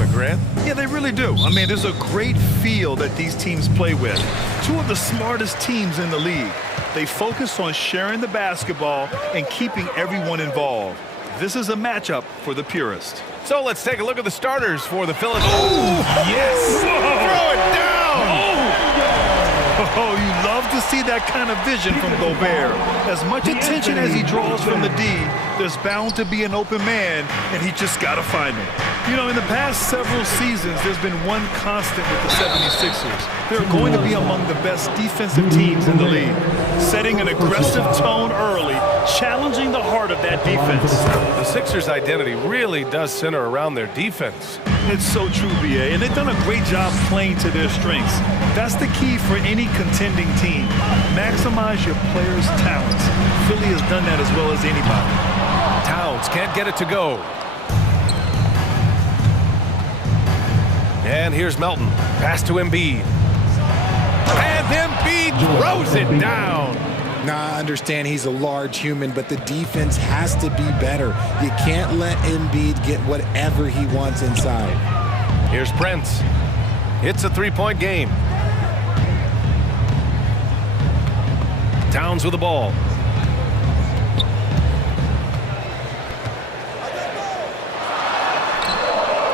environment, Grant. Yeah, they really do. I mean, there's a great feel that these teams play with. Two of the smartest teams in the league. They focus on sharing the basketball and keeping everyone involved. This is a matchup for the purist. So let's take a look at the starters for the Philadelphia. Oh, yes! Whoa. Throw it down! Oh, you love to see that kind of vision from Gobert. As much attention as he draws from the D, there's bound to be an open man, and he just got to find him. You know, in the past several seasons, there's been one constant with the 76ers. They're going to be among the best defensive teams in the league, setting an aggressive tone early, challenging the heart of that defense. The Sixers' identity really does center around their defense. It's so true, B.A., and they've done a great job playing to their strengths. That's the key for any contending team. Maximize your players' talents. Philly has done that as well as anybody. Towns can't get it to go. And here's Melton. Pass to Embiid. And Embiid throws it down. Now, I understand he's a large human, but the defense has to be better. You can't let Embiid get whatever he wants inside. Here's Prince. It's a three-point game. Towns with the ball.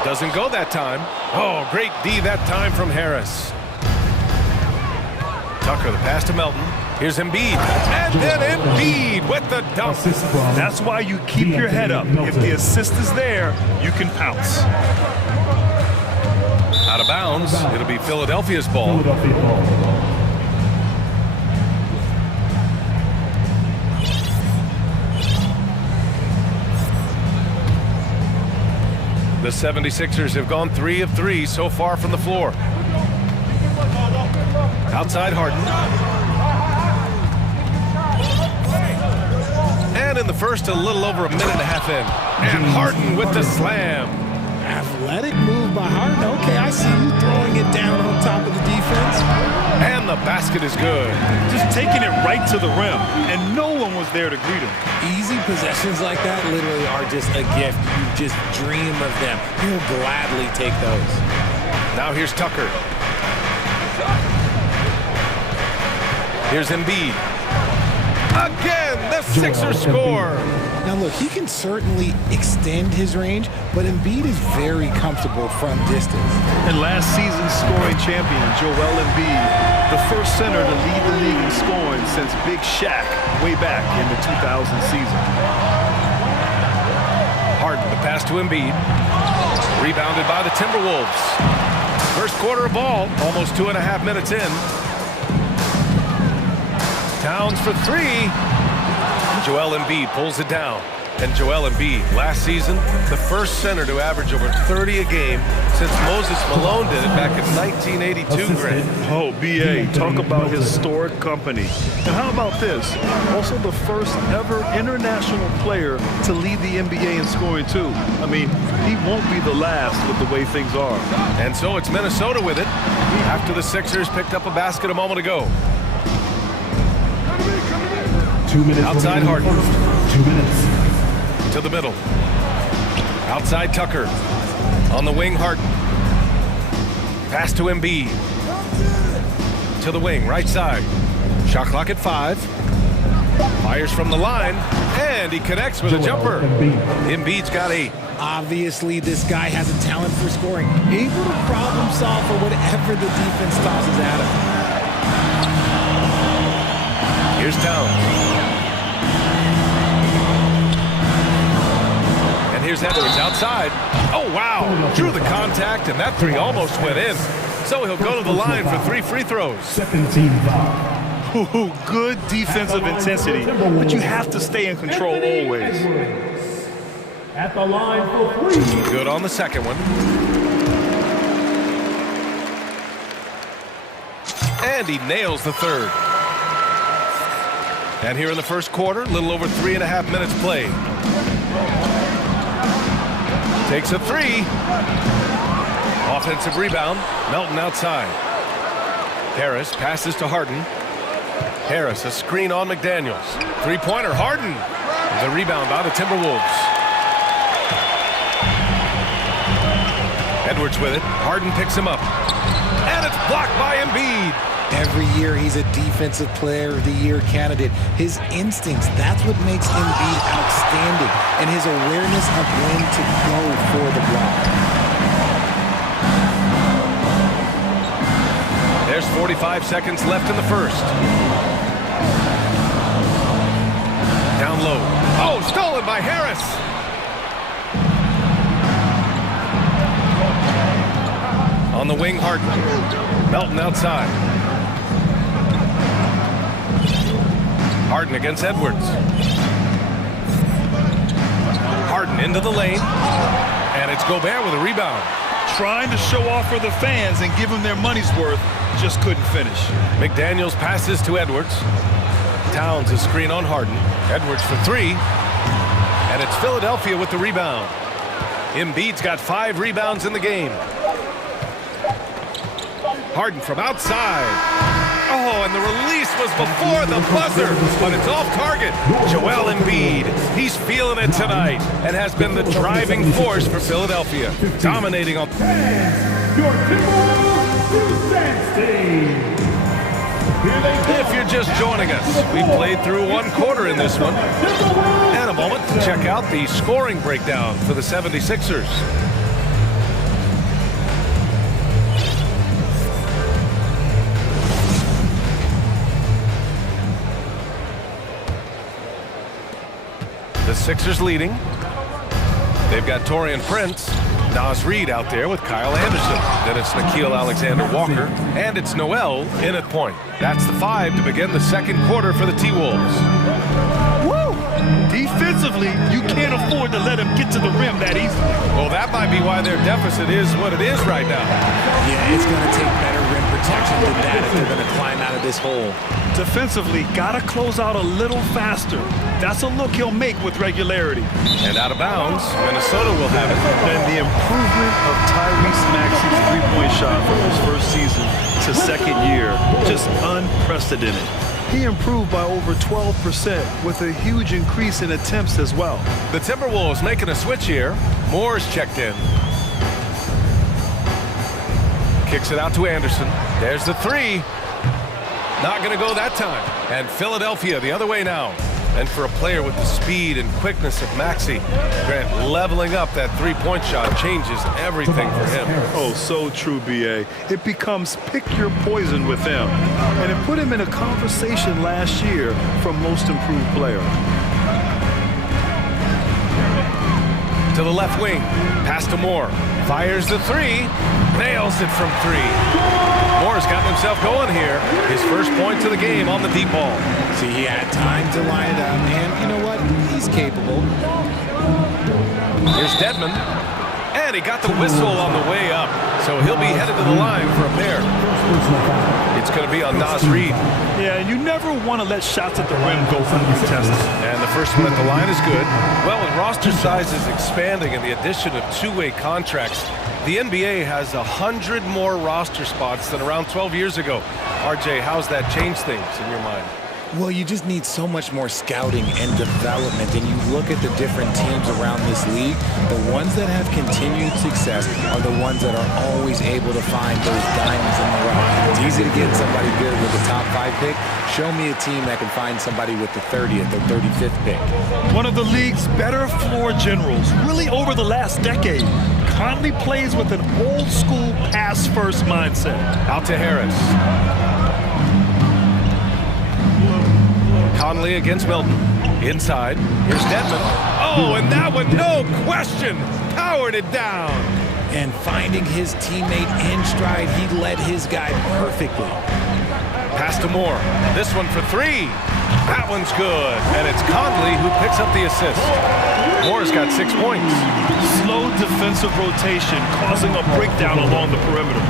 Doesn't go that time. Oh, great D that time from Harris. Tucker, the pass to Melton. Here's Embiid. And then Embiid with the dunk. That's why you keep your head up. If the assist is there, you can pounce. Out of bounds. It'll be Philadelphia's ball. The 76ers have gone 3 of 3 so far from the floor. Outside Harden. And in the first, a little over a minute and a half in. And Harden with the slam. Athletic move by Harden. Okay, I see you throwing it down on top of the defense. And the basket is good. Just taking it right to the rim, and no one was there to greet him. Easy possessions like that literally are just a gift. You just dream of them. You'll gladly take those. Now here's Tucker. Here's Embiid. Again, the Sixers score. Now look, he can certainly extend his range, but Embiid is very comfortable from distance. And last season's scoring champion, Joel Embiid, the first center to lead the league in scoring since Big Shaq way back in the 2000 season. Harden, the pass to Embiid. Rebounded by the Timberwolves. First quarter of ball, almost 2.5 minutes in. Towns for three. Joel Embiid pulls it down. And Joel Embiid, last season, the first center to average over 30 a game since Moses Malone did it back in 1982, Grant. Oh, B.A., talk about historic company. And how about this? Also the first ever international player to lead the NBA in scoring, too. I mean, he won't be the last with the way things are. And so it's Minnesota with it after the Sixers picked up a basket a moment ago. 2 minutes. Outside Harden. 2 minutes. To the middle. Outside Tucker. On the wing, Harden. Pass to Embiid. To the wing, right side. Shot clock at 5. Fires from the line. And he connects with a jumper. Embiid's got 8. Obviously, this guy has a talent for scoring. Able to problem solve for whatever the defense tosses at him. Here's Towns. Here's Edwards outside. Oh, wow. Drew the contact, and that three almost went in. So he'll go to the line for 3 free throws. Second team foul. Ooh, good defensive intensity, but you have to stay in control always. At the line for 3. Good on the second one. And he nails the third. And here in the first quarter, a little over 3.5 minutes played. Takes a 3. Offensive rebound. Melton outside. Harris passes to Harden. Harris, a screen on McDaniels. Three-pointer, Harden. The rebound by the Timberwolves. And Edwards with it. Harden picks him up. And it's blocked by Embiid. Every year he's a Defensive Player of the Year candidate. His instincts, that's what makes Embiid outstanding, and his awareness of when to go for the block. There's 45 seconds left in the first. Down low. Oh, stolen by Harris. On the wing, Harden. Melton outside. Harden against Edwards. Harden into the lane. And it's Gobert with a rebound. Trying to show off for the fans and give them their money's worth, just couldn't finish. McDaniels passes to Edwards. Towns a screen on Harden. Edwards for three. And it's Philadelphia with the rebound. Embiid's got 5 rebounds in the game. Harden from outside. Oh, and the release was before the buzzer, but it's off target. Joel Embiid, he's feeling it tonight and has been the driving force for Philadelphia, dominating on. Your Timberwolves to stand. If you're just joining us, we played through 1 quarter in this one. And a moment to check out the scoring breakdown for the 76ers. The Sixers leading. They've got Taurean Prince, Naz Reid out there with Kyle Anderson. Then it's Nickeil Alexander-Walker, and it's Noel in at point. That's the 5 to begin the second quarter for the T-Wolves. Woo! Defensively, you can't afford to let him get to the rim that easily. Well, that might be why their deficit is what it is right now. Yeah, it's going to take better rim protection than that if they're going to climb out of this hole. Defensively, gotta close out a little faster. That's a look he'll make with regularity. And out of bounds, Minnesota will have it. And the improvement of Tyrese Maxey's three-point shot from his first season to second year, just unprecedented. He improved by over 12% with a huge increase in attempts as well. The Timberwolves making a switch here. Moore's checked in. Kicks it out to Anderson. There's the 3. Not going to go that time. And Philadelphia the other way now. And for a player with the speed and quickness of Maxey, Grant, leveling up that three-point shot changes everything for him. Oh, so true, B.A. It becomes pick your poison with him. And it put him in a conversation last year for most improved player. To the left wing, pass to Moore. Fires the 3, nails it from 3. Moore's gotten himself going here. His first point to the game on the deep ball. See, he had time to line it up, and you know what? He's capable. Here's Dedmon. And he got the whistle on the way up. So he'll be headed to the line for a pair. It's going to be on Naz Reid. Yeah, and you never want to let shots at the rim go uncontested. And the first one at the line is good. Well, with roster sizes expanding and the addition of two-way contracts, the NBA has 100 more roster spots than around 12 years ago. RJ, how's that changed things in your mind? Well, you just need so much more scouting and development, and you look at the different teams around this league, the ones that have continued success are the ones that are always able to find those diamonds in the rough. It's easy to get somebody good with the top 5 pick. Show me a team that can find somebody with the 30th or 35th pick. One of the league's better floor generals, really over the last decade. Conley plays with an old-school pass-first mindset. Out to Harris. Conley against Milton. Inside. Here's Dedmon. Oh, and that one, no question, powered it down. And finding his teammate in stride, he led his guy perfectly. Pass to Moore. This one for 3. That one's good. And it's Conley who picks up the assist. Moore's got 6 points. Slow defensive rotation causing a breakdown along the perimeter.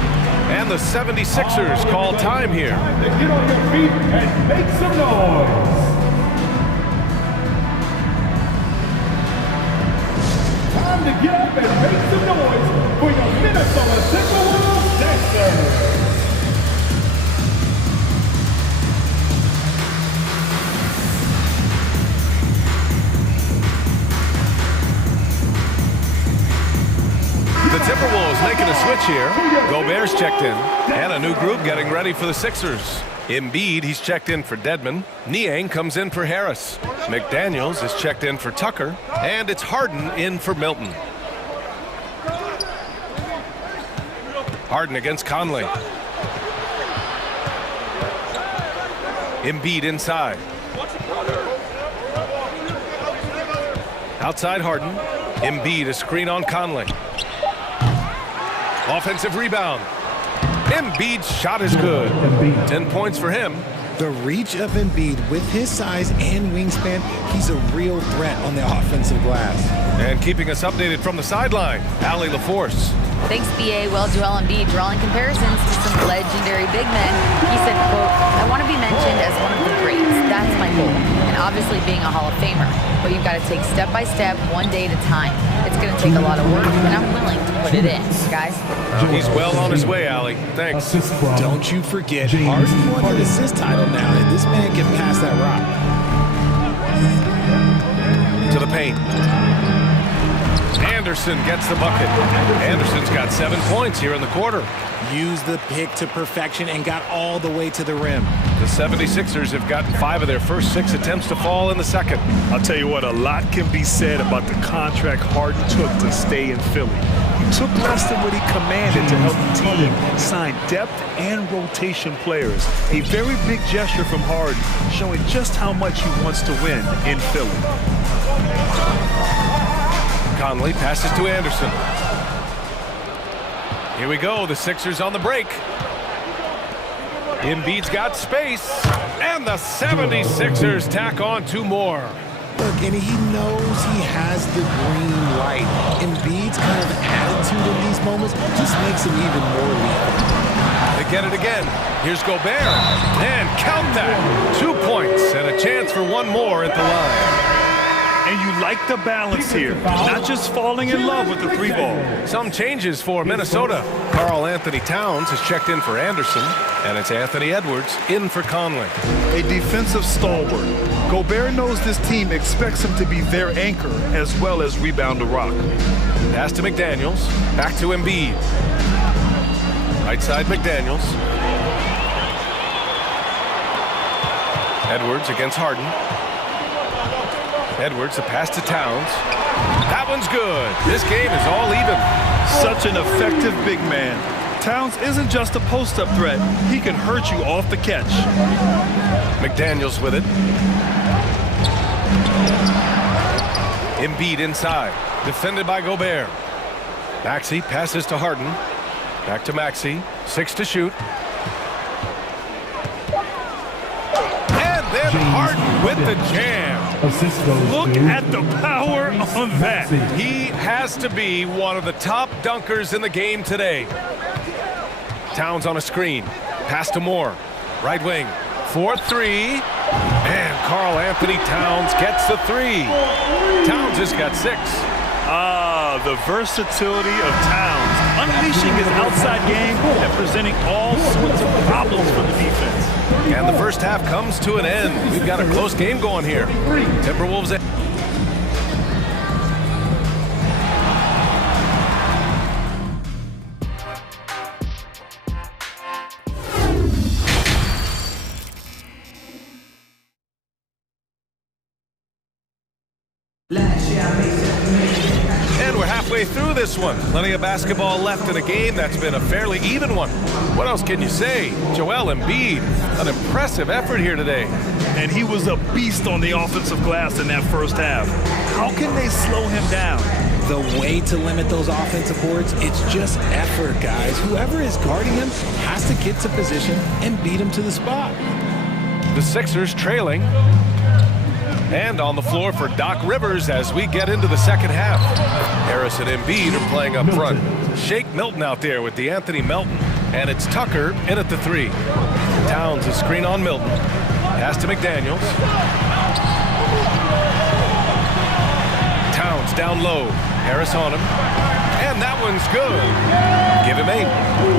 And the 76ers call time here. Get on your feet and make some noise. Time to get up and make some noise for your Minnesota Timberwolves Dancers. The Timberwolves making a switch here. Gobert's checked in. And a new group getting ready for the Sixers. Embiid, he's checked in for Dedmon. Niang comes in for Harris. McDaniels is checked in for Tucker. And it's Harden in for Milton. Harden against Conley. Embiid inside. Outside Harden. Embiid, a screen on Conley. Offensive rebound. Embiid's shot is good. 10 points for him. The reach of Embiid with his size and wingspan, he's a real threat on the offensive glass. And keeping us updated from the sideline, Allie LaForce. Thanks, BA. Well, Joel Embiid drawing comparisons to some legendary big men. He said, quote, "I want to be mentioned as one of the greats. That's my goal. And obviously being a Hall of Famer. But you've got to take step by step, one day at a time. It's going to take a lot of work, and I'm willing to put it in." Guys? He's well on his way, Allie. Thanks. Don't you forget, Harden won an assist title now, and this man can pass that rock. To the paint. Anderson gets the bucket. Anderson's got 7 points here in the quarter. Used the pick to perfection and got all the way to the rim. The 76ers have gotten 5 of their first 6 attempts to fall in the second. I'll tell you what, a lot can be said about the contract Harden took to stay in Philly. He took less than what he commanded to help the team sign depth and rotation players. A very big gesture from Harden, showing just how much he wants to win in Philly. Conley passes to Anderson. Here we go, the Sixers on the break. Embiid's got space, and the 76ers tack on 2 more. Look, and he knows he has the green light. Embiid's kind of attitude in these moments just makes him even more lethal. They get it again. Here's Gobert, and count that. 2 points, and a chance for 1 more at the line. And you like the balance here, not just falling in love with the 3-ball. Some changes for Minnesota. Karl Anthony Towns has checked in for Anderson, and it's Anthony Edwards in for Conley. A defensive stalwart. Gobert knows this team expects him to be their anchor as well as rebound the rock. Pass to McDaniels, back to Embiid. Right side McDaniels. Edwards against Harden. Edwards, the pass to Towns. That one's good. This game is all even. Such an effective big man. Towns isn't just a post-up threat. He can hurt you off the catch. McDaniels with it. Embiid inside. Defended by Gobert. Maxey passes to Harden. Back to Maxey. 6 to shoot. And then Harden with the jam. Look at the power on that. He has to be one of the top dunkers in the game today. Towns on a screen. Pass to Moore. Right wing. 4-3. And Karl Anthony Towns gets the 3. Towns has got 6. Ah, the versatility of Towns. Unleashing his outside game and presenting all sorts of problems for the defense. And the first half comes to an end. We've got a close game going here. Timberwolves. And we're halfway through this one. Plenty of basketball left in a game that's been a fairly even one. What else can you say? Joel Embiid, an impressive effort here today. And he was a beast on the offensive glass in that first half. How can they slow him down? The way to limit those offensive boards, it's just effort, guys. Whoever is guarding him has to get to position and beat him to the spot. The Sixers trailing. And on the floor for Doc Rivers as we get into the second half. Harris and Embiid are playing up front. Shake Milton out there with DeAnthony Melton. And it's Tucker in at the 3. Towns a screen on Milton. Pass to McDaniels. Towns down low. Harris on him. And that one's good. Give him 8.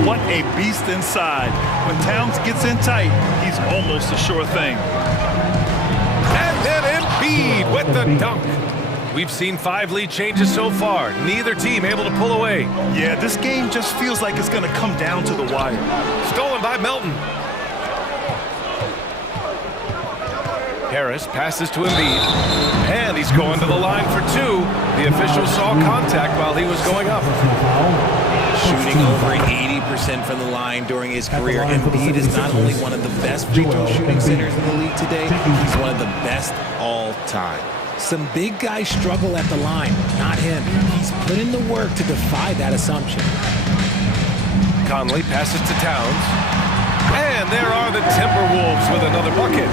What a beast inside. When Towns gets in tight, he's almost a sure thing. And then Embiid with the dunk. We've seen 5 lead changes so far. Neither team able to pull away. Yeah, this game just feels like it's going to come down to the wire. Stolen by Melton. Harris passes to Embiid. And he's going to the line for 2. The official saw contact while he was going up. Shooting over 80% from the line during his career. Embiid is not only one of the best free throw shooting centers in the league today, he's one of the best all time. Some big guys struggle at the line, not him. He's put in the work to defy that assumption. Conley passes to Towns. And there are the Timberwolves with another bucket.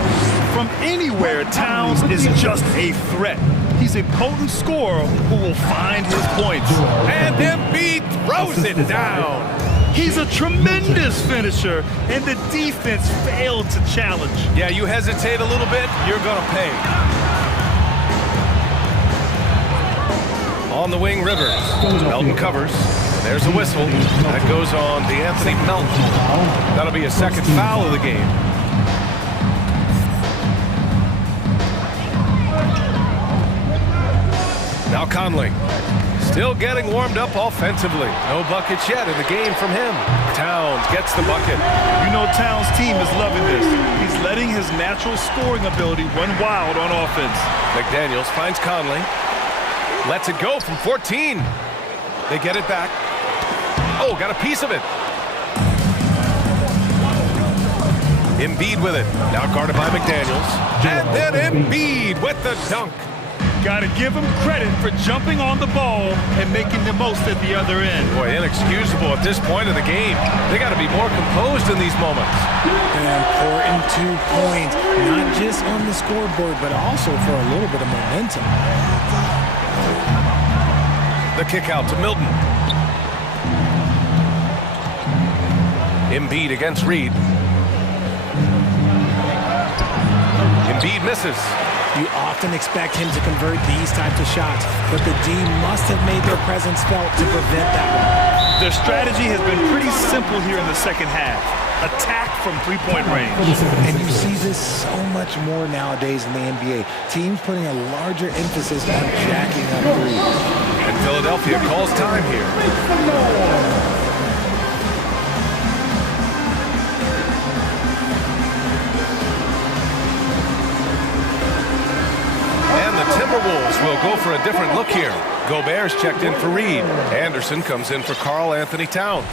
From anywhere, Towns is just a threat. He's a potent scorer who will find his points. And Embiid throws it down. He's a tremendous finisher, and the defense failed to challenge. Yeah, you hesitate a little bit, you're going to pay. On the wing, Rivers. Melton covers. There's a whistle. That goes on DeAnthony Melton. That'll be a second foul of the game. Now Conley. Still getting warmed up offensively. No buckets yet in the game from him. Towns gets the bucket. You know Towns' team is loving this. He's letting his natural scoring ability run wild on offense. McDaniels finds Conley. Lets it go from 14. They get it back. Oh, got a piece of it. Embiid with it. Now guarded by McDaniels. And then Embiid with the dunk. Gotta give him credit for jumping on the ball and making the most at the other end. Boy, inexcusable at this point of the game. They got to be more composed in these moments. An important 2 points, not just on the scoreboard, but also for a little bit of momentum. The kick out to Milton. Embiid against Reed. Embiid misses. You often expect him to convert these types of shots, but the D must have made their presence felt to prevent that one. Their strategy has been pretty simple here in the second half. Attack from three-point range. And you see this so much more nowadays in the NBA. Teams putting a larger emphasis on jacking up threes. And Philadelphia calls time here. Timberwolves will go for a different look here. Gobert's checked in for Reed. Anderson comes in for Karl Anthony Towns.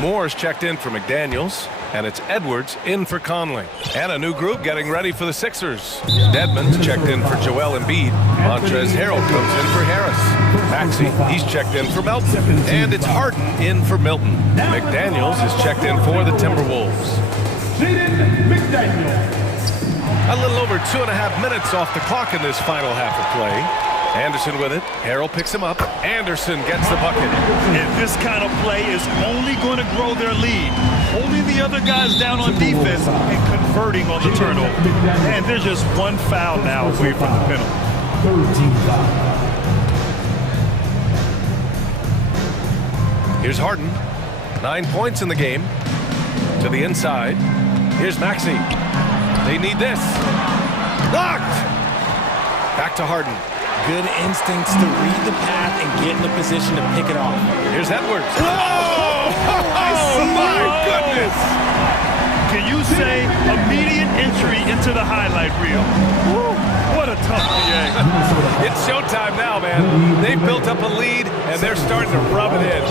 Moore's checked in for McDaniels. And it's Edwards in for Conley. And a new group getting ready for the Sixers. Dedmon's checked in for Joel Embiid. Montrezl Harrell comes in for Harris. Maxey, he's checked in for Melton. And it's Harden in for Milton. McDaniels is checked in for the Timberwolves. A little over 2.5 minutes off the clock in this final half of play. Anderson with it. Harrell picks him up. Anderson gets the bucket. And this kind of play is only going to grow their lead. Holding the other guys down on defense and converting on the turnover. And there's just one foul now away from the penalty. 13 foul. Here's Harden. 9 points in the game. To the inside. Here's Maxey. They need this. Blocked! Back to Harden. Good instincts to read the path and get in the position to pick it off. Here's Edwards. Oh, my goodness! Can you say immediate entry into the highlight reel? Woo, what a tough PA. It's showtime now, man. They've built up a lead, and they're starting to rub it in.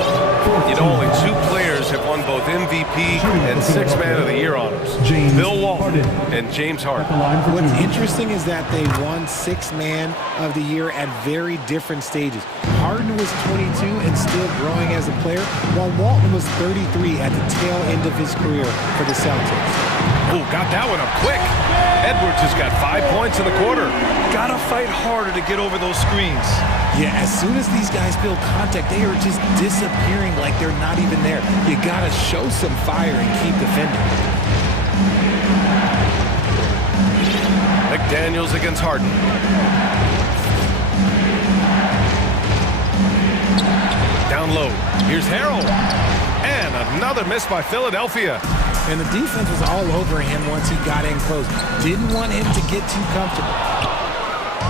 You know, only 2 players have won both MVP and 6th Man of the Year honors. Bill Walton and James Harden. What's interesting is that they won 6th Man of the Year at very different stages. Harden was 22 and still growing as a player, while Walton was 33 at the tail end of his career for the Celtics. Oh, got that one up quick. Edwards has got 5 points in the quarter. Gotta fight harder to get over those screens. Yeah, as soon as these guys feel contact, they are just disappearing like they're not even there. You gotta show some fire and keep defending. McDaniels against Harden. Down low. Here's Harrell. And another miss by Philadelphia. And the defense was all over him once he got in close. Didn't want him to get too comfortable.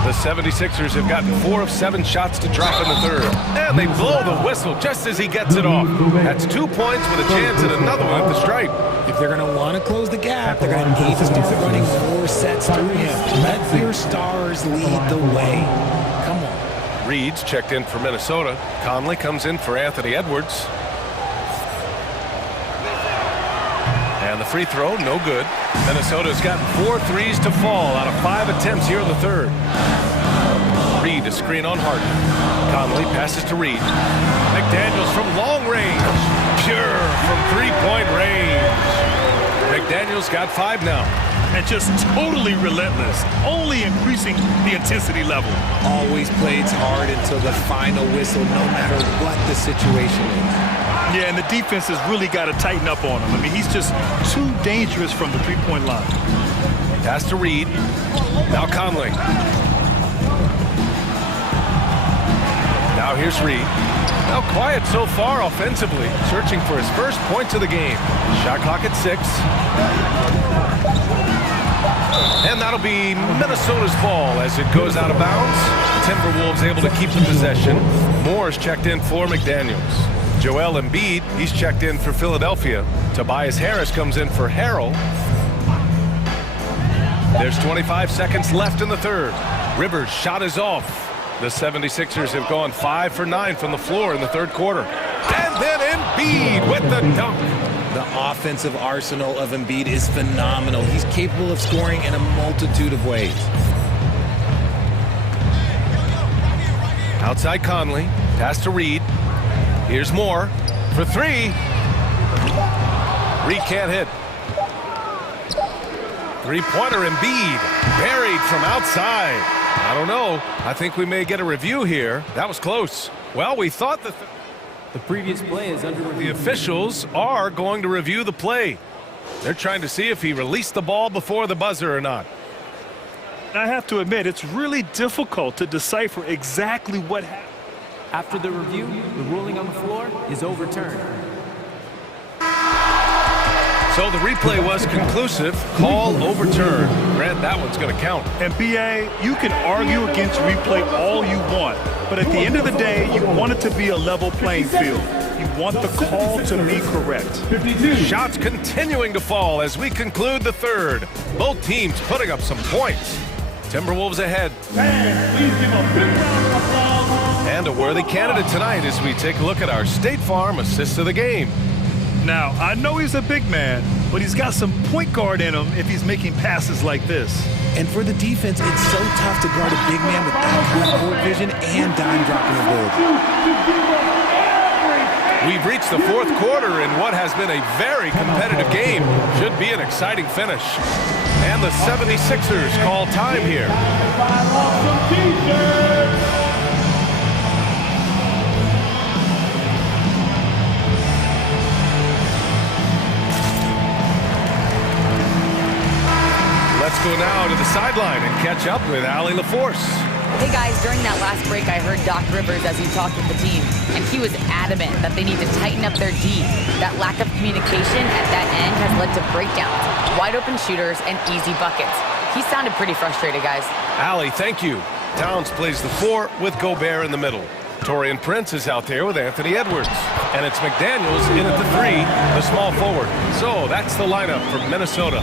The 76ers have gotten 4 of 7 shots to drop in the third. And they blow the whistle just as he gets it off. That's 2 points with a chance at another one at the stripe. If they're going to want to close the gap, they're going to need to start running 4 sets through him. Let your stars lead the way. Come on. Reed's checked in for Minnesota. Conley comes in for Anthony Edwards. And the free throw, no good. Minnesota's gotten 4 threes to fall out of 5 attempts here in the third. Reed, a screen on Harden. Conley passes to Reed. McDaniels from long range. Pure from three-point range. McDaniels got 5 now. And just totally relentless, only increasing the intensity level. Always plays hard until the final whistle, no matter what the situation is. Yeah, and the defense has really got to tighten up on him. I mean, he's just too dangerous from the three-point line. Pass to Reed. Now Conley. Now here's Reed. Now quiet so far offensively, searching for his first points of the game. Shot clock at 6. And that'll be Minnesota's ball as it goes out of bounds. Timberwolves able to keep the possession. Moore's checked in for McDaniels. Joel Embiid, he's checked in for Philadelphia. Tobias Harris comes in for Harrell. There's 25 seconds left in the third. Rivers' shot is off. The 76ers have gone 5 for 9 from the floor in the third quarter. And then Embiid with the dunk. The offensive arsenal of Embiid is phenomenal. He's capable of scoring in a multitude of ways. Outside Conley, pass to Reed. Here's Moore for 3. Reed can't hit. Three-pointer Embiid, buried from outside. I don't know. I think we may get a review here. That was close. Well, we thought that the previous play is under review. The officials are going to review the play. They're trying to see if he released the ball before the buzzer or not. I have to admit, it's really difficult to decipher exactly what happened. After the review, the ruling on the floor is overturned. So the replay was conclusive. Call overturned. Grant, that one's going to count. And BA, you can argue against replay all you want, but at the end of the day, you want it to be a level playing field. You want the call to be correct. Shots continuing to fall as we conclude the third. Both teams putting up some points. Timberwolves ahead. Please give a big round of applause. And a worthy candidate tonight as we take a look at our State Farm assist of the game. Now, I know he's a big man, but he's got some point guard in him if he's making passes like this. And for the defense, it's so tough to guard a big man with that kind of court vision and dime dropping ability. We've reached the fourth quarter in what has been a very competitive game. Should be an exciting finish. And the 76ers call time here. Let's go now to the sideline and catch up with Allie LaForce. Hey guys, during that last break, I heard Doc Rivers as he talked with the team, and he was adamant that they need to tighten up their D. That lack of communication at that end has led to breakdowns, wide open shooters, and easy buckets. He sounded pretty frustrated, guys. Allie, thank you. Towns plays the 4 with Gobert in the middle. Torian Prince is out there with Anthony Edwards. And it's McDaniels in at the 3, the small forward. So that's the lineup for Minnesota.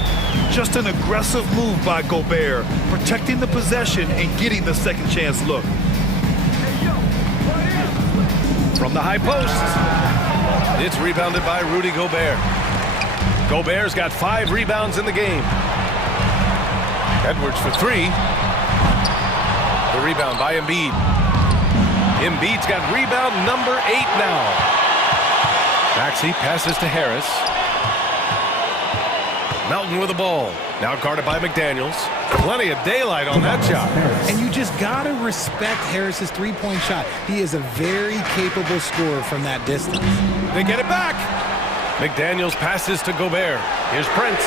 Just an aggressive move by Gobert, protecting the possession and getting the second chance look. From the high post, it's rebounded by Rudy Gobert. Gobert's got 5 rebounds in the game. Edwards for 3. The rebound by Embiid. Embiid's got rebound number 8 now. Maxey passes to Harris. Melton with the ball. Now guarded by McDaniels. Plenty of daylight on that shot. And you just got to respect Harris's three-point shot. He is a very capable scorer from that distance. They get it back. McDaniels passes to Gobert. Here's Prince.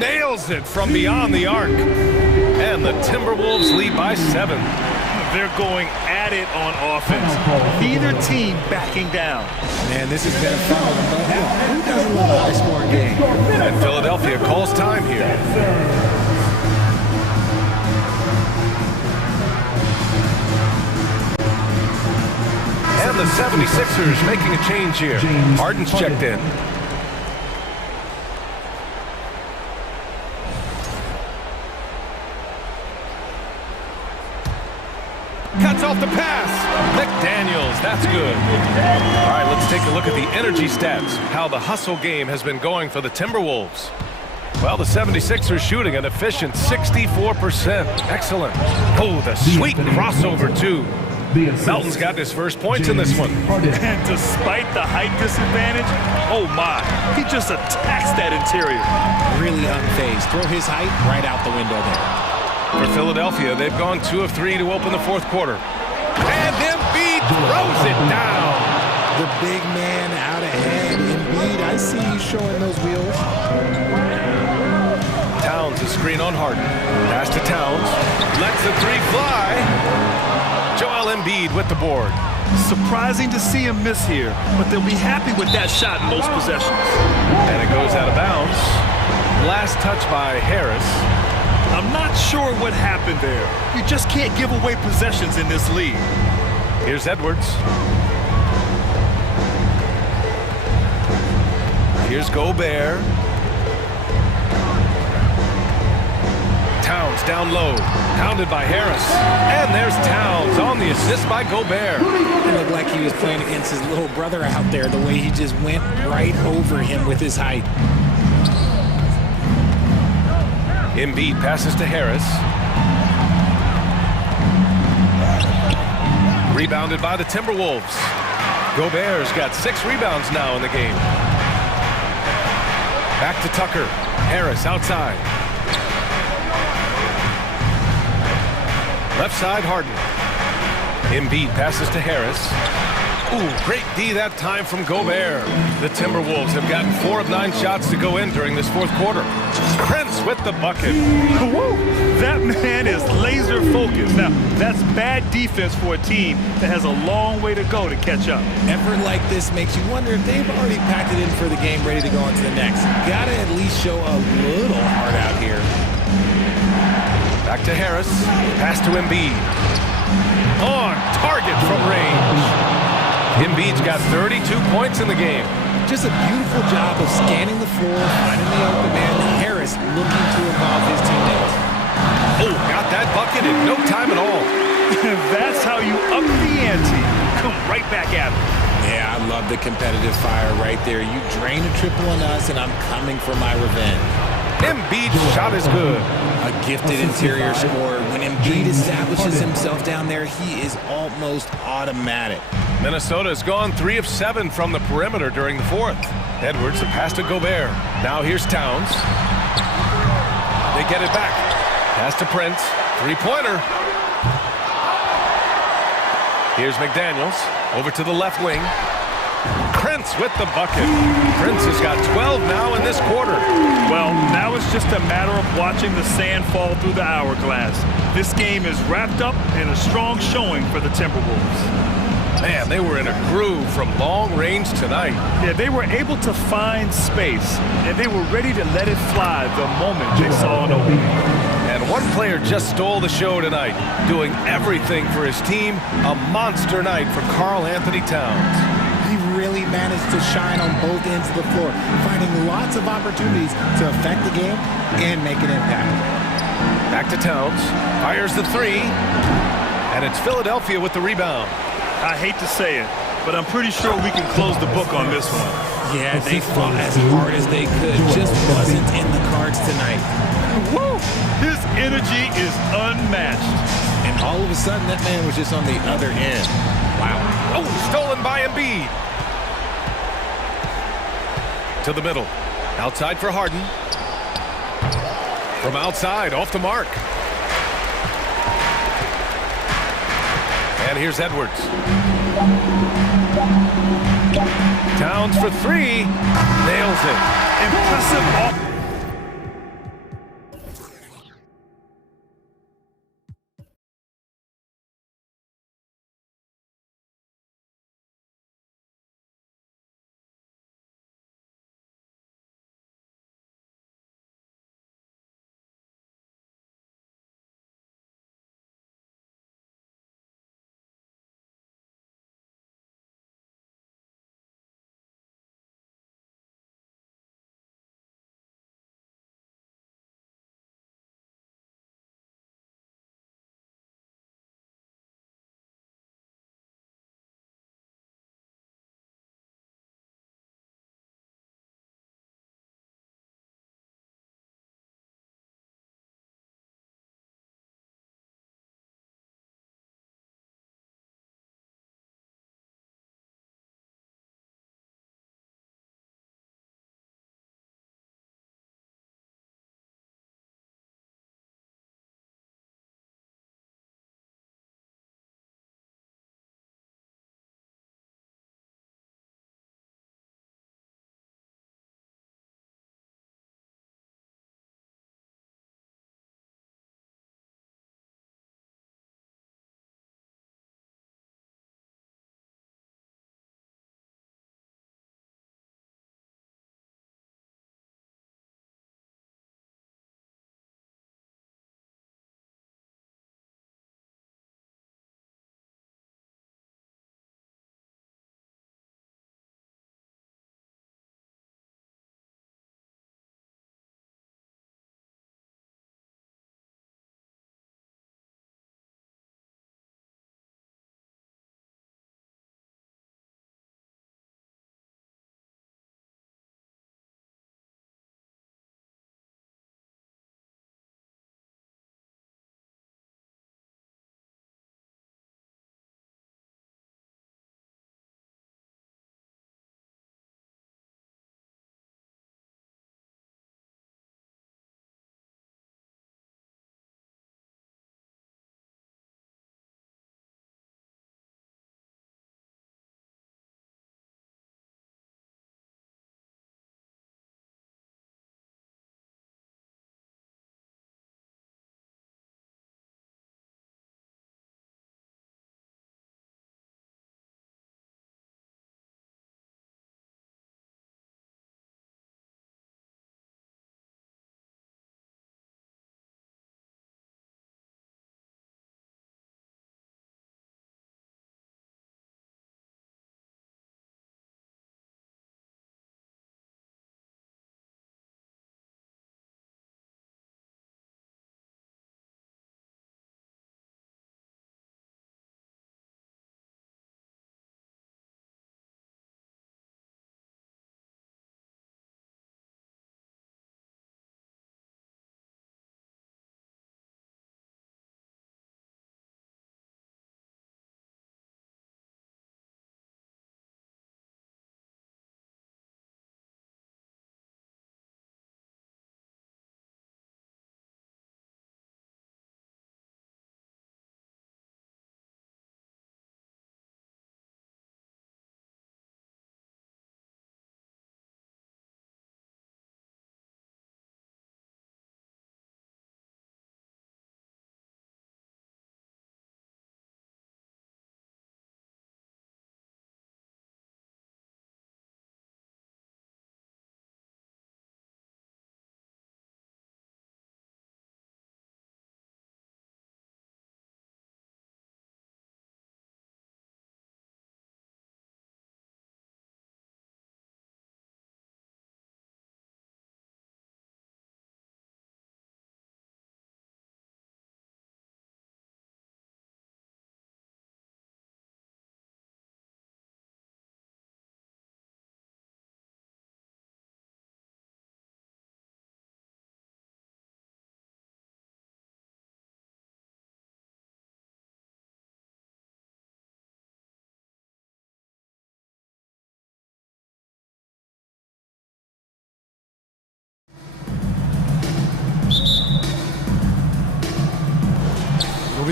Nails it from beyond the arc. And the Timberwolves lead by 7. They're going at it on offense. Neither team backing down. Man, this has been a fun one. Who doesn't love a high-scoring game? And Philadelphia calls time here. And the 76ers making a change here. Harden's checked in. Cuts off the pass. McDaniels, that's good. All right, let's take a look at the energy stats. How the hustle game has been going for the Timberwolves. Well, the 76ers shooting an efficient 64%. Excellent. Oh, the sweet crossover, too. Melton's got his first points in this one. And despite the height disadvantage, oh my, he just attacks that interior. Really unfazed. Throw his height right out the window there. For Philadelphia, they've gone 2 of 3 to open the fourth quarter. And Embiid throws it down. The big man out ahead. Embiid, I see you showing those wheels. Towns a screen on Harden. Pass to Towns. Lets the three fly. Joel Embiid with the board. Surprising to see him miss here, but they'll be happy with that shot in most possessions. And it goes out of bounds. Last touch by Harris. I'm not sure what happened there. You just can't give away possessions in this league. Here's Edwards. Here's Gobert. Towns down low. Pounded by Harris. And there's Towns on the assist by Gobert. It looked like he was playing against his little brother out there, the way he just went right over him with his height. Embiid passes to Harris. Rebounded by the Timberwolves. Gobert's got 6 rebounds now in the game. Back to Tucker. Harris outside. Left side, Harden. Embiid passes to Harris. Ooh, great D that time from Gobert. The Timberwolves have gotten 4 of 9 shots to go in during this fourth quarter. Prince with the bucket. Woo! That man is laser focused. Now, that's bad defense for a team that has a long way to go to catch up. Effort like this makes you wonder if they've already packed it in for the game, ready to go on to the next. Gotta at least show a little heart out here. Back to Harris. Pass to Embiid. On target from range. Embiid's got 32 points in the game. Just a beautiful job of scanning the floor, finding the open man. Harris looking to involve his teammates. Oh, got that bucket in no time at all. That's how you up the ante. Come right back at him. Yeah, I love the competitive fire right there. You drain a triple on us, and I'm coming for my revenge. Embiid's shot is good. A gifted interior scorer. When Embiid establishes himself down there, he is almost automatic. Minnesota has gone 3 of 7 from the perimeter during the fourth. Edwards, the pass to Gobert. Now here's Towns. They get it back. Pass to Prince. Three-pointer. Here's McDaniels. Over to the left wing. Prince with the bucket. Prince has got 12 now in this quarter. Well, now it's just a matter of watching the sand fall through the hourglass. This game is wrapped up in a strong showing for the Timberwolves. Man, they were in a groove from long range tonight. Yeah, they were able to find space, and they were ready to let it fly the moment they saw an opening. And one player just stole the show tonight, doing everything for his team. A monster night for Karl Anthony Towns. He really managed to shine on both ends of the floor, finding lots of opportunities to affect the game and make an impact. Back to Towns. Fires the three. And it's Philadelphia with the rebound. I hate to say it, but I'm pretty sure we can close the book on this one. Yeah, they fought as hard as they could. Just wasn't in the cards tonight. Woo! His energy is unmatched. And all of a sudden, that man was just on the other end. Wow. Oh, stolen by Embiid. To the middle. Outside for Harden. From outside, off the mark. And here's Edwards. Towns for 3. Nails it. Impressive.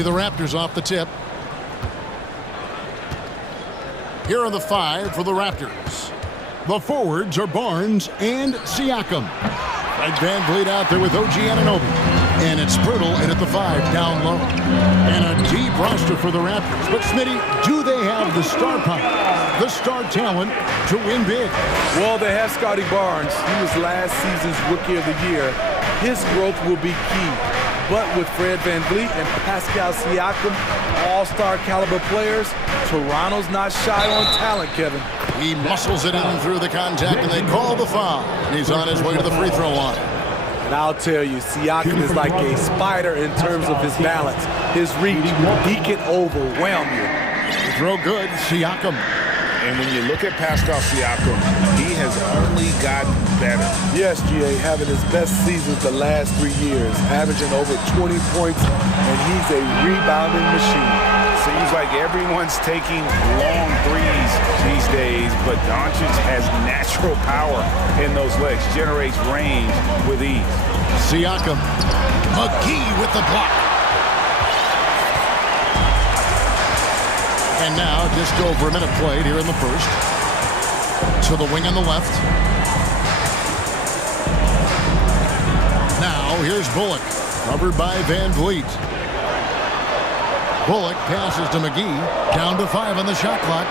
the Raptors off the tip. Here are the 5 for the Raptors. The forwards are Barnes and Siakam. Right, Van Vliet out there with OG Anunoby. And it's Pirtle in at the 5 down low. And a deep roster for the Raptors. But Smitty, do they have the star power, the star talent to win big? Well, they have Scotty Barnes. He was last season's Rookie of the Year. His growth will be key. But with Fred Van Vliet and Pascal Siakam, all-star caliber players, Toronto's not shy on talent, Kevin. He muscles it in through the contact, and they call the foul. And he's on his way to the free throw line. And I'll tell you, Siakam is like a spider in terms of his balance, his reach. He can overwhelm you. Throw good, Siakam. And when you look at Pascal Siakam, he has only gotten better. Yes, GA, having his best seasons the last 3 years, averaging over 20 points, and he's a rebounding machine. Seems like everyone's taking long threes these days, but Doncic has natural power in those legs, generates range with ease. Siakam. McGee with the block. And now just over a minute played here in the first. To the wing on the left. Now here's Bullock, covered by Van Vliet. Bullock passes to McGee, down to 5 on the shot clock.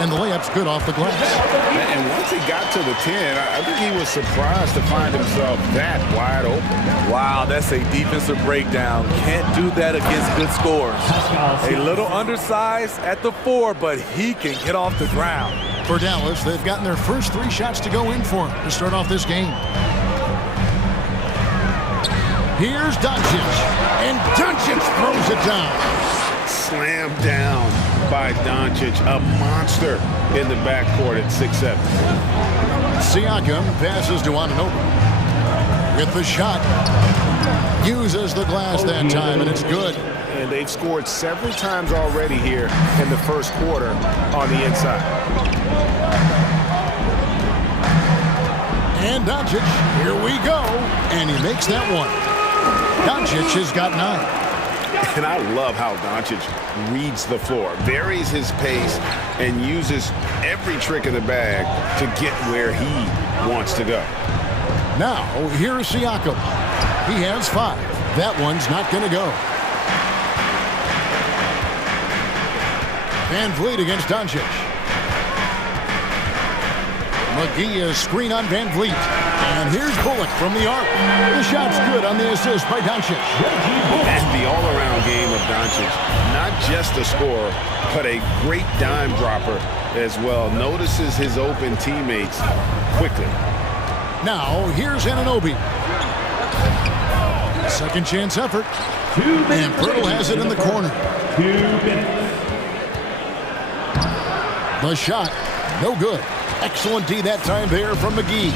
And the layup's good off the glass. And once he got to the 10, I think he was surprised to find himself that wide open. Wow, that's a defensive breakdown. Can't do that against good scorers. A little undersized at the 4, but he can get off the ground. For Dallas, they've gotten their first 3 shots to go in for him to start off this game. Here's Doncic, and Doncic throws it down. Slammed down by Doncic, a monster in the backcourt at 6'7". Siakam passes to Anunoby. With the shot, uses the glass that time, and it's good. And they've scored several times already here in the first quarter on the inside. And Doncic, here we go, and he makes that one. Doncic has got 9. And I love how Doncic reads the floor, varies his pace, and uses every trick of the bag to get where he wants to go. Now, here's Siakam. He has 5. That one's not going to go. Van Vliet against Doncic. McGee is screen on Van Vliet. And here's Bullock from the arc. The shot's good on the assist by Doncic. And the all-around game of Doncic, not just a scorer, but a great dime dropper as well. Notices his open teammates quickly. Now, here's Anunoby. Second chance effort. And Pirtle has it in the corner. 2 minutes. The shot, no good. Excellent D that time there from McGee.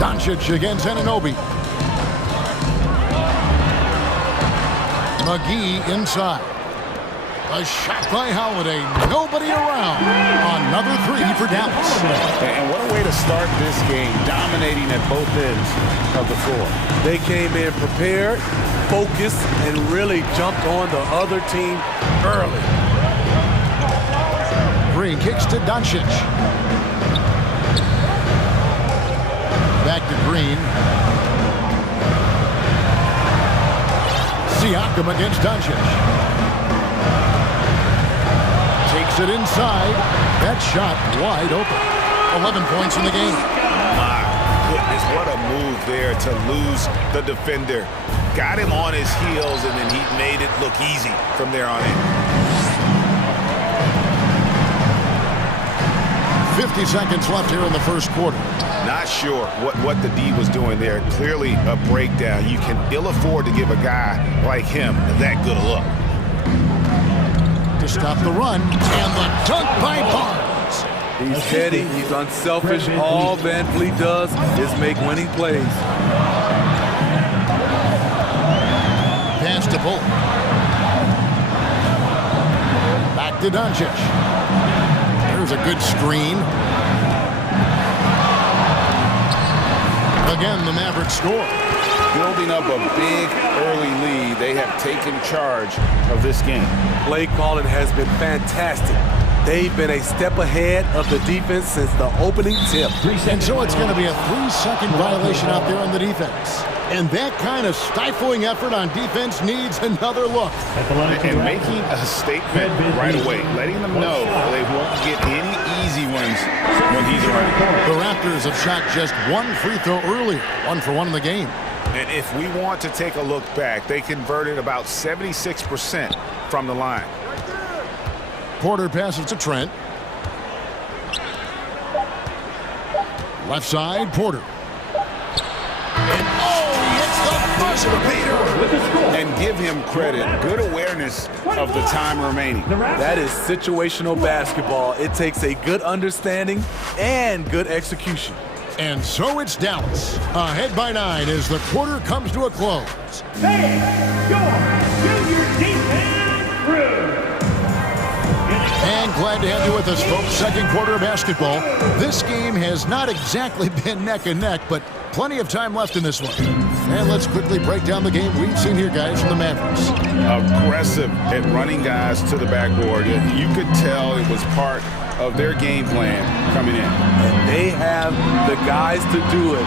Doncic against Anunoby. McGee inside. A shot by Holiday. Nobody around. Another 3 for Dallas. And what a way to start this game, dominating at both ends of the floor. They came in prepared, focused, and really jumped on the other team early. Green kicks to Doncic. Back to Green. Siakam against Doncic. Takes it inside. That shot wide open. 11 points in the game. My goodness, what a move there to lose the defender. Got him on his heels, and then he made it look easy from there on in. 50 seconds left here in the first quarter. Not sure what the D was doing there. Clearly a breakdown. You can ill afford to give a guy like him that good a look. To stop the run, and the dunk by Barnes. He's heady, he's unselfish. All Van Vliet does is make winning plays. Pass to Bullock. Back to Doncic. There's a good screen. Again, the Mavericks score. building up a big early lead. They have taken charge of this game. Play calling has been fantastic. They've been a step ahead of the defense since the opening tip. And so it's going to be a 3-second violation out there on the defense. And that kind of stifling effort on defense needs another look. And making a statement right away, letting them know they won't get any easy ones when he's around. The Raptors have shot just one free throw earlier, 1 for 1 in the game. And if we want to take a look back, they converted about 76% from the line. Porter passes to Trent. Left side, Porter. And he hits the buzzer beater. And give him credit. Good awareness of the time remaining. That is situational basketball. It takes a good understanding and good execution. And so it's Dallas, ahead by 9 as the quarter comes to a close. Hey, your junior defense crew. And glad to have you with us, folks. Second quarter of basketball. This game has not exactly been neck and neck, but plenty of time left in this one. And let's quickly break down the game we've seen here, guys, from the Mavericks. Aggressive at running guys to the backboard. You could tell it was part of their game plan coming in. And they have the guys to do it.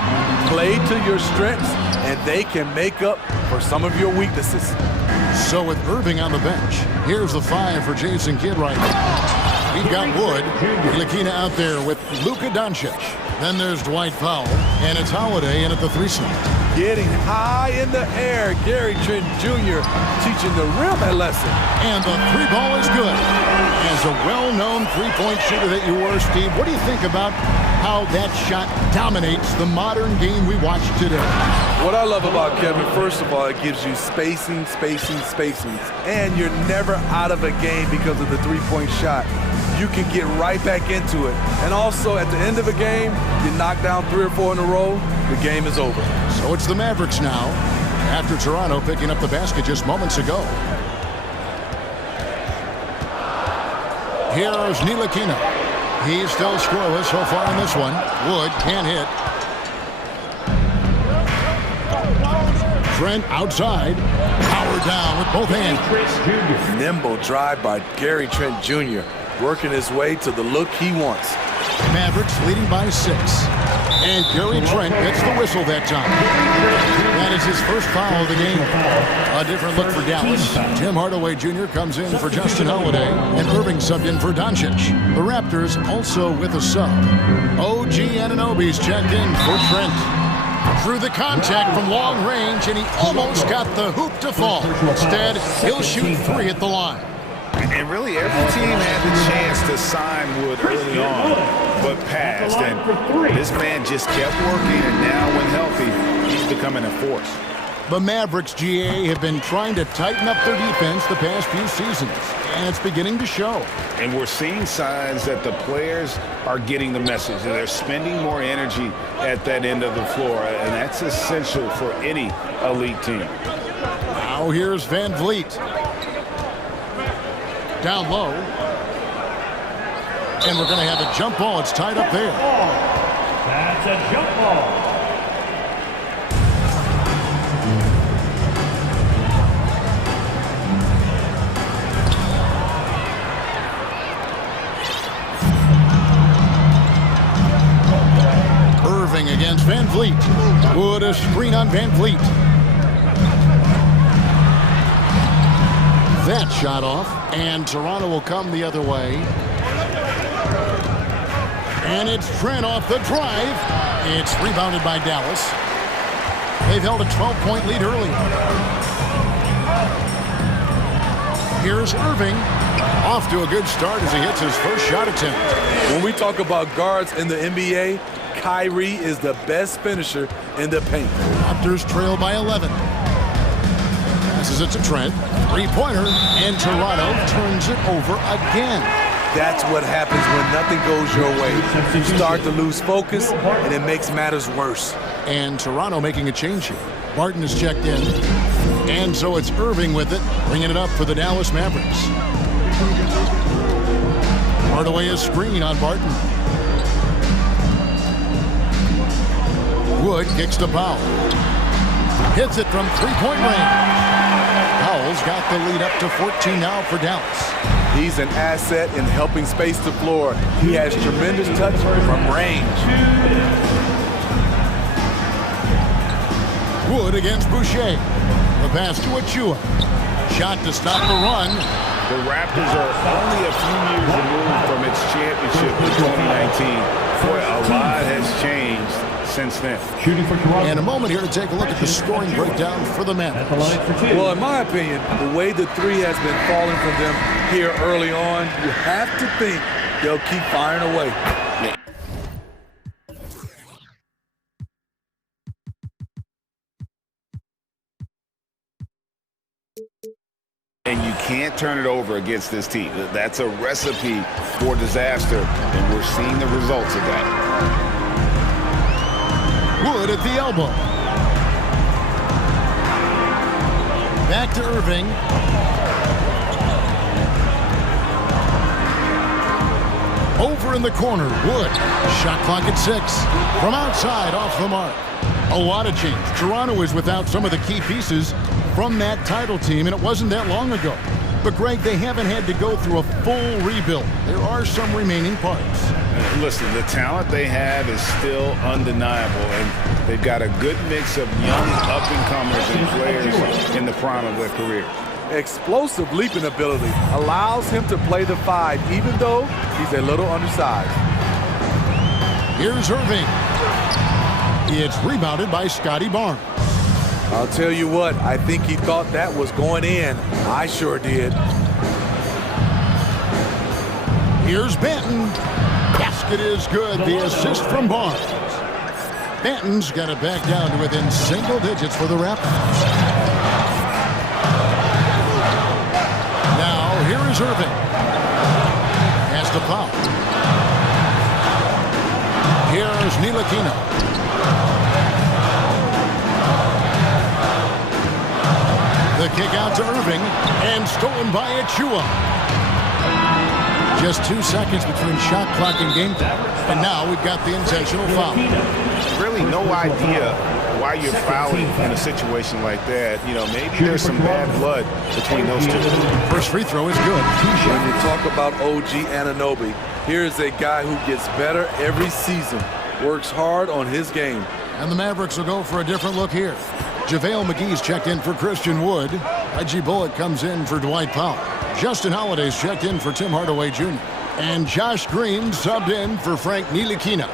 Play to your strengths, and they can make up for some of your weaknesses. So with Irving on the bench, here's the 5 for Jason Kidd right now. We've got Wood, Ntilikina out there with Luka Doncic. Then there's Dwight Powell, and it's Holiday in at the 3 slot. Getting high in the air, Gary Trent Jr. teaching the rim a lesson. And the 3 ball is good. As a well-known three-point shooter that you were, Steve, what do you think about how that shot dominates the modern game we watch today? What I love about Kevin, first of all, it gives you spacing. And you're never out of a game because of the three-point shot. You can get right back into it. And also, at the end of a game, you knock down 3 or 4 in a row, the game is over. So it's the Mavericks now, after Toronto picking up the basket just moments ago. Here's Ntilikina. He's still scoreless so far in this one. Wood can't hit. Trent outside. Powered down with both hands. Nimble drive by Gary Trent Jr. working his way to the look he wants. Mavericks leading by 6. And Gary Trent gets the whistle that time. That is his first foul of the game. A different look for Dallas. Tim Hardaway Jr. comes in for Justin Holiday, and Irving subbed in for Doncic. The Raptors also with a sub. OG Anunoby's checked in for Trent. Through the contact from long range, and he almost got the hoop to fall. Instead, he'll shoot 3 at the line. And really, every team had the chance to sign Wood early on, but passed. And this man just kept working, and now when healthy, he's becoming a force. The Mavericks, GA, have been trying to tighten up their defense the past few seasons, and it's beginning to show. And we're seeing signs that the players are getting the message, and they're spending more energy at that end of the floor, and that's essential for any elite team. Now here's Van Vliet. Down low. And we're going to have a jump ball. It's tied up there. That's a jump ball. Irving against Van Vliet. Wood a screen on Van Vliet. That shot off, and Toronto will come the other way. And it's Trent off the drive. It's rebounded by Dallas. They've held a 12-point lead early. Here's Irving. Off to a good start as he hits his first shot attempt. When we talk about guards in the NBA, Kyrie is the best finisher in the paint. Raptors trail by 11. Passes it to Trent. Three-pointer, and Toronto turns it over again. That's what happens when nothing goes your way. You start to lose focus, and it makes matters worse. And Toronto making a change here. Barton is checked in. And so it's Irving with it, bringing it up for the Dallas Mavericks. Hardaway a screen on Barton. Wood kicks to Powell. Hits it from three-point range. Powell's got the lead up to 14 now for Dallas. He's an asset in helping space the floor. He has tremendous touch from range. Wood against Boucher. The pass to Achua. Shot to stop the run. The Raptors are only a few years removed from its championship in 2019. Boy, a lot has changed since then. And a moment here to take a look at the scoring breakdown for the Mavericks. Well, in my opinion, the way the three has been falling from them here early on, you have to think they'll keep firing away. And you can't turn it over against this team. That's a recipe for disaster, and we're seeing the results of that. Wood at the elbow. Back to Irving. Over in the corner, Wood. Shot clock at 6. From outside, off the mark. A lot of change. Toronto is without some of the key pieces from that title team, and it wasn't that long ago. But, Greg, they haven't had to go through a full rebuild. There are some remaining parts. Listen, the talent they have is still undeniable, and they've got a good mix of young up-and-comers and players in the prime of their career. Explosive leaping ability allows him to play the 5, even though he's a little undersized. Here's Irving. It's rebounded by Scotty Barnes. I'll tell you what, I think he thought that was going in. I sure did. Here's Benton. Basket is good. The assist from Barnes. Benton's got it back down to within single digits for the Raptors. Now, here is Irving. Has to foul. Here's Ntilikina. The kick out to Irving, and stolen by Achua. Just 2 seconds between shot clock and game time. And now we've got the intentional foul. Really no idea why you're fouling in a situation like that. You know, maybe there's some bad blood between those two. First free throw is good. When you talk about OG Anunoby, here's a guy who gets better every season, works hard on his game. And the Mavericks will go for a different look here. JaVale McGee's checked in for Christian Wood. Reggie Bullock comes in for Dwight Powell. Justin Holiday's checked in for Tim Hardaway Jr. And Josh Green subbed in for Frank Ntilikina.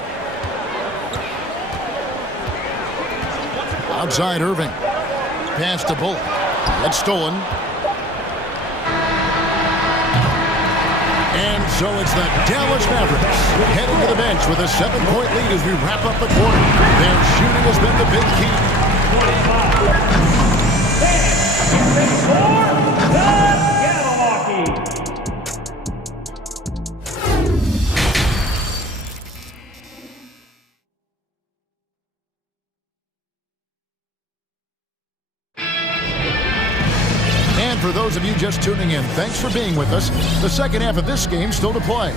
Outside Irving. Pass to Bullock. It's stolen. And so it's the Dallas Mavericks heading to the bench with a 7-point lead as we wrap up the quarter. Their shooting has been the big key. And for those of you just tuning in, thanks for being with us. The second half of this game still to play.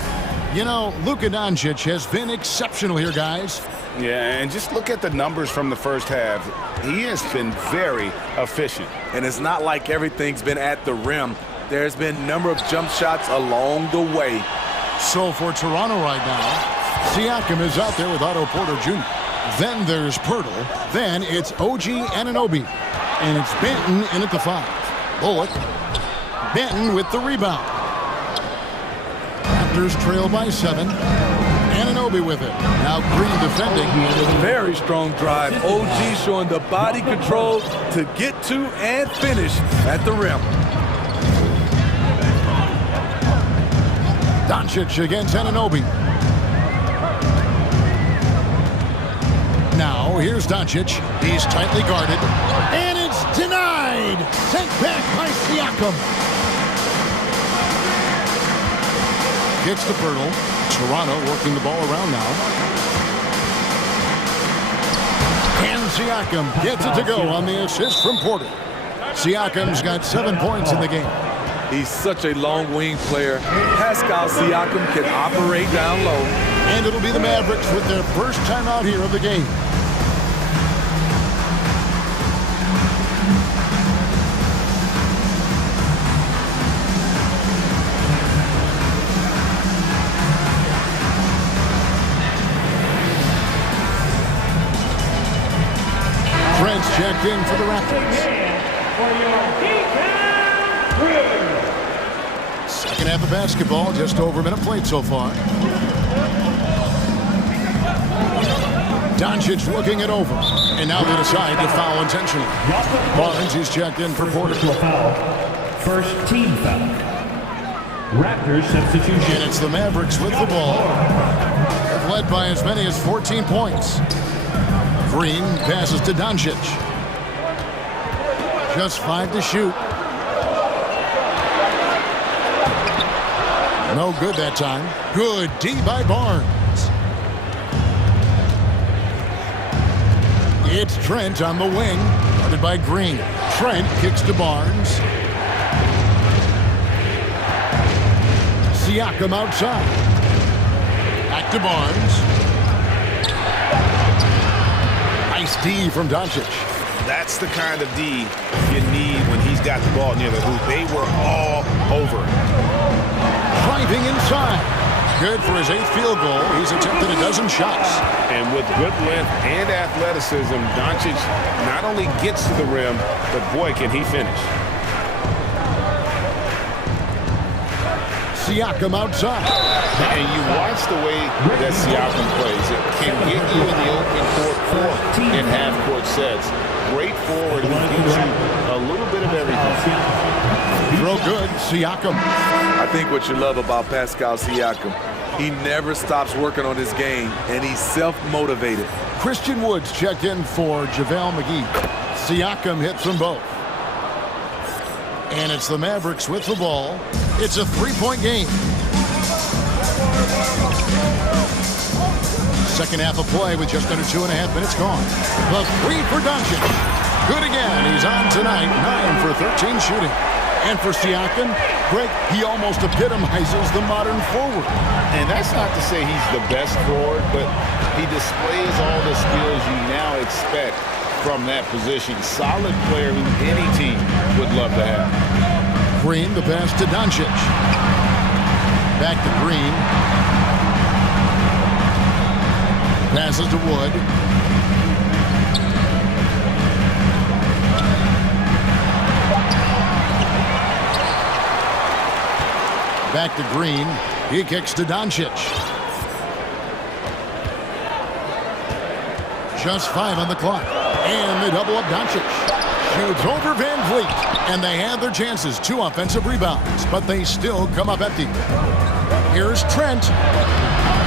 You know, Luka Doncic has been exceptional here, guys. Yeah, and just look at the numbers from the first half. He has been very efficient. And it's not like everything's been at the rim. There's been a number of jump shots along the way. So for Toronto right now, Siakam is out there with Otto Porter Jr. Then there's Pirtle. Then it's OG Anunoby. And it's Benton in at the 5. Bullock. Benton with the rebound. Raptors trail by 7. Anunoby with it. Now Green defending. Very strong drive. OG showing the body control to get to and finish at the rim. Doncic against Anunoby. Now here's Doncic. He's tightly guarded. And it's denied. Sent back by Siakam. Gets to Pirtle. Toronto working the ball around now. And Siakam gets it to go on the assist from Porter. Siakam's got 7 points in the game. He's such a long wing player. Pascal Siakam can operate down low. And it'll be the Mavericks with their first time out here of the game. in for the Raptors. Second half of basketball, just over a minute played so far. Doncic looking it over. And now they decide to foul intentionally. Barnes is checked in for Porter. First team foul. Raptors substitution. And it's the Mavericks with the ball. They've led by as many as 14 points. Green passes to Doncic. Just 5 to shoot. No good that time. Good D by Barnes. It's Trent on the wing, guarded by Green. Trent kicks to Barnes. Siakam outside. Back to Barnes. Nice D from Doncic. That's the kind of D you need when he's got the ball near the hoop. They were all over. Driving inside. Good for his 8th field goal. He's attempted a dozen shots. And with good length and athleticism, Doncic not only gets to the rim, but boy, can he finish. Siakam outside. And you watch the way that Siakam plays. It can get you in the open court or in half-court sets. Great forward who gives you a little bit of everything. Real good, Siakam. I think what you love about Pascal Siakam, he never stops working on his game, and he's self-motivated. Christian Woods checked in for JaVale McGee. Siakam hits them both. And it's the Mavericks with the ball. It's a 3-point game. Second half of play with just under 2.5 minutes gone. The 3 for Doncic. Good again. He's on tonight. 9 for 13 shooting. And for Siakam, Greg, he almost epitomizes the modern forward. And that's not to say he's the best forward, but he displays all the skills you now expect from that position. Solid player who any team would love to have. Green, the pass to Doncic. Back to Green. Passes to Wood. Back to Green. He kicks to Doncic. Just 5 on the clock. And they double up Doncic. Shoots over Van Vliet. And they have their chances. 2 offensive rebounds. But they still come up empty. Here's Trent.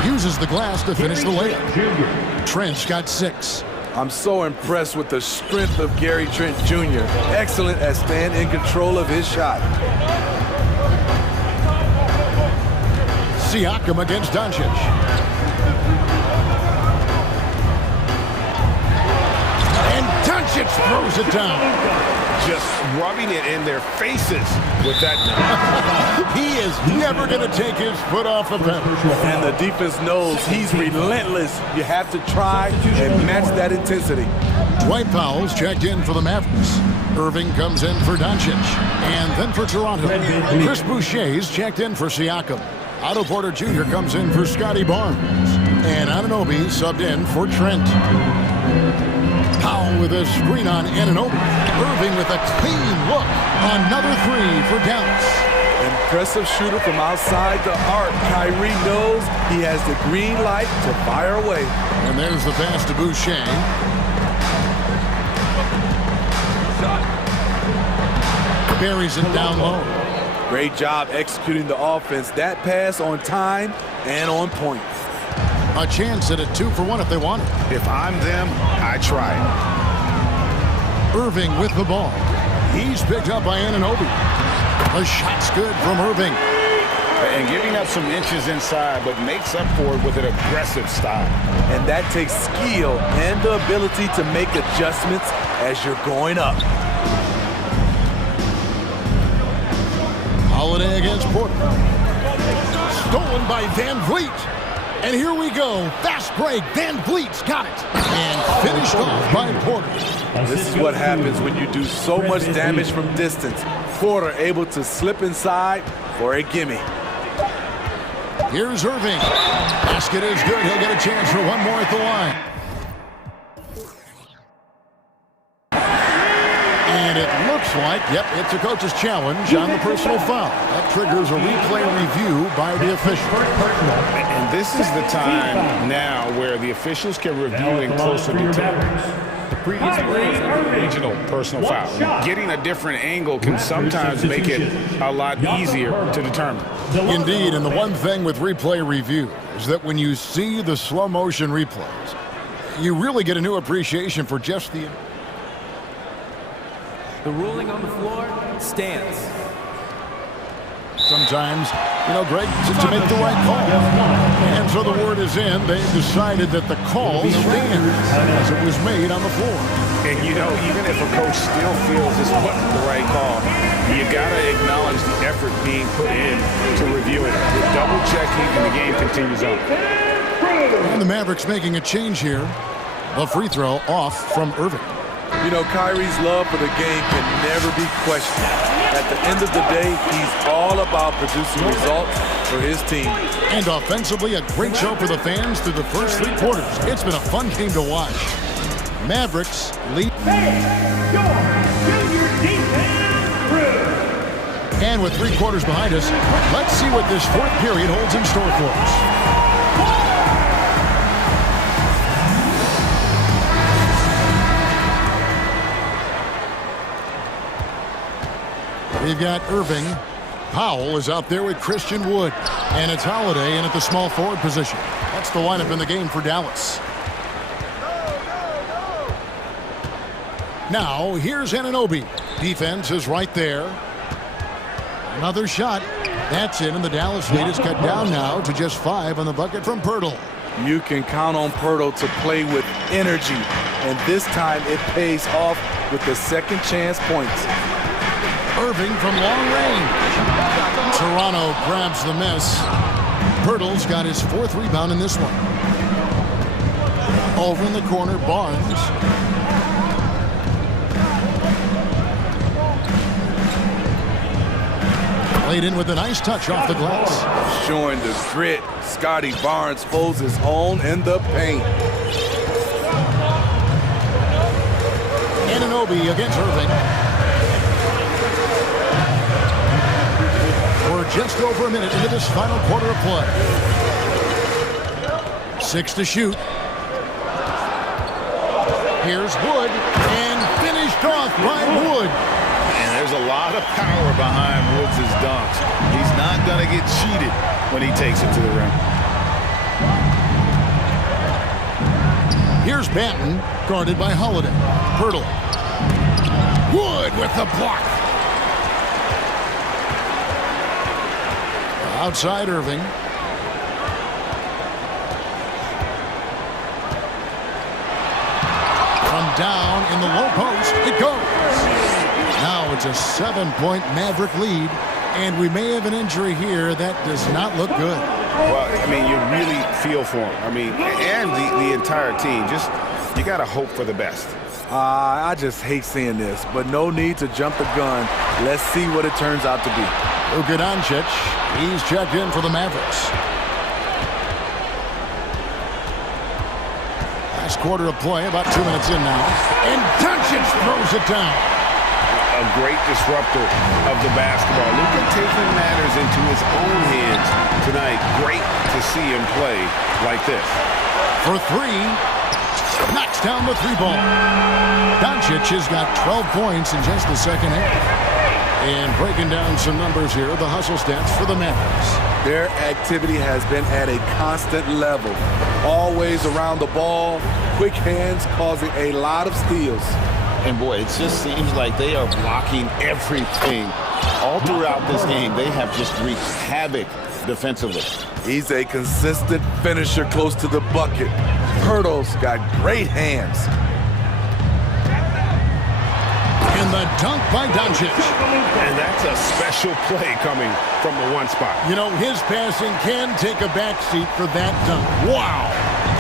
Uses the glass to finish the layup. Trent's got 6. I'm so impressed with the strength of Gary Trent Jr. Excellent at staying in control of his shot. Siakam against Doncic. And Doncic throws it down. Just rubbing it in their faces with that. He is never going to take his foot off the pedal. And the defense knows he's relentless. You have to try and match that intensity. Dwight Powell's checked in for the Mavericks. Irving comes in for Doncic. And then for Toronto, Chris Boucher's checked in for Siakam. Otto Porter Jr. comes in for Scotty Barnes. And Anunoby subbed in for Trent. Powell with a screen on Anunoby. Irving with a clean look. Another 3 for Dallas. Impressive shooter from outside the arc. Kyrie knows he has the green light to fire away. And there's the pass to Boucher. Buries it down low. Great job executing the offense. That pass on time and on point. A chance at a 2 for 1 if they want it. If I'm them, I try it. Irving with the ball. He's picked up by Anunoby. The shot's good from Irving. And giving up some inches inside, but makes up for it with an aggressive style. And that takes skill and the ability to make adjustments as you're going up. Holiday against Porter. Stolen by Van Vliet. And here we go. Fast break. Van Vliet's got it. And finished off by Porter. This is what happens when you do so much damage from distance. Porter able to slip inside for a gimme. Here's Irving. Basket is good. He'll get a chance for one more at the line. And it looks like, yep, it's a coach's challenge on the personal foul. That triggers a replay review by the official. And this is the time now where the officials can review in closer detail. The previous regional personal foul. Getting a different angle can sometimes make it a lot easier to determine. Indeed, and the one thing with replay review is that when you see the slow motion replays, you really get a new appreciation for just the... The ruling on the floor stands. Sometimes, you know, Greg, to make the right call. And so the word is in. They've decided that the call stands as it was made on the floor. And, you know, even if a coach still feels this wasn't the right call, you got to acknowledge the effort being put in to reviewing it. With double checking, and the game continues on. And the Mavericks making a change here. A free throw off from Irving. You know, Kyrie's love for the game can never be questioned. At the end of the day, he's all about producing results for his team. And offensively, a great show for the fans through the first 3 quarters. It's been a fun game to watch. Mavericks lead. And with 3 quarters behind us, let's see what this 4th period holds in store for us. We've got Irving. Powell is out there with Christian Wood. And it's Holiday in at the small forward position. That's the lineup in the game for Dallas. Now, here's Anunoby. Defense is right there. Another shot. That's in, and the Dallas lead is cut down now to just 5 on the bucket from Pirtle. You can count on Pirtle to play with energy. And this time it pays off with the second chance points. Irving from long range. Toronto grabs the miss. Pirtle's got his 4th rebound in this one. Over in the corner, Barnes. Played in with a nice touch off the glass. Showing the grit, Scotty Barnes holds his own in the paint. Anunoby against Irving. We're just over a minute into this final quarter of play. 6 to shoot. Here's Wood, and finished off by Wood. And there's a lot of power behind Woods' dunks. He's not going to get cheated when he takes it to the rim. Here's Banton, guarded by Holiday. Pirtle. Wood with the block. Outside Irving. From down in the low post, it goes. Now it's a 7-point Maverick lead, and we may have an injury here that does not look good. Well, I mean, you really feel for him. I mean, and the entire team. Just, you got to hope for the best. I just hate seeing this, but no need to jump the gun. Let's see what it turns out to be. Luka Doncic, he's checked in for the Mavericks. Last quarter of play, about 2 minutes in now. And Doncic throws it down. A great disruptor of the basketball. Luka taking matters into his own hands tonight. Great to see him play like this. For 3, knocks down the 3-ball. Doncic has got 12 points in just the second half. And breaking down some numbers here, the hustle stats for the Mavericks. Their activity has been at a constant level. Always around the ball, quick hands causing a lot of steals. And boy, it just seems like they are blocking everything. All throughout this game, they have just wreaked havoc defensively. He's a consistent finisher close to the bucket. Pirtle's got great hands. And the dunk by Doncic. And that's a special play coming from the one spot. You know, his passing can take a backseat for that dunk. Wow.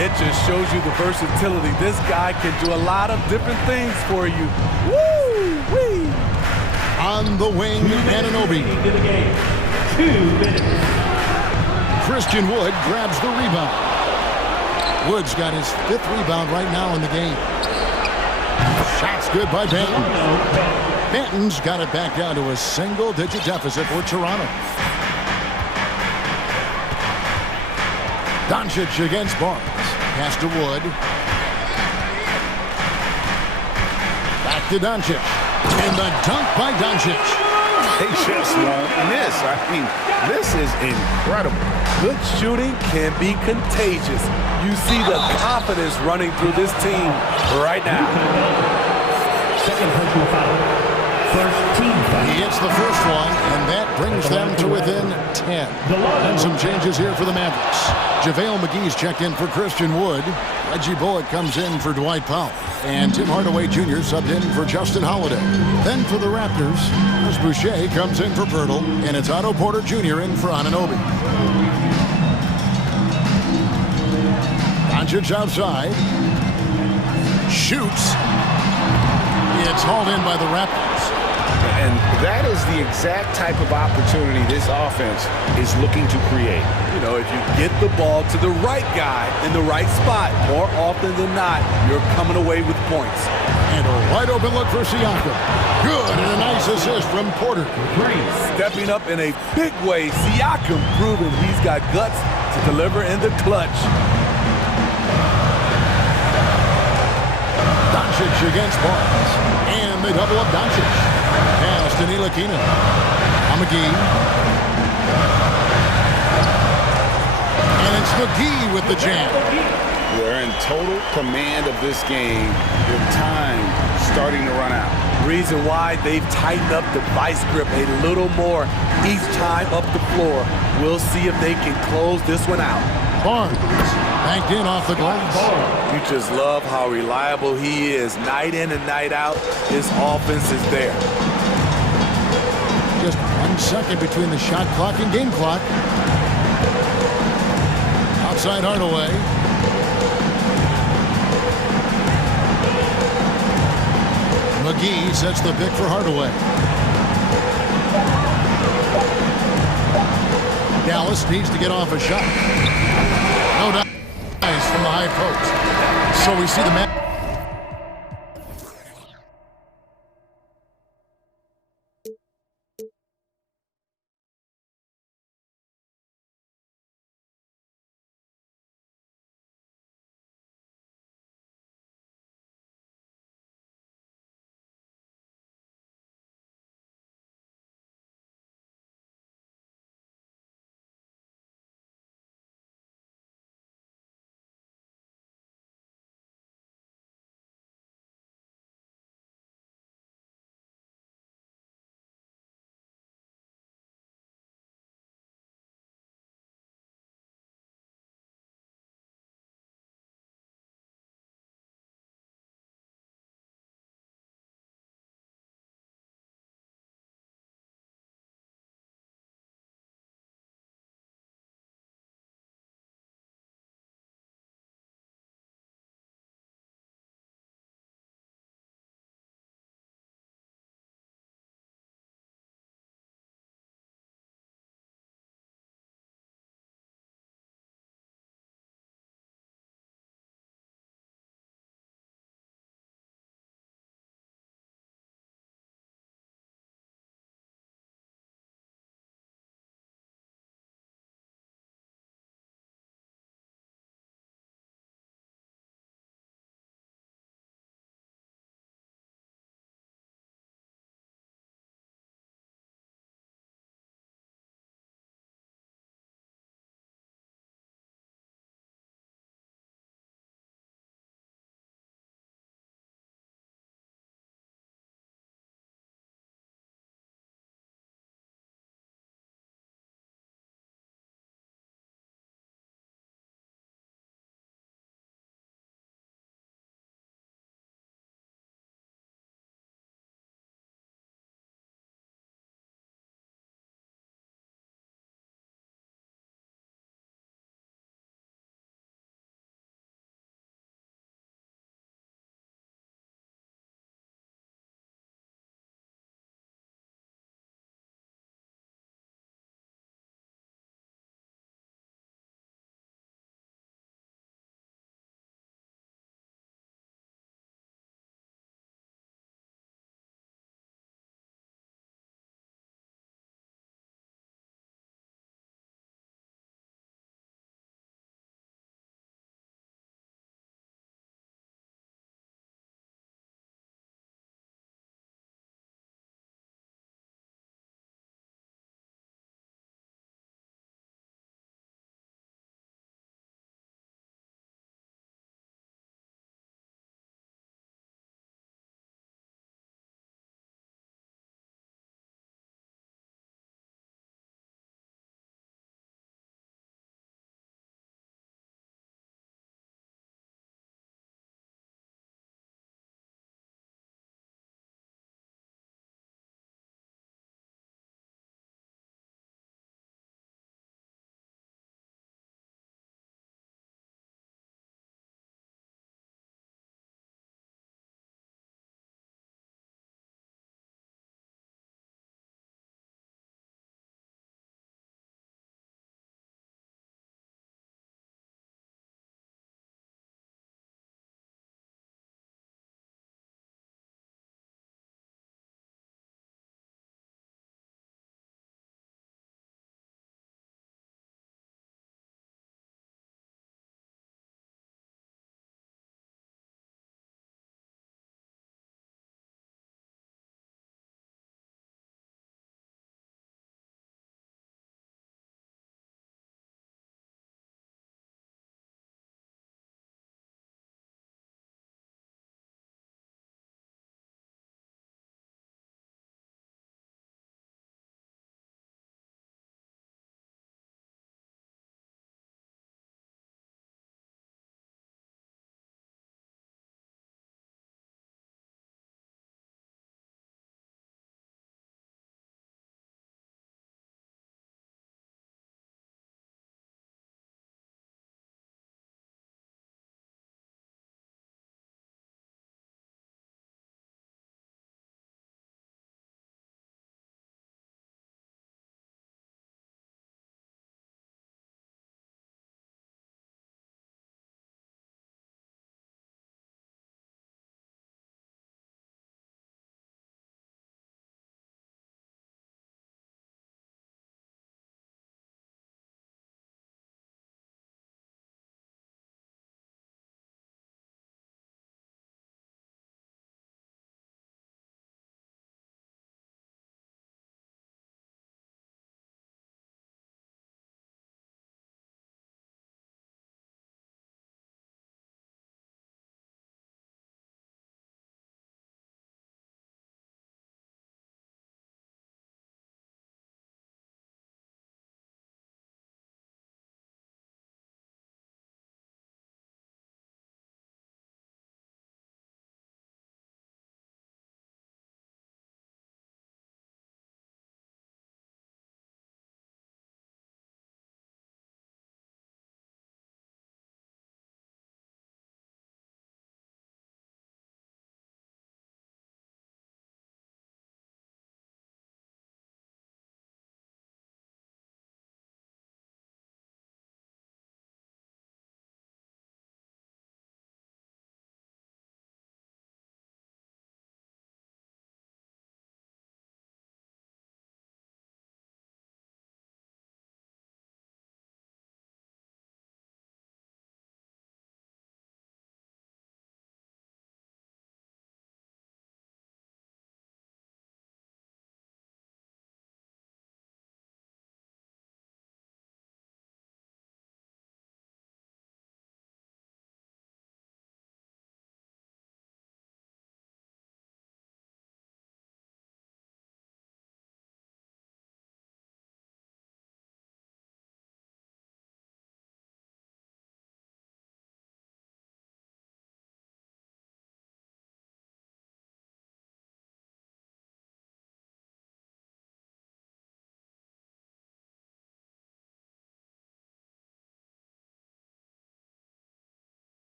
It just shows you the versatility. This guy can do a lot of different things for you. Woo-wee. On the wing, Anunoby. 2 minutes. Christian Wood grabs the rebound. Wood's got his 5th rebound right now in the game. Shot's good by Banton. Benton's got it back down to a single-digit deficit for Toronto. Doncic against Barnes. Pass to Wood. Back to Doncic. And the dunk by Doncic. They just won't miss. I mean, this is incredible. Good shooting can be contagious. You see the confidence running through this team right now. Second personal foul. First team foul. He hits the first one, and that brings them to within 10. And some changes here for the Mavericks. JaVale McGee's checked in for Christian Wood. Reggie Bullock comes in for Dwight Powell. And Tim Hardaway Jr. subbed in for Justin Holiday. Then for the Raptors, Chris Boucher comes in for Pirtle, and it's Otto Porter Jr. in for Anunoby. Doncic outside. Shoots. It's hauled in by the Raptors. And that is the exact type of opportunity this offense is looking to create. You know, if you get the ball to the right guy in the right spot, more often than not, you're coming away with points. And a wide open look for Siakam. Good, and a nice assist from Porter. Stepping up in a big way, Siakam proving he's got guts to deliver in the clutch. Doncic against Barnes. And they double up Doncic. Pass to Ntilikina. McGee. And it's McGee with the jam. They're in total command of this game with time starting to run out. Reason why they've tightened up the vice grip a little more each time up the floor. We'll see if they can close this one out. Barnes banked in off the glass. You just love how reliable he is. Night in and night out, his offense is there. Just 1 second between the shot clock and game clock. Outside Hardaway. McGee sets the pick for Hardaway. Dallas needs to get off a shot. No doubt. Nice from the high post. So we see the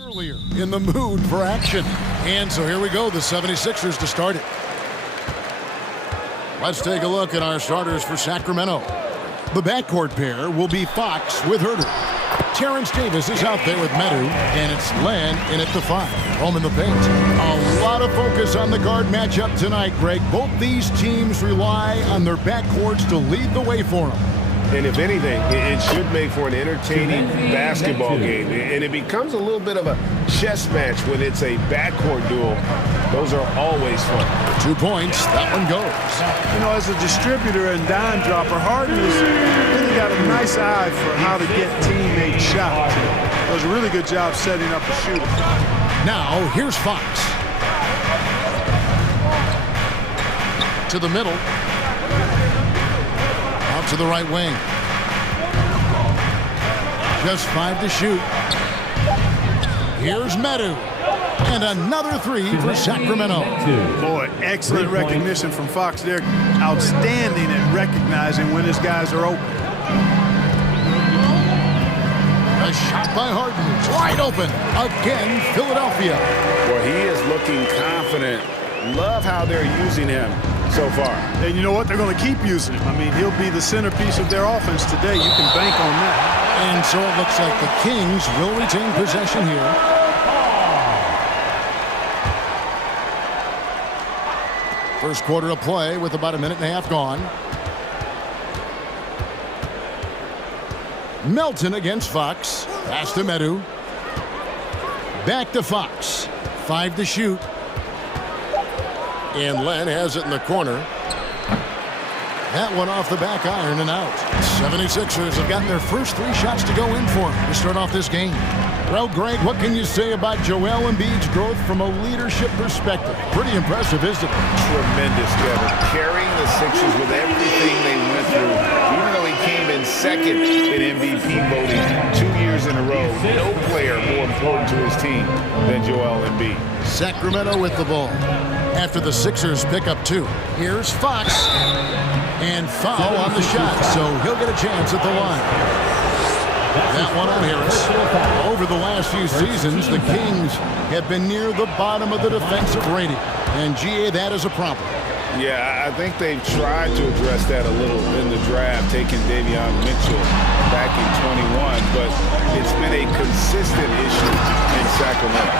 Earlier in the mood for action. And so here we go, the 76ers to start it. Let's take a look at our starters for Sacramento. The backcourt pair will be Fox with Herter. Terrence Davis is out there with Medu, and it's Len in at the 5. Roman the paint. A lot of focus on the guard matchup tonight, Greg. Both these teams rely on their backcourts to lead the way for them. And if anything, it should make for an entertaining basketball game. And it becomes a little bit of a chess match when it's a backcourt duel. Those are always fun. 2 points, that one goes. You know, as a distributor and dime dropper, Harden has really got a nice eye for how to get teammate shots. Does a really good job setting up a shooter. Now, here's Fox. To the middle. To the right wing. Just 5 to shoot. Here's Medu. And another 3 for Sacramento. Boy, excellent recognition from Fox there. Outstanding at recognizing when his guys are open. A shot by Harden. Wide open. Again, Philadelphia. Well, he is looking confident. Love how they're using him so far. And you know what? They're going to keep using him. I mean, he'll be the centerpiece of their offense today. You can bank on that. And so it looks like the Kings will retain possession here. First quarter of play with about a minute and a half gone. Melton against Fox. Pass to Medu. Back to Fox. 5 to shoot. And Len has it in the corner. That one off the back iron and out. 76ers have gotten their first 3 shots to go in for them to start off this game. Well, Greg, what can you say about Joel Embiid's growth from a leadership perspective? Pretty impressive, isn't it? Tremendous, Kevin. Carrying the Sixers with everything they went through. Even though he came in second in MVP voting 2 years in a row, no player more important to his team than Joel Embiid. Sacramento with the ball. After the Sixers pick up 2. Here's Fox. And foul on the shot, so he'll get a chance at the line. That one on Harris. Over the last few seasons, the Kings have been near the bottom of the defensive rating. And, GA, that is a problem. Yeah, I think they've tried to address that a little in the draft, taking Davion Mitchell back in 21, but it's been a consistent issue in Sacramento.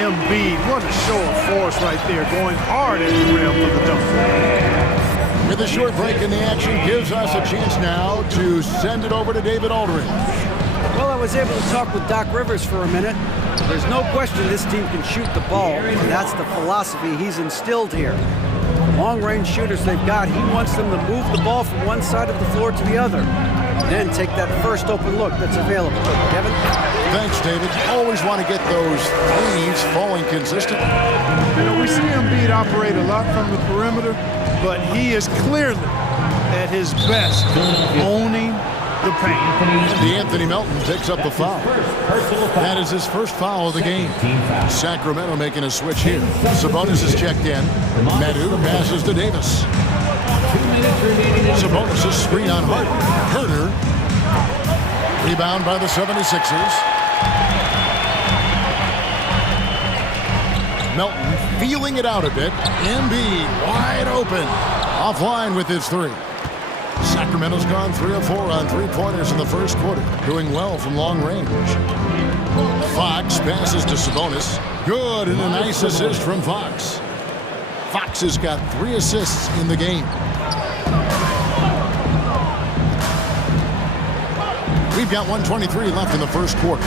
Embiid, what a show of force right there, going hard at the rim for the dunk. With a short break in the action, gives us a chance now to send it over to David Aldridge. Well, I was able to talk with Doc Rivers for a minute. There's no question this team can shoot the ball, and that's the philosophy he's instilled here. Long-range shooters they've got, he wants them to move the ball from one side of the floor to the other. Then take that first open look that's available. Kevin? Thanks, David. Always want to get those threes falling consistently. You know, we see Embiid operate a lot from the perimeter, but he is clearly at his best owning the paint. DeAnthony Melton picks up the foul. That is his first foul of the game. Sacramento making a switch here. Sabonis is checked in. Medu passes to Davis. Sabonis' screen on Harden. Herter. Rebound by the 76ers. Melton feeling it out a bit. Embiid wide open. Offline with his 3. Sacramento's gone 3 of 4 on 3-pointers in the first quarter. Doing well from long range. Fox passes to Sabonis. Good, and a nice assist from Fox. Fox has got 3 assists in the game. We've got 1:23 left in the first quarter.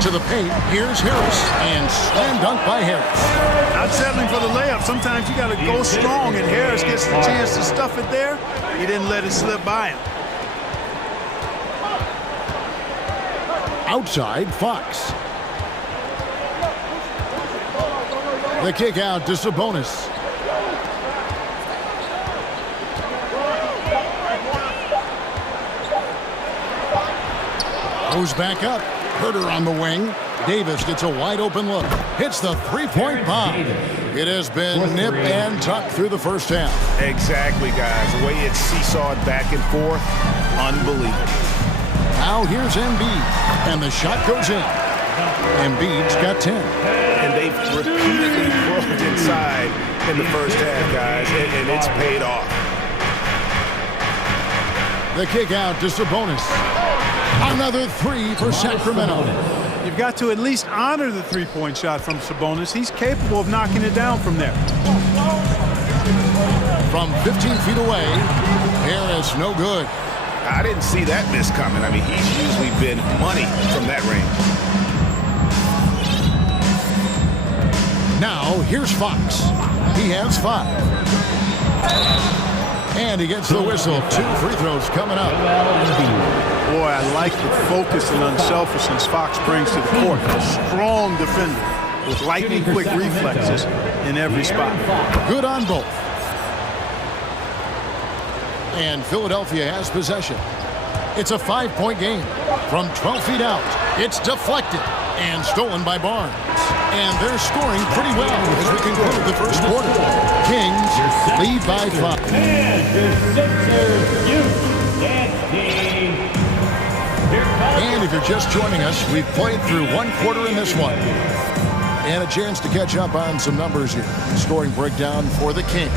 To the paint, here's Harris, and slam dunk by Harris. Not settling for the layup. Sometimes you got to go strong, and Harris gets the chance to stuff it there. He didn't let it slip by him. Outside, Fox. The kick out to Sabonis. Goes back up. Herter on the wing. Davis gets a wide open look. Hits the 3-point bomb. It has been nip and tuck through the first half. Exactly, guys. The way it's seesawed back and forth, unbelievable. Now here's Embiid, and the shot goes in. Embiid's got 10. And they've repeatedly broke inside in the first half, guys, and it's paid off. The kick out to Sabonis. Another three for Sacramento. You've got to at least honor the three-point shot from Sabonis. He's capable of knocking it down from there. From 15 feet away, Harris no good. I didn't see that miss coming. I mean, he's usually been money from that range. Now, here's Fox. He has 5. And he gets the whistle. 2 free throws coming up. Boy, I like the focus and unselfishness Fox brings to the court. A strong defender with lightning-quick reflexes in every spot. Good on both. And Philadelphia has possession. It's a 5-point game. From 12 feet out, it's deflected and stolen by Barnes. And they're scoring pretty well as we conclude the first quarter. Kings lead by 5. And if you're just joining us, we've played through 1 quarter in this one. And a chance to catch up on some numbers here. Scoring breakdown for the Kings.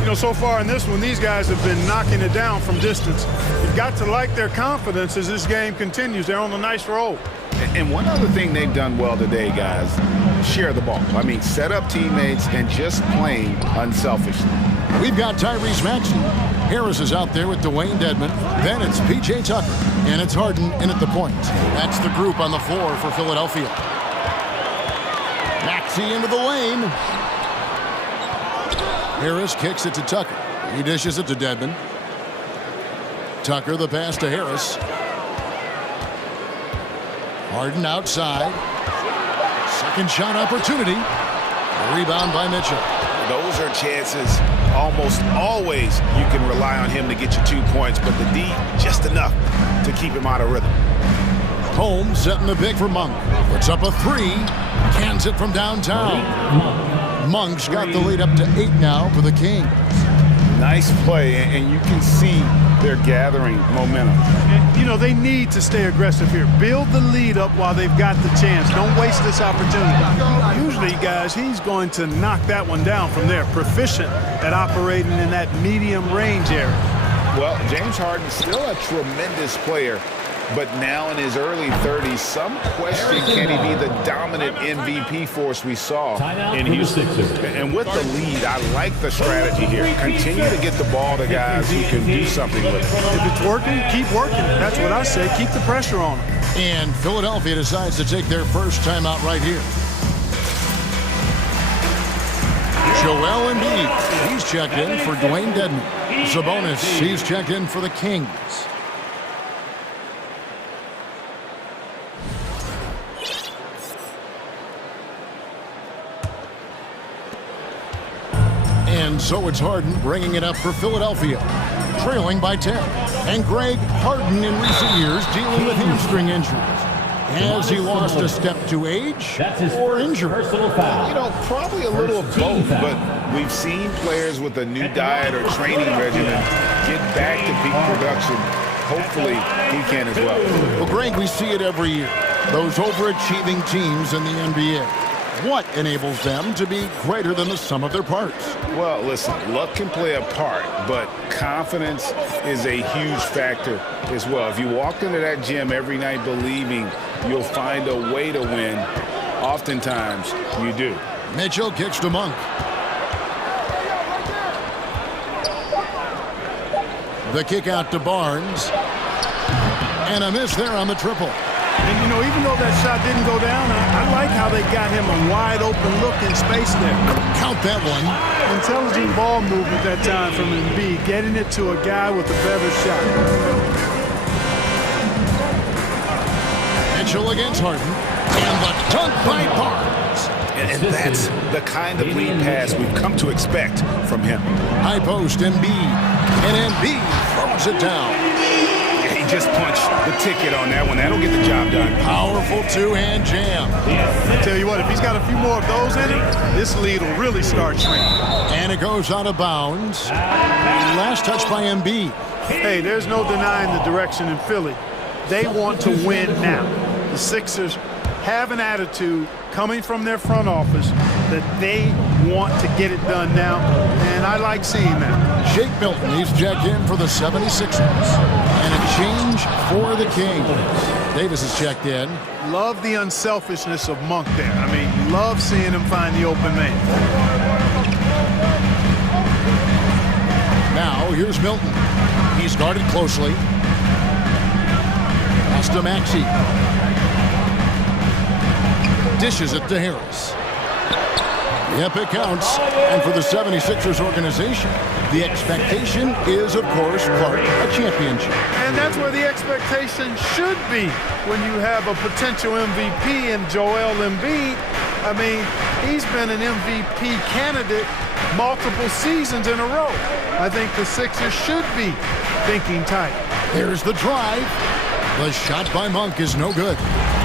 You know, so far in this one, these guys have been knocking it down from distance. You've got to like their confidence as this game continues. They're on a nice roll. And one other thing they've done well today, guys, share the ball. I mean, set up teammates and just playing unselfishly. We've got Tyrese Maxey. Harris is out there with Dwayne Dedmon. Then it's P.J. Tucker. And it's Harden in at the point. That's the group on the floor for Philadelphia. Maxey into the lane. Harris kicks it to Tucker. He dishes it to Dedmon. Tucker the pass to Harris. Harden outside. Second shot opportunity. A rebound by Mitchell. Those are chances almost always you can rely on him to get you 2 points, but the D just enough to keep him out of rhythm. Holmes setting the pick for Monk. Puts up a 3. Cans it from downtown. Monk's got the lead up to 8 now for the Kings. Nice play, and you can see they're gathering momentum. You know, they need to stay aggressive here. Build the lead up while they've got the chance. Don't waste this opportunity. Usually, guys, he's going to knock that one down from there. Proficient at operating in that medium range area. Well, James Harden's still a tremendous player, but now in his early 30s, some question can he be the dominant MVP force we saw in Houston. And with the lead, I like the strategy here. Continue to get the ball to guys who can do something with it. If it's working, keep working. That's what I say. Keep the pressure on them. And Philadelphia decides to take their first timeout right here. Joel Embiid, he's checked in for Dwayne Dedmon. Sabonis, he's checked in for the Kings. And so it's Harden bringing it up for Philadelphia, trailing by 10. And Greg Harden in recent years dealing with hamstring injuries. Has he lost a step to age or injury? You know, probably a little of both, but we've seen players with a new diet or training regimen get back to peak production. Hopefully, he can as well. Well, Greg, we see it every year. Those overachieving teams in the NBA. What enables them to be greater than the sum of their parts? Well, listen, luck can play a part, but confidence is a huge factor as well. If you walk into that gym every night believing you'll find a way to win, oftentimes you do. Mitchell kicks to Monk. The kick out to Barnes. And a miss there on the triple. And, you know, even though that shot didn't go down, I like how they got him a wide-open look in space there. Count that one. Intelligent ball movement that time from Embiid, getting it to a guy with a better shot. Mitchell against Harden. And the dunk by Barnes. And that's the kind of lead pass we've come to expect from him. High post, Embiid. And Embiid throws it down. He just punched the ticket on that one. That'll get the job done. Powerful two-hand jam. I tell you what, if he's got a few more of those in him, this lead will really start shrinking. And it goes out of bounds. Last touch by Embiid. Hey, there's no denying the direction in Philly. They want to win now. The Sixers have an attitude coming from their front office that they want to get it done now, and I like seeing that. Jake Milton, he's checked in for the 76ers. And a change for the Kings. Davis is checked in. Love the unselfishness of Monk there. I mean, love seeing him find the open man. Now, here's Milton. He's guarded closely. Pass to Maxey. Dishes it to Harris. Yep, it counts. And for the 76ers organization, the expectation is, of course, Clark, a championship. And that's where the expectation should be when you have a potential MVP in Joel Embiid. I mean, he's been an MVP candidate multiple seasons in a row. I think the Sixers should be thinking tight. There's the drive. The shot by Monk is no good.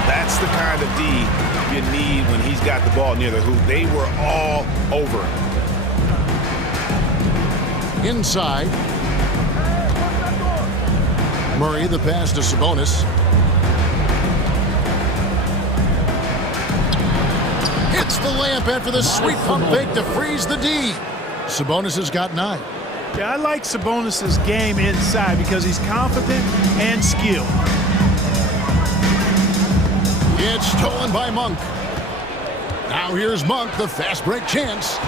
That's the kind of D you need when he's got the ball near the hoop. They were all over him. Inside. Murray, the pass to Sabonis. Hits the layup after the sweet pump fake to freeze the D. Sabonis has got 9. Yeah, I like Sabonis' game inside because he's confident and skilled. It's stolen by Monk. Now here's Monk, the fast break chance.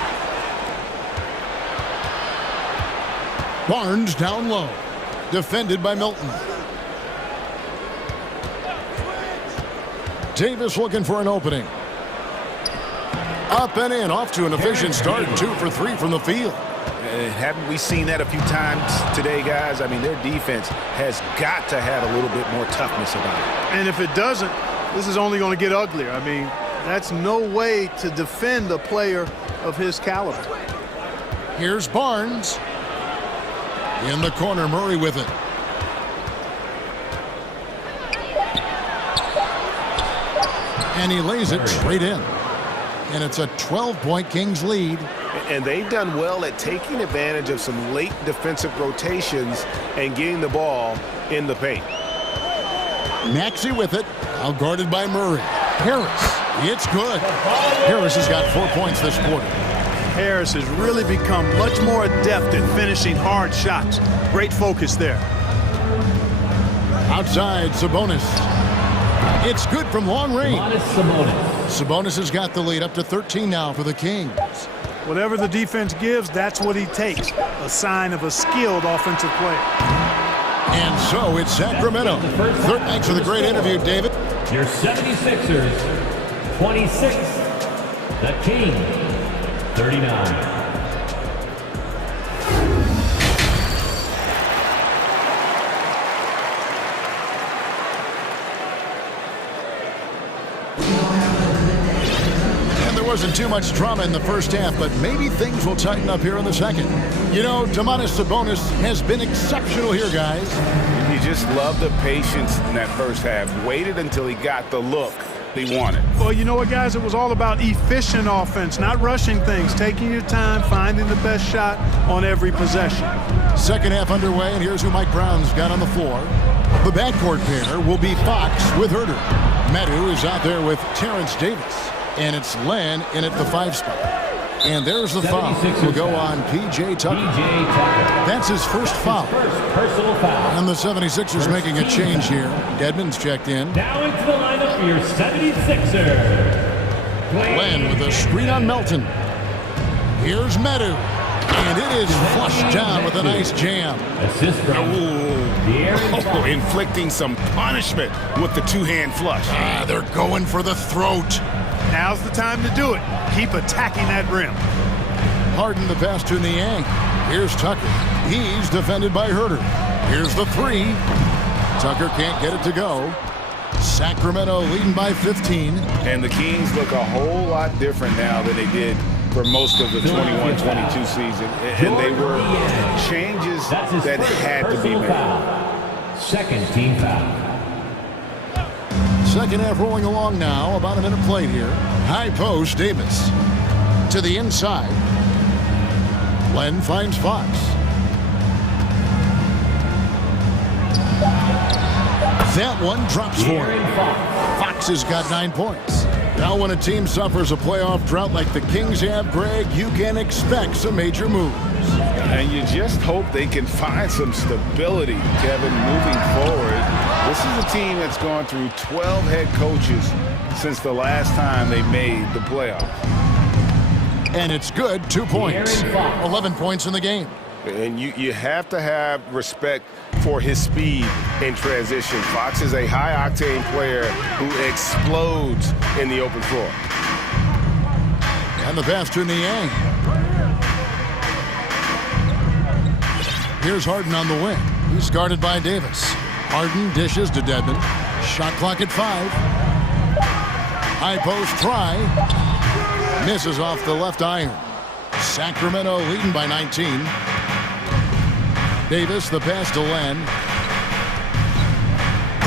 Barnes down low. Defended by Milton. Davis looking for an opening. Up and in, off to an efficient start. 2 for 3 from the field. Haven't we seen that a few times today, guys? I mean, their defense has got to have a little bit more toughness about it. And if it doesn't, this is only going to get uglier. I mean, that's no way to defend a player of his caliber. Here's Barnes. In the corner, Murray with it. And he lays it straight in. And it's a 12-point Kings lead. And they've done well at taking advantage of some late defensive rotations and getting the ball in the paint. Maxey with it. Now guarded by Murray. Harris. It's good. Harris has got 4 points this quarter. Harris has really become much more adept at finishing hard shots. Great focus there. Outside, Sabonis. It's good from long range. Sabonis has got the lead up to 13 now for the Kings. Whatever the defense gives, that's what he takes. A sign of a skilled offensive player. And so it's Sacramento. Thanks for the great interview, David. Your 76ers, 26. The Kings, 39. Wasn't too much drama in the first half, but maybe things will tighten up here in the second. You know, Domantas Sabonis has been exceptional here, guys. You just love the patience in that first half. Waited until he got the look he wanted. Well, you know what, guys? It was all about efficient offense, not rushing things, taking your time, finding the best shot on every possession. Second half underway, and here's who Mike Brown's got on the floor. The backcourt pair will be Fox with Herter. Medu is out there with Terrence Davis. And it's Len in at the 5 spot. And there's the foul. Will go on P.J. Tucker. That's his first foul. Personal foul. And the 76ers making a change here. Dedmon's checked in. Now into the lineup for your 76ers. Len with a screen on Melton. Here's Medu. And it is flushed down with a nice jam. Assist from inflicting some punishment with the two-hand flush. They're going for the throat. Now's the time to do it. Keep attacking that rim. Harden the pass to Niang. Here's Tucker. He's defended by Herter. Here's the 3. Tucker can't get it to go. Sacramento leading by 15. And the Kings look a whole lot different now than they did for most of the 21-22 season. And they were changes that had to be made. Second team foul. Second half rolling along now. About a minute played here. High post, Davis. To the inside. Len finds Fox. That one drops for him. Fox Fox has got 9 points. Now when a team suffers a playoff drought like the Kings have, Greg, you can expect some major moves. And you just hope they can find some stability, Kevin, moving forward. This is a team that's gone through 12 head coaches since the last time they made the playoffs. And it's good, 2 points. 11 points in the game. And you have to have respect for his speed in transition. Fox is a high-octane player who explodes in the open floor. And the pass to Niang. Here's Harden on the wing. He's guarded by Davis. Harden dishes to Dedmon. Shot clock at 5. High post try. Misses off the left iron. Sacramento leading by 19. Davis, the pass to Len.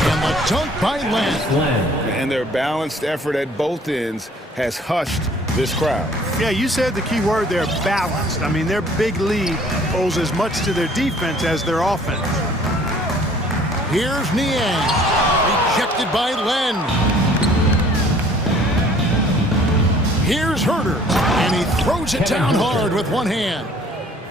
And the dunk by Len. And their balanced effort at both ends has hushed this crowd. Yeah, you said the key word there, balanced. I mean, their big lead owes as much to their defense as their offense. Here's Niang. Rejected by Len. Here's Herder. And he throws it down hard with one hand.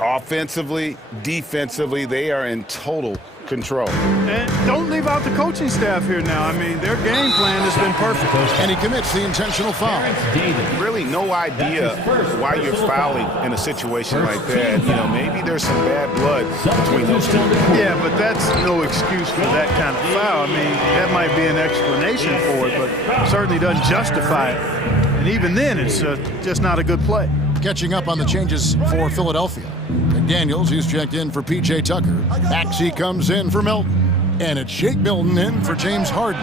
Offensively, defensively, they are in total control. And don't leave out the coaching staff here now. I mean, their game plan has been perfect. And he commits the intentional foul. Really no idea why you're fouling in a situation like that. You know, maybe there's some bad blood between those two. Yeah, but that's no excuse for that kind of foul. I mean, that might be an explanation for it, but certainly doesn't justify it. And even then, it's just not a good play. Catching up on the changes for Philadelphia. McDaniels, who's checked in for P.J. Tucker. Maxey comes in for Milton. And it's Shake Milton in for James Harden.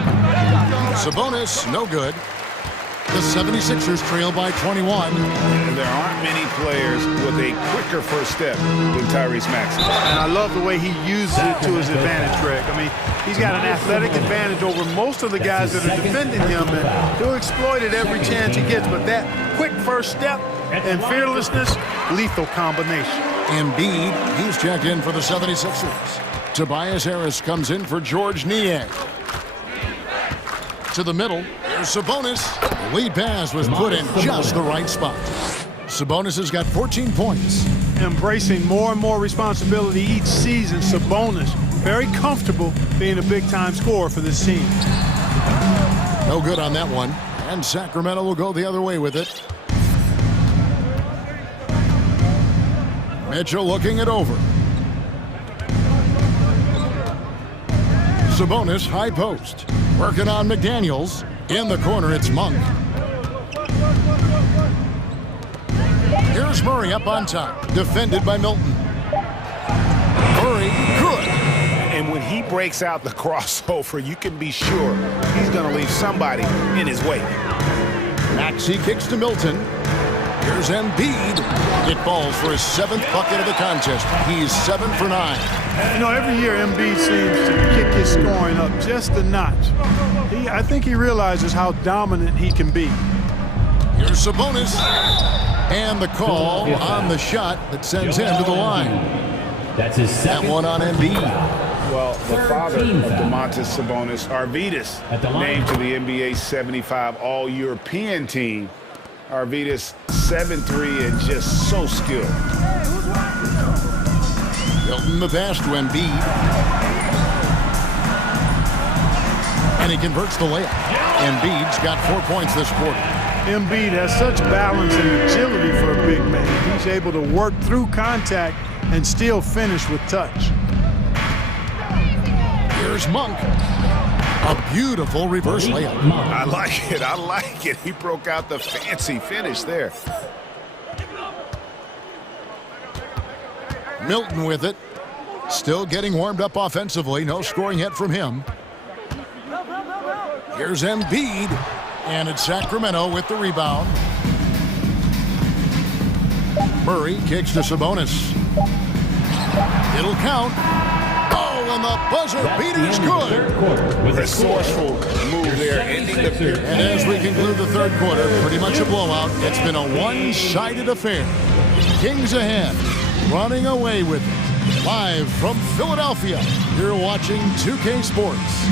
Sabonis, no good. The 76ers trail by 21. And there aren't many players with a quicker first step than Tyrese Maxey. And I love the way he uses it to his advantage, Greg. I mean, he's got an athletic advantage over most of the guys that are defending him, and he'll exploit it every chance he gets. But that quick first step and fearlessness, lethal combination. Embiid, he's checked in for the 76ers. Tobias Harris comes in for George Niang. To the middle, there's Sabonis. The lead pass was put in just the right spot. Sabonis has got 14 points. Embracing more and more responsibility each season, Sabonis very comfortable being a big-time scorer for this team. No good on that one. And Sacramento will go the other way with it. Mitchell looking it over. Sabonis, high post. Working on McDaniels. In the corner, it's Monk. Here's Murray up on top. Defended by Milton. Murray, good. And when he breaks out the crossover, you can be sure he's going to leave somebody in his way. Maxey kicks to Milton. Here's Embiid. It falls for his 7th bucket of the contest. He's 7 for 9. You know, every year Embiid seems to kick his scoring up just a notch. I think he realizes how dominant he can be. Here's Sabonis. And the call on the shot that sends him to the line. That's his second. That one on Embiid. Well, the father of Domantas Sabonis, Arvydas, named to the NBA 75 All-European team. Arvydas 7'3" and just so skilled. Milton the pass to Embiid. And he converts the layup. Embiid's got 4 points this quarter. Embiid has such balance and agility for a big man. He's able to work through contact and still finish with touch. Here's Monk. A beautiful reverse layup. I like it. I like it. He broke out the fancy finish there. Milton with it. Still getting warmed up offensively. No scoring yet from him. Here's Embiid. And it's Sacramento with the rebound. Murray kicks to Sabonis. It'll count. Oh, and the buzzer beater's good. Resourceful move there, ending the period. And as we conclude the third quarter, pretty much a blowout. It's been a one-sided affair. Kings ahead, running away with it. Live from Philadelphia, you're watching 2K Sports.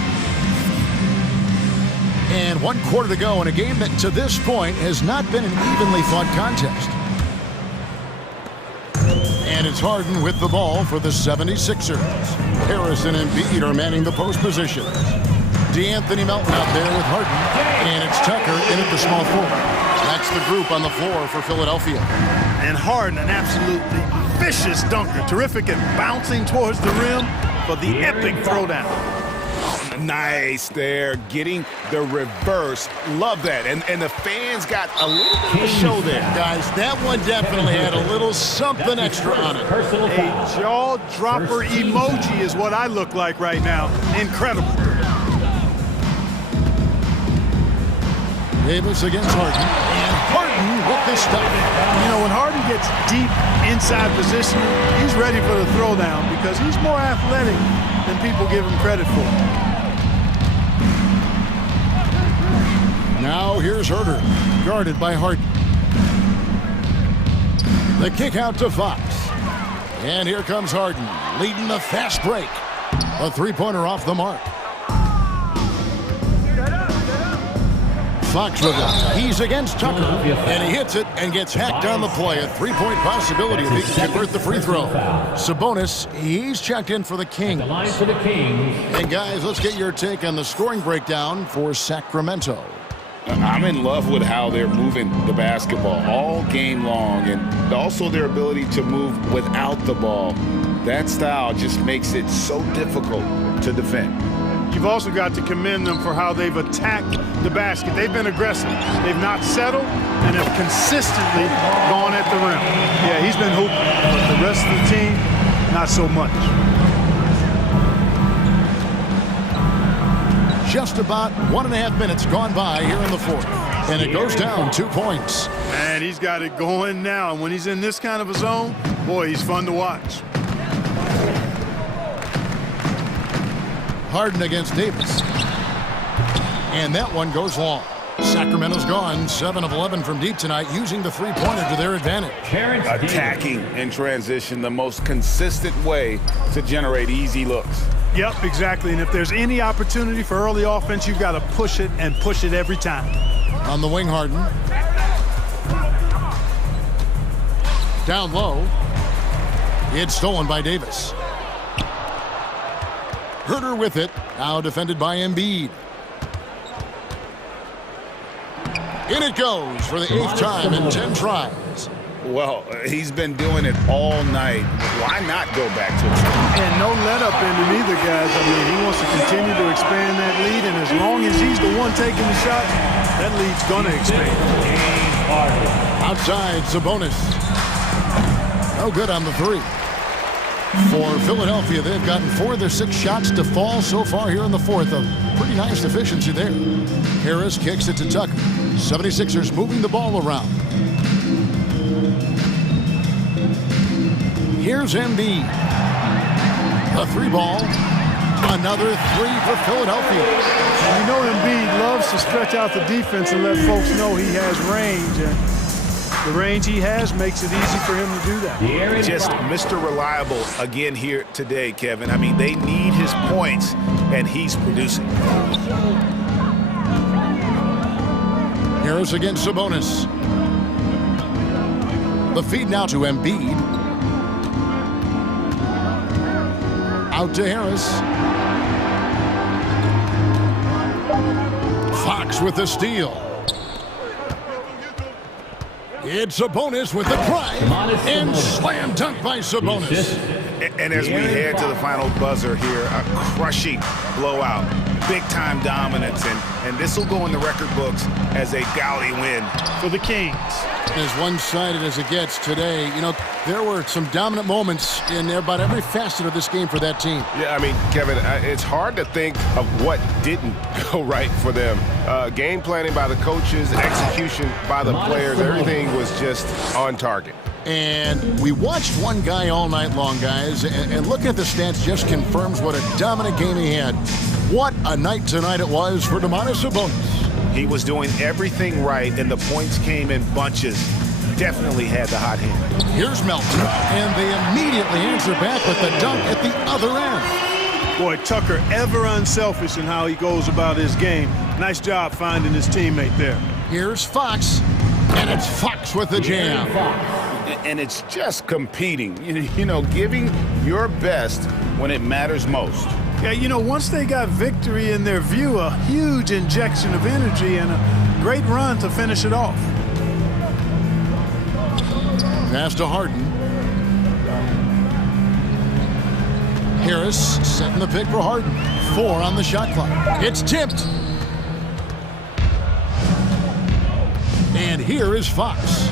And 1 quarter to go in a game that to this point has not been an evenly fought contest. And it's Harden with the ball for the 76ers. Harrison and Embiid are manning the post position. D'Anthony Melton out there with Harden. And it's Tucker in at the small forward. That's the group on the floor for Philadelphia. And Harden, an absolutely vicious dunker. Terrific at bouncing towards the rim for the epic throwdown. Nice there, getting the reverse. Love that. And the fans got a little bit of a show there. Guys, that one definitely had a little something extra on it. A jaw-dropper emoji is what I look like right now. Incredible. Davis against Harden. And Harden with the stop. You know, when Harden gets deep inside positioning, he's ready for the throwdown because he's more athletic than people give him credit for. Now here's Herter, guarded by Harden. The kick out to Fox. And here comes Harden, leading the fast break. A three-pointer off the mark. Fox with it. He's against Tucker. And he hits it and gets hacked on the play. A three-point possibility if he can convert the free throw. Sabonis, he's checked in for the Kings. And guys, let's get your take on the scoring breakdown for Sacramento. I'm in love with how they're moving the basketball all game long, and also their ability to move without the ball. That style just makes it so difficult to defend. You've also got to commend them for how they've attacked the basket. They've been aggressive. They've not settled and have consistently gone at the rim. Yeah, he's been hooping, but the rest of the team, not so much. Just about 1.5 minutes gone by here in the fourth. And it goes down 2 points. Man, he's got it going now. And when he's in this kind of a zone, boy, he's fun to watch. Harden against Davis. And that one goes long. Sacramento's gone 7 of 11 from deep tonight, using the three-pointer to their advantage. Attacking in transition, the most consistent way to generate easy looks. Yep, exactly. And if there's any opportunity for early offense, you've got to push it and push it every time. On the wing, Harden. Down low. It's stolen by Davis. Herter with it. Now defended by Embiid. In it goes for the 8th time in 10 tries. Well, he's been doing it all night. Why not go back to it? And no let-up ending either, guys. I mean, he wants to continue to expand that lead, and as long as he's the one taking the shot, that lead's going to expand. Outside, Sabonis. No good on the three. For Philadelphia, they've gotten 4 of their 6 shots to fall so far here in the fourth. A pretty nice efficiency there. Harris kicks it to Tucker. 76ers moving the ball around. Here's Embiid. A 3-ball. Another 3 for Philadelphia. You know Embiid loves to stretch out the defense and let folks know he has range. And the range he has makes it easy for him to do that. Just Mr. Reliable again here today, Kevin. I mean, they need his points, and he's producing. Harris against Sabonis. The feed now to Embiid. Out to Harris. Fox with the steal. It's Sabonis with the drive. And slam dunk by Sabonis. And as we head to the final buzzer here, a crushing blowout. Big-time dominance. And this will go in the record books as a gaudy win for the Kings. As one-sided as it gets today, you know, there were some dominant moments in about every facet of this game for that team. Yeah, I mean, Kevin, it's hard to think of what didn't go right for them. Game planning by the coaches, execution by the players, everything was just on target. And we watched one guy all night long, guys, and looking at the stats just confirms what a dominant game he had. What a night tonight it was for Sabonis. He was doing everything right, and the points came in bunches. Definitely had the hot hand. Here's Melton, and they immediately answer back with the dunk at the other end. Boy, Tucker ever unselfish in how he goes about his game. Nice job finding his teammate there. Here's Fox, and it's Fox with the jam. And it's just competing, you know, giving your best when it matters most. Yeah, you know, once they got victory in their view, a huge injection of energy and a great run to finish it off. Pass to Harden. Harris setting the pick for Harden. 4 on the shot clock. It's tipped. And here is Fox.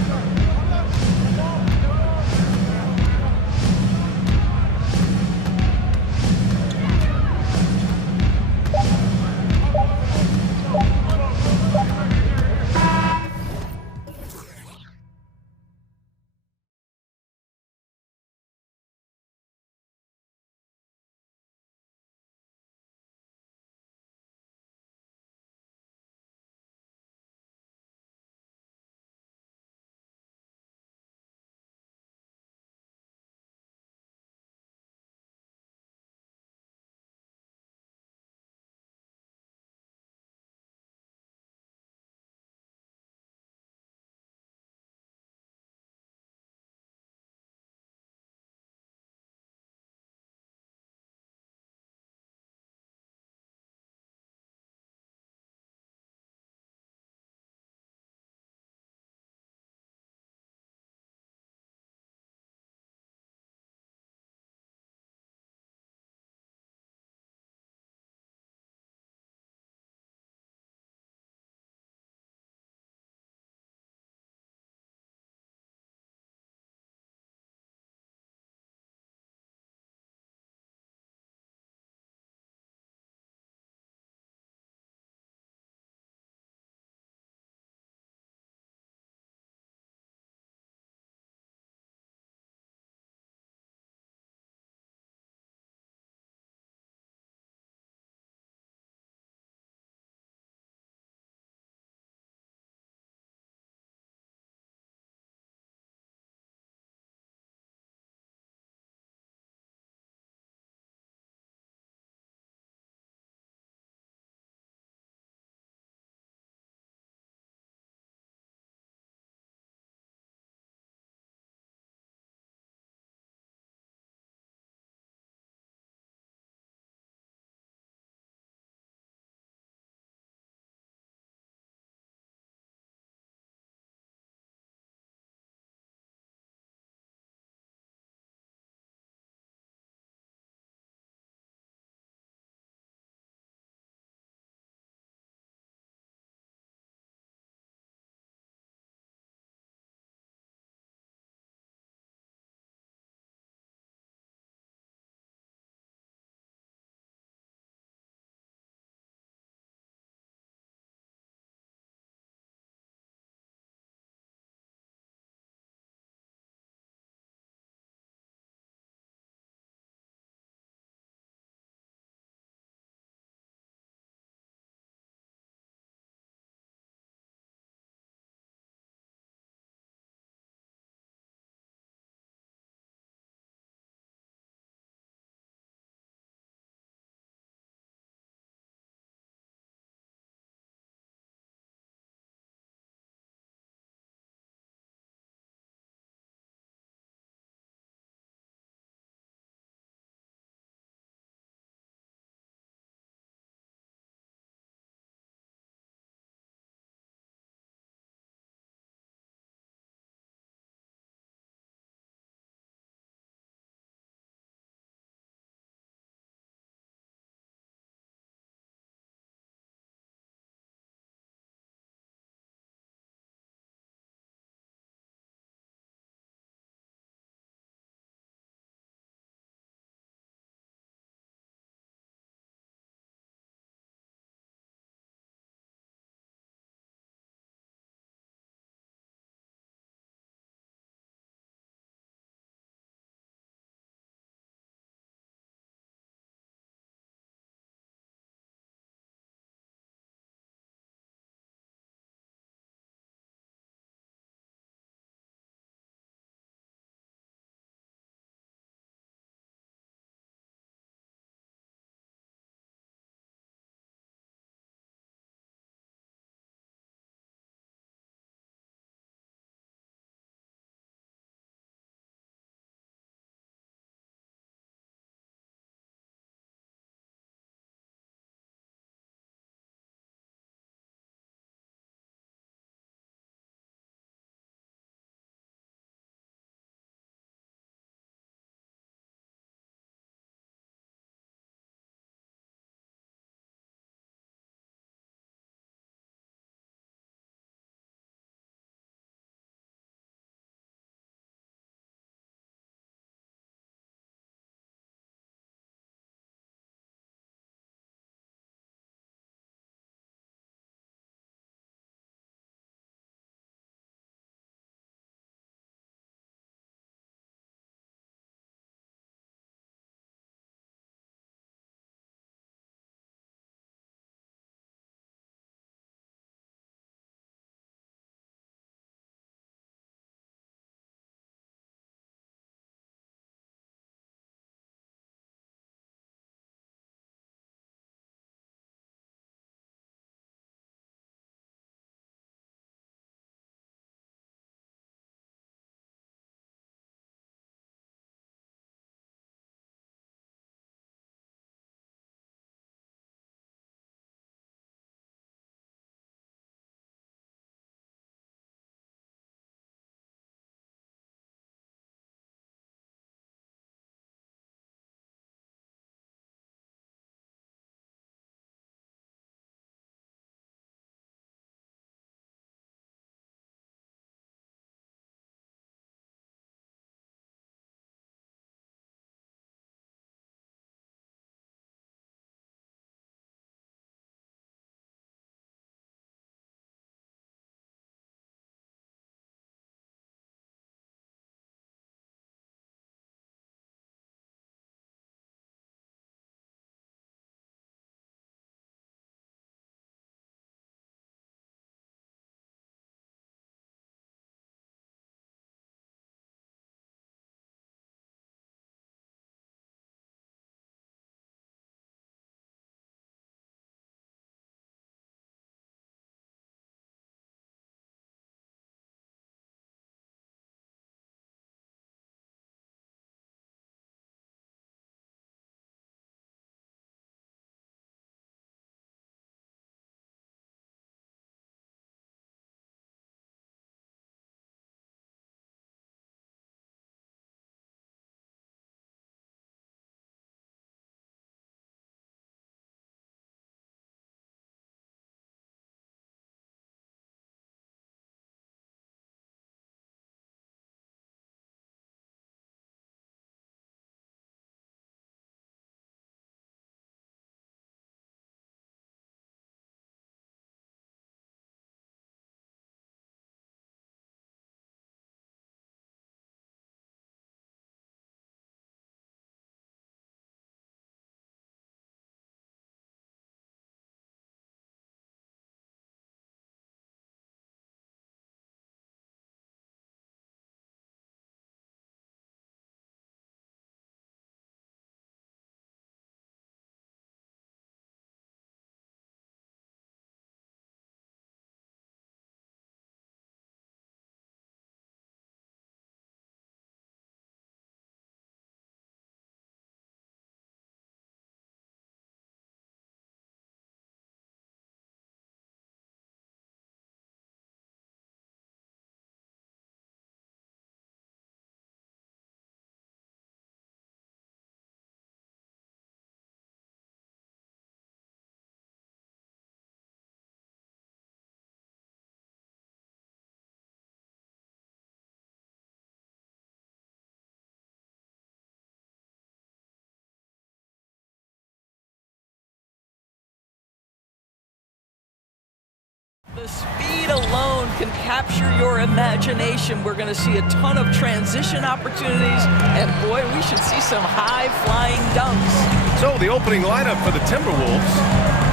can capture your imagination. We're going to see a ton of transition opportunities, and boy, we should see some high-flying dunks. So the opening lineup for the Timberwolves.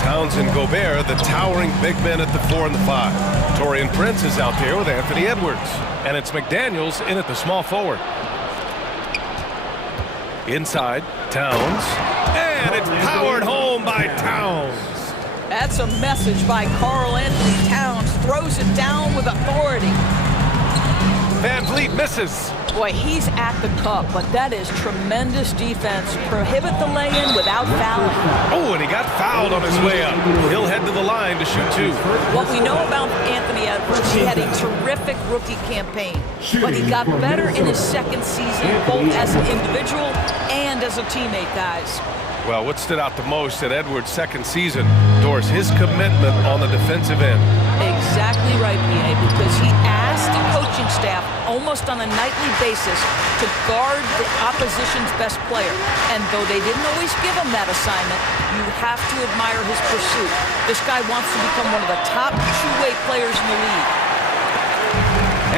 Towns and Gobert, the towering big men at the 4 and the 5. Taurean Prince is out there with Anthony Edwards. And it's McDaniels in at the small forward. Inside, Towns. And it's powered home by Towns. That's a message by Karl Anthony Towns. Throws it down with authority. Van Vliet misses. Boy, he's at the cup, but that is tremendous defense. Prohibit the lay-in without fouling. Oh, and he got fouled on his way up. He'll head to the line to shoot 2. What we know about Anthony Edwards, he had a terrific rookie campaign, but he got better in his second season, both as an individual and as a teammate, guys. Well, what stood out the most at Edwards' second season, Doris, his commitment on the defensive end. Exactly right, B.A., because he asked the coaching staff almost on a nightly basis to guard the opposition's best player. And though they didn't always give him that assignment, you have to admire his pursuit. This guy wants to become one of the top two-way players in the league.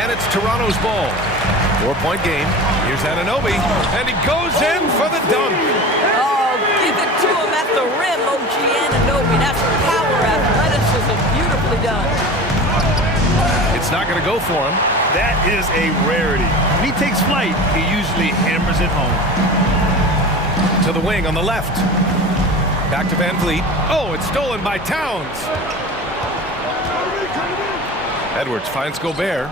And it's Toronto's ball. 4-point game. Here's Anunoby, and he goes in for the dunk. Give it to him at the rim, OG Anunoby. That's power, athleticism, beautifully done. It's not going to go for him. That is a rarity. When he takes flight, he usually hammers it home. To the wing on the left. Back to Van Vliet. Oh, it's stolen by Towns. Edwards finds Gobert.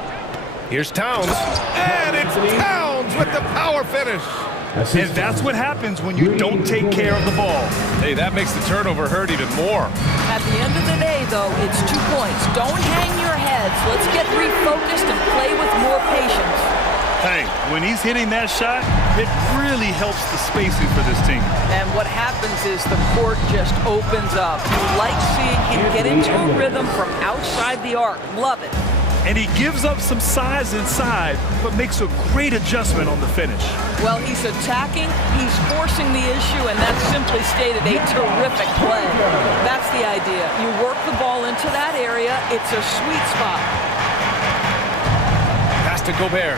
Here's Towns. And it's Towns with the power finish. And that's what happens when you don't take care of the ball. Hey, that makes the turnover hurt even more. At the end of the day, though, it's 2 points. Don't hang your heads. Let's get refocused and play with more patience. Hey, when he's hitting that shot, it really helps the spacing for this team. And what happens is the court just opens up. You like seeing him get into a rhythm from outside the arc. Love it. And he gives up some size inside, but makes a great adjustment on the finish. Well, he's attacking, he's forcing the issue, and that's simply stated a terrific play. That's the idea. You work the ball into that area, it's a sweet spot. Pass to Gobert.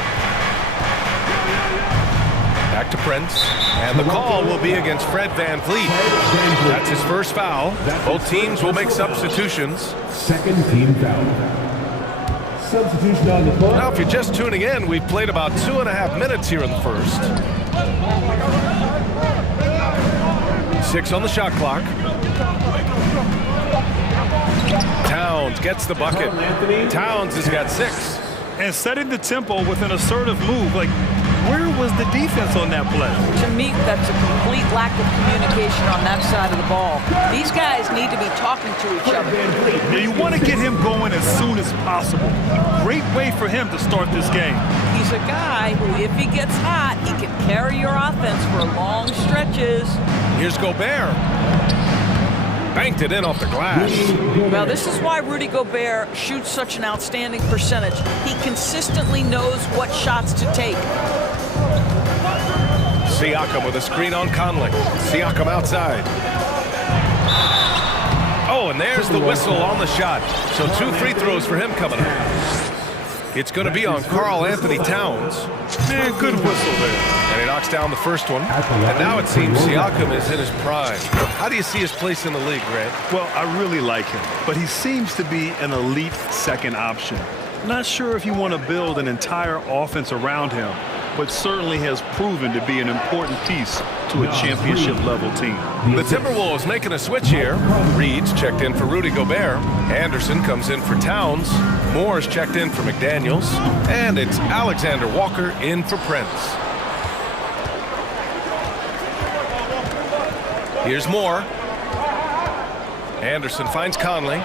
Back to Prince, and the call will be against Fred Van Vliet. That's his first foul. Both teams will make substitutions. Second team foul. Substitution on the floor. Now, if you're just tuning in, we've played about 2.5 minutes here in the first. 6 on the shot clock. Towns gets the bucket. Towns has got 6. And setting the tempo with an assertive move. Like, where was the defense on that play? To me, that's a complete lack of communication on that side of the ball. These guys need to be talking to each other. Now, you want to get him going as soon as possible. Great way for him to start this game. He's a guy who, if he gets hot, he can carry your offense for long stretches. Here's Gobert. Banked it in off the glass. Well, this is why Rudy Gobert shoots such an outstanding percentage. He consistently knows what shots to take. Siakam with a screen on Conley. Siakam outside. Oh, and there's the whistle on the shot. So 2 free throws for him coming up. It's going to be on Karl Anthony Towns. Man, good whistle there. And he knocks down the first one. And now it seems Siakam is in his prime. How do you see his place in the league, Grant? Well, I really like him, but he seems to be an elite second option. Not sure if you want to build an entire offense around him, but certainly has proven to be an important piece to a championship-level team. The Timberwolves making a switch here. Reed's checked in for Rudy Gobert. Anderson comes in for Towns. Moore's checked in for McDaniels. And it's Alexander Walker in for Prince. Here's Moore. Anderson finds Conley.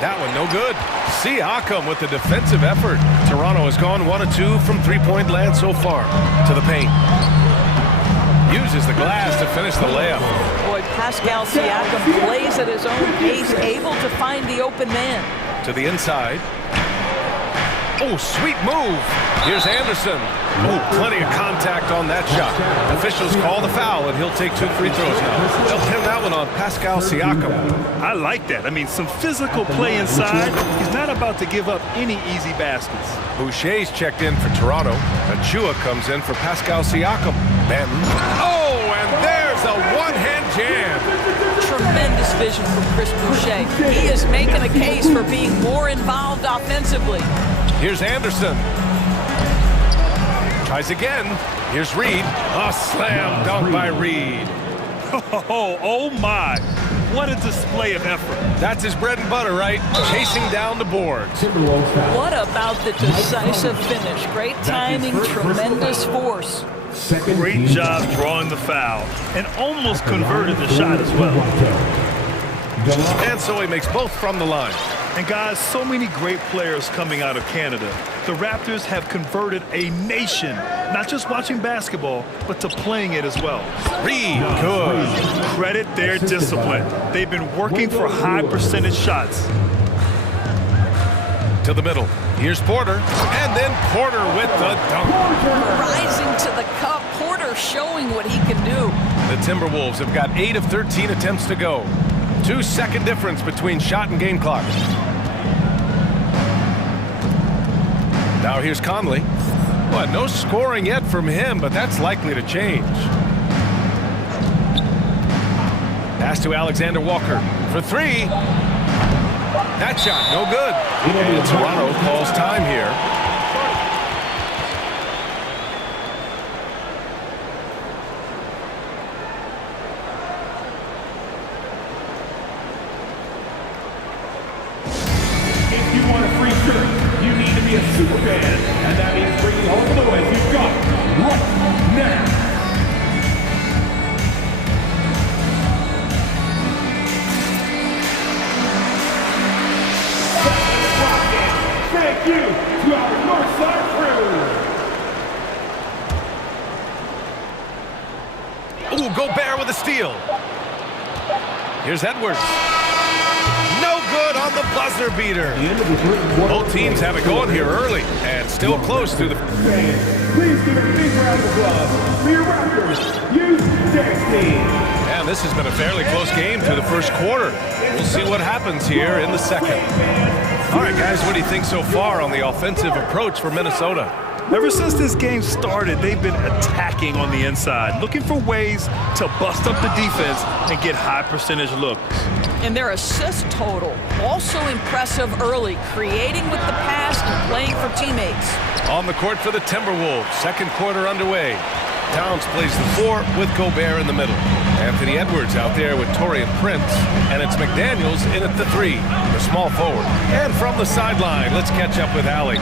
That one no good. Siakam with the defensive effort. Toronto has gone 1 of 2 from three-point land so far. To the paint. Uses the glass to finish the layup. Boy, Pascal Siakam plays at his own pace, able to find the open man. To the inside. Oh, sweet move. Here's Anderson. Oh, plenty of contact on that shot. Officials call the foul, and he'll take 2 free throws now. They'll pin that one on Pascal Siakam. I like that. I mean, some physical play inside. He's not a not about to give up any easy baskets. Boucher's checked in for Toronto. Achua comes in for Pascal Siakam. Benton. Oh, and there's a one-hand jam. Tremendous vision from Chris Boucher. He is making a case for being more involved offensively. Here's Anderson. Tries again. Here's Reed. A slam dunk by Reed. Oh my. What a display of effort. That's his bread and butter, right? Chasing down the boards. What about the decisive finish? Great timing, tremendous force. Great job drawing the foul and almost converted the shot as well. And so he makes both from the line. And guys, so many great players coming out of Canada. The Raptors have converted a nation, not just watching basketball, but to playing it as well. Reed, good. Credit their discipline. They've been working for high percentage shots. To the middle. Here's Porter. And then Porter with the dunk. Rising to the cup. Porter showing what he can do. The Timberwolves have got 8 of 13 attempts to go. 2-second difference between shot and game clock. Now here's Conley. Well, no scoring yet from him, but that's likely to change. Pass to Alexander Walker for 3. That shot, no good. And Toronto calls time here. If you want a free shirt, you need to be a super fan, and that means bringing home the noise you've got right now. Thank you to our Northside crew. Ooh, Gobert with a steal. Here's Edwards. No good on the buzzer beater. Both teams have it going here early and still close through the... Please give a big round of applause for your Raptors Youth Dance Team. And this has been a fairly close game through the first quarter. We'll see what happens here in the second. All right, guys, what do you think so far on the offensive approach for Minnesota? Ever since this game started, they've been attacking on the inside, looking for ways to bust up the defense and get high percentage looks. And their assist total, also impressive early, creating with the pass and playing for teammates. On the court for the Timberwolves, second quarter underway. Towns plays the 4 with Gobert in the middle. Anthony Edwards out there with Taurean Prince, and it's McDaniels in at the 3, the small forward. And from the sideline, let's catch up with Allie.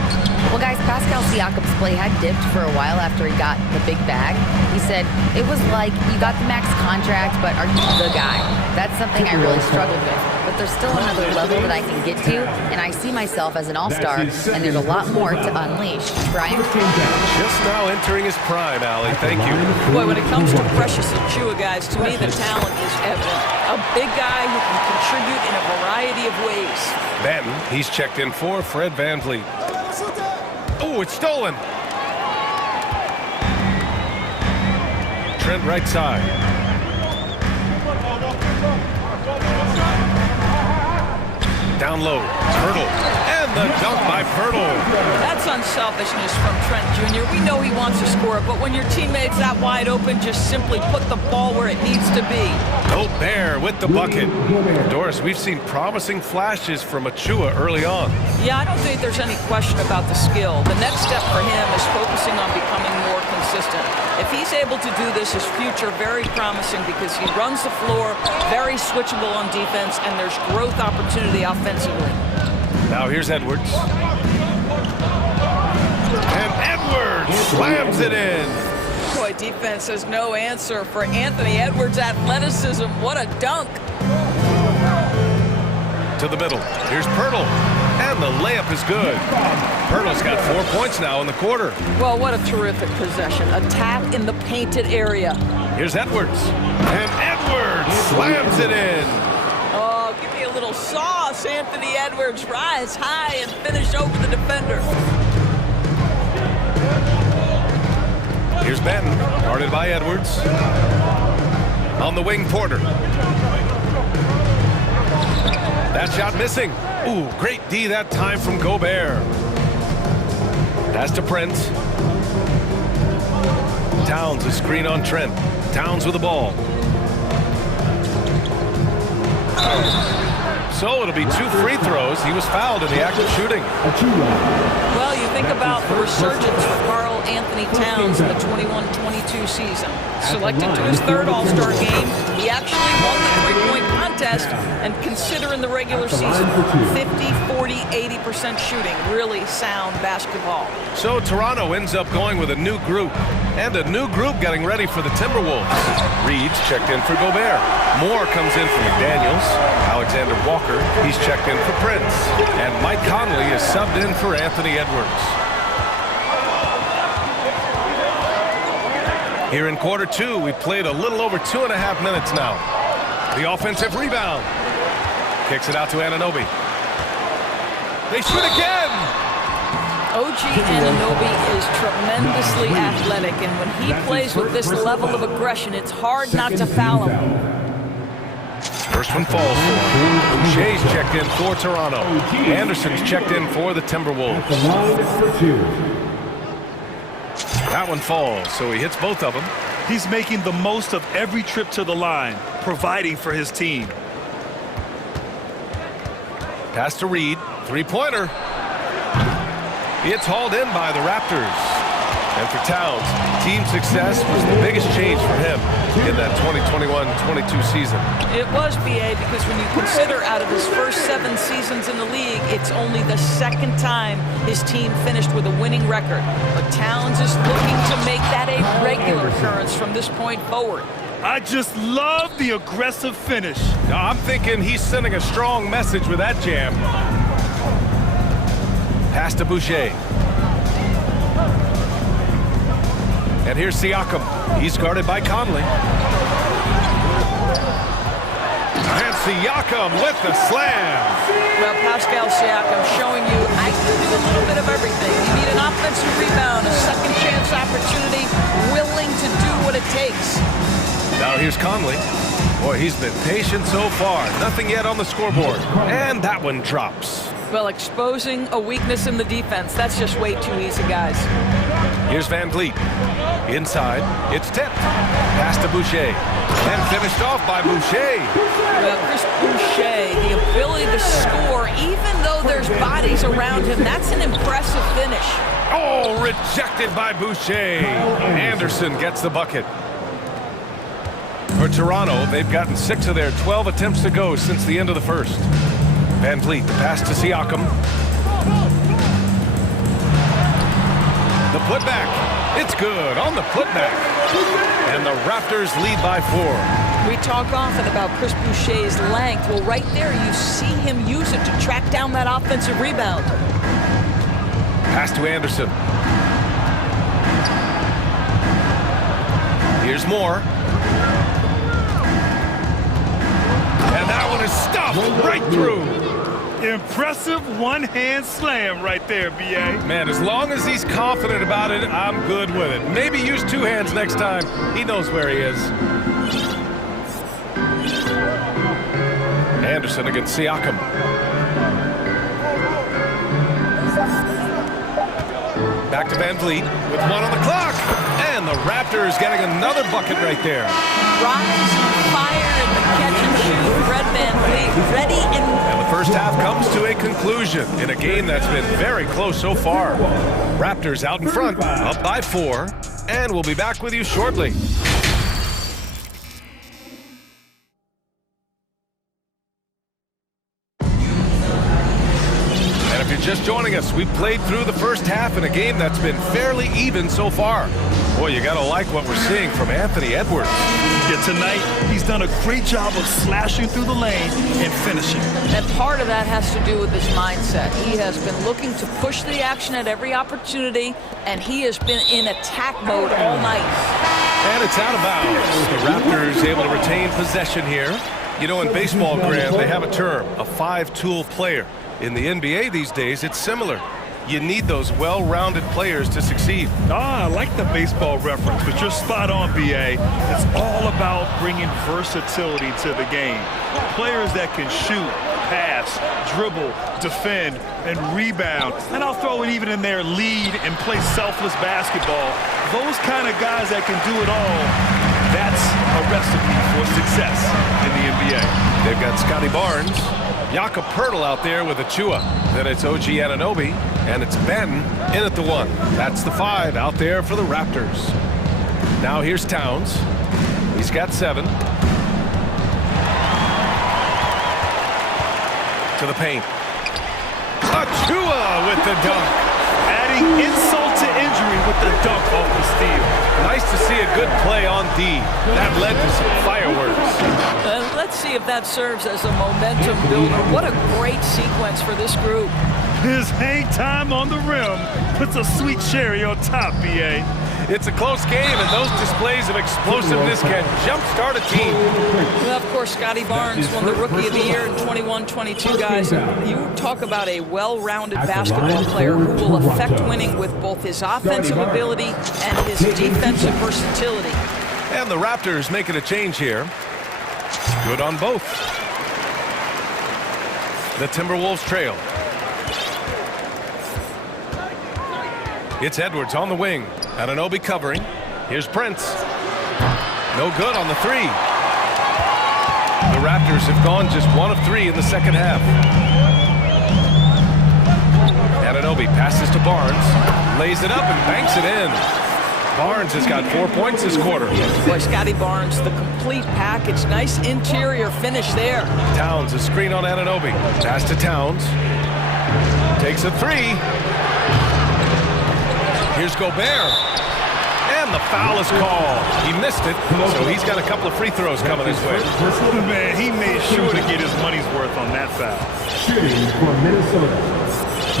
Well, guys, Pascal Siakam's play had dipped for a while after he got the big bag. He said, it was like, you got the max contract, but are you the guy? That's something I really struggled with. But there's still another level that I can get to, and I see myself as an all-star, and there's a lot more to unleash. Brian? Just now entering his prime, Allie. Thank you. Boy, when it comes to Precious Achua, guys, to me the talent is evident. A big guy who can contribute in a variety of ways. Benton, he's checked in for Fred VanVleet. Oh, it's stolen. Trent right side. Down low, Pirtle, and the dunk by Pirtle. That's unselfishness from Trent Jr. We know he wants to score, but when your teammate's that wide open, just simply put the ball where it needs to be. Gobert with the bucket. Doris, we've seen promising flashes from Achua early on. Yeah, I don't think there's any question about the skill. The next step for him is focusing on becoming more consistent. If he's able to do this, his future very promising because he runs the floor, very switchable on defense, and there's growth opportunity offensively. Now here's Edwards. And Edwards slams it in. Boy, defense has no answer for Anthony Edwards' athleticism. What a dunk. To the middle. Here's Pirtle. And the layup is good. Pirtle's got 4 points now in the quarter. Well, what a terrific possession. Attack in the painted area. Here's Edwards. And Edwards slams it in. Oh, give me a little sauce, Anthony Edwards. Rise high and finish over the defender. Here's Benton, guarded by Edwards. On the wing, Porter. That shot missing. Ooh, great D that time from Gobert. Pass to Prince. Towns, a screen on Trent. Towns with the ball. So it'll be 2 free throws. He was fouled in the act of shooting. Well, you think about the resurgence for Karl Anthony Towns in the 21-22 season. Selected to his 3rd All-Star game, he actually won the three-point contest, and considering the regular season, 50, 40, 80% shooting. Really sound basketball. So Toronto ends up going with a new group, and a new group getting ready for the Timberwolves. Reed's checked in for Gobert. Moore comes in for McDaniels. Alexander Walker, he's checked in for Prince. And Mike Conley is subbed in for Anthony Edwards. Here in quarter 2, we played a little over 2.5 minutes now. The offensive rebound. Kicks it out to Anunoby. They shoot again! OG Anunoby is tremendously athletic, and when he plays with this level of aggression, it's hard not to foul him. First one falls for him. Shea's checked in for Toronto. Anderson's checked in for the Timberwolves. That one falls, so he hits both of them. He's making the most of every trip to the line, providing for his team. Pass to Reed. Three-pointer. It's hauled in by the Raptors. And for Towns, team success was the biggest change for him in that 2021-22 season. It was, BA, because when you consider out of his first 7 seasons in the league, it's only the 2nd time his team finished with a winning record. But Towns is looking to make that a regular occurrence from this point forward. I just love the aggressive finish. Now, I'm thinking he's sending a strong message with that jam. Pass to Boucher. And here's Siakam. He's guarded by Conley. And Siakam with the slam. Well, Pascal Siakam showing you I can do a little bit of everything. You need an offensive rebound, a second chance opportunity, willing to do what it takes. Now here's Conley. Boy, he's been patient so far. Nothing yet on the scoreboard. And that one drops. Well, exposing a weakness in the defense, that's just way too easy, guys. Here's Van Vliet. Inside, it's tipped. Pass to Boucher. And finished off by Boucher. Well, Chris Boucher, the ability to score, even though there's bodies around him, that's an impressive finish. Oh, rejected by Boucher. Anderson gets the bucket. For Toronto, they've gotten 6 of their 12 attempts to go since the end of the first. Van Vliet, the pass to Siakam. The putback. It's good on the putback. And the Raptors lead by 4. We talk often about Chris Boucher's length. Well, right there, you see him use it to track down that offensive rebound. Pass to Anderson. Here's Moore. And that one is stuffed right through. Impressive one-hand slam right there, B.A. Man, as long as he's confident about it, I'm good with it. Maybe use 2 hands next time. He knows where he is. Anderson against Siakam. Back to Van Vliet with 1 on the clock. And the Raptors getting another bucket right there. Rise, fire, and the catch and shoot. Fred Van Vliet ready And the first half comes to a conclusion in a game that's been very close so far. Raptors out in front, up by 4, and we'll be back with you shortly. And if you're just joining us, we've played through the first half in a game that's been fairly even so far. Boy, you gotta like what we're seeing from Anthony Edwards. Yeah, tonight, he's done a great job of slashing through the lane and finishing. And part of that has to do with his mindset. He has been looking to push the action at every opportunity, and he has been in attack mode all night. And it's out of bounds. The Raptors able to retain possession here. You know, in baseball, Grant, they have a term, a 5-tool player. In the NBA these days, it's similar. You need those well-rounded players to succeed. I like the baseball reference, but you're spot on, B.A. It's all about bringing versatility to the game. Players that can shoot, pass, dribble, defend, and rebound. And I'll throw it even in there, lead and play selfless basketball. Those kind of guys that can do it all, that's a recipe for success in the NBA. They've got Scotty Barnes, Jakob Poeltl out there with Achua. Then it's OG Anunoby, and it's Ben in at the 1. That's the 5 out there for the Raptors. Now here's Towns. He's got 7. To the paint. Achua with the dunk. Adding insult to injury with the dunk off the steal. Nice to see a good play on D. That led to some fireworks. Let's see if that serves as a momentum builder. What a great sequence for this group. His hang time on the rim puts a sweet cherry on top, B.A. It's a close game, and those displays of explosiveness can jumpstart a team. Well, of course, Scotty Barnes won the Rookie of the Year in 21-22, guys. You talk about a well-rounded basketball player who will affect winning with both his offensive ability and his defensive versatility. And the Raptors making a change here. Good on both. The Timberwolves trail. It's Edwards on the wing. Anunoby covering. Here's Prince. No good on the 3. The Raptors have gone just 1 of 3 in the second half. Anunoby passes to Barnes. Lays it up and banks it in. Barnes has got 4 points this quarter. Boy, Scotty Barnes, the complete package. Nice interior finish there. Towns, a screen on Anunoby. Pass to Towns. Takes a 3. Here's Gobert. And the foul is called. He missed it, so he's got a couple of free throws coming his way. Man, he made sure to get his money's worth on that foul. Shooting for Minnesota,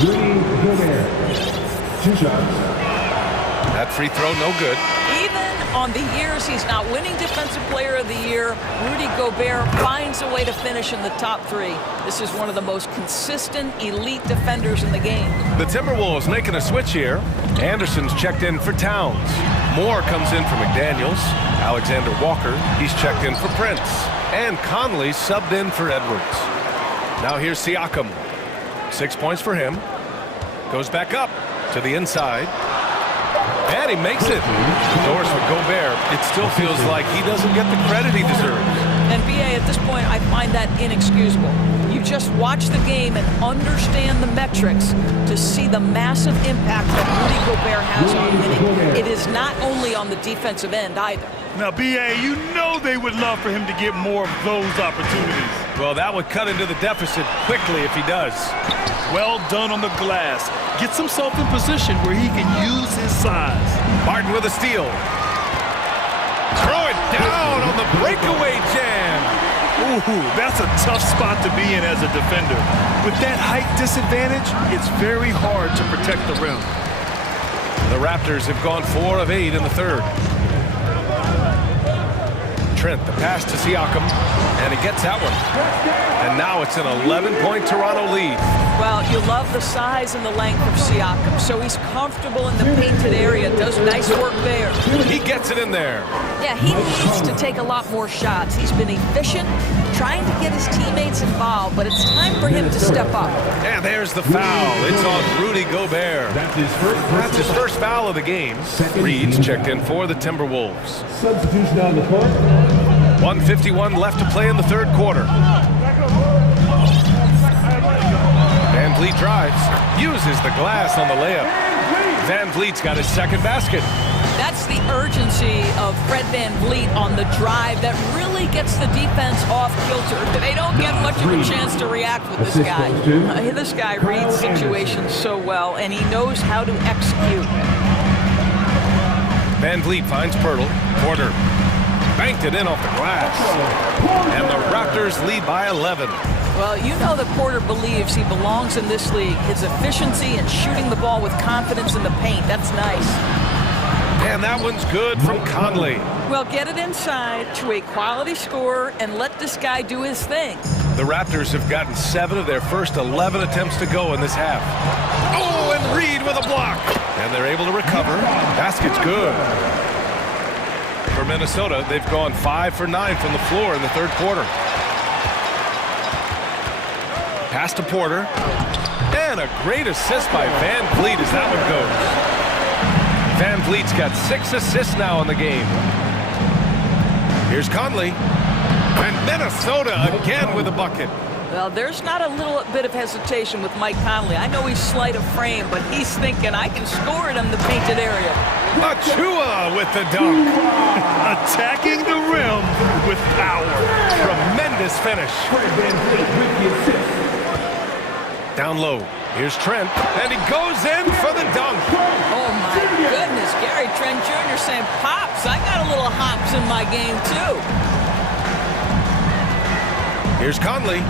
Rudy Gobert. 2 shots. That free throw, no good. Even on the years he's not winning Defensive Player of the Year, Rudy Gobert finds a way to finish in the top 3. This is one of the most consistent, elite defenders in the game. The Timberwolves making a switch here. Anderson's checked in for Towns. Moore comes in for McDaniels. Alexander Walker, he's checked in for Prince. And Conley subbed in for Edwards. Now here's Siakam. 6 points for him. Goes back up to the inside. And he makes it. The doors with Gobert. It still feels like he doesn't get the credit he deserves. And B.A., at this point, I find that inexcusable. You just watch the game and understand the metrics to see the massive impact that Rudy Gobert has on winning. It is not only on the defensive end either. Now, B.A., you know they would love for him to get more of those opportunities. Well, that would cut into the deficit quickly if he does. Well done on the glass. Gets himself in position where he can use his size. Martin with a steal. Throw it down on the breakaway jam. Ooh, that's a tough spot to be in as a defender. With that height disadvantage, it's very hard to protect the rim. The Raptors have gone 4 of 8 in the third. Trent, the pass to Siakam, and he gets that one. And now it's an 11-point Toronto lead. Well, you love the size and the length of Siakam, so he's comfortable in the painted area, does nice work there. He gets it in there. Yeah, he needs to take a lot more shots. He's been efficient, trying to get his teammates involved, but it's time for him to step up. And there's the foul. It's on Rudy Gobert. That's his first foul of the game. Reed's checked in for the Timberwolves. Substitution on the court. 1:51 left to play in the third quarter. Van Vliet drives, uses the glass on the layup. Van Vliet's got his second basket. That's the urgency of Fred Van Vliet on the drive that really gets the defense off kilter. They don't get much of a chance to react with this guy. This guy reads situations so well, and he knows how to execute. Van Vliet finds Poeltl. Porter banked it in off the glass. And the Raptors lead by 11. Well, you know that Porter believes he belongs in this league. His efficiency and shooting the ball with confidence in the paint, that's nice. And that one's good from Conley. Well, get it inside to a quality scorer and let this guy do his thing. The Raptors have gotten 7 of their first 11 attempts to go in this half. Oh, and Reed with a block. And they're able to recover. Basket's good. For Minnesota, they've gone 5 for 9 from the floor in the third quarter. Pass to Porter. And a great assist by Van Vliet as that one goes. Van Vliet's got 6 assists now in the game. Here's Conley. And Minnesota again with a bucket. Well, there's not a little bit of hesitation with Mike Conley. I know he's slight of frame, but he's thinking, I can score it in the painted area. Achua with the dunk. Attacking the rim with power. Tremendous finish. Down low. Here's Trent, and he goes in for the dunk. Oh, my goodness. Gary Trent Jr. saying, Pops, I got a little hops in my game, too. Here's Conley.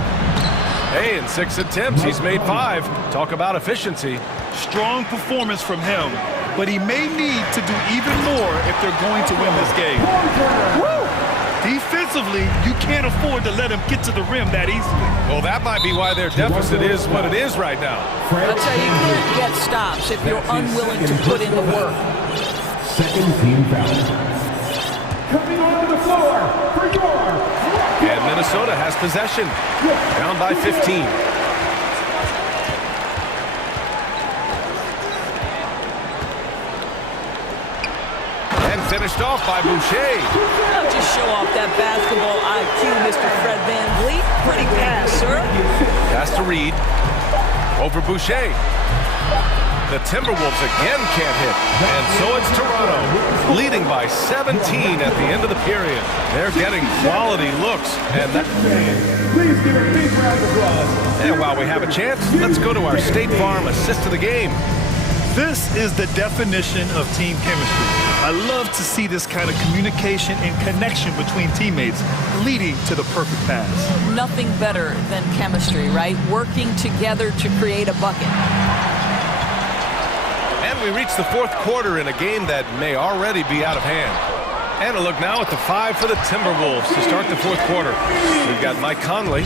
Hey, in 6 attempts, he's made 5. Talk about efficiency. Strong performance from him, but he may need to do even more if they're going to win this game. Woo! Defensively, you can't afford to let him get to the rim that easily. Well, that might be why their deficit is what it is right now. I'll tell you, you can't get stops if you're unwilling to put in the work. Second team foul. Coming onto the floor for your... And Minnesota has possession. Down by 15. And finished off by Boucher. Don't just show off that basketball IQ, Mr. Fred Van Vliet. Pretty pass, sir. Pass to Reed. Over Boucher. The Timberwolves again can't hit. And so it's Toronto, leading by 17 at the end of the period. They're getting quality looks. And Please give a big round of applause. And while we have a chance, let's go to our State Farm assist of the game. This is the definition of team chemistry. I love to see this kind of communication and connection between teammates leading to the perfect pass. Nothing better than chemistry, right? Working together to create a bucket. And we reach the 4th quarter in a game that may already be out of hand. And a look now at the 5 for the Timberwolves to start the 4th quarter. We've got Mike Conley.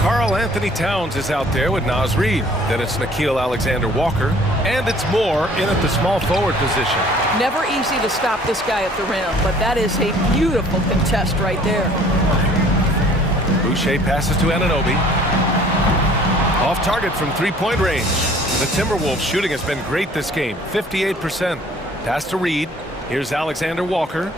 Karl Anthony Towns is out there with Naz Reid. Then it's Nickeil Alexander-Walker. And it's Moore in at the small forward position. Never easy to stop this guy at the rim, but that is a beautiful contest right there. Boucher passes to Anunoby. Off target from 3-point range. The Timberwolves shooting has been great this game, 58%. Pass to Reed. Here's Alexander-Walker.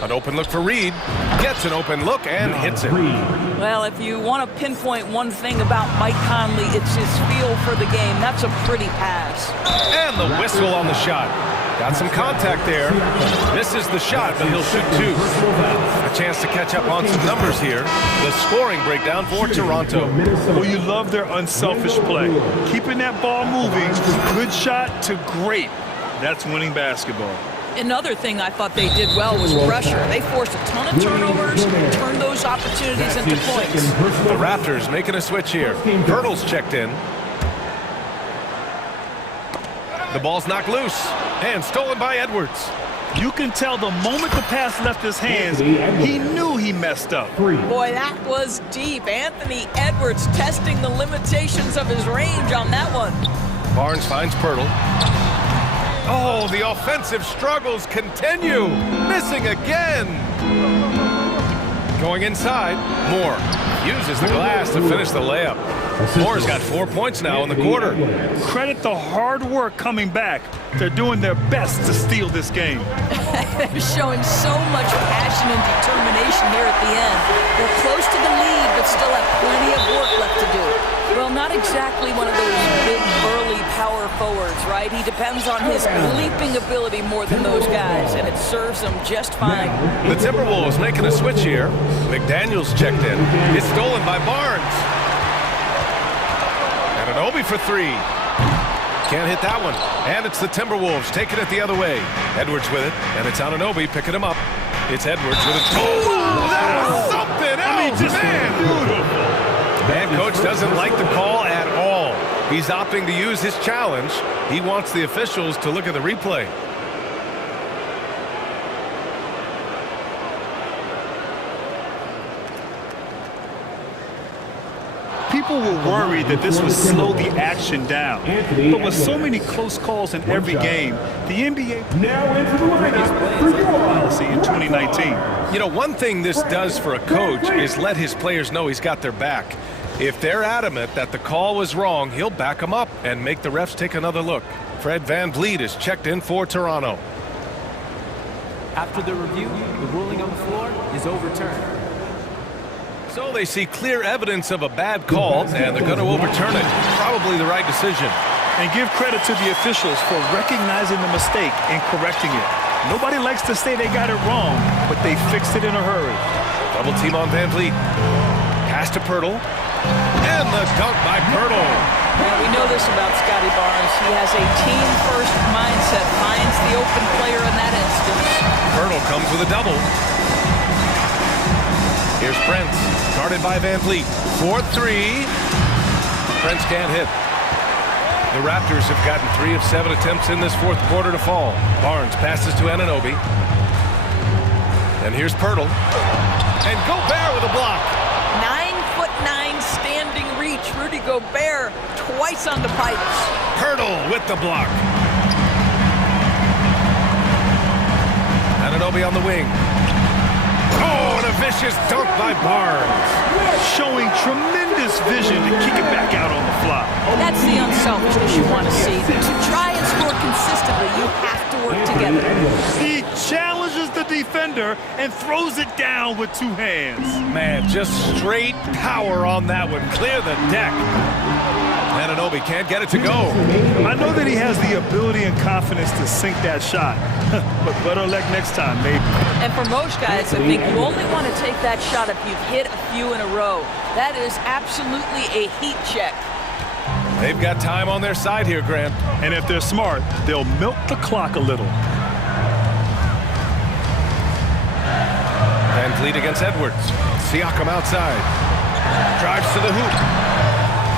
An open look for Reed. Gets an open look and hits it. Well, if you want to pinpoint one thing about Mike Conley, it's his feel for the game. That's a pretty pass. And the whistle on the shot. Got some contact there. Misses the shot, but he'll shoot 2. A chance to catch up on some numbers here. The scoring breakdown for Toronto. Well, you love their unselfish play. Keeping that ball moving, good shot to great. That's winning basketball. Another thing I thought they did well was pressure. They forced a ton of turnovers, turned those opportunities into points. The Raptors making a switch here. Pirtle's checked in. The ball's knocked loose and stolen by Edwards. You can tell the moment the pass left his hands, he knew he messed up. Boy, that was deep. Anthony Edwards testing the limitations of his range on that one. Barnes finds Pirtle. Oh, the offensive struggles continue. Missing again. Going inside, Moore uses the glass to finish the layup. Moore's got 4 points now in the quarter. Credit the hard work coming back. They're doing their best to steal this game. They're showing so much passion and determination here at the end. They're close to the lead, but still have plenty of work left to do. Well, not exactly one of those big, burly power forwards, right? He depends on his leaping ability more than those guys, and it serves him just fine. The Timberwolves making a switch here. McDaniels checked in. It's stolen by Barnes. And Anunoby for 3. Can't hit that one. And it's the Timberwolves taking it the other way. Edwards with it, and it's Anunoby picking him up. It's Edwards with it. Oh, that was something else, man! And coach doesn't like the call at all. He's opting to use his challenge. He wants the officials to look at the replay. People were worried that this would slow the action down. But with so many close calls in every game, the NBA now into the line for your policy in 2019. You know, one thing this does for a coach is let his players know he's got their back. If they're adamant that the call was wrong, he'll back them up and make the refs take another look. Fred VanVleet is checked in for Toronto. After the review, the ruling on the floor is overturned. So they see clear evidence of a bad call, and they're going to overturn it. Probably the right decision. And give credit to the officials for recognizing the mistake and correcting it. Nobody likes to say they got it wrong, but they fixed it in a hurry. Double team on VanVleet. Pass to Pirtle. And the dunk by Pirtle. Well, we know this about Scotty Barnes. He has a team-first mindset, finds the open player in that instance. Pirtle comes with a double. Here's Prince, guarded by VanVleet. 4-3. Prince can't hit. The Raptors have gotten 3 of 7 attempts in this fourth quarter to fall. Barnes passes to Anunoby. And here's Pirtle. And Gobert with a block. 9'9" standing reach. Rudy Gobert twice on the pipes. Pirtle with the block. Anunoby on the wing. Oh, and a vicious dunk by Barnes. Showing tremendous vision to kick it back out on the fly. That's the unselfishness you want to see. To try and score consistently, you have to work together. He challenges the defender and throws it down with 2 hands. Man, just straight power on that one. Clear the deck. Anunoby can't get it to go. I know that he has the ability and confidence to sink that shot, but better luck next time, maybe. And for most guys, I think you only want to take that shot if you've hit a few in a row. That is absolutely a heat check. They've got time on their side here, Grant. And if they're smart, they'll milk the clock a little. VanVleet against Edwards. Siakam outside. Drives to the hoop.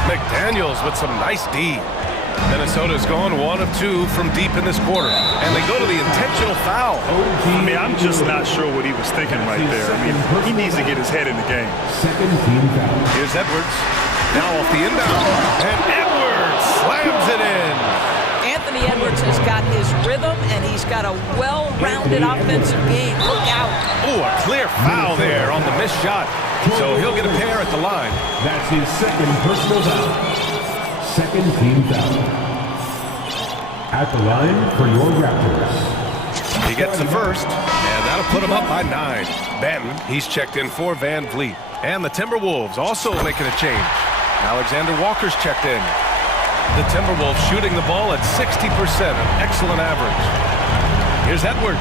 McDaniels with some nice D. Minnesota's gone 1 of 2 from deep in this quarter. And they go to the intentional foul. I mean, I'm just not sure what he was thinking right there. I mean, he needs to get his head in the game. Here's Edwards. Now off the inbound. And Edwards slams it in. Anthony Edwards has got his rhythm, and he's got a well-rounded offensive game. Look out. Oh, a clear foul there on the missed shot. So he'll get a pair at the line. That's his second personal foul. Second team foul. At the line for your Raptors. He gets the first, and that'll put him up by 9. Benton, he's checked in for VanVleet. And the Timberwolves also making a change. Alexander Walker's checked in. The Timberwolves shooting the ball at 60%, an excellent average. Here's Edwards.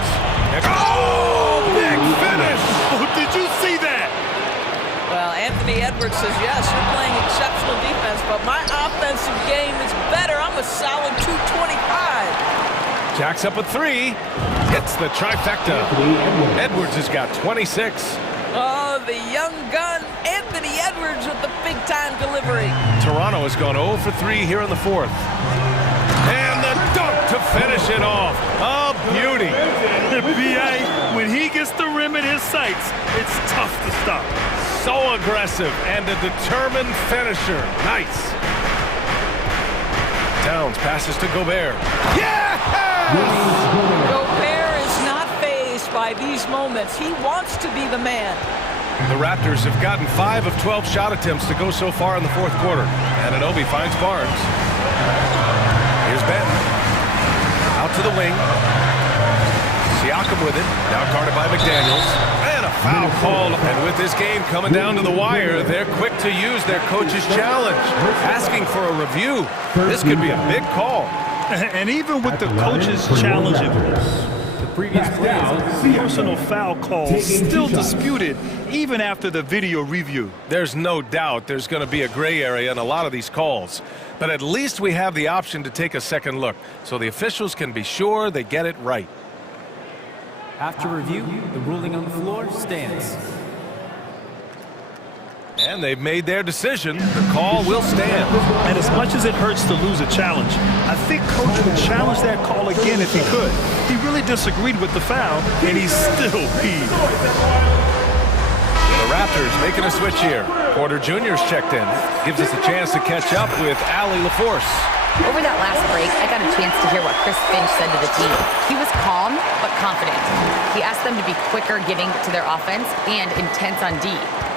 Oh, big finish! Oh, did you see that? Well, Anthony Edwards says, yes, you're playing exceptional defense, but my offensive game is better. I'm a solid 225. Jacks up a 3. Hits the trifecta. Edwards has got 26. Oh, the young gun, Anthony Edwards with the big-time delivery. Toronto has gone 0 for 3 here in the fourth. And the dunk to finish it off. A beauty. B.A., when he gets the rim in his sights, it's tough to stop. So aggressive and a determined finisher. Nice. Towns passes to Gobert. Yeah! Gobert is not fazed by these moments. He wants to be the man. The Raptors have gotten 5 of 12 shot attempts to go so far in the fourth quarter. Anunoby finds Barnes. Here's Benton. Out to the wing. Siakam with it. Now guarded by McDaniels. And a foul called. And with this game coming down to the wire, they're quick to use their coach's challenge. Asking for a review. This could be a big call. And even with the coach's challenge, The previous play, personal foul calls still disputed even after the video review. There's no doubt there's going to be a gray area in a lot of these calls. But at least we have the option to take a second look, so the officials can be sure they get it right. after review, the ruling on the floor stands. And they've made their decision. The call will stand. And as much as it hurts to lose a challenge, I think Coach would challenge that call again if he could. He really disagreed with the foul, and he's still peeved. The Raptors making a switch here. Porter Jr.'s checked in. Gives us a chance to catch up with Allie LaForce. Over that last break, I got a chance to hear what Chris Finch said to the team. He was calm, but confident. He asked them to be quicker getting to their offense and intense on D.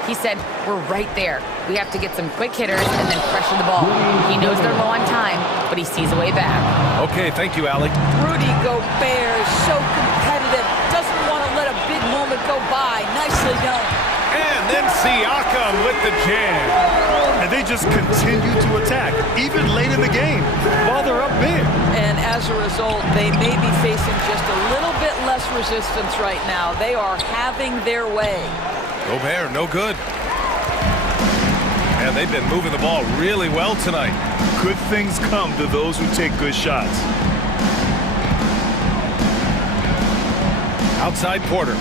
He said, we're right there. We have to get some quick hitters and then pressure the ball. He knows they're low on time, but he sees a way back. Okay, thank you, Allie. Rudy Gobert is so competitive. Doesn't want to let a big moment go by. Nicely done. And then Siakam with the jam. And they just continue to attack, even late in the game, while they're up big. And as a result, they may be facing just a little bit less resistance right now. They are having their way. Gobert, no good. And they've been moving the ball really well tonight. Good things come to those who take good shots. Outside Porter.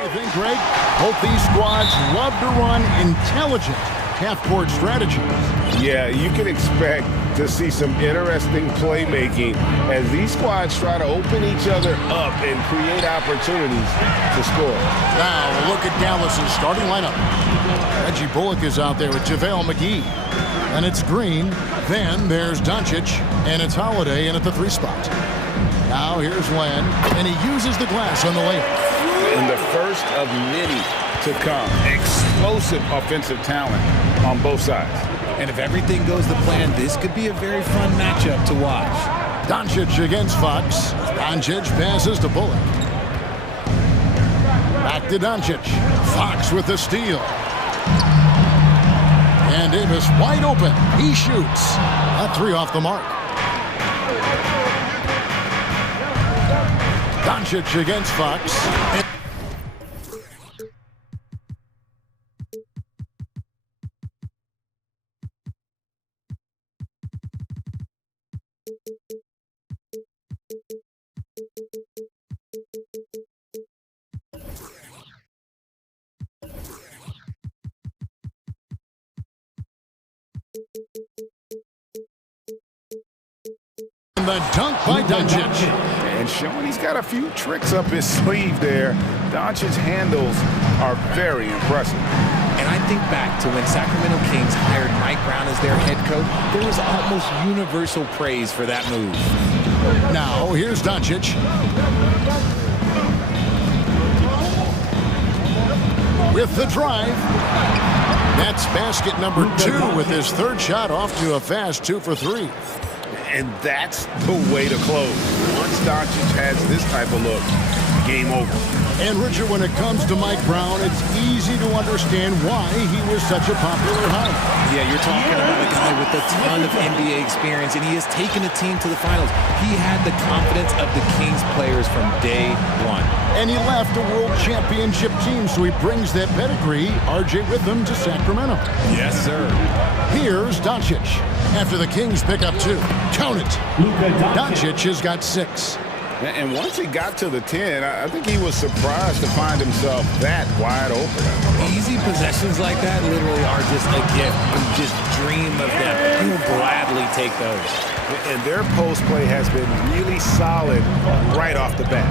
What do you think, Greg? Both these squads love to run intelligent half-court strategies. Yeah, you can expect to see some interesting playmaking as these squads try to open each other up and create opportunities to score. Now, look at Dallas's starting lineup. Reggie Bullock is out there with JaVale McGee. And it's Green. Then there's Doncic. And it's Holiday in at the 3 spot. Now here's Len. And he uses the glass on the layup. And the first of many to come. Explosive offensive talent on both sides. And if everything goes to plan, this could be a very fun matchup to watch. Doncic against Fox. Doncic passes to Bullock. Back to Doncic. Fox with the steal. And Davis wide open. He shoots. That 3 off the mark. Doncic against Fox. The dunk by Doncic. And showing he's got a few tricks up his sleeve there. Doncic's handles are very impressive. And I think back to when Sacramento Kings hired Mike Brown as their head coach, there was almost universal praise for that move. Now, here's Doncic. With the drive. That's basket number 2 with his 3rd shot off to a fast 2 for 3. And that's the way to close. Once Doncic has this type of look, game over. And Richard, when it comes to Mike Brown, it's easy to understand why he was such a popular hire. Yeah, you're talking about a guy with a ton of NBA experience, and he has taken a team to the finals. He had the confidence of the Kings players from day one. And he left a world championship team, so he brings that pedigree, RJ, with him to Sacramento. Yes, sir. Here's Doncic. After the Kings pick up 2. Count it. Doncic has got 6. And once he got to the 10, I think he was surprised to find himself that wide open. Easy possessions like that literally are just a gift. You just dream of them. He'll gladly take those. And their post play has been really solid right off the bat.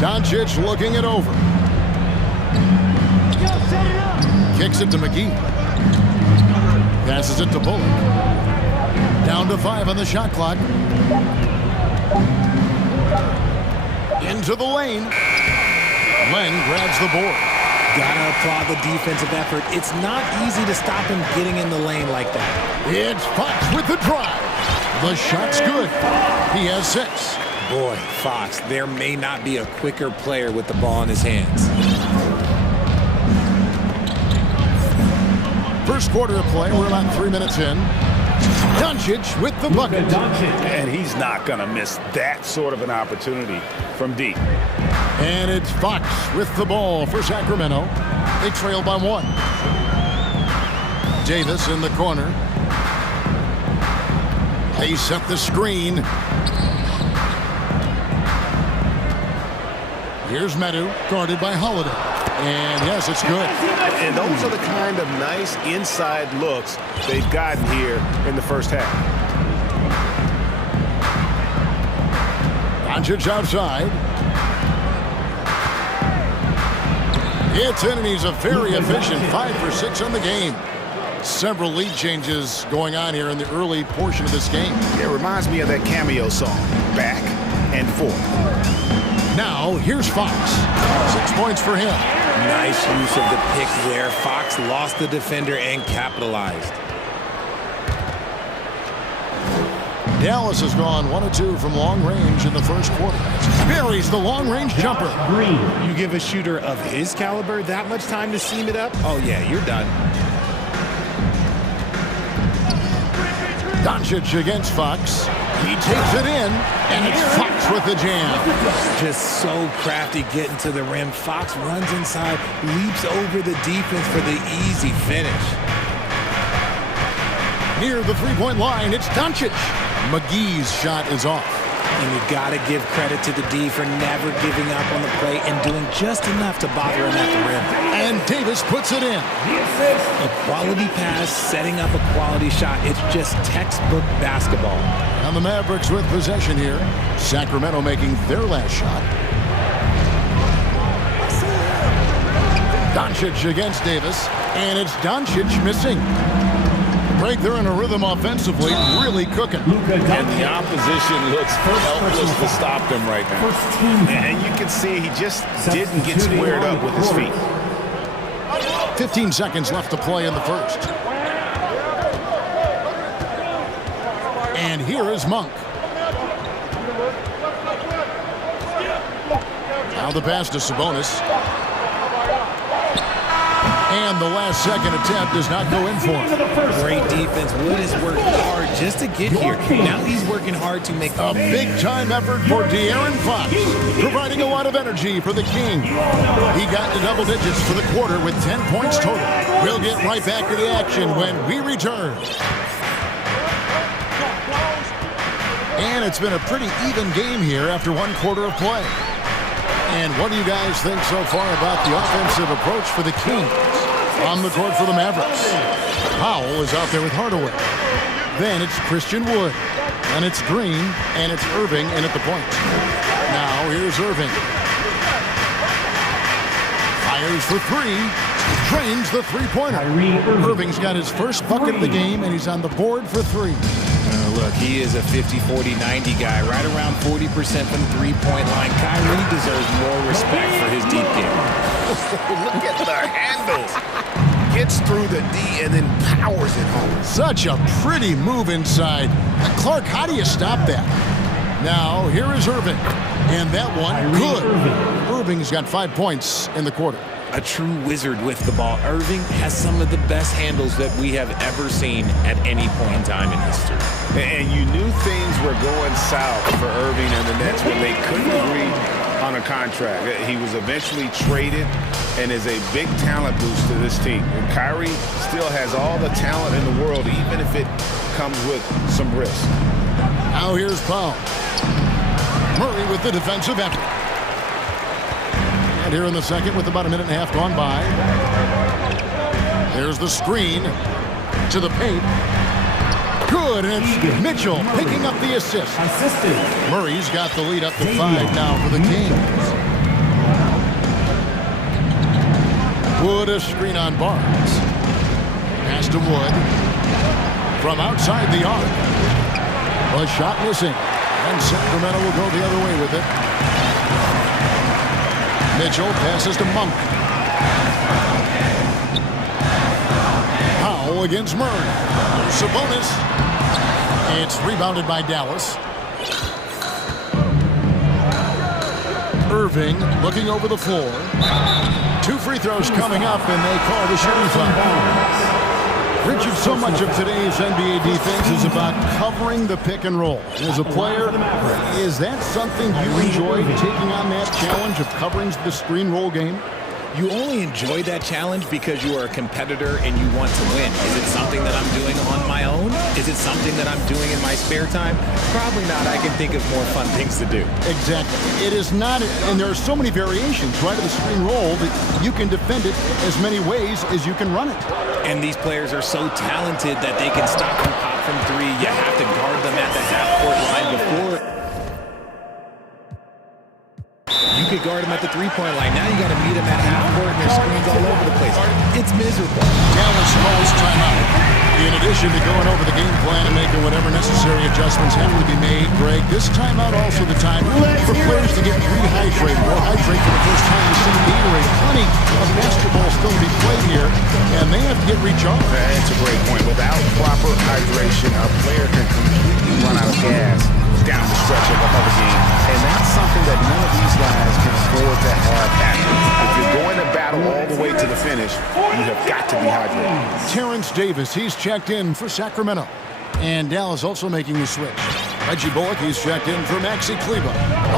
Doncic looking it over. Kicks it to McGee. Passes it to Bullock. Down to 5 on the shot clock. Into the lane. Len grabs the board. Gotta applaud the defensive effort. It's not easy to stop him getting in the lane like that. It's Fox with the drive. The shot's good. He has 6. Boy, Fox, there may not be a quicker player with the ball in his hands. First quarter of play, we're about 3 minutes in. Doncic with the bucket. And he's not going to miss that sort of an opportunity from deep. And it's Fox with the ball for Sacramento. They trail by 1. Davis in the corner. They set the screen. Here's Medu, guarded by Holiday. And yes, it's good. And those are the kind of nice inside looks they've gotten here in the first half. Doncic outside. It's in, and he's a very efficient 5 for 6 on the game. Several lead changes going on here in the early portion of this game. It reminds me of that cameo song, Back and Forth. Now, here's Fox. 6 points for him. Nice use of the pick there. Fox lost the defender and capitalized. Dallas has gone 1 of 2 from long range in the first quarter. Buries the long-range jumper. You give a shooter of his caliber that much time to seam it up? Oh, yeah, you're done. Doncic against Fox. He takes it in, and it's Fox with the jam. Just so crafty getting to the rim. Fox runs inside, leaps over the defense for the easy finish. Near the three-point line, it's Doncic. McGee's shot is off. And you got to give credit to the D for never giving up on the play and doing just enough to bother him at the rim. And Davis puts it in. A quality pass, setting up a quality shot. It's just textbook basketball. And the Mavericks with possession here. Sacramento making their last shot. Doncic against Davis. And it's Doncic missing. Greg, they're in a rhythm offensively, really cooking. And the opposition looks helpless to stop them right now. And you can see he just didn't get squared up with his feet. 15 seconds left to play in the first. And here is Monk. Now the pass to Sabonis. And the last second attempt does not go in for him. Great defense. Wood has worked hard just to get here. Now he's working hard to make a big-time effort for De'Aaron Fox, providing a lot of energy for the King. He got to double digits for the quarter with 10 points total. We'll get right back to the action when we return. And it's been a pretty even game here after one quarter of play. And what do you guys think so far about the offensive approach for the Kings? On the court for the Mavericks, Powell is out there with Hardaway. Then it's Christian Wood. And it's Green. And it's Irving in at the point. Now here's Irving. Fires for three. Drains the three-pointer. Irving's got his first bucket of the game, and he's on the board for three. Look, he is a 50-40-90 guy, right around 40% from the three-point line. Kyrie deserves more respect for his deep game. Look at the handles. Gets through the D and then powers it home. Such a pretty move inside. Clark, how do you stop that? Now, here is Irving. And that one, good. Irving's got 5 points in the quarter. A true wizard with the ball. Irving has some of the best handles that we have ever seen at any point in time in history. And you knew things were going south for Irving and the Nets when they couldn't agree on a contract. He was eventually traded and is a big talent boost to this team. And Kyrie still has all the talent in the world, even if it comes with some risk. Now here's Powell. Murray with the defensive effort. And here in the second with about a minute and a half gone by. There's the screen to the paint. Good, and it's Mitchell picking up the assist. Murray's got the lead up to 5 now for the Kings. Wood a screen on Barnes. Pass to Wood. From outside the arc. A shot missing. And Sacramento will go the other way with it. Mitchell passes to Monk. Powell against Murray. Sabonis. It's rebounded by Dallas. Irving looking over the floor. 2 free throws coming up, and they call the shooting foul. Richard, so much of today's NBA defense is about covering the pick and roll. As a player, is that something you enjoy, taking on that challenge of covering the screen roll game? You only enjoy that challenge because you are a competitor and you want to win. Is it something that I'm doing on my own? Is it something that I'm doing in my spare time? Probably not. I can think of more fun things to do. Exactly. It is not, and there are so many variations, right, of the screen roll that you can defend it as many ways as you can run it. And these players are so talented that they can stop and pop from three. You have to guard them at the half-court line before. You could guard them at the three-point line. Now you got to meet them at half-court, and their screens all over the place. It's miserable. Dallas calls timeout. In addition to going over the game plan and making whatever necessary adjustments have to be made, Greg, this timeout also the time for players to get rehydrated or hydrate for the first time in some Gatorade. Plenty of basketball still to be played here, and they have to get recharged. That's a great point. Without proper hydration, a player can completely run out of gas down the stretch of another game. And that's something that none of these guys can afford to have happen. If you're going to battle all the way to the finish, you have got to be hydrated. Terrence Davis, he's checked in for Sacramento. And Dallas also making the switch. Reggie Bullock, he's checked in for Maxi Kleber.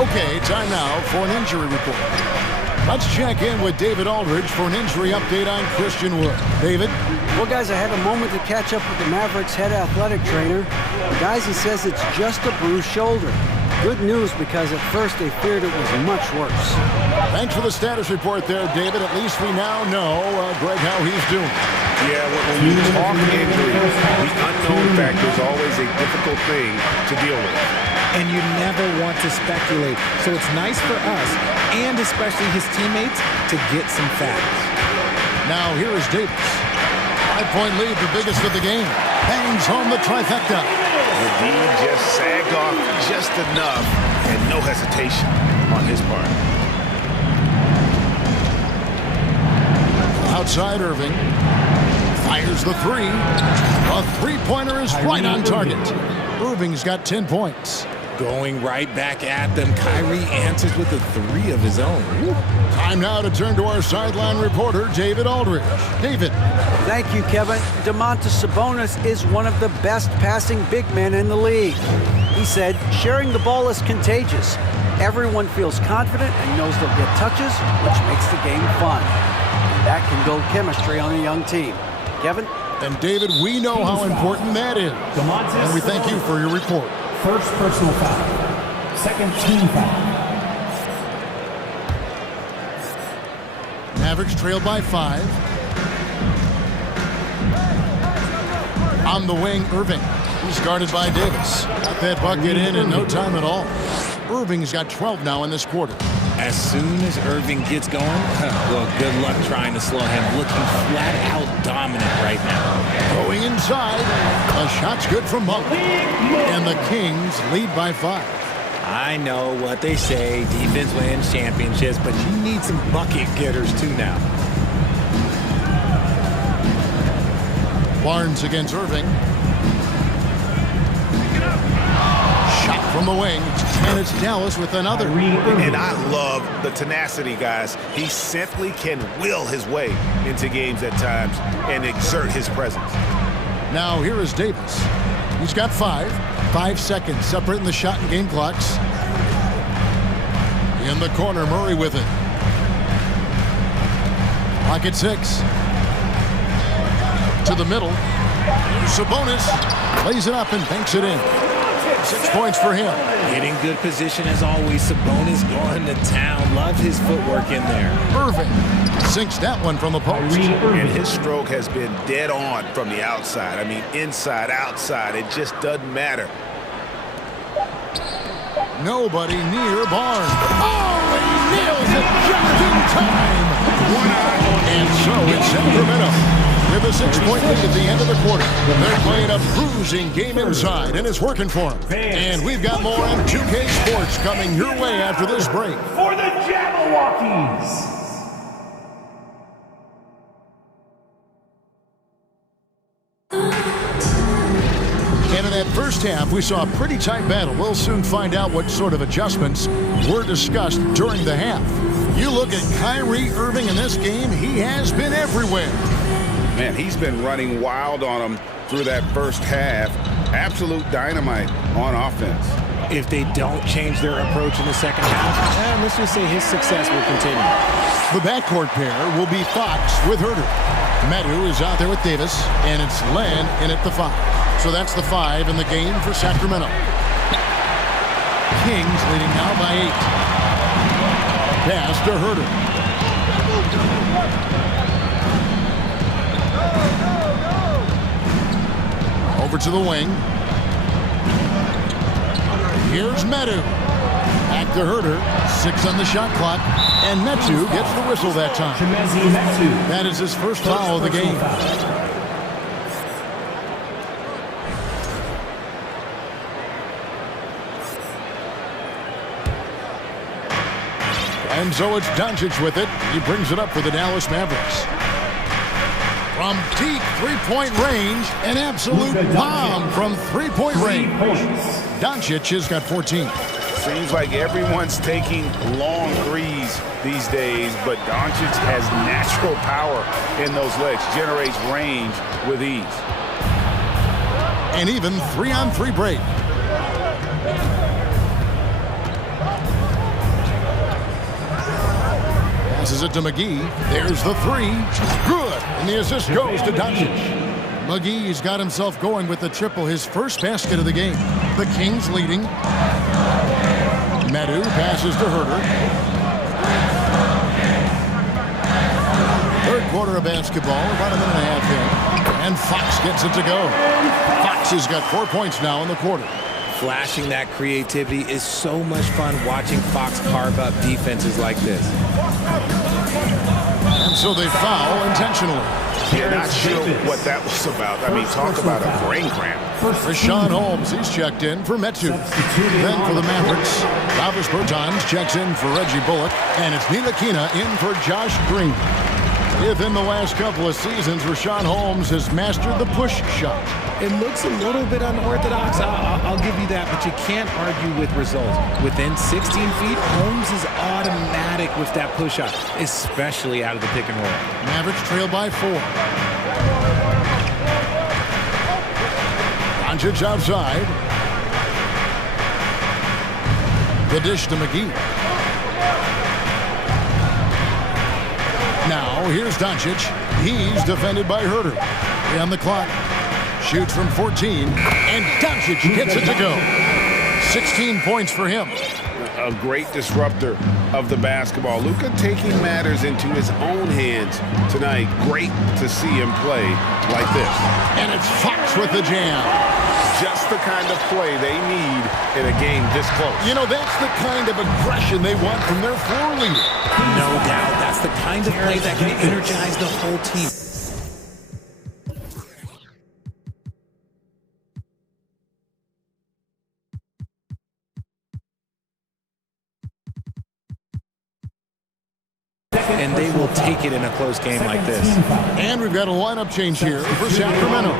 Okay, time now for an injury report. Let's check in with David Aldridge for an injury update on Christian Wood. David? Well, guys, I had a moment to catch up with the Mavericks head athletic trainer. Guys, he says it's just a bruised shoulder. Good news, because at first they feared it was much worse. Thanks for the status report there, David. At least we now know, Greg, how he's doing. Yeah, when you talk injury, the unknown factor is always a difficult thing to deal with. And you never want to speculate. So it's nice for us, and especially his teammates, to get some facts. Now here is Davis. 5-point lead, the biggest of the game. Bangs home the trifecta. The D just sagged off just enough, and no hesitation on his part. Outside Irving. Fires the three. A three-pointer is right on target. Irving's got 10 points. Going right back at them. Kyrie answers with a three of his own. Time now to turn to our sideline reporter, David Aldridge. David. Thank you, Kevin. Domantas Sabonis is one of the best passing big men in the league. He said, sharing the ball is contagious. Everyone feels confident and knows they'll get touches, which makes the game fun. That can build chemistry on a young team. Kevin? And David, we know how important that is. And we thank you for your report. First personal foul. Second team foul. Mavericks trailed by 5. On the wing, Irving. He's guarded by Davis. Got that bucket in no time at all. Irving's got 12 now in this quarter. As soon as Irving gets going, well, good luck trying to slow him. Looking flat out dominant right now. Going inside. A shot's good from Monk. And the Kings lead by 5. I know what they say, defense wins championships, but you need some bucket getters too now. Barnes against Irving. Shot from the wing, and it's Dallas with another. And I love the tenacity, guys. He simply can will his way into games at times and exert his presence. Now here is Davis. He's got 5. 5 seconds separating the shot and game clocks. In the corner, Murray with it. Clock at 6. To the middle. Sabonis lays it up and banks it in. 6 points for him. Getting good position as always. Sabonis going to town. Love his footwork in there. Irving sinks that one from the post. And his stroke has been dead on from the outside. I mean, inside, outside. It just doesn't matter. Nobody near Barnes. Oh, and he nails it just in time. And so it's Sacramento with a 6-point lead at the end of the quarter. They're playing a bruising game inside, and it's working for them. And we've got more on 2K Sports coming your way after this break. For the Jabberwockies. And in that first half, we saw a pretty tight battle. We'll soon find out what sort of adjustments were discussed during the half. You look at Kyrie Irving in this game, he has been everywhere. Man, he's been running wild on them through that first half. Absolute dynamite on offense. If they don't change their approach in the second half, let's just say his success will continue. The backcourt pair will be Fox with Herter. Medu is out there with Davis, and it's Len in at the 5. So that's the 5 in the game for Sacramento. Kings leading now by 8. Pass to Herter. Over to the wing. Here's Medu. Back to Herter. 6 on the shot clock. And Metu gets the whistle that time. That is his first foul of the game. And so it's Doncic with it. He brings it up for the Dallas Mavericks. From deep three-point range, an absolute bomb from three-point range. Doncic has got 14. Seems like everyone's taking long threes these days, but Doncic has natural power in those legs, generates range with ease. And even 3-on-3 break. Passes it to McGee. There's the 3. Good. And the assist goes to Doncic. McGee's got himself going with the triple, his first basket of the game. The Kings leading. Medu passes to Herter. Third quarter of basketball, about a minute and a half in. And Fox gets it to go. Fox has got 4 points now in the quarter. Flashing that creativity is so much fun watching Fox carve up defenses like this. And so they foul intentionally. Yeah, not sure what that was about. I mean, talk about a brain cramp. Rashawn Holmes, he's checked in for Metu. Then for the Mavericks, Davis Bertans checks in for Reggie Bullock. And it's Ntilikina in for Josh Green. Within the last couple of seasons, Rashawn Holmes has mastered the push shot. It looks a little bit unorthodox, I'll give you that, but you can't argue with results. Within 16 feet, Holmes is automatic with that push-up, especially out of the pick and roll. Mavericks trail by 4. Doncic outside. The dish to McGee. Now, here's Doncic. He's defended by Herter. On the clock. Shoots from 14, and Doncic gets it to go. 16 points for him. A great disruptor of the basketball. Luka taking matters into his own hands tonight. Great to see him play like this. And it's Fox with the jam. Just the kind of play they need in a game this close. You know, that's the kind of aggression they want from their floor leader. No doubt. That's the kind of play that can energize the whole team. And they will take it in a close game like this. And we've got a lineup change here for Sacramento.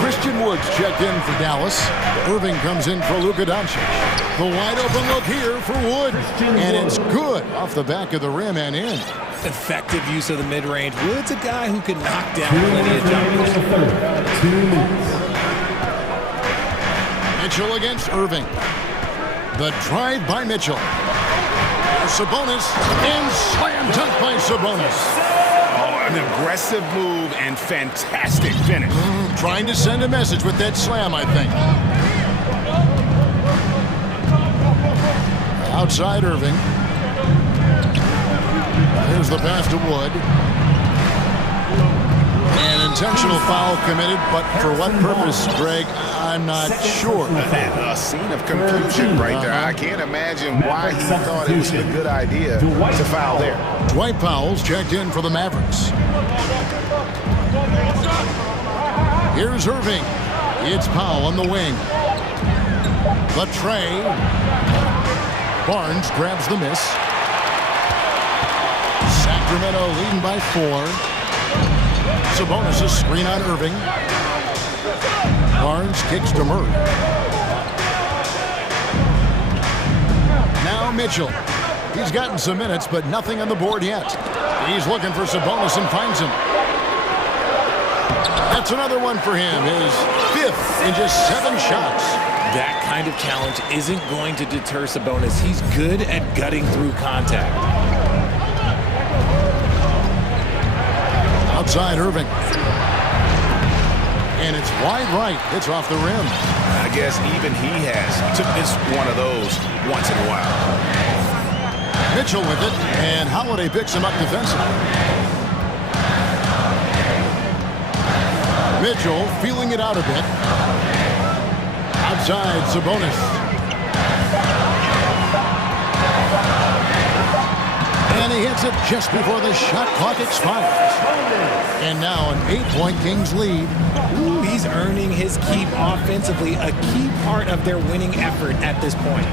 Christian Woods checked in for Dallas. Irving comes in for Luka Doncic. The wide open look here for Wood. And it's good off the back of the rim and in. Effective use of the mid-range. Wood's a guy who can knock down plenty of jumpers. Mitchell against Irving. The drive by Mitchell. Sabonis, and slam dunk by Sabonis. Oh, an aggressive move and fantastic finish. Trying to send a message with that slam, I think. Outside Irving. There's the pass to Wood. An intentional foul committed, but for what purpose, Greg, I'm not sure. A scene of confusion right there. I can't imagine why he thought it was a good idea to foul there. Dwight Powell's checked in for the Mavericks. Here's Irving. It's Powell on the wing. The tray. Barnes grabs the miss. Sacramento leading by 4. Sabonis' screen on Irving. Barnes kicks to Murray. Now Mitchell. He's gotten some minutes, but nothing on the board yet. He's looking for Sabonis and finds him. That's another one for him. His 5th in just 7 shots. That kind of challenge isn't going to deter Sabonis. He's good at gutting through contact. Outside Irving. And it's wide right. It's off the rim. I guess even he has to miss one of those once in a while. Mitchell with it, and Holiday picks him up defensively. Mitchell feeling it out a bit. Outside Sabonis. And he hits it just before the shot clock expires. And now an 8-point Kings lead. Ooh, he's earning his keep offensively, a key part of their winning effort at this point.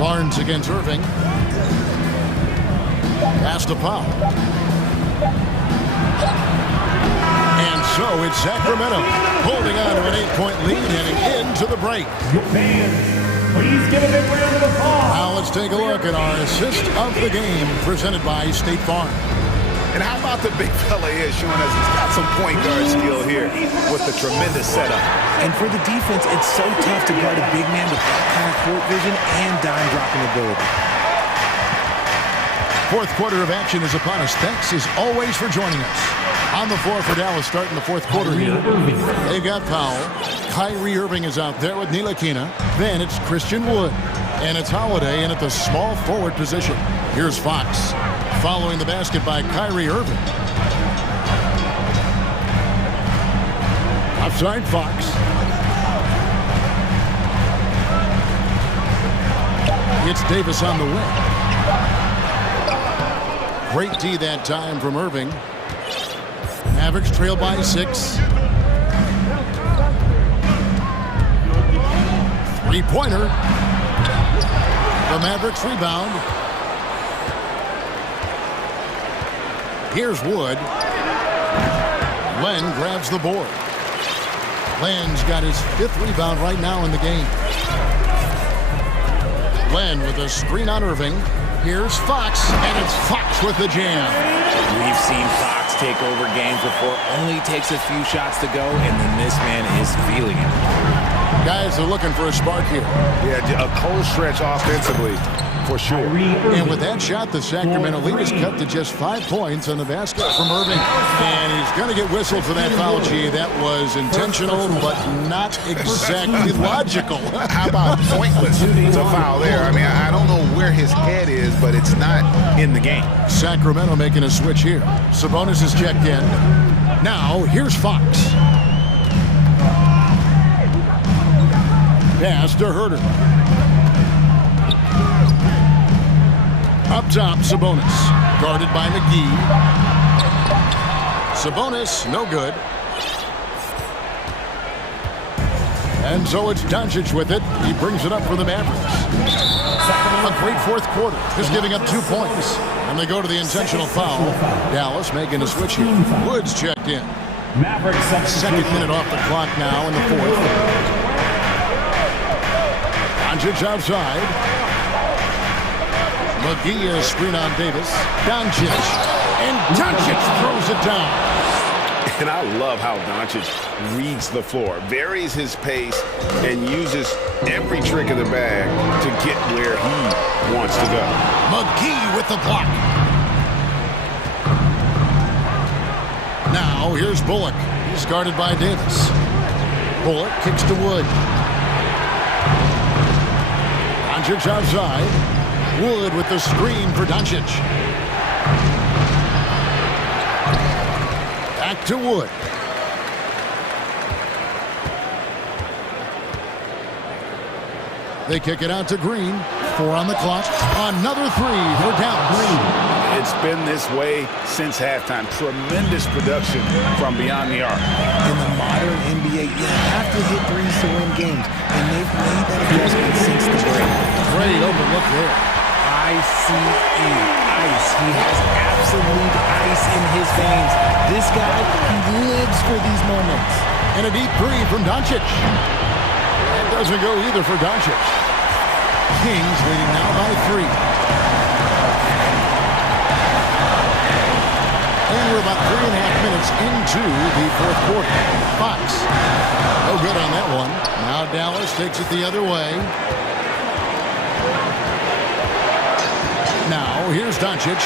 Barnes against Irving. Pass to Powell. And so it's Sacramento holding on to an 8-point lead heading into the break. Please give a big round of applause. Now let's take a look at our assist of the game presented by State Farm. And how about the big fella here showing us he's got some point guard skill here with the tremendous setup. And for the defense, it's so tough to guard a big man with that kind of court vision and dime dropping ability. Fourth quarter of action is upon us. Thanks as always for joining us. On the floor for Dallas starting the fourth quarter here. They've got Powell. Kyrie Irving is out there with Ntilikina. Then it's Christian Wood. And it's Holiday in at the small forward position. Here's Fox. Following the basket by Kyrie Irving. Offside Fox. It's Davis on the wing. Great D that time from Irving. Mavericks trail by 6. Three-pointer. The Mavericks rebound. Here's Wood. Len grabs the board. Len's got his 5th rebound right now in the game. Len with a screen on Irving. Here's Fox, and it's Fox with the jam. We've seen Fox take over games before. Only takes a few shots to go, and then this man is feeling it. Guys are looking for a spark here. Yeah, a cold stretch offensively, for sure. And with that shot, the Sacramento lead is cut to just 5 points on the basket from Irving. And he's going to get whistled for that foul, G. That was intentional, but not exactly logical. How about pointless to foul there? I mean, I don't know where his head is, but it's not in the game. Sacramento making a switch here. Sabonis is checked in. Now, here's Fox. Pass to Herter. Up top, Sabonis. Guarded by McGee. Sabonis, no good. And so it's Doncic with it. He brings it up for the Mavericks. A great fourth quarter. Just giving up 2 points. And they go to the intentional foul. Dallas making a switch here. Woods checked in. Second minute off the clock now in the fourth. Doncic outside. McGee is screen on Davis. Doncic. And Doncic throws it down. And I love how Doncic reads the floor, varies his pace, and uses every trick of the bag to get where he wants to go. McGee with the block. Now here's Bullock. He's guarded by Davis. Bullock kicks to Wood. Doncic outside. Wood with the screen for Doncic. Back to Wood. They kick it out to Green. 4 on the clock. Another 3 for Dallas. It's been this way since halftime. Tremendous production from beyond the arc. In the modern NBA, you have to hit threes to win games, and they've made that adjustment since the break. Great overlook there. ICE. Ice. He has absolute ice in his veins. This guy, he lives for these moments. And a deep 3 from Doncic. That doesn't go either for Doncic. Kings leading now by 3. And we're about 3.5 minutes into the fourth quarter. Fox. No good on that one. Now Dallas takes it the other way. Now here's Doncic.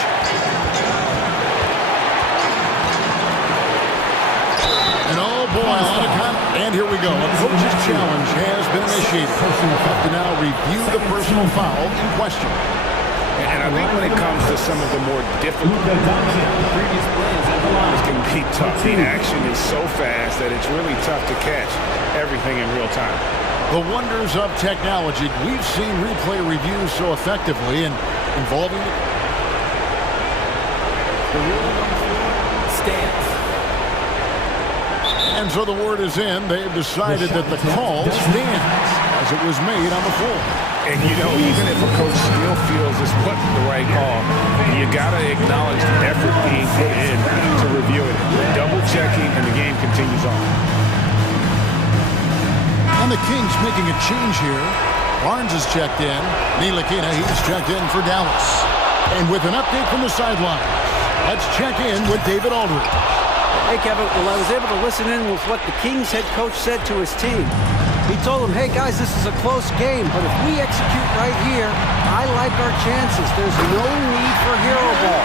And oh boy, a lot of time. And here we go. A coach's challenge has been initiated. Have to now review the personal foul in question. And I think when it comes to some of the more difficult previous plays, it can be tough. The action is so fast that it's really tough to catch everything in real time. The wonders of technology. We've seen replay reviews so effectively and involving The ruling on the floor stands. And so the word is in. They've decided that the call stands as it was made on the floor. And, you know, even if a coach still feels this wasn't the right call, you got to acknowledge the effort being put in to review it. Double-checking, and the game continues on. And the Kings making a change here. Barnes is checked in. Ntilikina, he's checked in for Dallas. And with an update from the sideline, let's check in with David Aldridge. Hey, Kevin. Well, I was able to listen in with what the Kings head coach said to his team. He told them, hey, guys, this is a close game, but if we execute right here, I like our chances. There's no need for hero ball.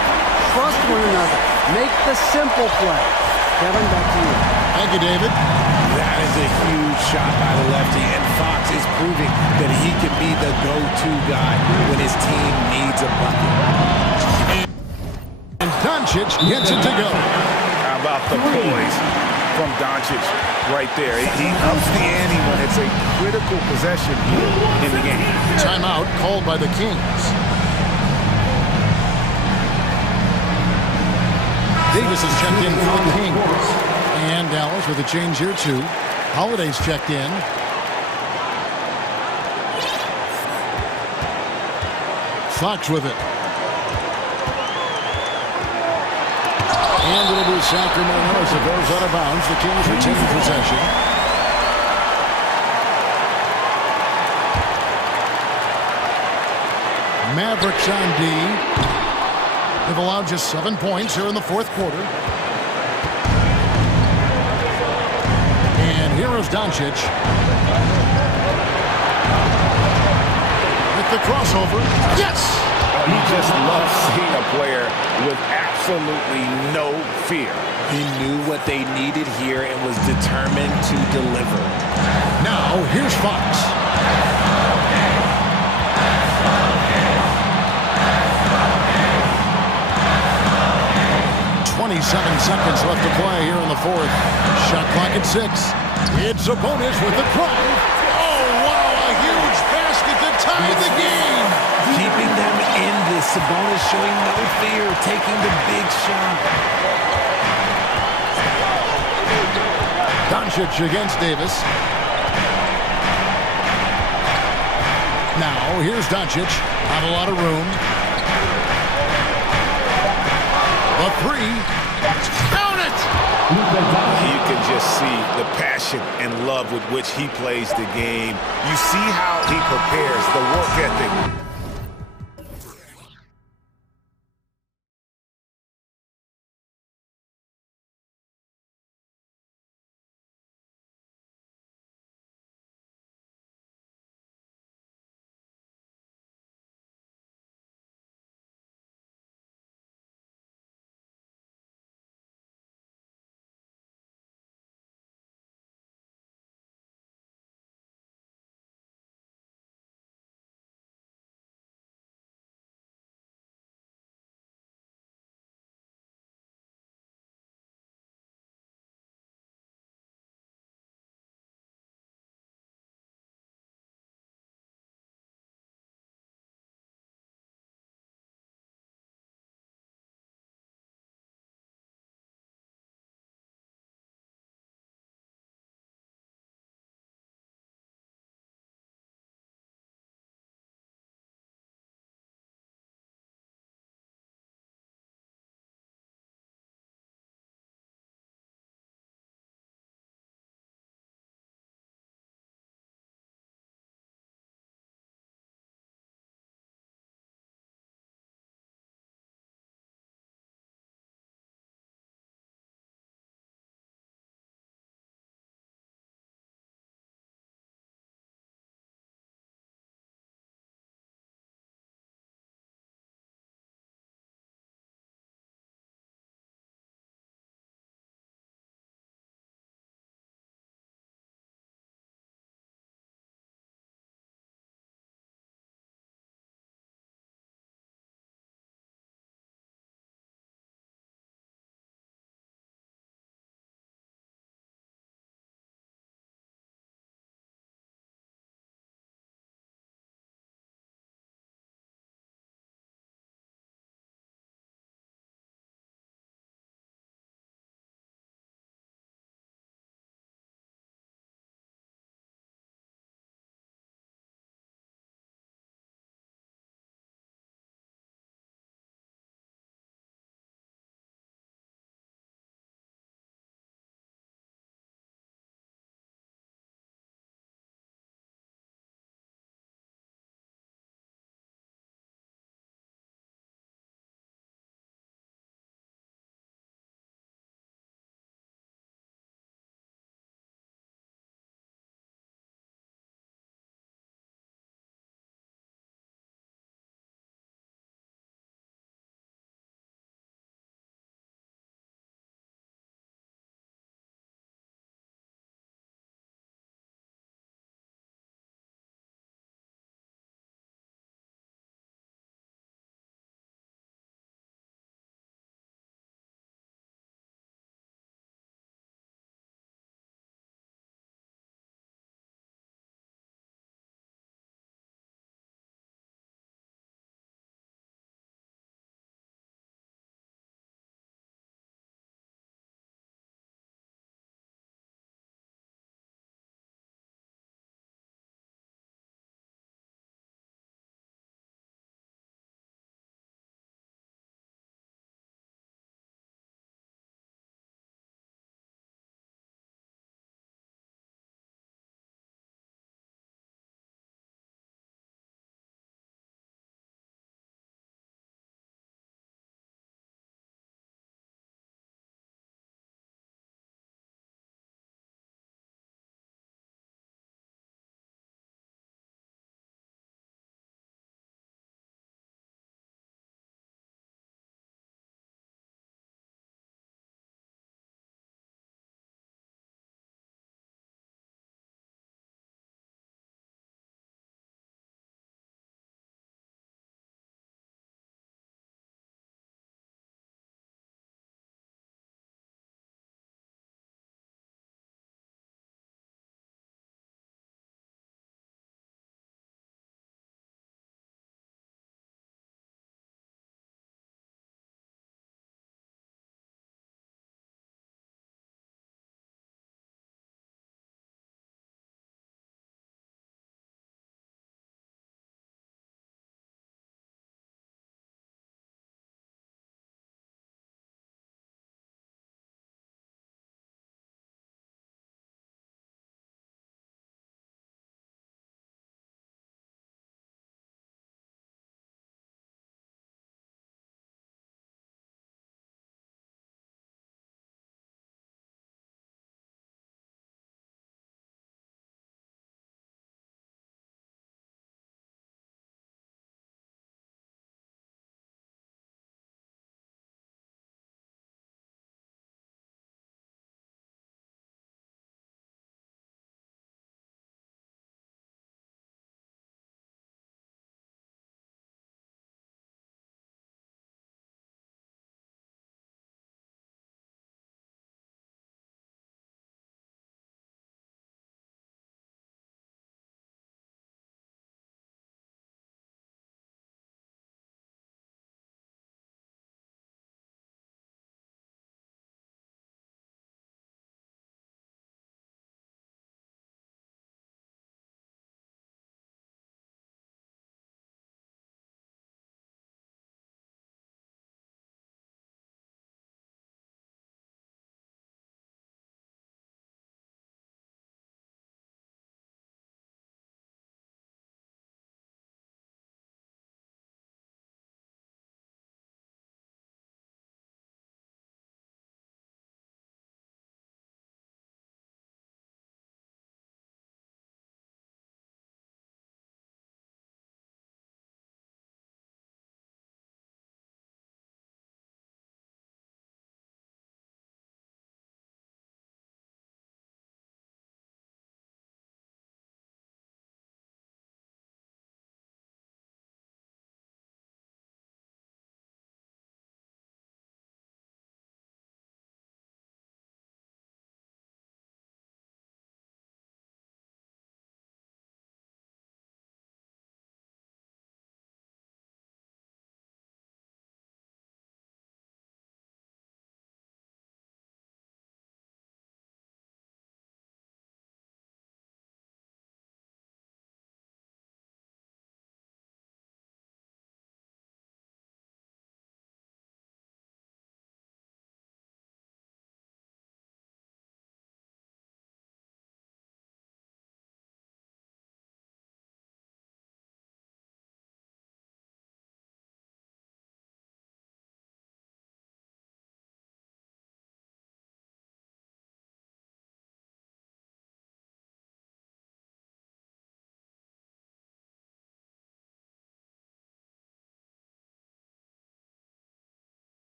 Trust one another. Make the simple play. Kevin, back to you. Thank you, David. That is a huge shot by the lefty, and Fox is proving that he can be the go-to guy when his team needs a bucket. And Doncic gets it to go. How about the poise from Doncic right there? He ups the ante when it's a critical possession here in the game. Timeout called by the Kings. Davis is checked in for the Kings. And Dallas with a change here too. Holiday's checked in. Fox with it. And it'll be Sacramento as it goes out of bounds. The Kings retain possession. Mavericks on D. They've allowed just 7 points here in the fourth quarter. And here is Doncic. With the crossover. Yes! You just love seeing a player with absolutely no fear. He knew what they needed here and was determined to deliver. Now, here's Fox. Seconds left to play here in the fourth. Shot clock at 6. It's Sabonis with the drive. Oh, wow, a huge basket to tie the game. Keeping them in this. Sabonis showing no fear, taking the big shot. Doncic against Davis. Now, here's Doncic. Not a lot of room. The three. Count it! You can just see the passion and love with which he plays the game. You see how he prepares, the work ethic.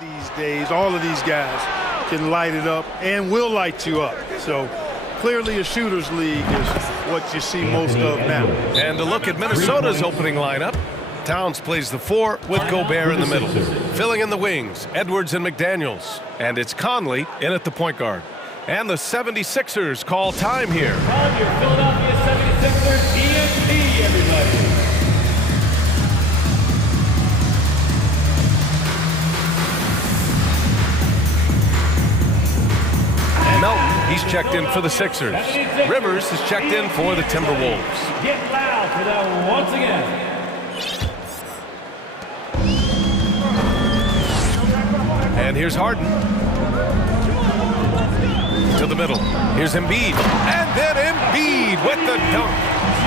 These days, all of these guys can light it up and will light you up. So clearly a shooter's league is what you see most of now. And to look at Minnesota's opening lineup, Towns plays the 4 with Gobert in the middle. Filling in the wings, Edwards and McDaniels. And it's Conley in at the point guard. And the 76ers call time here. On your Philadelphia 76ers ESP, everybody. Melton, he's checked in for the Sixers. Rivers is checked in for the Timberwolves. Get loud for that once again. And here's Harden. To the middle. Here's Embiid. And then Embiid with the dunk.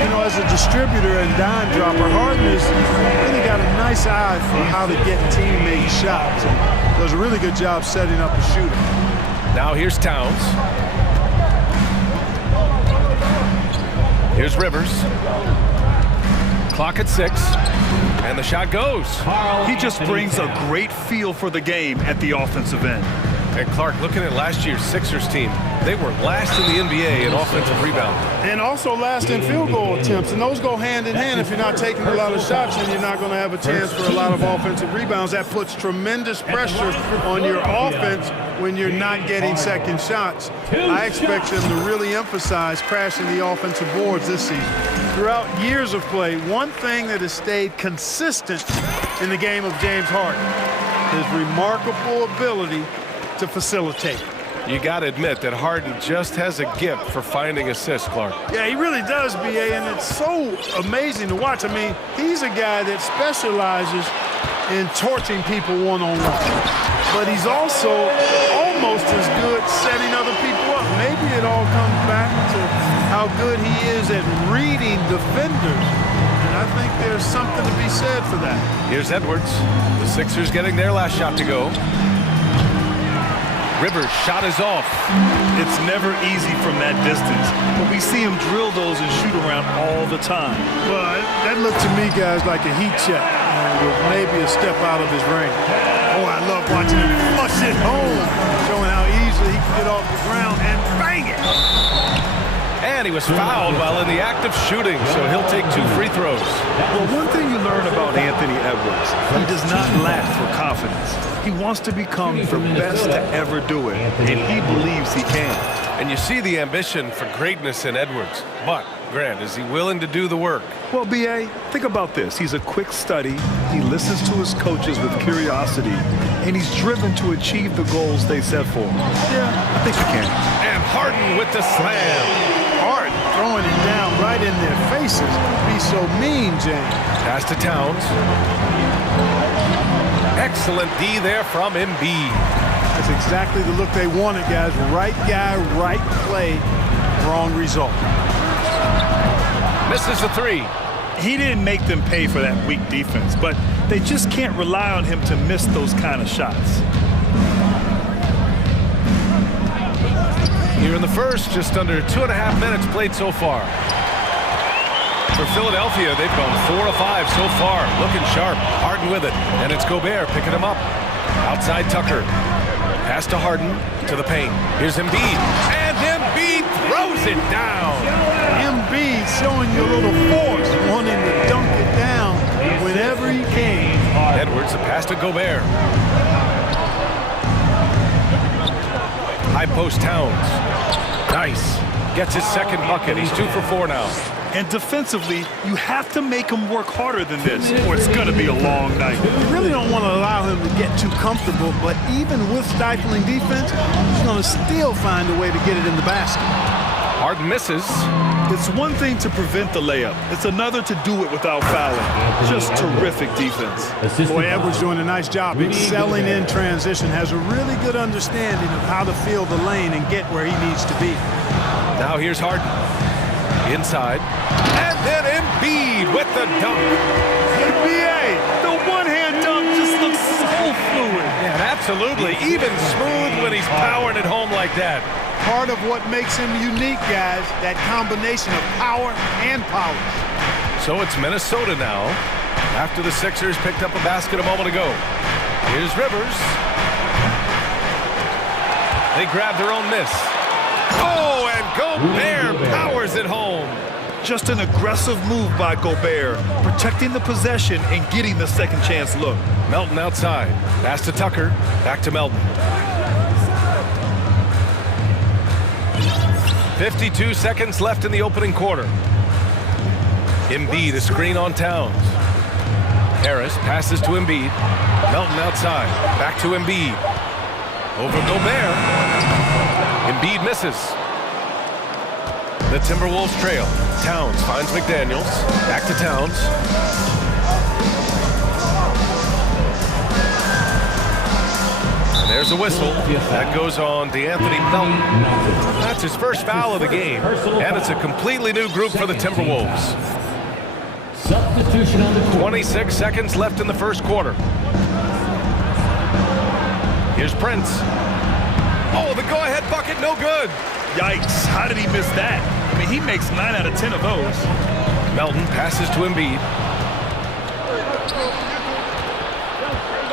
You know, as a distributor and dime dropper, Harden has really got a nice eye for how to get teammate shots. And does a really good job setting up a shooter. Now here's Towns. Here's Rivers. Clock at 6. And the shot goes. He just brings a great feel for the game at the offensive end. And Clark, looking at last year's Sixers team, they were last in the NBA in offensive rebounding. And also last in field goal attempts. And those go hand in hand. If you're not taking a lot of shots, then you're not going to have a chance for a lot of offensive rebounds. That puts tremendous pressure on your offense when you're not getting second shots. I expect them to really emphasize crashing the offensive boards this season. Throughout years of play, one thing that has stayed consistent in the game of James Harden is remarkable ability to facilitate. You got to admit that Harden just has a gift for finding assists, Clark. Yeah, he really does, B.A., and it's so amazing to watch. I mean, he's a guy that specializes in torching people one-on-one. But he's also almost as good setting other people up. Maybe it all comes back to how good he is at reading defenders. And I think there's something to be said for that. Here's Edwards. The Sixers getting their last shot to go. Rivers' shot is off. It's never easy from that distance, but we see him drill those and shoot around all the time. Well, that looked to me, guys, like a heat check, with maybe a step out of his range. Oh, I love watching him flush it home, showing how easily he can get off the ground and bang it. And he was fouled while in the act of shooting, so he'll take 2 free throws. Well, one thing you learn about Anthony Edwards, he does not lack for confidence. He wants to become the best to ever do it, and he believes he can. And you see the ambition for greatness in Edwards. But, Grant, is he willing to do the work? Well, B.A., think about this. He's a quick study, he listens to his coaches with curiosity, and he's driven to achieve the goals they set for him. Yeah, I think he can. And Harden with the slam. Harden throwing it down right in their faces. Be so mean, James. Pass to Towns. Excellent D there from Embiid. That's exactly the look they wanted, guys. Right guy, right play, wrong result. Misses the 3. He didn't make them pay for that weak defense, but they just can't rely on him to miss those kind of shots. Here in the first, just under 2.5 minutes played so far. For Philadelphia, they've gone 4 of 5 so far. Looking sharp. Harden with it. And it's Gobert picking him up. Outside Tucker. Pass to Harden to the paint. Here's Embiid. And Embiid throws it down. Embiid showing you a little force, wanting to dunk it down whenever he can. Edwards, the pass to Gobert. High post Towns. Nice. Gets his second bucket. He's 2 for 4 now. And defensively, you have to make him work harder than this, or it's going to be a long night. You really don't want to allow him to get too comfortable, but even with stifling defense, he's going to still find a way to get it in the basket. Harden misses. It's one thing to prevent the layup. It's another to do it without fouling. Just terrific defense. Boy, Edwards doing a nice job excelling in transition, has a really good understanding of how to field the lane and get where he needs to be. Now here's Harden. Inside. And then Embiid with the dunk. NBA, the one-hand dunk just looks so fluid. Yeah, absolutely. Even smooth when he's powering it home like that. Part of what makes him unique, guys, that combination of power and polish. So it's Minnesota now, after the Sixers picked up a basket a moment ago. Here's Rivers. They grab their own miss. Oh, and Gobert powers it home. Just an aggressive move by Gobert, protecting the possession and getting the second chance look. Melton outside. Pass to Tucker. Back to Melton. 52 seconds left in the opening quarter. Embiid, a screen on Towns. Harris passes to Embiid. Melton outside. Back to Embiid. Over Gobert. Embiid misses. The Timberwolves trail. Towns finds McDaniels. Back to Towns. And there's a whistle. That goes on DeAnthony Melton. That's his first foul of the game. And it's a completely new group for the Timberwolves. Substitution on the court. 26 seconds left in the first quarter. Here's Prince. Oh, the go-ahead bucket, no good. Yikes, how did he miss that? I mean, he makes 9 out of 10 of those. Melton passes to Embiid.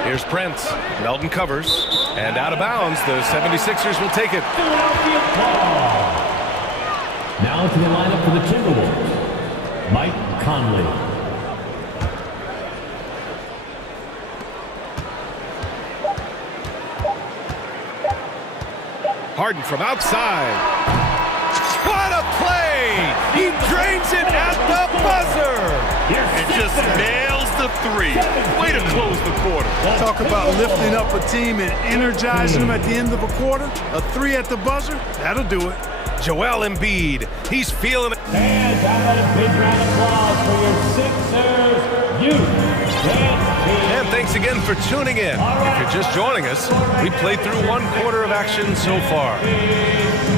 Here's Prince. Melton covers. And out of bounds, the 76ers will take it. Now to the lineup for the Timberwolves. Mike Conley. Harden from outside. What a play! He drains it at the buzzer! And just nails the three. Way to close the quarter. Talk about lifting up a team and energizing them at the end of a quarter. A three at the buzzer, that'll do it. Joel Embiid, he's feeling it. And how about a big round of applause for your Sixers youth. And thanks again for tuning in. If you're just joining us, we played through one quarter of action so far.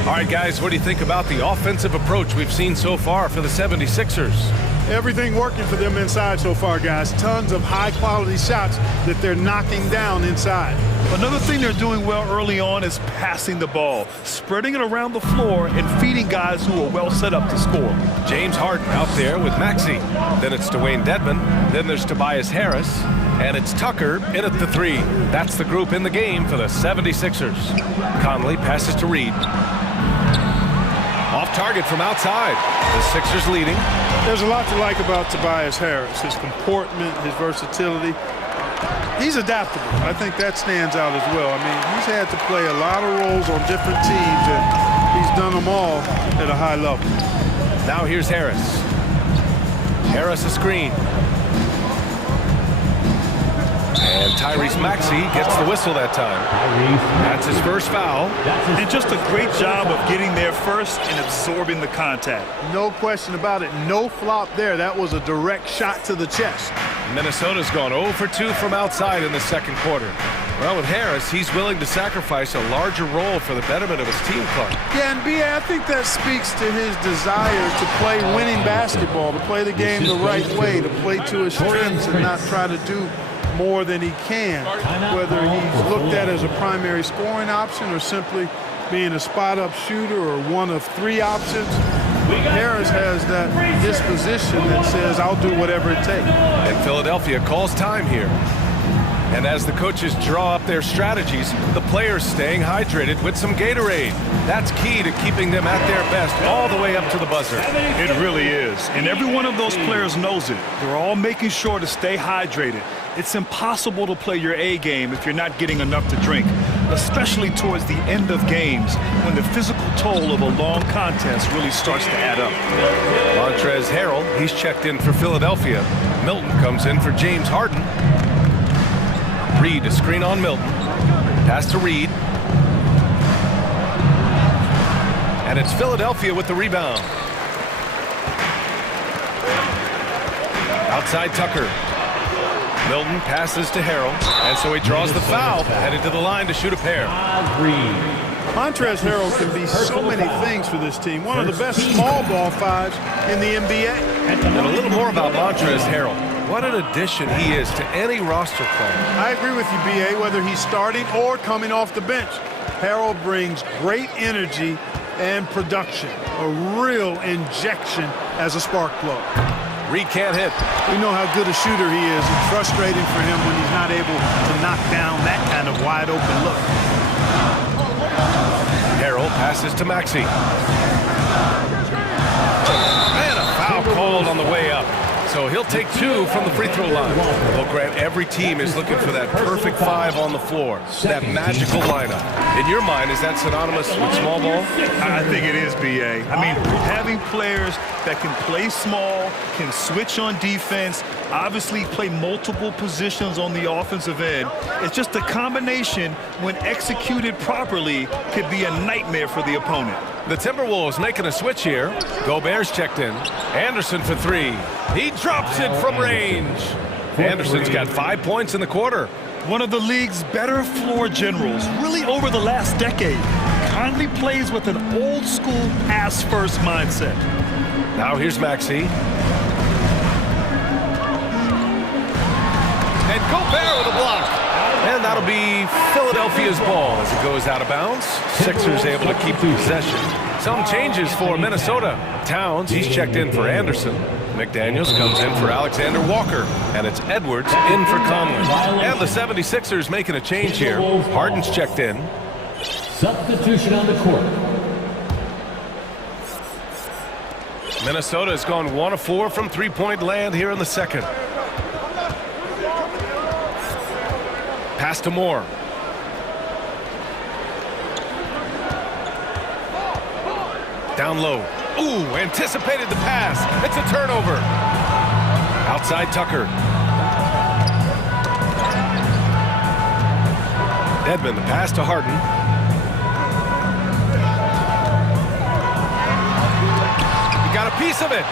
All right, guys, what do you think about the offensive approach we've seen so far for the 76ers? Everything working for them inside so far, guys. Tons of high-quality shots that they're knocking down inside. Another thing they're doing well early on is passing the ball, spreading it around the floor and feeding guys who are well set up to score. James Harden out there with Maxey. Then it's Dwayne Dedmon. Then there's Tobias Harris. And it's Tucker in at the three. That's the group in the game for the 76ers. Conley passes to Reed. Off target from outside. The Sixers leading. There's a lot to like about Tobias Harris. His comportment, his versatility. He's adaptable. I think that stands out as well. I mean, he's had to play a lot of roles on different teams, and he's done them all at a high level. Now here's Harris. Harris a screen. And Tyrese Maxey gets the whistle that time. That's his first foul. And just a great job of getting there first and absorbing the contact. No question about it. No flop there. That was a direct shot to the chest. Minnesota's gone 0 for 2 from outside in the second quarter. Well, with Harris, he's willing to sacrifice a larger role for the betterment of his team, Clark. Yeah, and B.A., I think that speaks to his desire to play winning basketball, to play the game the right way, to play to his strengths and not try to do more than he can, whether he's looked at as a primary scoring option or simply being a spot-up shooter or one of three options. Harris has that disposition that says, I'll do whatever it takes. And Philadelphia calls time here. And as the coaches draw up their strategies, the players staying hydrated with some Gatorade. That's key to keeping them at their best all the way up to the buzzer. It really is. And every one of those players knows it. They're all making sure to stay hydrated. It's impossible to play your A game if you're not getting enough to drink, especially towards the end of games when the physical toll of a long contest really starts to add up. Montrezl Harrell, he's checked in for Philadelphia. Milton comes in for James Harden. Reed, a screen on Milton. Pass to Reed. And it's Philadelphia with the rebound. Outside Tucker. Milton passes to Harrell, and so he draws the foul, headed to the line to shoot a pair. Montrezl Harrell can be so many things for this team. One of the best small ball fives in the NBA. And a little more about Montrezl Harrell. What an addition he is to any roster player. I agree with you, B.A., whether he's starting or coming off the bench. Harrell brings great energy and production, a real injection as a spark plug. Reed can't hit. We know how good a shooter he is. It's frustrating for him when he's not able to knock down that kind of wide open look. Harrell passes to Maxey. And a foul called on the way up. So he'll take 2 from the free throw line. Well, Grant, every team is looking for that perfect 5 on the floor, that magical lineup. In your mind, is that synonymous with small ball? I think it is, B.A. I mean, having players that can play small, can switch on defense, obviously play multiple positions on the offensive end. It's just a combination, when executed properly, could be a nightmare for the opponent. The Timberwolves making a switch here. Gobert's checked in. Anderson for 3. He drops it from range. Anderson's got 5 points in the quarter. One of the league's better floor generals, really over the last decade. Conley plays with an old-school pass-first mindset. Now here's Maxey. And Gobert with a block. And that'll be Philadelphia's ball as it goes out of bounds. Sixers able to keep the possession. Some changes for Minnesota. Towns, he's checked in for Anderson. McDaniels comes in for Alexander Walker. And it's Edwards in for Conley. And the 76ers making a change here. Harden's checked in. Substitution on the court. Minnesota has gone 1 of 4 from three-point land here in the second. Pass to Moore. Down low. Ooh, anticipated the pass. It's a turnover. Outside Tucker. Edmond, the pass to Harden. He got a piece of it.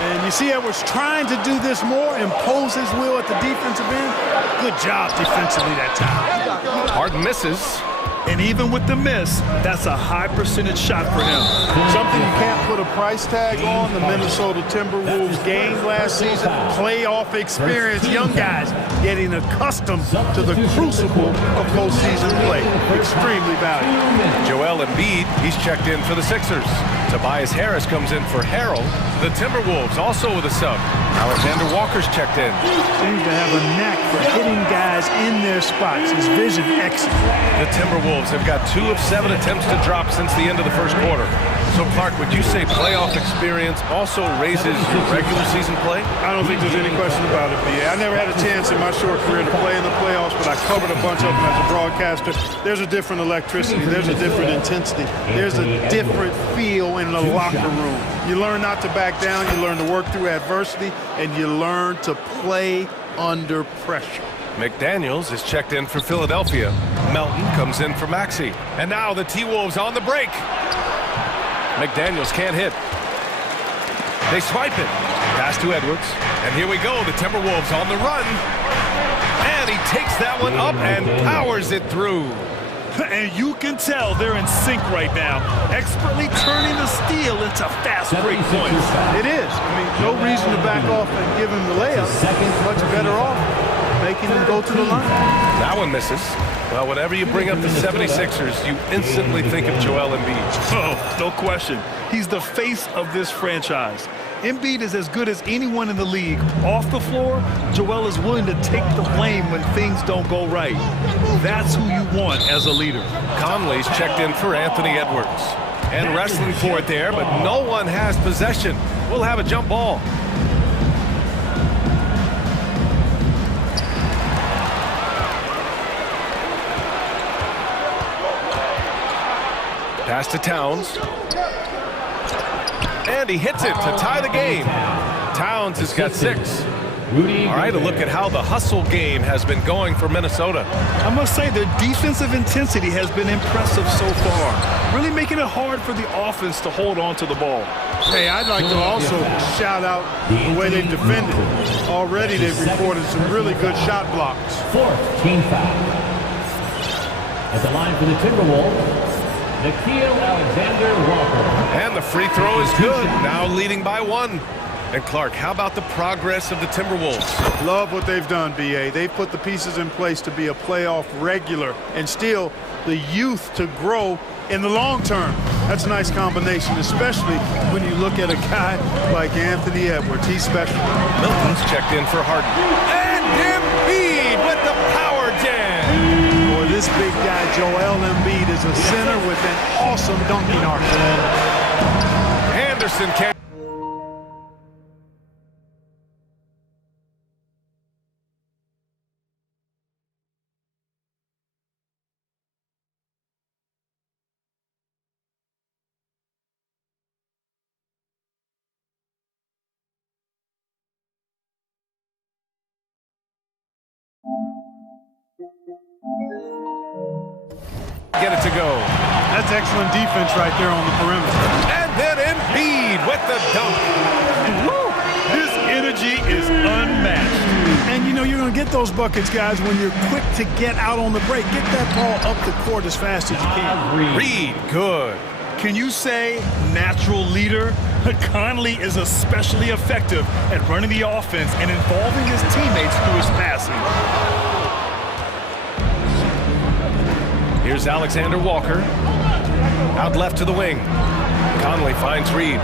And you see Edwards trying to do this more, impose his will at the defensive end. Good job defensively that time. Harden misses. And even with the miss, that's a high percentage shot for him. Something you can't put a price tag on, the Minnesota Timberwolves game last season. Playoff experience, young guys getting accustomed to the crucible of postseason play. Extremely valuable. Joel Embiid, he's checked in for the Sixers. Tobias Harris comes in for Harrell. The Timberwolves also with a sub. Alexander Walker's checked in. Seems to have a knack for hitting guys in their spots. His vision excellent. The Timberwolves have got 2 of 7 attempts to drop since the end of the first quarter. So, Clark, would you say playoff experience also raises your regular season play? I don't think there's any question about it, B.A. I never had a chance in my short career to play in the playoffs, but I covered a bunch of them as a broadcaster. There's a different electricity. There's a different intensity. There's a different feel in the locker room. You learn not to back down. You learn to work through adversity, and you learn to play under pressure. McDaniels is checked in for Philadelphia. Melton comes in for Maxey. And now the T-Wolves on the break. McDaniels can't hit. They swipe it. Pass to Edwards. And here we go. The Timberwolves on the run. And he takes that one up and powers it through. And you can tell they're in sync right now, expertly turning the steal into fast break points. It is. I mean, no reason to back off and give him the layup. Much better off making him go to the line. That one misses. Well, whenever you bring up the 76ers, you instantly think of Joel Embiid. Oh, no question. He's the face of this franchise. Embiid is as good as anyone in the league. Off the floor, Joel is willing to take the blame when things don't go right. That's who you want as a leader. Conley's checked in for Anthony Edwards. And wrestling for it there, but no one has possession. We'll have a jump ball. Pass to Towns. And he hits it to tie the game. Towns has got 6. All right, a look at how the hustle game has been going for Minnesota. I must say their defensive intensity has been impressive so far, really making it hard for the offense to hold on to the ball. Hey, I'd like to also shout out the way they've defended. Already they've recorded some really good shot blocks. 4th team foul. At the line for the Timberwolves, Nickeil Alexander-Walker. And the free throw is good, now leading by 1. And Clark, how about the progress of the Timberwolves? Love what they've done, B.A. They've put the pieces in place to be a playoff regular and still the youth to grow in the long term. That's a nice combination, especially when you look at a guy like Anthony Edwards. He's special. Milton's checked in for Harden. And Embiid with the power jam. Boy, this big guy, Joel Embiid, is a center with an awesome dunking arc. Anderson can. Get it to go. That's excellent defense right there on the perimeter. And then Embiid with the dunk. Woo! His energy is unmatched. And you know, you're going to get those buckets, guys, when you're quick to get out on the break. Get that ball up the court as fast as you can. Reed, good. Can you say natural leader? Conley is especially effective at running the offense and involving his teammates through his passing. Here's Alexander Walker. Out left to the wing. Conley finds Reed.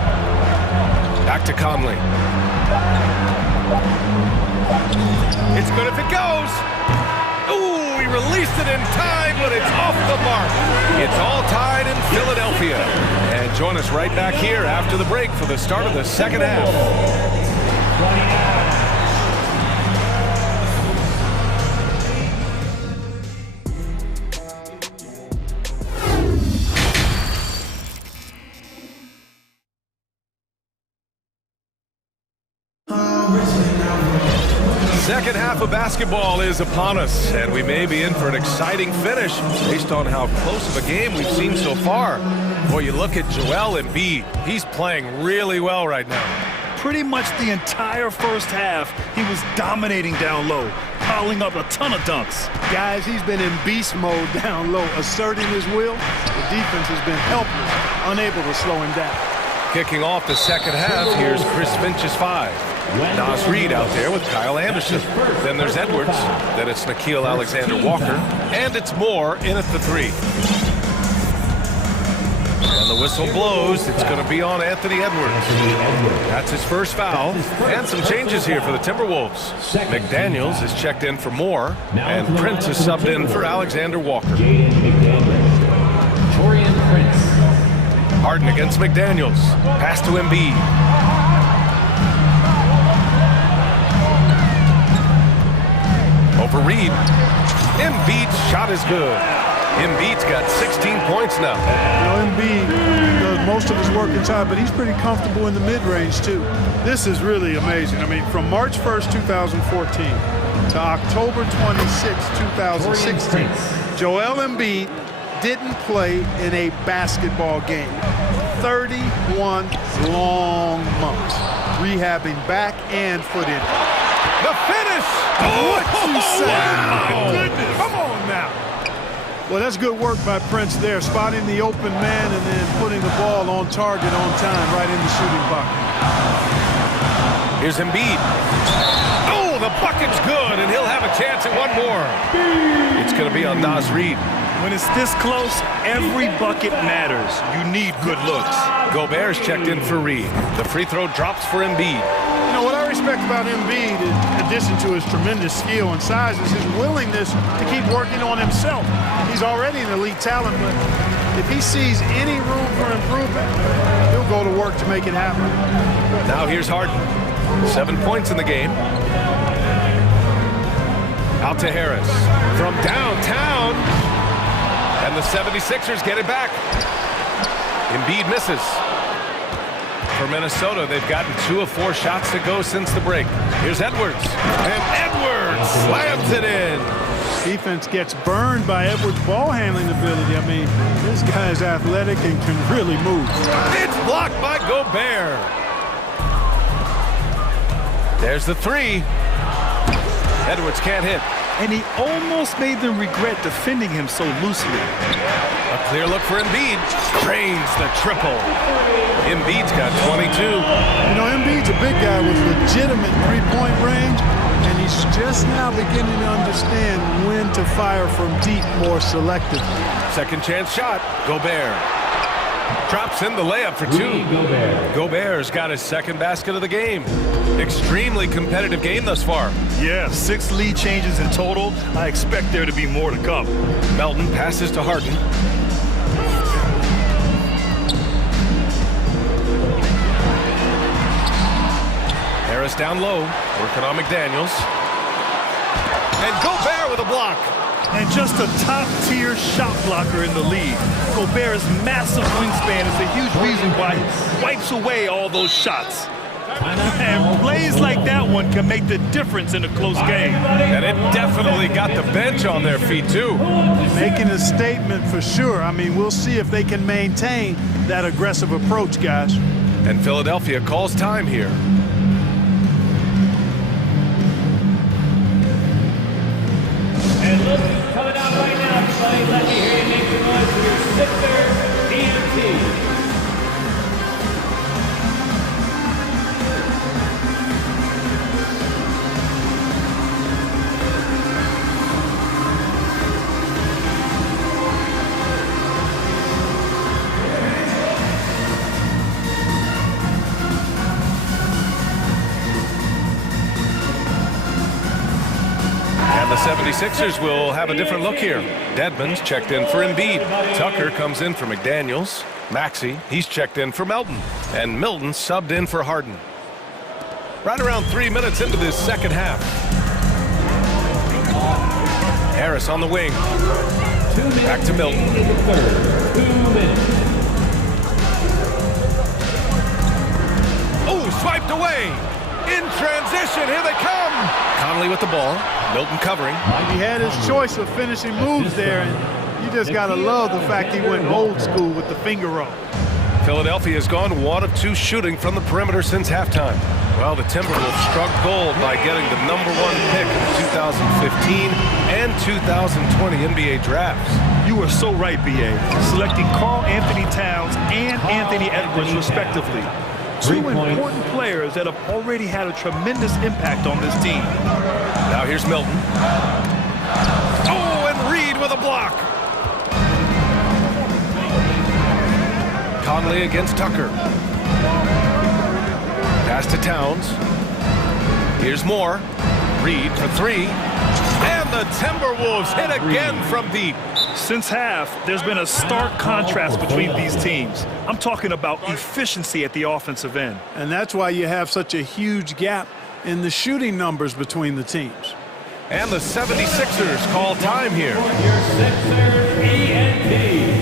Back to Conley. It's good if it goes. Ooh, he released it in time, but it's off the mark. It's all tied in Philadelphia. And join us right back here after the break for the start of the second half. Second half of basketball is upon us, and we may be in for an exciting finish based on how close of a game we've seen so far. Boy, you look at Joel Embiid. He's playing really well right now. Pretty much the entire first half, he was dominating down low, piling up a ton of dunks. Guys, he's been in beast mode down low, asserting his will. The defense has been helpless, unable to slow him down. Kicking off the second half, here's Chris Finch's 5. Nas Reed out there with Kyle Anderson. Then there's Edwards. Then it's Nickeil Alexander-Walker. And it's Moore in at the 3. And the whistle blows. It's going to be on Anthony Edwards. That's his first foul. And some changes here for the Timberwolves. McDaniels is checked in for Moore. And Prince is subbed in for Alexander-Walker. Harden against McDaniels. Pass to Embiid. Over Reed. Embiid's shot is good. Embiid's got 16 points now. You know, Embiid does most of his work inside, but he's pretty comfortable in the mid-range, too. This is really amazing. I mean, from March 1st, 2014 to October 26, 2016, Joel Embiid didn't play in a basketball game. 31 long months, rehabbing back and foot injury. The finish! What you say? Wow. My goodness. Come on now. Well, that's good work by Prince there, spotting the open man and then putting the ball on target on time right in the shooting bucket. Here's Embiid. Oh, the bucket's good, and he'll have a chance at one more. It's going to be on Nas Reed. When it's this close, every bucket matters. You need good looks. Gobert's checked in for Reed. The free throw drops for Embiid. You know, what I respect about Embiid, in addition to his tremendous skill and size, is his willingness to keep working on himself. He's already an elite talent, but if he sees any room for improvement, he'll go to work to make it happen. Now here's Harden. 7 points in the game. Out to Harris. From downtown. And the 76ers get it back. Embiid misses. For Minnesota, they've gotten 2 of 4 shots to go since the break. Here's Edwards. And Edwards slams it in. Defense gets burned by Edwards' ball handling ability. I mean, this guy's athletic and can really move. It's blocked by Gobert. There's the 3. Edwards can't hit. And he almost made them regret defending him so loosely. A clear look for Embiid. Drains the triple. Embiid's got 22. You know, Embiid's a big guy with legitimate three-point range, and he's just now beginning to understand when to fire from deep more selectively. Second chance shot. Gobert. Drops in the layup for two. Gobert's got his second basket of the game. Extremely competitive game thus far. Yeah, 6 lead changes in total. I expect there to be more to come. Melton passes to Harden. Harris down low, working on McDaniels. And Gobert with a block. And just a top-tier shot blocker in the league. Gobert's massive wingspan is a huge reason why he wipes away all those shots. And plays like that one can make the difference in a close game. And it definitely got the bench on their feet, too. Making a statement for sure. I mean, we'll see if they can maintain that aggressive approach, guys. And Philadelphia calls time here. And look who's coming out right now, everybody. Let me hear you make some noise for your Sixers TNT. And the 76ers will have a different look here. Dedmon's checked in for Embiid. Tucker comes in for McDaniels. Maxey, he's checked in for Melton. And Milton subbed in for Harden. Right around 3 minutes into this second half. Harris on the wing. Back to Milton. 2 minutes. Oh, swiped away. In transition, here they come. Conley with the ball. Milton covering. He had his choice of finishing moves there, and you just got to love the fact he went old school with the finger roll. Philadelphia has gone 1 of 2 shooting from the perimeter since halftime. Well, the Timberwolves struck gold by getting the #1 pick in the 2015 and 2020 NBA drafts. You are so right, B.A. Selecting Karl Anthony Towns and Anthony Edwards, respectively. 2 important players that have already had a tremendous impact on this team. Now here's Milton. Oh, and Reed with a block. Conley against Tucker. Pass to Towns. Here's Moore. Reed for 3. And the Timberwolves hit again from deep. Since half, there's been a stark contrast between these teams. I'm talking about efficiency at the offensive end. And that's why you have such a huge gap in the shooting numbers between the teams. And the 76ers call time here. Your Sixers TNT.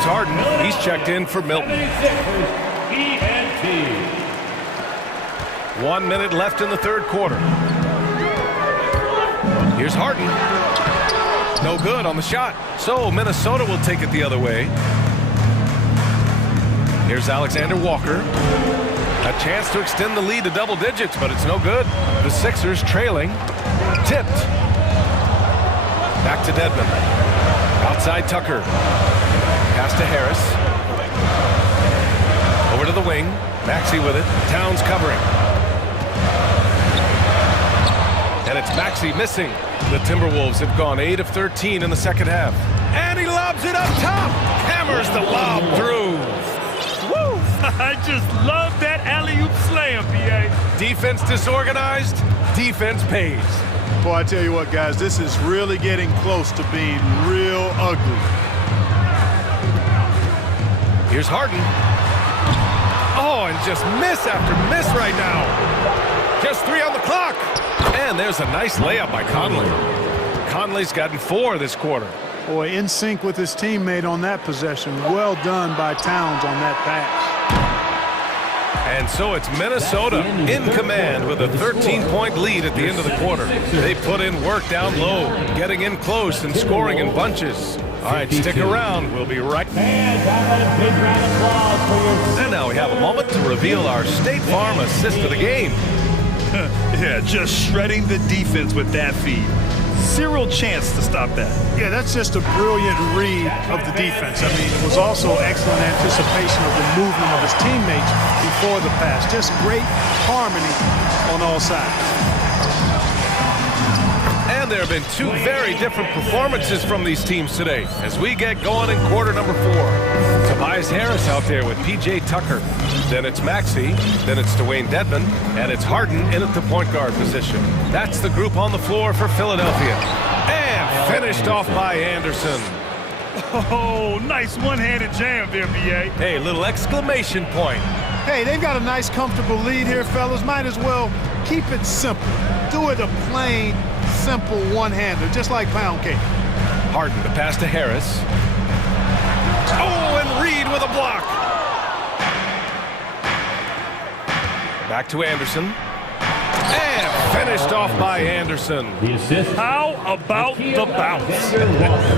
Harden, he's checked in for Milton. 1 minute left in the third quarter. Here's Harden. No good on the shot. So Minnesota will take it the other way. Here's Alexander Walker. A chance to extend the lead to double digits, but it's no good. The Sixers trailing. Tipped. Back to Dedmon. Outside Tucker. Pass to Harris. Over to the wing. Maxey with it. Towns covering. And it's Maxey missing. The Timberwolves have gone 8 of 13 in the second half. And he lobs it up top. Hammers the lob through. Woo! I just love that alley-oop slam, B.A. Defense disorganized. Defense pays. Boy, I tell you what, guys, this is really getting close to being real ugly. Here's Harden. Oh, and just miss after miss right now. Just 3 on the clock. And there's a nice layup by Conley. Conley's gotten 4 this quarter. Boy, in sync with his teammate on that possession. Well done by Towns on that pass. And so it's Minnesota in command with a 13-point lead at the end of the quarter. They put in work down low, getting in close and scoring in bunches. All right, stick around. We'll be right back. And now we have a moment to reveal our State Farm assist of the game. Yeah, just shredding the defense with that feed. Zero chance to stop that. Yeah, that's just a brilliant read of the defense. I mean, it was also excellent anticipation of the movement of his teammates before the pass. Just great harmony on all sides. And there have been two very different performances from these teams today as we get going in quarter number 4. Tobias Harris out there with P.J. Tucker. Then it's Maxey, then it's Dwayne Dedman, and it's Harden in at the point guard position. That's the group on the floor for Philadelphia. And finished off by Anderson. Oh, nice one-handed jam there, B.A. Hey, little exclamation point. Hey, they've got a nice, comfortable lead here, fellas. Might as well keep it simple. Do it a plain, simple one-hander, just like pound cake. Harden to pass to Harris. Oh, and Reed with a block. Back to Anderson. And finished off by Anderson. How about the bounce?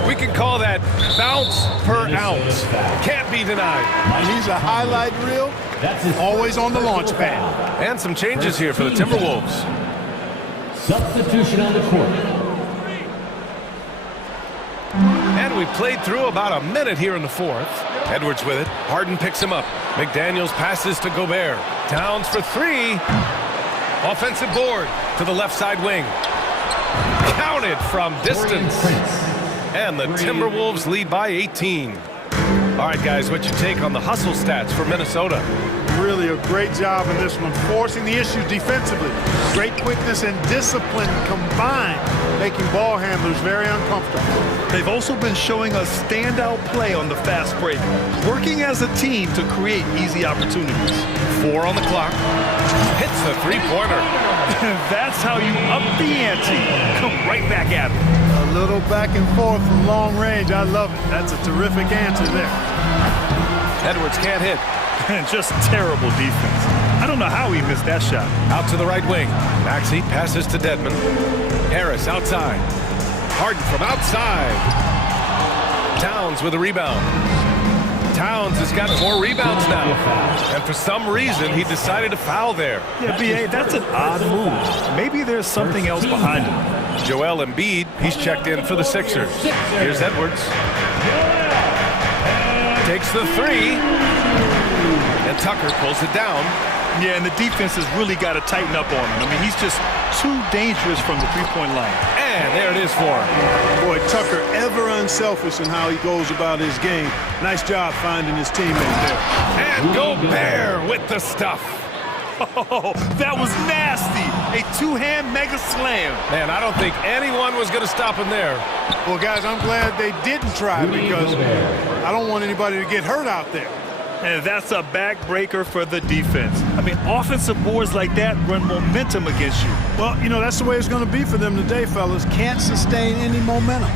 We can call that bounce per ounce. Can't be denied. He's a highlight reel, always on the launch pad. And some changes here for the Timberwolves. Substitution on the court. And we played through about a minute here in the 4th. Edwards with it. Harden picks him up. McDaniels passes to Gobert. Towns for 3. Offensive board to the left side wing. Counted from distance. And the Timberwolves lead by 18. All right, guys, what's your take on the hustle stats for Minnesota? Really a great job in this one, forcing the issues defensively. Great quickness and discipline combined, making ball handlers very uncomfortable. They've also been showing a standout play on the fast break, working as a team to create easy opportunities. 4 on the clock. Hits a three-pointer. That's how you up the ante. Come right back at it. A little back and forth from long range. I love it. That's a terrific answer there. Edwards can't hit. Just terrible defense. I don't know how he missed that shot. Out to the right wing. Maxey passes to Dedman. Harris outside. Harden from outside. Towns with a rebound. Towns has got more rebounds now. And for some reason, he decided to foul there. Yeah, B.A., that's an odd move. Maybe there's something else behind him. Joel Embiid, he's checked in for the Sixers. Here's Edwards. Takes the 3. And Tucker pulls it down. Yeah, and the defense has really got to tighten up on him. I mean, he's just too dangerous from the three-point line. And there it is for him. Boy, Tucker ever unselfish in how he goes about his game. Nice job finding his teammate there. And Gobert with the stuff. Oh, that was nasty. A two-hand mega slam. Man, I don't think anyone was going to stop him there. Well, guys, I'm glad they didn't try because I don't want anybody to get hurt out there. And that's a backbreaker for the defense. I mean, offensive boards like that run momentum against you. Well, you know, that's the way it's going to be for them today, fellas. Can't sustain any momentum.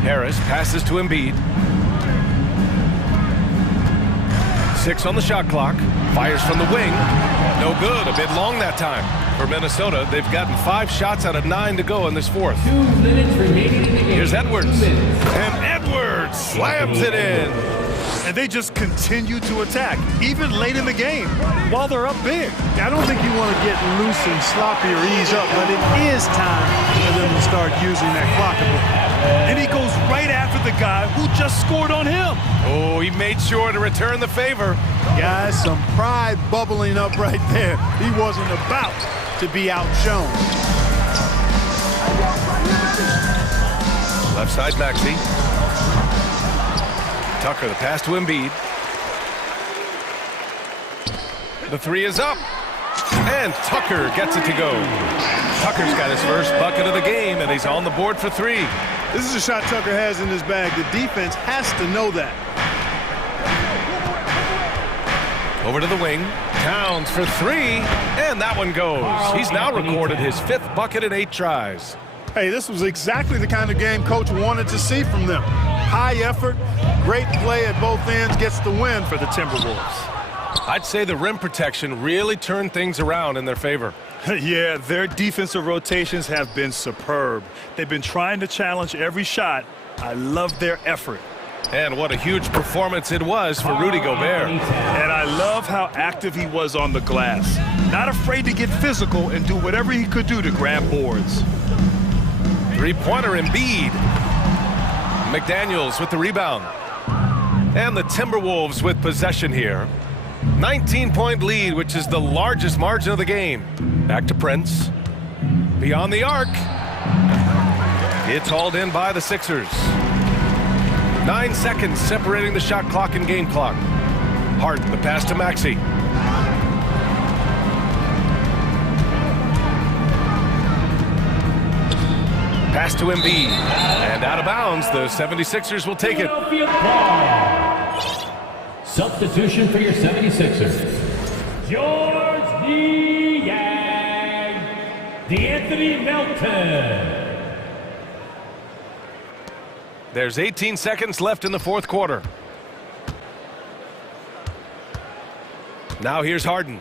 Harris passes to Embiid. 6 on the shot clock. Fires from the wing. No good. A bit long that time. For Minnesota, they've gotten 5 shots out of 9 to go in this 4th. 2 minutes remaining in the game. Here's Edwards. And Edwards slams it in. And they just continue to attack, even late in the game, while they're up big. I don't think you want to get loose and sloppy or ease up, but it is time for them to start using that clock a bit. And he goes right after the guy who just scored on him. Oh, he made sure to return the favor. Guys, some pride bubbling up right there. He wasn't about to be outshone. Left side, Maxey. Tucker, the pass to Embiid. The 3 is up. And Tucker gets it to go. Tucker's got his first bucket of the game, and he's on the board for 3. This is a shot Tucker has in his bag. The defense has to know that. Over to the wing. Towns for 3. And that one goes. He's now recorded his 5th bucket in 8 tries. Hey, this was exactly the kind of game Coach wanted to see from them. High effort, great play at both ends, gets the win for the Timberwolves. I'd say the rim protection really turned things around in their favor. Yeah, their defensive rotations have been superb. They've been trying to challenge every shot. I love their effort. And what a huge performance it was for Rudy Gobert. And I love how active he was on the glass. Not afraid to get physical and do whatever he could do to grab boards. Three-pointer Embiid. McDaniels with the rebound. And the Timberwolves with possession here. 19-point lead, which is the largest margin of the game. Back to Prince. Beyond the arc. It's hauled in by the Sixers. 9 seconds separating the shot clock and game clock. Harden, the pass to Maxey. Pass to Embiid. And out of bounds, the 76ers will take it. Substitution for your 76ers. George D'Anthony Melton. There's 18 seconds left in the fourth quarter. Now here's Harden.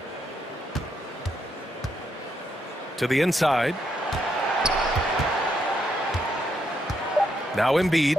To the inside. Now Embiid.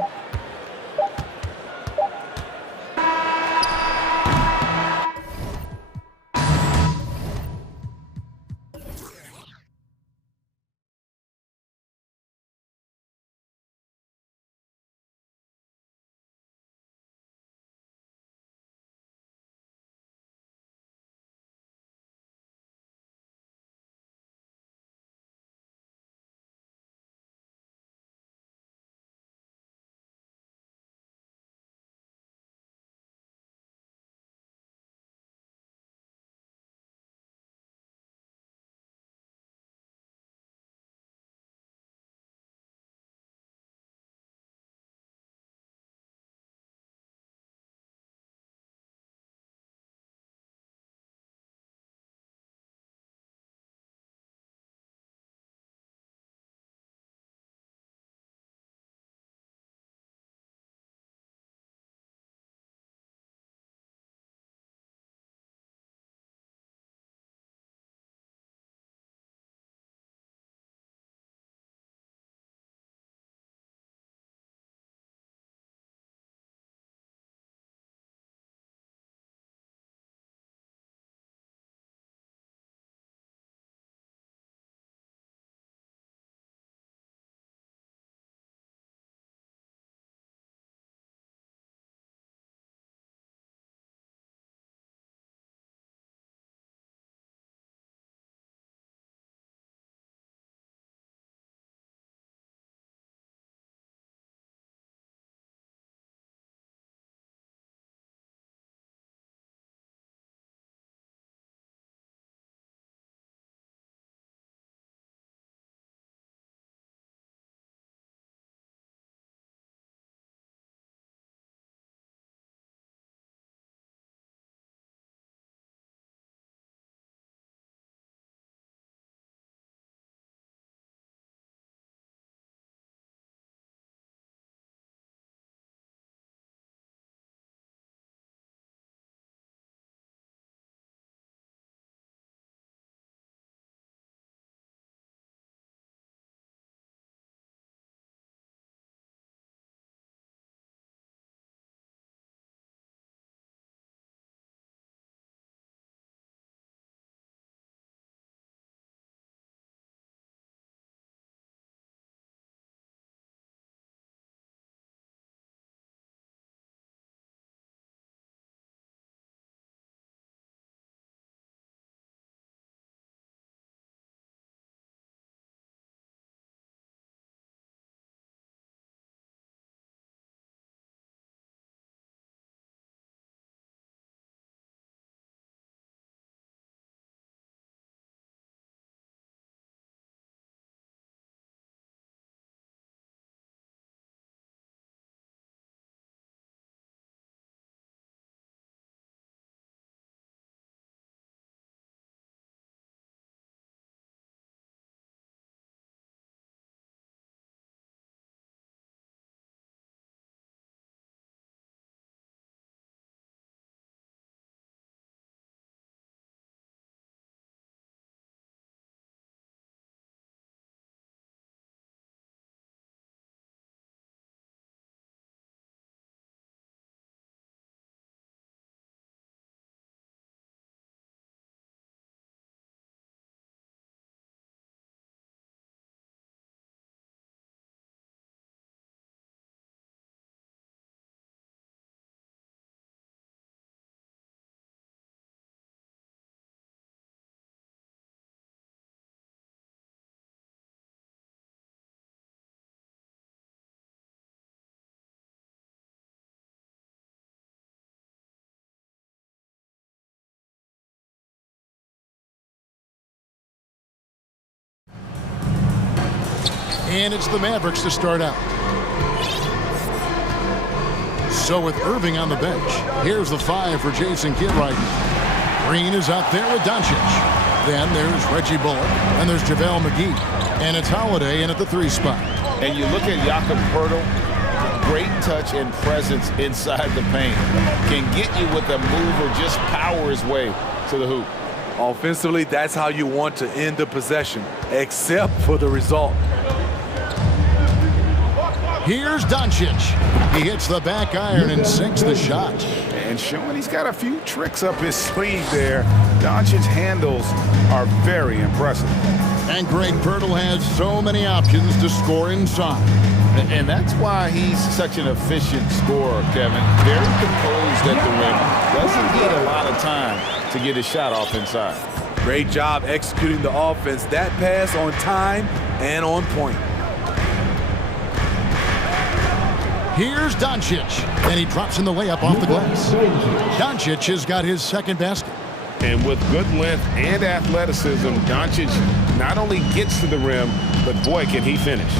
And it's the Mavericks to start out. So with Irving on the bench, here's the 5 for Jason Kidd right now. Green is out there with Doncic. Then there's Reggie Bullock, and there's JaVale McGee. And it's Holiday in at the 3 spot. And you look at Jakob Poeltl, great touch and presence inside the paint. Can get you with a move or just power his way to the hoop. Offensively, that's how you want to end the possession, except for the result. Here's Doncic. He hits the back iron and sinks the shot. And showing he's got a few tricks up his sleeve there. Doncic's handles are very impressive. And Greg Poeltl has so many options to score inside. And that's why he's such an efficient scorer, Kevin. Very composed at the rim. Doesn't need a lot of time to get his shot off inside. Great job executing the offense. That pass on time and on point. Here's Doncic, and he drops in the layup off the glass. Doncic has got his second basket. And with good length and athleticism, Doncic not only gets to the rim, but boy, can he finish.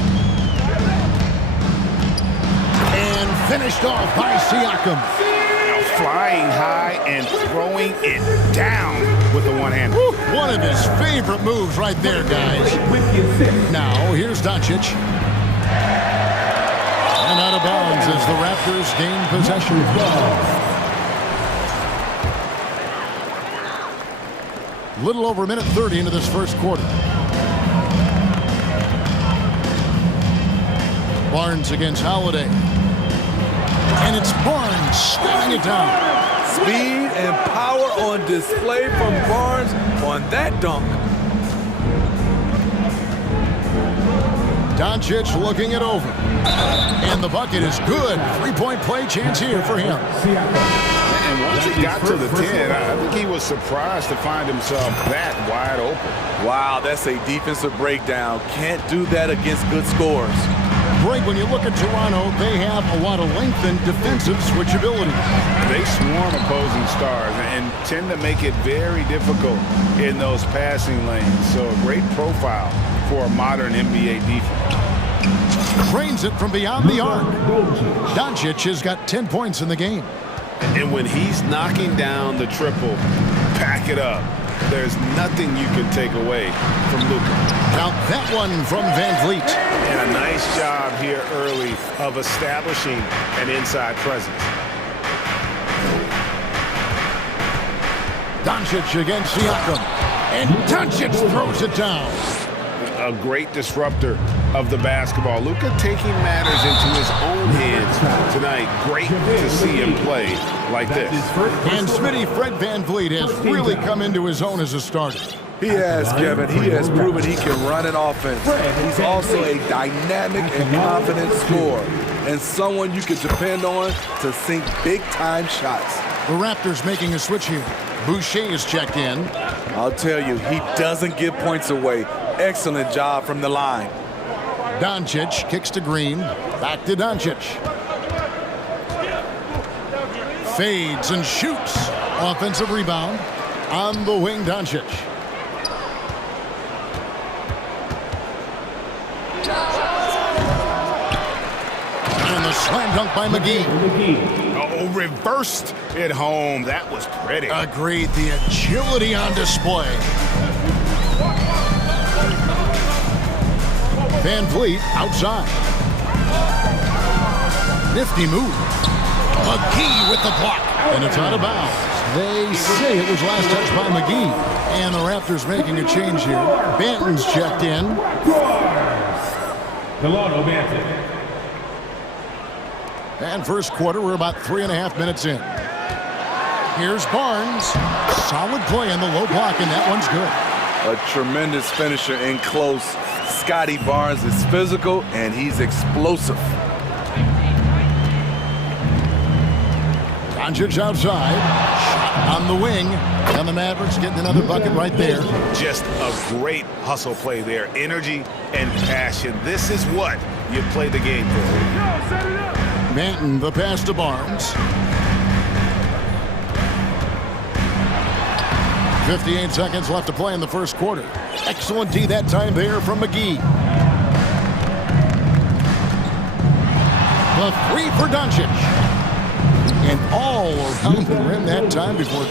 And finished off by Siakam. Now flying high and throwing it down with the one-hander. One of his favorite moves right there, guys. Now, here's Doncic. And out of bounds as the Raptors gain possession. Little over a minute 30 into this first quarter. Barnes against Holiday. And it's Barnes slamming it down. Speed and power on display from Barnes on that dunk. Doncic looking it over. And the bucket is good. 3-point play chance here for him. And once he got to the 10, I think he was surprised to find himself that wide open. Wow, that's a defensive breakdown. Can't do that against good scores. Greg, when you look at Toronto, they have a lot of length and defensive switchability. They swarm opposing stars and tend to make it very difficult in those passing lanes. So a great profile for a modern NBA defense. Trains it from beyond the arc. Doncic has got 10 points in the game. And when he's knocking down the triple, pack it up. There's nothing you can take away from Luka. Now that one from Van Vliet. And a nice job here early of establishing an inside presence. Doncic against Siakam. And Doncic throws it down. A great disruptor of the basketball. Luka taking matters into his own hands tonight. Great to see him play like this. And Smitty, Fred Van Vliet has really come into his own as a starter. He has, Kevin. He has proven he can run an offense. He's also a dynamic and confident scorer, and someone you can depend on to sink big-time shots. The Raptors making a switch here. Boucher is checked in. I'll tell you, he doesn't give points away. Excellent job from the line. Doncic kicks to Green. Back to Doncic. Fades and shoots. Offensive rebound. On the wing, Doncic. And the slam dunk by McGee. Oh, reversed it home. That was pretty. Agreed. The agility on display. Van Vliet outside. Nifty move. McGee with the block. And it's out of bounds. They say it was last touched by McGee. And the Raptors making a change here. Banton's checked in. Delano Banton. And first quarter, we're about 3.5 minutes in. Here's Barnes. Solid play on the low block, and that one's good. A tremendous finisher in close. Scotty Barnes is physical, and he's explosive. Doncic outside. Shot on the wing. And the Mavericks getting another bucket right there. Just a great hustle play there. Energy and passion. This is what you play the game for. Banton, the pass to Barnes. 58 seconds left to play in the first quarter. Excellent D that time there from McGee. The three for Doncic. And all around the rim that time before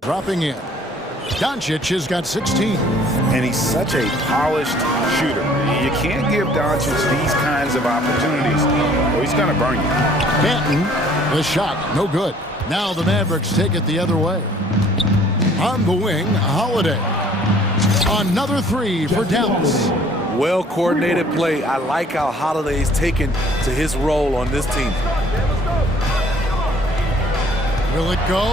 dropping in. Doncic has got 16. And he's such a polished shooter. You can't give Doncic these kinds of opportunities, or he's going to burn you. Banton, the shot, no good. Now the Mavericks take it the other way. On the wing, Holiday. Another three for Dallas. Well-coordinated play. I like how Holiday is taken to his role on this team. Will it go?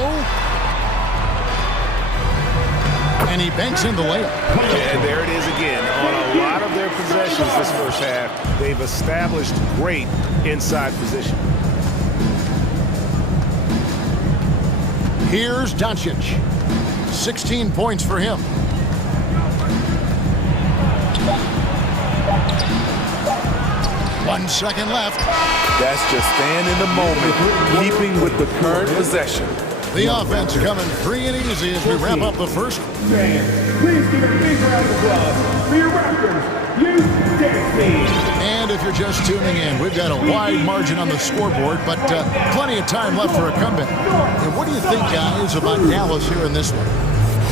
And he banks in the layup. And there it is again. On a lot of their possessions this first half, they've established great inside position. Here's Doncic. 16 points for him. One second left. That's just staying in the moment, keeping with the current possession. The offense coming free and easy as we wrap up the first. Please give a big round of applause for your Raptors, Youth Dance Team. And if you're just tuning in, we've got a wide margin on the scoreboard, but plenty of time left for a comeback. And what do you think, guys, about Dallas here in this one?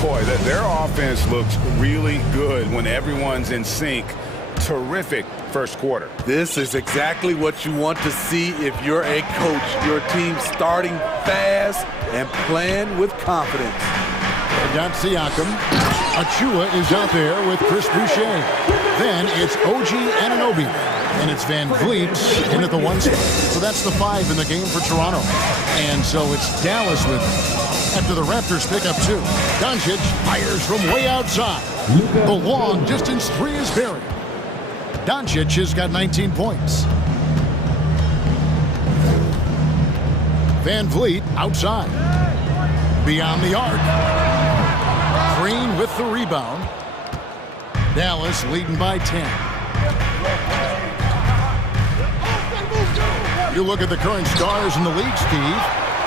Boy, their offense looks really good when everyone's in sync. Terrific first quarter. This is exactly what you want to see if you're a coach. Your team starting fast and playing with confidence. Got Siakam. Achua is out there with Chris Boucher. Then it's OG Anunoby. And it's Van Vliet in at the 1 spot. So that's the 5 in the game for Toronto. And so it's Dallas with it after the Raptors pick up 2. Doncic fires from way outside. The long distance 3 is buried. Doncic has got 19 points. Van Vliet outside. Beyond the arc. Green with the rebound. Dallas leading by 10. You look at the current stars in the league, Steve,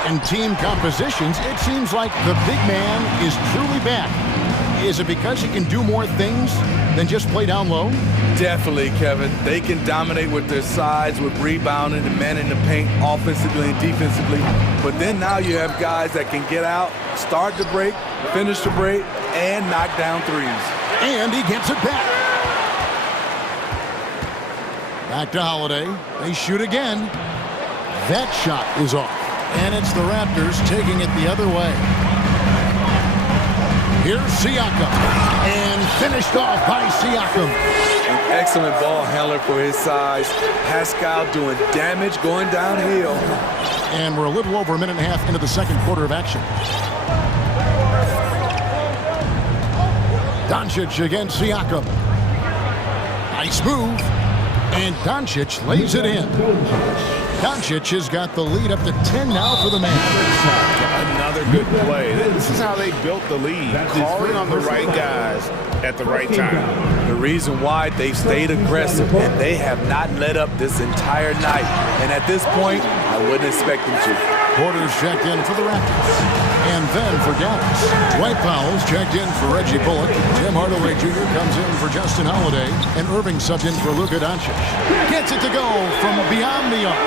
and team compositions, it seems like the big man is truly back. Is it because he can do more things than just play down low? Definitely, Kevin. They can dominate with their size, with rebounding and manning the paint offensively and defensively. But then now you have guys that can get out, start the break, finish the break, and knock down threes. And he gets it back. Back to Holiday. They shoot again. That shot is off. And it's the Raptors taking it the other way. Here's Siakam. And finished off by Siakam. An excellent ball handler for his size. Pascal doing damage going downhill. And we're a little over a minute and a half into the second quarter of action. Doncic against Siakam. Nice move. And Doncic lays it in. Doncic has got the lead up to 10 now for the Mavericks. Another good play. This is how they built the lead, calling on the right guys at the right time. The reason why they've stayed aggressive and they have not let up this entire night. And at this point, I wouldn't expect them to. Porter's checked in for the Raptors. And then for Dallas. Dwight Powell's checked in for Reggie Bullock. Tim Hardaway Jr. comes in for Justin Holiday. And Irving subbed in for Luka Doncic. Gets it to go from beyond the arc.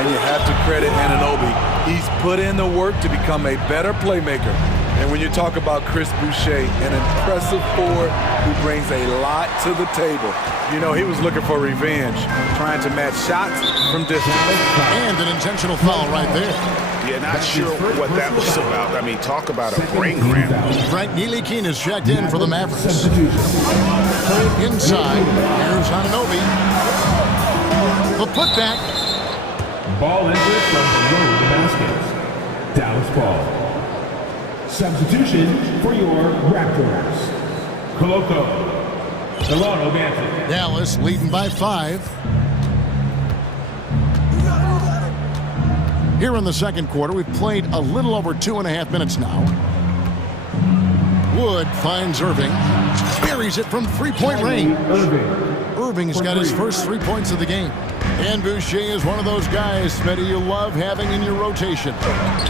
And you have to credit Anunoby. He's put in the work to become a better playmaker. And when you talk about Chris Boucher, an impressive forward who brings a lot to the table. You know, he was looking for revenge, trying to match shots from distance. And an intentional foul right there. Yeah, not sure what that was about. I mean, talk about a brain cramp. Frank Ntilikina is checked in for the Mavericks. Inside, here's Anunoby. The putback. Ball entered from below the basket. Dallas ball. Substitution for your Raptors. Koloko. Delano Banton. Dallas leading by 5. Here in the second quarter, we've played a little over 2.5 minutes now. Wood finds Irving. Buries it from three-point range. Irving's got his first 3 points of the game. And Boucher is one of those guys, Smitty, you love having in your rotation.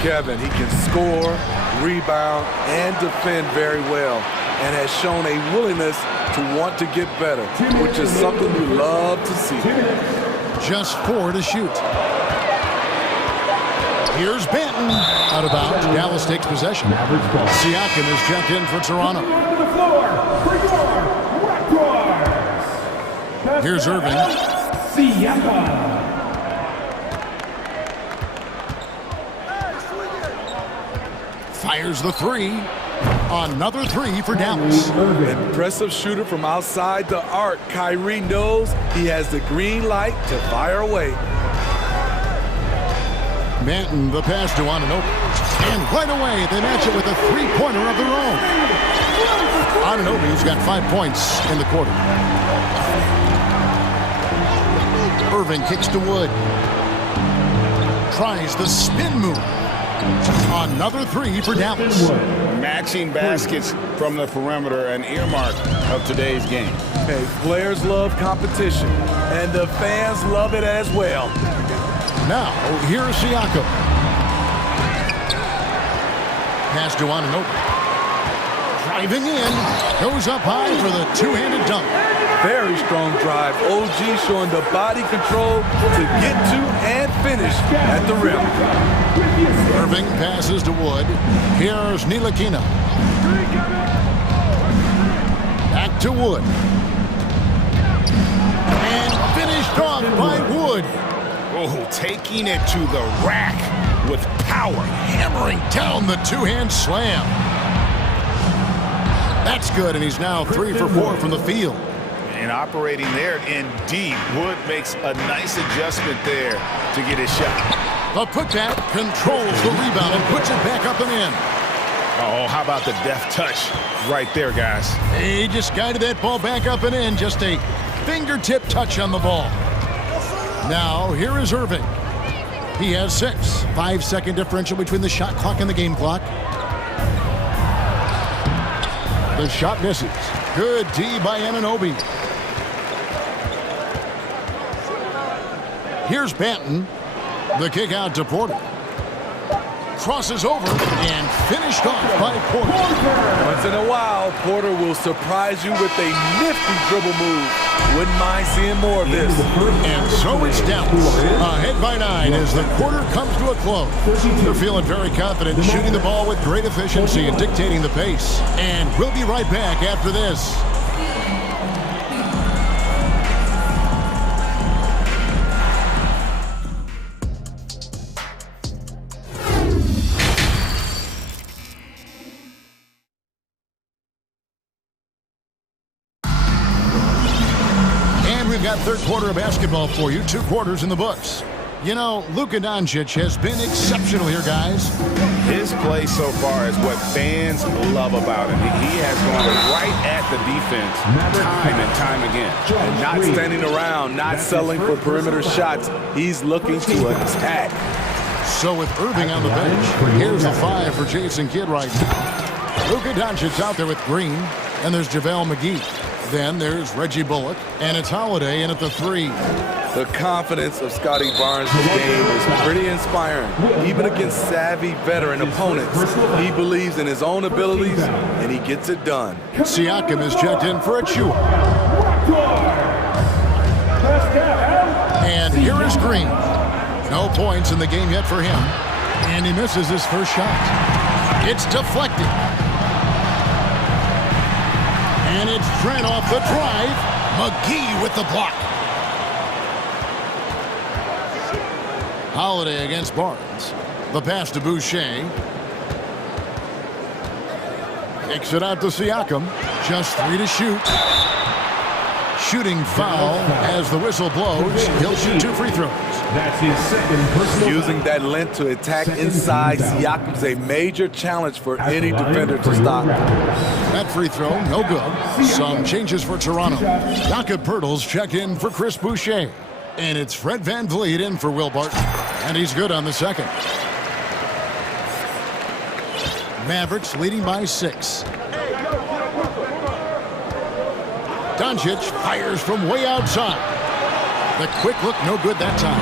Kevin, he can score, rebound, and defend very well. and has shown a willingness to want to get better, which is something you love to see. Just 4 to shoot. Here's Banton. Out of bounds. Dallas takes possession. Siakam is checked in for Toronto. Here's Irving. Fires the 3. Another 3 for Dallas. Impressive shooter from outside the arc. Kyrie knows he has the green light to fire away. Manton, the pass to Anunoby. And right away, they match it with a three-pointer of their own. Anunoby's got 5 points in the quarter. Irving kicks to Wood. Tries the spin move. Another 3 for Dallas. Matching baskets from the perimeter, an earmark of today's game. Hey, players love competition, and the fans love it as well. Now, here's Siakam. Pass to Anunoby. Driving in. Goes up high for the two-handed dunk. Very strong drive. OG showing the body control to get to and finish at the rim. Irving passes to Wood. Here's Ntilikina. Back to Wood. And finished off by Wood. Oh, taking it to the rack with power. Hammering down the two-hand slam. That's good, and he's now 3 for 4 from the field. And operating there in deep. Wood makes a nice adjustment there to get his shot. The putback controls the rebound and puts it back up and in. Oh, how about the deft touch right there, guys? He just guided that ball back up and in. Just a fingertip touch on the ball. Now, here is Irving. He has 6. 5-second differential between the shot clock and the game clock. The shot misses. Good D by Anunoby. Here's Banton. The kick out to Porter. Crosses over and finished off by Porter. Once in a while, Porter will surprise you with a nifty dribble move. Wouldn't mind seeing more of this. And so it's Dallas. Ahead by 9 as the quarter comes to a close. They're feeling very confident, shooting the ball with great efficiency and dictating the pace. And we'll be right back after this. We've got third quarter of basketball for you. 2 quarters in the books. You know, Luka Doncic has been exceptional here, guys. His play so far is what fans love about him. He has gone right at the defense time and time again. And not standing around, not settling for perimeter shots. He's looking to attack. So with Irving on the bench, here's the 5 for Jason Kidd right now. Luka Doncic out there with Green, and there's JaVale McGee. Then there's Reggie Bullock, and it's Holiday in at the 3. The confidence of Scotty Barnes' game is pretty inspiring. Even against savvy veteran opponents, he believes in his own abilities, and he gets it done. Siakam is checked in for a chew. And here is Green. No points in the game yet for him. And he misses his first shot. It's deflected. And it's Trent off the drive. McGee with the block. Holiday against Barnes. The pass to Boucher. Kicks it out to Siakam. Just 3 to shoot. Shooting foul as the whistle blows. He'll shoot 2 free throws. That's his second personal. Using that length to attack inside Siakam's a major challenge for any defender to stop. That free throw, no good. Some changes for Toronto. Jakob Poeltl's checked in for Chris Boucher. And it's Fred VanVleet in for Will Barton. And he's good on the second. Mavericks leading by 6. Doncic fires from way outside. The quick look, no good that time.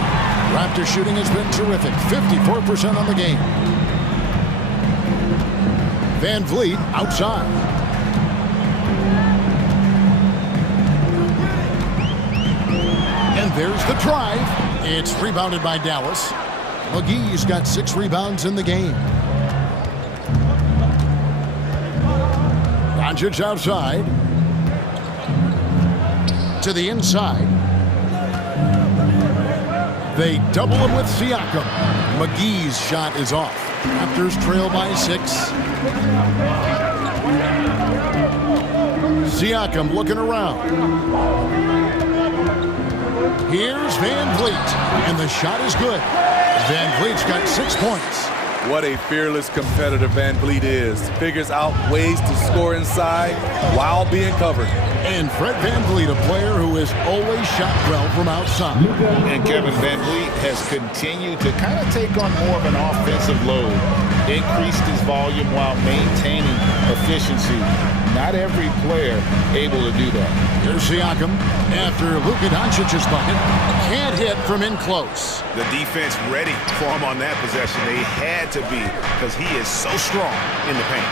Raptor shooting has been terrific. 54% on the game. VanVleet outside. There's the drive. It's rebounded by Dallas. McGee's got 6 rebounds in the game. Doncic outside. To the inside. They double him with Siakam. McGee's shot is off. Raptors trail by 6. Siakam looking around. Here's Van Vliet, and the shot is good. Van Vliet's got 6 points. What a fearless competitor Van Vliet is. Figures out ways to score inside while being covered. And Fred Van Vliet, a player who has always shot well from outside. And Kevin Van Vliet has continued to kind of take on more of an offensive load. Increased his volume while maintaining efficiency. Not every player able to do that. Here's Siakam after Luka Doncic's bucket. Can't hit from in close. The defense ready for him on that possession. They had to be because he is so strong in the paint.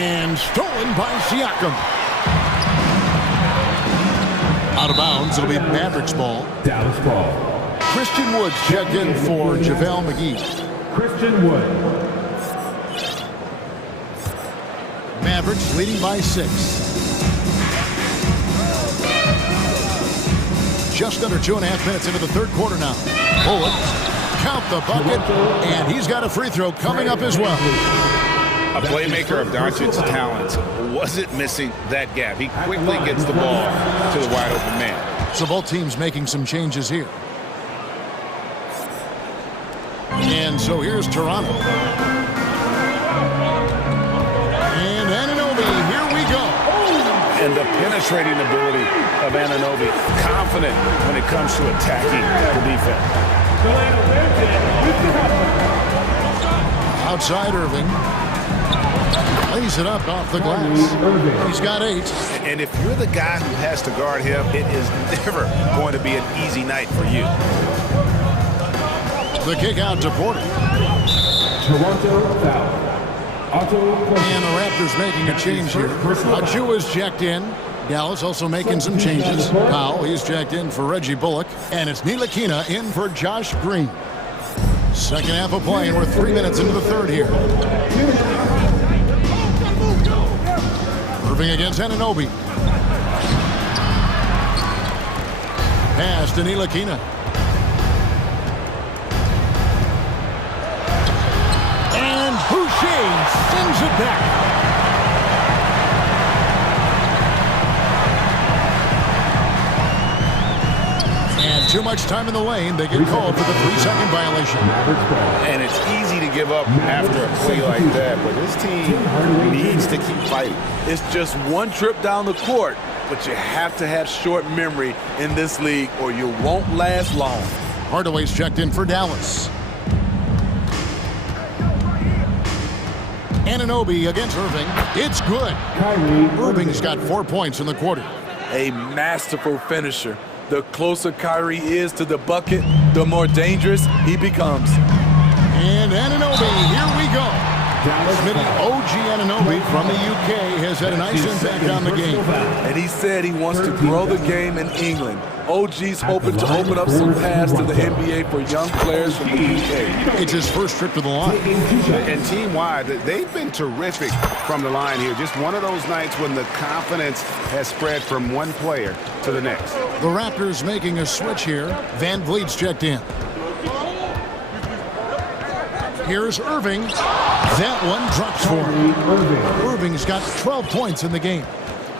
And stolen by Siakam. Out of bounds, it'll be Mavericks ball. Dallas ball. Christian Wood checked in for JaVale McGee. Christian Wood. Mavericks leading by 6. Just under 2.5 minutes into the third quarter now. Bullock, count the bucket, and he's got a free throw coming up as well. A playmaker of Doncic's talents wasn't missing that gap. He quickly gets the ball to the wide open man. So both teams making some changes here. And so here's Toronto. And Anunoby, here we go. And the penetrating ability of Anunoby, confident when it comes to attacking the defense. Outside Irving. Lays it up off the glass. He's got 8. And if you're the guy who has to guard him, it is never going to be an easy night for you. The kick out to Porter. Toronto foul. And the Raptors making a change here. Achua's checked in. Dallas also making some changes. Powell, he's checked in for Reggie Bullock. And it's Ntilikina in for Josh Green. Second half of play, and we're 3 minutes into the third here. Irving against Anunoby. Pass to Ntilikina. And Boucher sends it back. And too much time in the lane. They get called for the 3-second violation. And it's easy to give up after a play like that, but this team needs to keep fighting. It's just one trip down the court, but you have to have short memory in this league or you won't last long. Hardaway's checked in for Dallas. Anunoby against Irving. It's good. Irving's got 4 points in the quarter. A masterful finisher. The closer Kyrie is to the bucket, the more dangerous he becomes. And Anunoby, here we go. OG Anunoby from the UK has had a nice impact on the game. And he said he wants to grow the game in England. OG's hoping to open up some paths to the NBA for young players from the UK. It's his first trip to the line. And team-wide, they've been terrific from the line here. Just one of those nights when the confidence has spread from one player to the next. The Raptors making a switch here. Van Vliet's checked in. Here's Irving. That one drops for him. Irving's got 12 points in the game.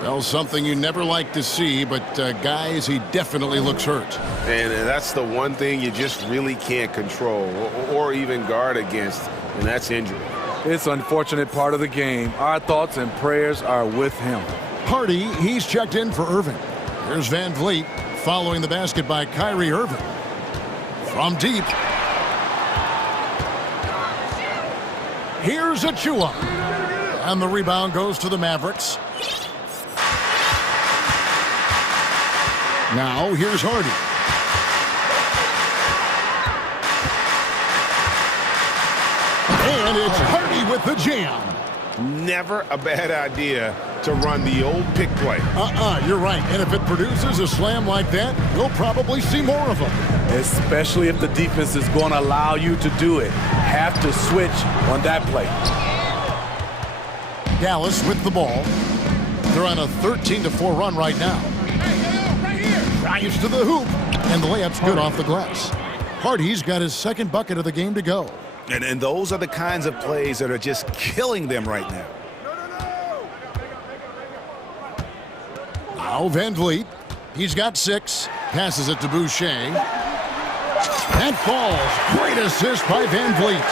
Well, something you never like to see, but guys, he definitely looks hurt. And that's the one thing you just really can't control or even guard against, and that's injury. It's an unfortunate part of the game. Our thoughts and prayers are with him. Hardy, he's checked in for Irving. Here's Van Vliet following the basket by Kyrie Irving. From deep. Here's Achua. And the rebound goes to the Mavericks. Now, here's Hardy. And it's Hardy with the jam. Never a bad idea to run the old pick play. You're right. And if it produces a slam like that, you'll probably see more of them. Especially if the defense is going to allow you to do it. Have to switch on that play. Dallas with the ball. They're on a 13-4 run right now. Drives to the hoop, and the layup's good off the glass. Hardy's got his second bucket of the game to go. And those are the kinds of plays that are just killing them right now. Now Van Vliet. He's got 6. Passes it to Boucher. That falls. Great assist by Van Vliet.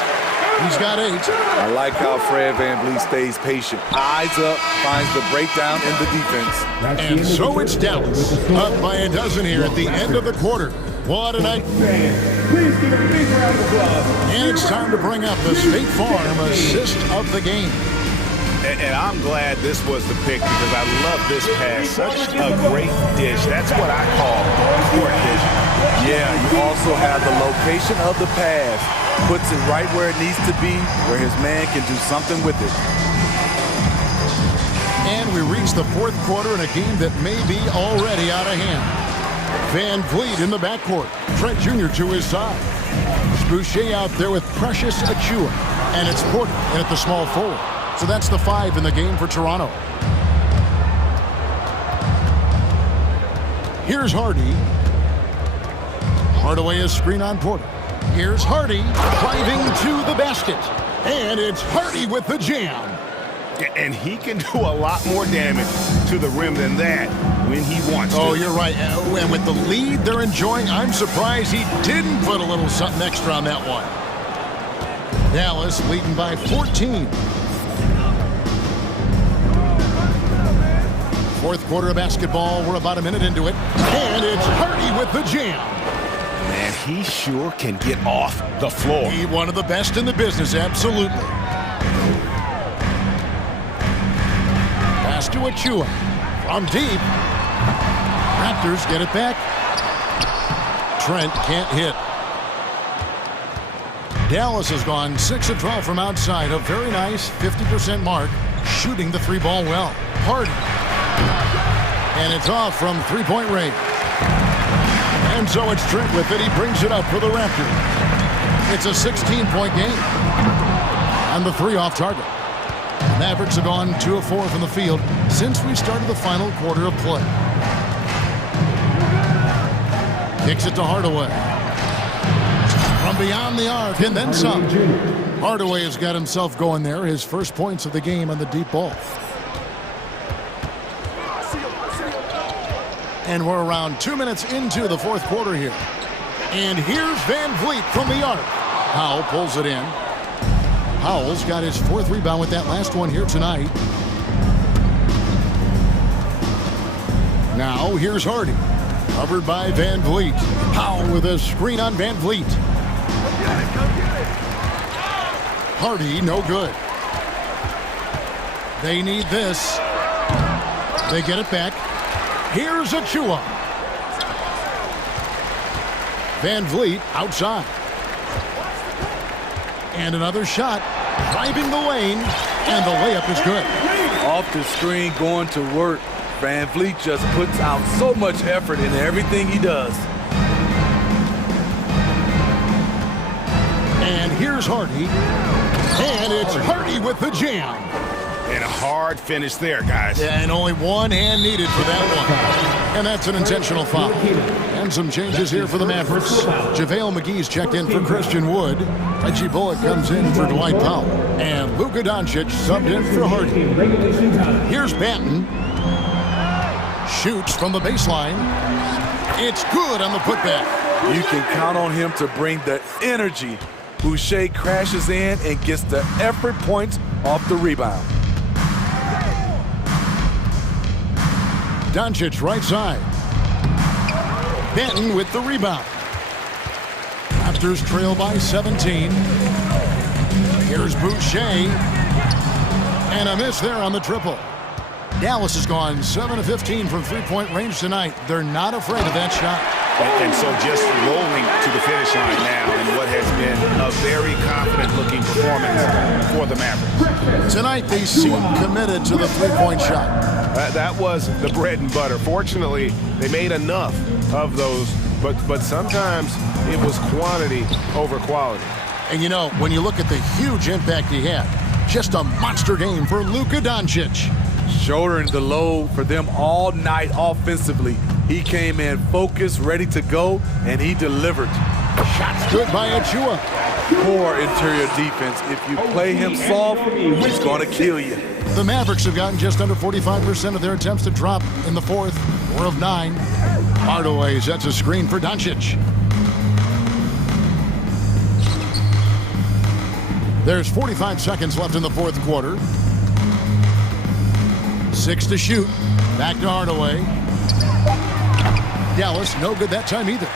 He's got 8. I like how Fred VanVleet stays patient. Eyes up, finds the breakdown in the defense. And so it's Dallas, up by a dozen here at the end of the quarter. What a night. Please give a big round of applause. And it's time to bring up the State Farm assist of the game. And I'm glad this was the pick because I love this pass. Such a great dish. That's what I call court vision. Yeah, you also have the location of the pass. Puts it right where it needs to be, where his man can do something with it. And we reach the fourth quarter in a game that may be already out of hand. Van Vliet in the backcourt. Trent Jr. to his side. Boucher out there with Precious Achua. And it's Porter in at the small forward. So that's the 5 in the game for Toronto. Here's Hardy. Hardaway is screen on Porter. Here's Hardy driving to the basket. And it's Hardy with the jam. And he can do a lot more damage to the rim than that when he wants to. Oh, you're right. And with the lead they're enjoying, I'm surprised he didn't put a little something extra on that one. Dallas leading by 14. Fourth quarter of basketball. We're about a minute into it. And it's Hardy with the jam. Man, he sure can get off the floor. He's one of the best in the business, absolutely. Pass to Achua. From deep. Raptors get it back. Trent can't hit. Dallas has gone 6 of 12 from outside. A very nice 50% mark. Shooting the 3-ball well. Hardy. And it's off from 3-point range. And so it's Trent with it. He brings it up for the Raptors. It's a 16-point game. And the 3 off target. The Mavericks have gone 2 of 4 from the field since we started the final quarter of play. Kicks it to Hardaway. From beyond the arc and then some. Hardaway has got himself going there. His first points of the game on the deep ball. And we're around 2 minutes into the fourth quarter here. And here's Van Vliet from the arc. Powell pulls it in. Powell's got his 4th rebound with that last one here tonight. Now here's Hardy. Covered by Van Vliet. Powell with a screen on Van Vliet. Hardy, no good. They need this. They get it back. Here's Achua. Van Vliet outside. And another shot. Driving the lane. And the layup is good. Off the screen, going to work. Van Vliet just puts out so much effort in everything he does. And here's Hardy. And it's Hardy with the jam. And a hard finish there, guys. Yeah, and only one hand needed for that one. And that's an intentional foul. And some changes here for the Mavericks. JaVale McGee's checked in for Christian Wood. Reggie Bullock comes in for Dwight Powell. And Luka Doncic subbed in for Hardy. Here's Banton. Shoots from the baseline. It's good on the putback. You can count on him to bring the energy. Boucher crashes in and gets the effort points off the rebound. Doncic right side. Benton with the rebound. Raptors trail by 17. Here's Boucher. And a miss there on the triple. Dallas has gone 7 of 15 from 3-point range tonight. They're not afraid of that shot. And so just rolling to the finish line now in what has been a very confident-looking performance for the Mavericks. Tonight, they seem committed to the three-point shot. That was the bread and butter. Fortunately, they made enough of those, but sometimes it was quantity over quality. And you know, when you look at the huge impact he had, just a monster game for Luka Doncic. Shouldering the load for them all night offensively. He came in focused, ready to go, and he delivered. Shots good by Achua. Poor interior defense. If you play him soft, he's going to kill you. The Mavericks have gotten just under 45% of their attempts to drop in the fourth, 4 of 9. Hardaway sets a screen for Doncic. There's 45 seconds left in the fourth quarter. 6 to shoot. Back to Hardaway. Dallas, no good that time either.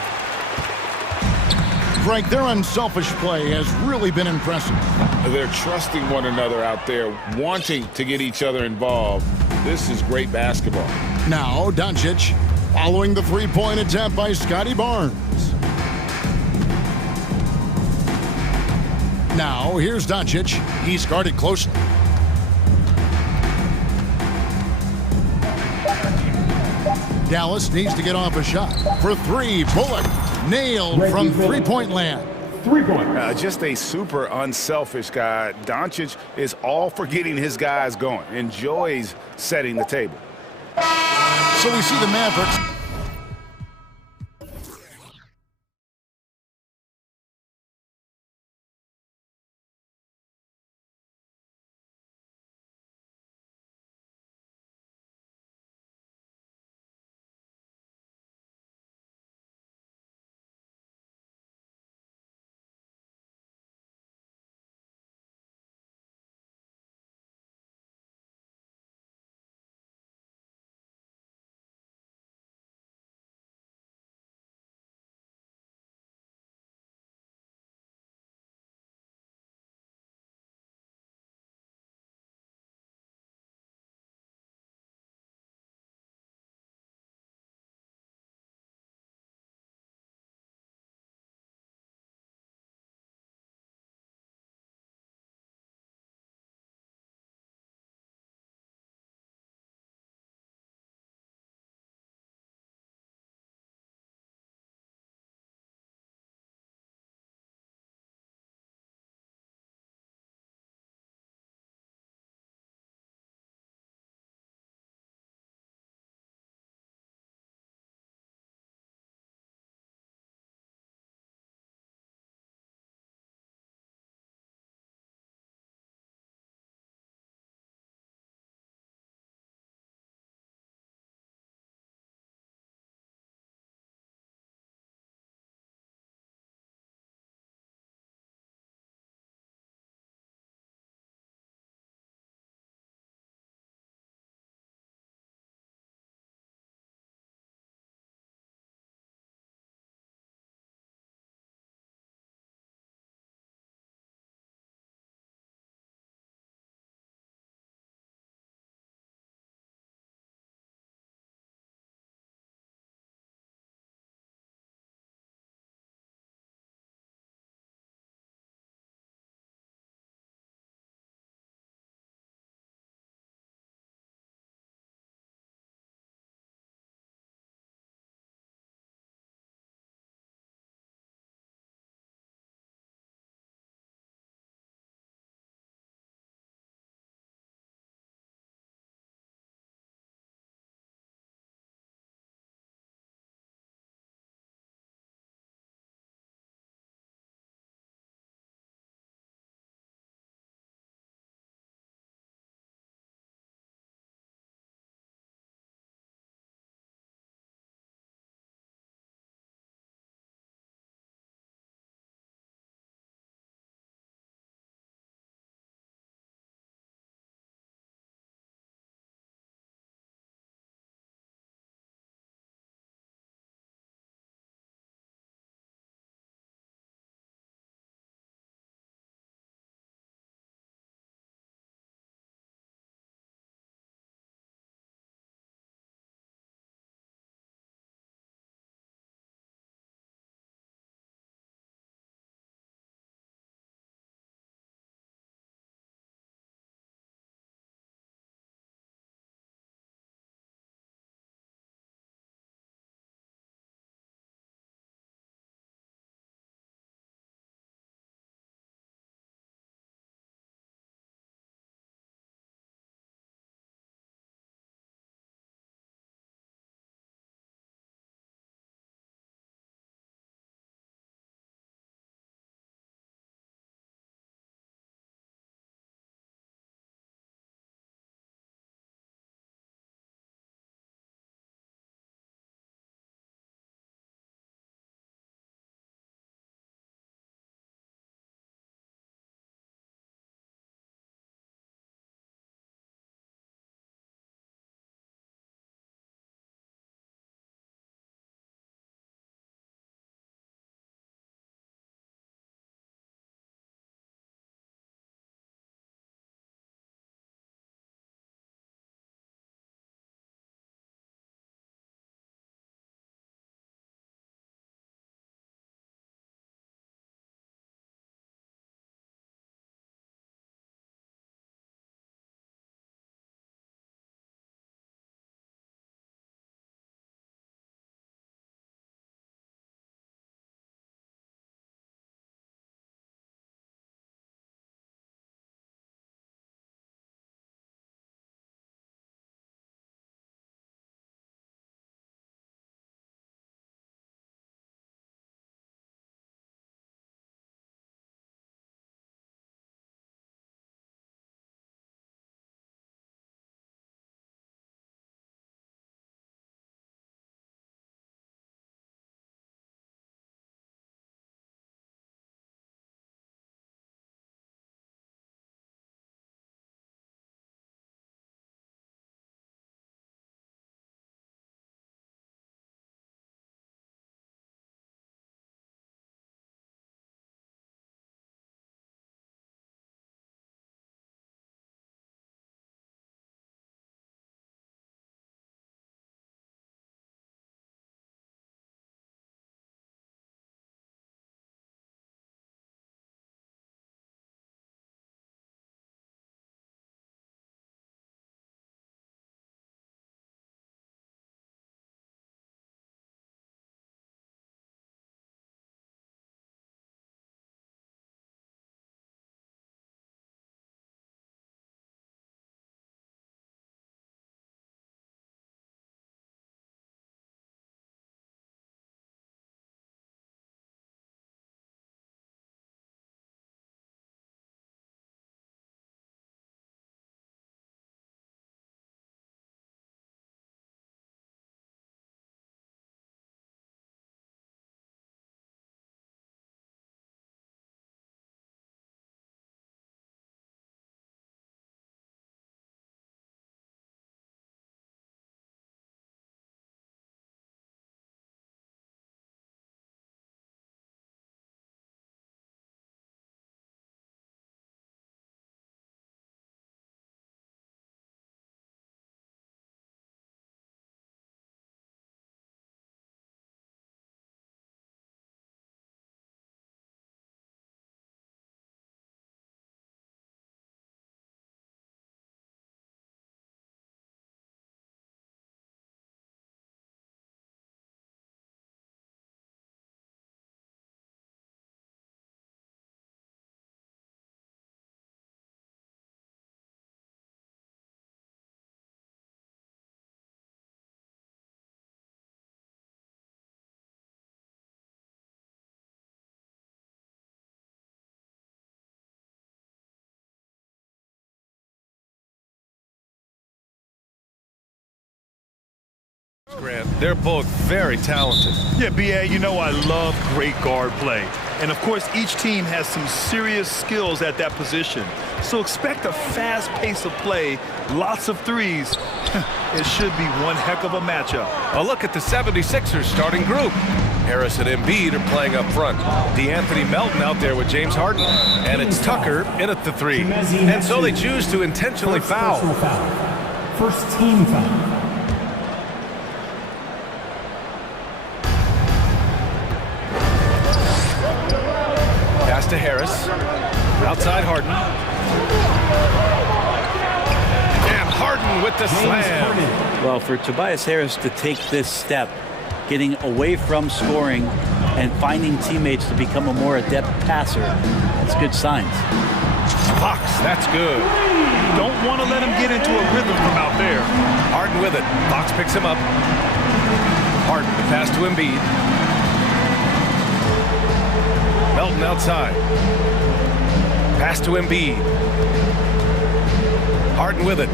Frank, their unselfish play has really been impressive. They're trusting one another out there, wanting to get each other involved. This is great basketball. Now, Doncic following the three-point attempt by Scotty Barnes. Now, here's Doncic. He's guarded closely. Dallas needs to get off a shot. For 3, Bullock nailed from three-point land. 3-point. Just a super unselfish guy. Doncic is all for getting his guys going. Enjoys setting the table. So we see the Mavericks Grant, they're both very talented. Yeah, B.A., you know I love great guard play. And, of course, each team has some serious skills at that position. So expect a fast pace of play, lots of threes. It should be one heck of a matchup. A look at the 76ers starting group. Harris and Embiid are playing up front. DeAnthony Melton out there with James Harden. And it's Tucker in at the three. And so they choose to intentionally foul. First team foul. Pass to Harris. Outside Harden. And Harden with the slam. Well, for Tobias Harris to take this step, getting away from scoring and finding teammates to become a more adept passer, that's good signs. Fox, that's good. Don't want to let him get into a rhythm from out there. Harden with it. Fox picks him up. Harden, the pass to Embiid. Melton outside. Pass to Embiid. Harden with it.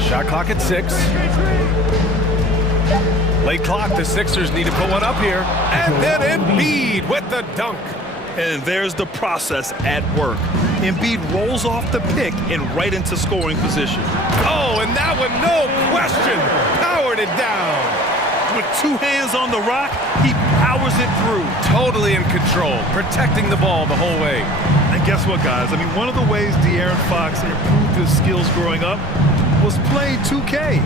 Shot clock at 6. Late clock, the Sixers need to put one up here. And then Embiid with the dunk. And there's the process at work. Embiid rolls off the pick and right into scoring position. Oh, and that one, no question, powered it down. With two hands on the rock, he powers it through. Totally in control, protecting the ball the whole way. And guess what, guys? I mean, one of the ways De'Aaron Fox improved his skills growing up was playing 2K,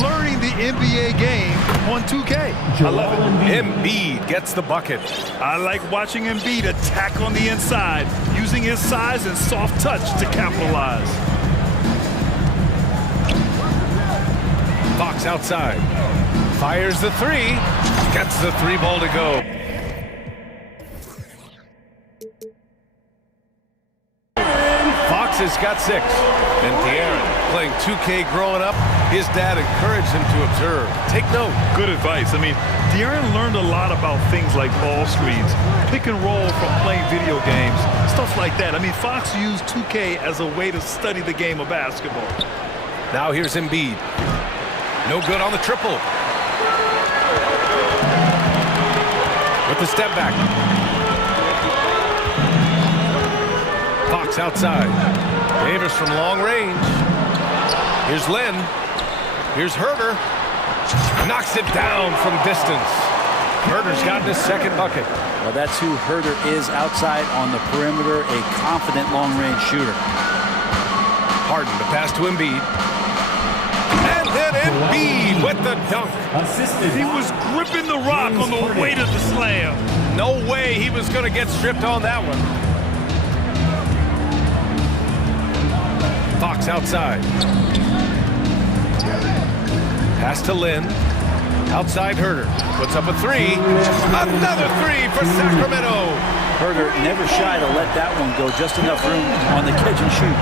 learning the NBA game on 2K. I love it. Embiid gets the bucket. I like watching Embiid attack on the inside, using his size and soft touch to capitalize. Fox outside. Fires the three. Gets the three ball to go. Fox has got 6. And De'Aaron, playing 2K growing up, his dad encouraged him to observe. Take note. Good advice. I mean, De'Aaron learned a lot about things like ball screens, pick and roll from playing video games, stuff like that. I mean, Fox used 2K as a way to study the game of basketball. Now here's Embiid. No good on the triple. With the step back. Fox outside. Davis from long range. Here's Lynn. Here's Herter. Knocks it down from distance. Herter's gotten his second bucket. Well, that's who Herter is outside on the perimeter, a confident long-range shooter. Harden, the pass to Embiid. And then Embiid with the dunk. He was gripping the rock on the way to the slam. No way he was going to get stripped on that one. Fox outside. Pass to Lynn. Outside Herter. Puts up a three. Another three for Sacramento. Herter never shy to let that one go. Just enough room on the catch and shoot.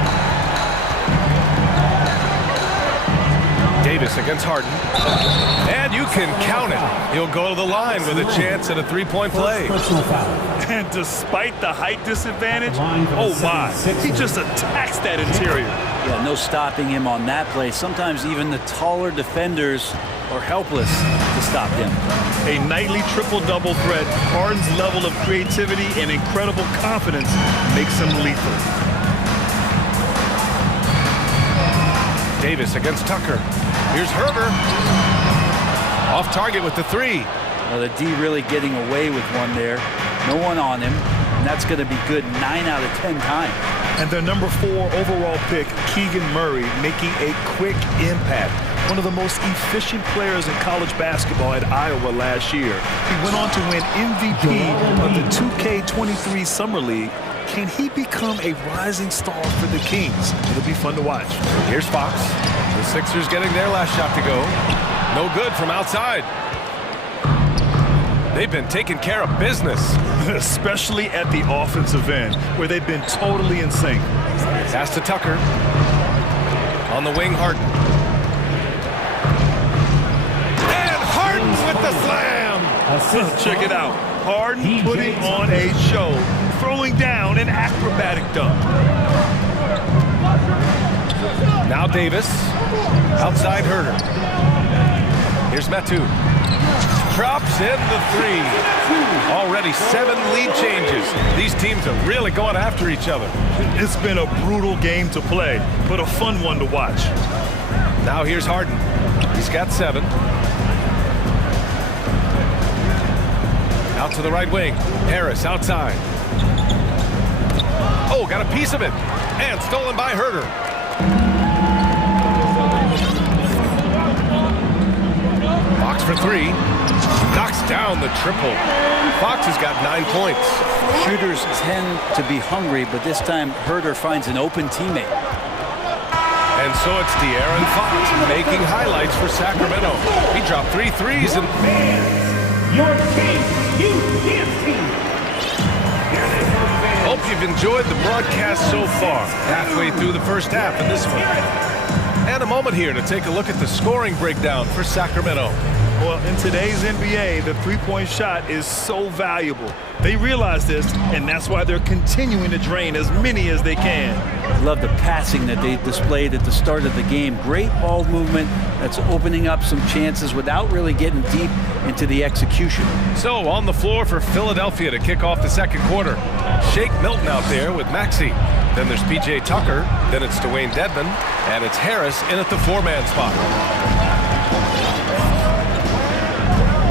Davis against Harden. And you can count it. He'll go to the line with a chance at a three-point play. And despite the height disadvantage, oh my, he just attacks that interior. Yeah, no stopping him on that play. Sometimes even the taller defenders are helpless to stop him. A nightly triple-double threat, Harden's level of creativity and incredible confidence makes him lethal. Davis against Tucker. Here's Herter. Off target with the three. Well, the D really getting away with one there. No one on him. And that's going to be good 9 out of 10 times. And their number 4 overall pick, Keegan Murray, making a quick impact. One of the most efficient players in college basketball at Iowa last year. He went on to win MVP of the 2K23 Summer League. Can he become a rising star for the Kings? It'll be fun to watch. Here's Fox. The Sixers getting their last shot to go. No good from outside. They've been taking care of business. Especially at the offensive end, where they've been totally in sync. Pass to Tucker. On the wing, Harden. And Harden with the slam! Check it out. Harden putting on a show, throwing down an acrobatic dunk. Now Davis. Outside Herder. Here's Metu. Drops in the three. Already 7 lead changes. These teams are really going after each other. It's been a brutal game to play, but a fun one to watch. Now here's Harden. He's got 7. Out to the right wing. Harris outside. Oh, got a piece of it. And stolen by Herder. Fox for 3. Knocks down the triple. Fox has got 9 points. Shooters tend to be hungry, but this time Herder finds an open teammate. And so it's De'Aaron Fox making highlights for Sacramento. He dropped 3 threes and... Your team, you team. Hope you've enjoyed the broadcast so far. Halfway through the first half in this one. And a moment here to take a look at the scoring breakdown for Sacramento. Well, in today's NBA, the three-point shot is so valuable. They realize this, and that's why they're continuing to drain as many as they can. Love the passing that they displayed at the start of the game. Great ball movement that's opening up some chances without really getting deep into the execution. So on the floor for Philadelphia to kick off the second quarter. Shake Milton out there with Maxey. Then there's P.J. Tucker. Then it's Dwayne Dedmon. And it's Harris in at the 4-man spot.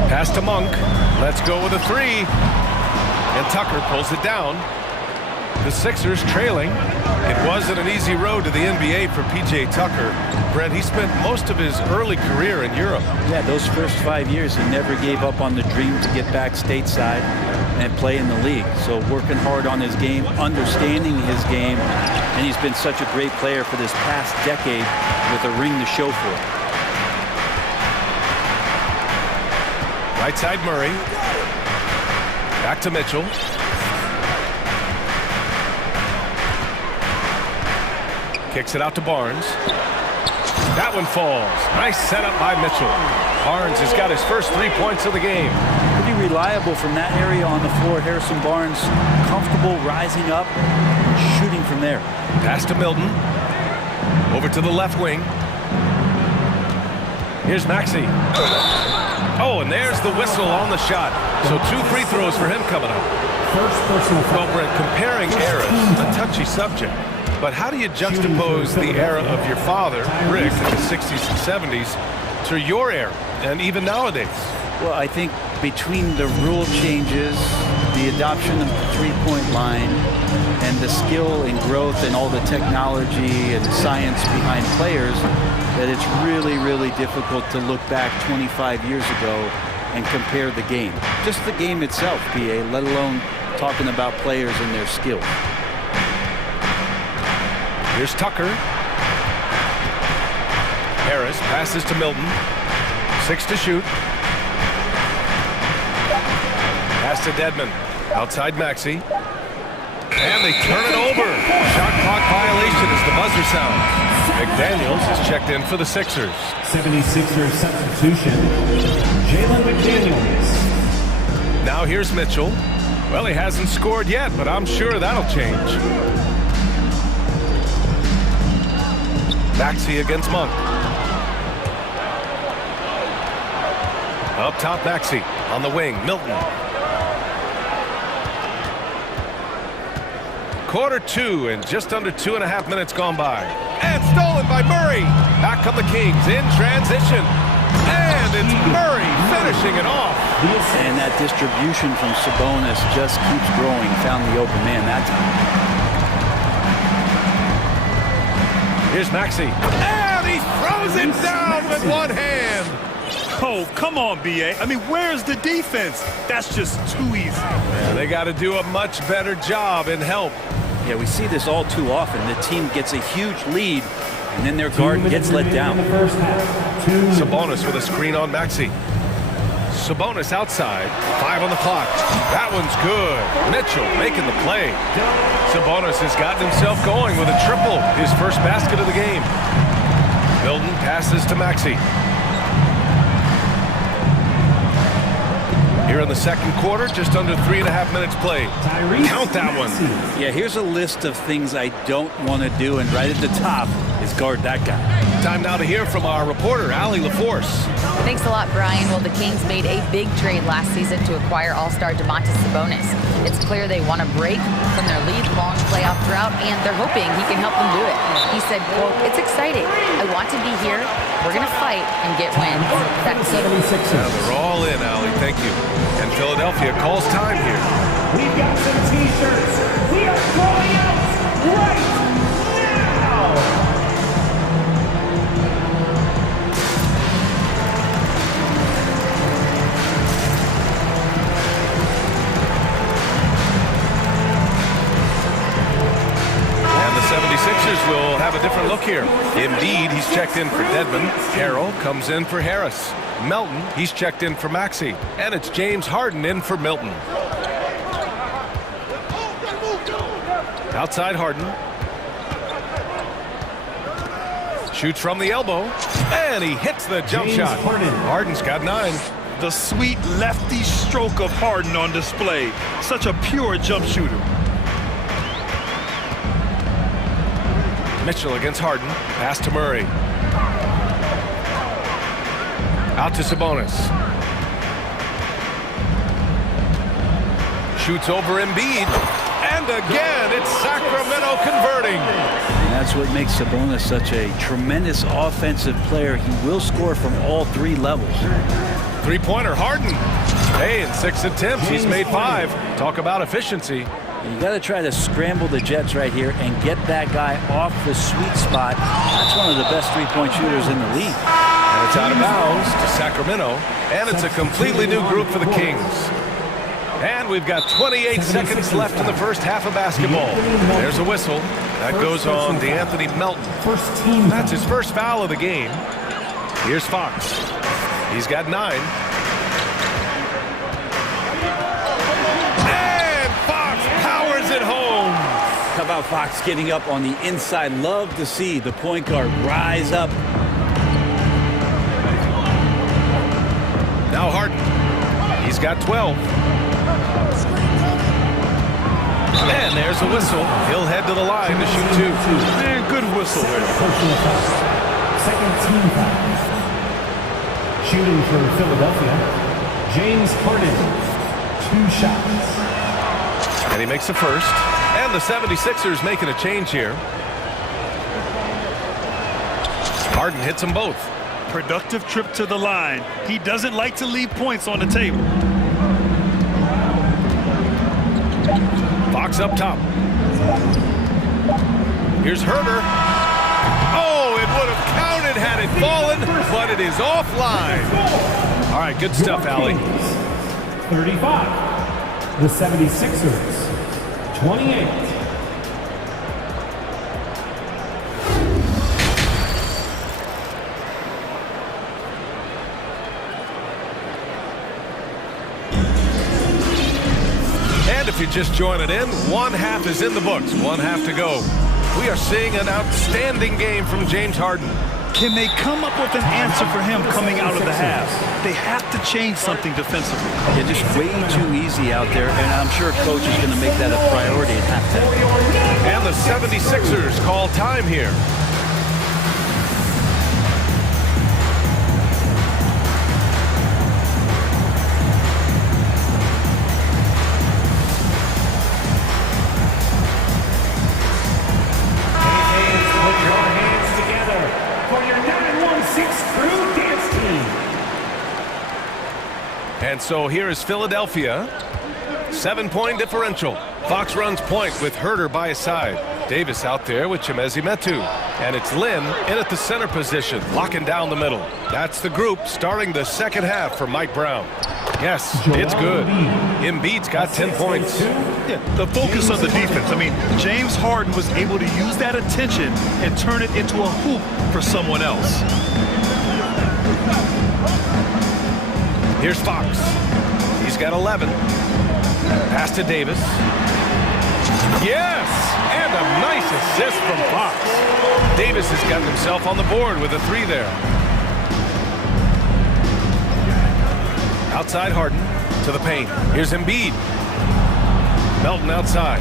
Pass to Monk. Let's go with a 3. And Tucker pulls it down. The Sixers trailing. It wasn't an easy road to the NBA for P.J. Tucker. Brent, he spent most of his early career in Europe. Yeah, those first 5 years, he never gave up on the dream to get back stateside and play in the league. So working hard on his game, understanding his game, and he's been such a great player for this past decade with a ring to show for it. Right side Murray. Back to Mitchell. Kicks it out to Barnes. That one falls. Nice setup by Mitchell. Barnes has got his first 3 points of the game. Pretty reliable from that area on the floor. Harrison Barnes comfortable rising up and shooting from there. Pass to Milton. Over to the left wing. Here's Maxey. Oh, and there's the whistle on the shot. So 2 free throws for him coming up. Well, Brent, comparing eras, a touchy subject. But how do you juxtapose the era of your father, Rick, in the 60s and 70s, to your era, and even nowadays? Well, I think between the rule changes, the adoption of the three-point line, and the skill and growth and all the technology and science behind players, that it's really, really difficult to look back 25 years ago and compare the game. Just the game itself, PA, let alone talking about players and their skill. Here's Tucker. Harris passes to Milton. 6 to shoot. Pass to Dedmon. Outside Maxey. And they turn it over. Shot clock violation as the buzzer sounds. McDaniels is checked in for the Sixers. 76ers substitution, Jalen McDaniels. Now here's Mitchell. Well, he hasn't scored yet, but I'm sure that'll change. Maxey against Monk. Up top, Maxey. On the wing, Milton. Quarter 2 and just under 2.5 minutes gone by. And stolen by Murray. Back come the Kings in transition. And it's Murray finishing it off. And that distribution from Sabonis just keeps growing. Found the open man that time. Here's Maxey. And he throws it down with one hand. Oh, come on, B.A. I mean, where's the defense? That's just too easy. Yeah, they got to do a much better job in help. Yeah, we see this all too often. The team gets a huge lead, and then their guard gets let down. Sabonis with a screen on Maxey. Sabonis outside. 5 on the clock. That one's good. Mitchell making the play. Sabonis has gotten himself going with a triple. His first basket of the game. Milton passes to Maxey. Here in the second quarter, just under 3.5 minutes played. Count that one. Yeah, here's a list of things I don't want to do, and right at the top, is guard that guy. Time now to hear from our reporter, Allie LaForce. Thanks a lot, Brian. Well, the Kings made a big trade last season to acquire all-star Domantas Sabonis. It's clear they want to break from their league-long playoff drought, and they're hoping he can help them do it. He said, quote, "It's exciting. I want to be here. We're going to fight and get wins." That's 76ers. They're all in, Allie. Thank you. And Philadelphia calls time here. We've got some T-shirts. We are throwing out right now. And the 76ers will have a different look here. Embiid, he's checked in for Dedmon. Harrell comes in for Harris. Melton, he's checked in for Maxey. And it's James Harden in for Milton. Outside Harden. Shoots from the elbow. And he hits the jump shot. Harden's got 9. The sweet lefty stroke of Harden on display. Such a pure jump shooter. Mitchell against Harden. Pass to Murray. Out to Sabonis. Shoots over Embiid. And again, it's Sacramento converting. And that's what makes Sabonis such a tremendous offensive player. He will score from all 3 levels. Three-pointer, Harden. Hey, in 6 attempts, he's made 5. Talk about efficiency. You got to try to scramble the Jets right here and get that guy off the sweet spot. That's one of the best three-point shooters in the league. And it's out of bounds to Sacramento. And it's a completely new group for the Kings. And we've got 28 seconds left in the first half of basketball. There's a whistle. That goes on DeAnthony Melton. That's his first foul of the game. Here's Fox. He's got 9. And Fox powers it home. How about Fox getting up on the inside? Love to see the point guard rise up. Now Harden. He's got 12. And there's a whistle. He'll head to the line to shoot 2. Man, good whistle there. Second team foul. Shooting for Philadelphia, James Harden. 2 shots. And he makes the first. And the 76ers making a change here. Harden hits them both. Productive trip to the line. He doesn't like to leave points on the table. Fox up top. Here's Herder. Oh, it would have counted had it fallen, but it is offline. All right, good stuff, Allie. 35. The 76ers, 28. And if you're just joining in, 1 half is in the books, 1 half to go. We are seeing an outstanding game from James Harden. Can they come up with an answer for him coming out of the half? They have to change something defensively. Yeah, just way too easy out there, and I'm sure coach is going to make that a priority at halftime. And the 76ers call time here. And so here is Philadelphia. 7-point differential. Fox runs point with Herder by his side. Davis out there with Chimezie Metu. And it's Lynn in at the center position, locking down the middle. That's the group starting the second half for Mike Brown. Yes, it's good. Embiid's got 10 points. Yeah, the focus of the defense. I mean, James Harden was able to use that attention and turn it into a hoop for someone else. Here's Fox. He's got 11. Pass to Davis. Yes! And a nice assist from Fox. Davis has gotten himself on the board with a 3 there. Outside Harden to the paint. Here's Embiid. Melton outside.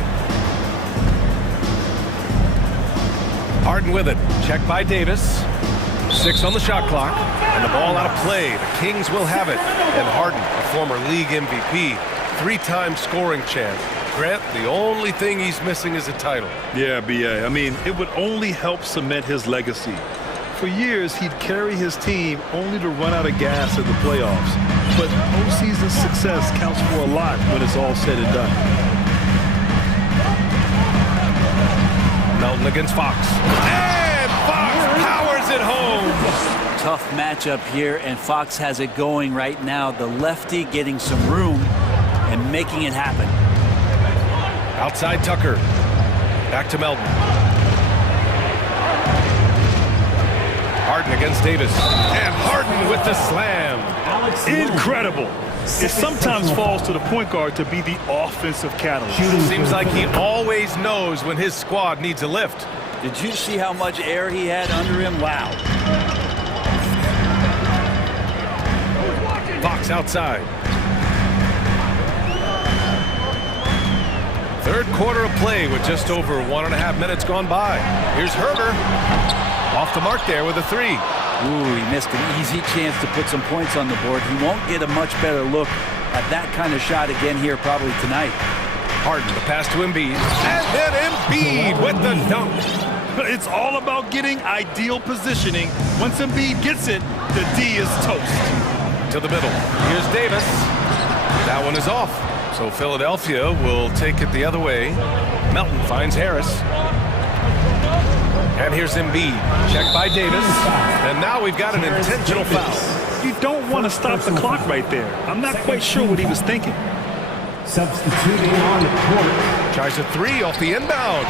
Harden with it. Check by Davis. 6 on the shot clock. And the ball out of play. The Kings will have it. And Harden, a former league MVP, 3-time scoring champ. Grant, the only thing he's missing is a title. Yeah, B.A. I mean, it would only help cement his legacy. For years, he'd carry his team only to run out of gas in the playoffs. But postseason success counts for a lot when it's all said and done. Melton against Fox. And Fox powers it home. Tough matchup here, and Fox has it going right now. The lefty getting some room and making it happen. Outside Tucker. Back to Melton. Harden against Davis. And Harden with the slam. Incredible. It sometimes falls to the point guard to be the offensive catalyst. Seems like he always knows when his squad needs a lift. Did you see how much air he had under him? Wow. Fox outside. Third quarter of play with just over 1.5 minutes gone by. Here's Herder. Off the mark there with a 3. Ooh, he missed an easy chance to put some points on the board. He won't get a much better look at that kind of shot again here probably tonight. Harden, the pass to Embiid. And then Embiid with the dunk. It's all about getting ideal positioning. Once Embiid gets it, the D is toast. To the middle. Here's Davis. That one is off. So Philadelphia will take it the other way. Melton finds Harris. And here's Embiid. Check by Davis. And now we've got an intentional foul. You don't want to stop the clock right there. I'm not quite sure what he was thinking. Substituting on the court. Tries a 3 off the inbound.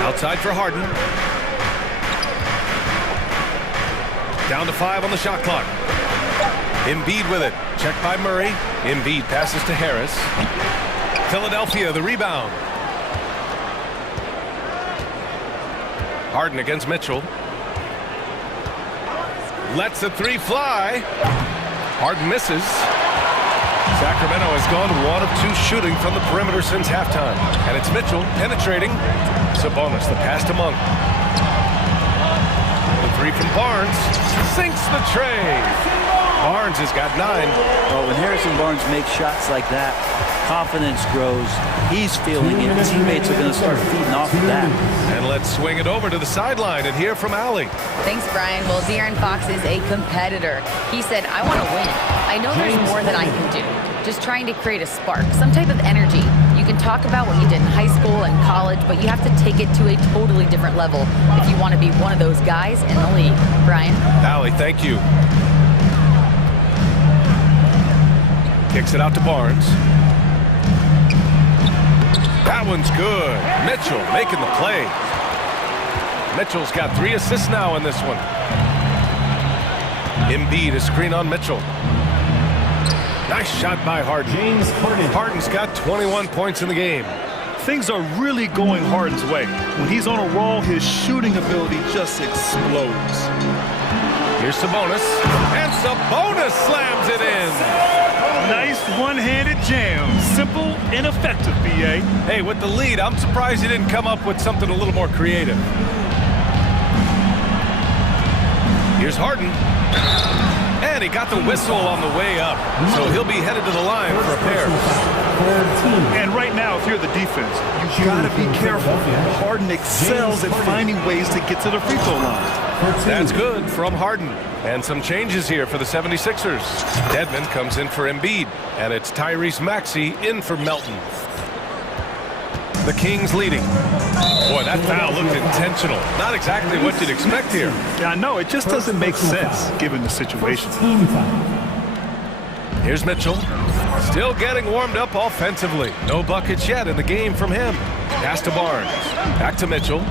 Outside for Harden. Down to 5 on the shot clock. Embiid with it. Check by Murray. Embiid passes to Harris. Philadelphia the rebound. Harden against Mitchell. Lets the 3 fly. Harden misses. Sacramento has gone 1 of 2 shooting from the perimeter since halftime. And it's Mitchell penetrating. Sabonis, the pass to Monk. The 3 from Barnes. Sinks the tray. Barnes has got 9. Well, when Harrison Barnes makes shots like that, confidence grows. He's feeling it. Teammates are going to start feeding off of that. And let's swing it over to the sideline and hear from Allie. Thanks, Brian. Well, De'Aaron Fox is a competitor. He said, I want to win. I know there's more that I can do. Just trying to create a spark, some type of energy. You can talk about what you did in high school and college, but you have to take it to a totally different level if you want to be one of those guys in the league. Brian? Allie, thank you. Kicks it out to Barnes. That one's good. Mitchell making the play. Mitchell's got 3 assists now in this one. Embiid a screen on Mitchell. Nice shot by Harden. Harden's got 21 points in the game. Things are really going Harden's way. When he's on a roll, his shooting ability just explodes. Here's Sabonis. And Sabonis slams it in. Nice one-handed jam. Simple and effective, B.A. Hey, with the lead, I'm surprised he didn't come up with something a little more creative. Here's Harden. And he got the whistle on the way up. So he'll be headed to the line for a pair. And right now, if you're the defense, you gotta be careful. Harden excels at finding ways to get to the free throw line. That's good from Harden. And some changes here for the 76ers. Dedmon comes in for Embiid. And it's Tyrese Maxey in for Melton. The Kings leading. Boy, that foul looked intentional. Not exactly what you'd expect here. Yeah, I know. It just doesn't make sense given the situation. Here's Mitchell. Still getting warmed up offensively. No buckets yet in the game from him. Pass to Barnes. Back to Mitchell.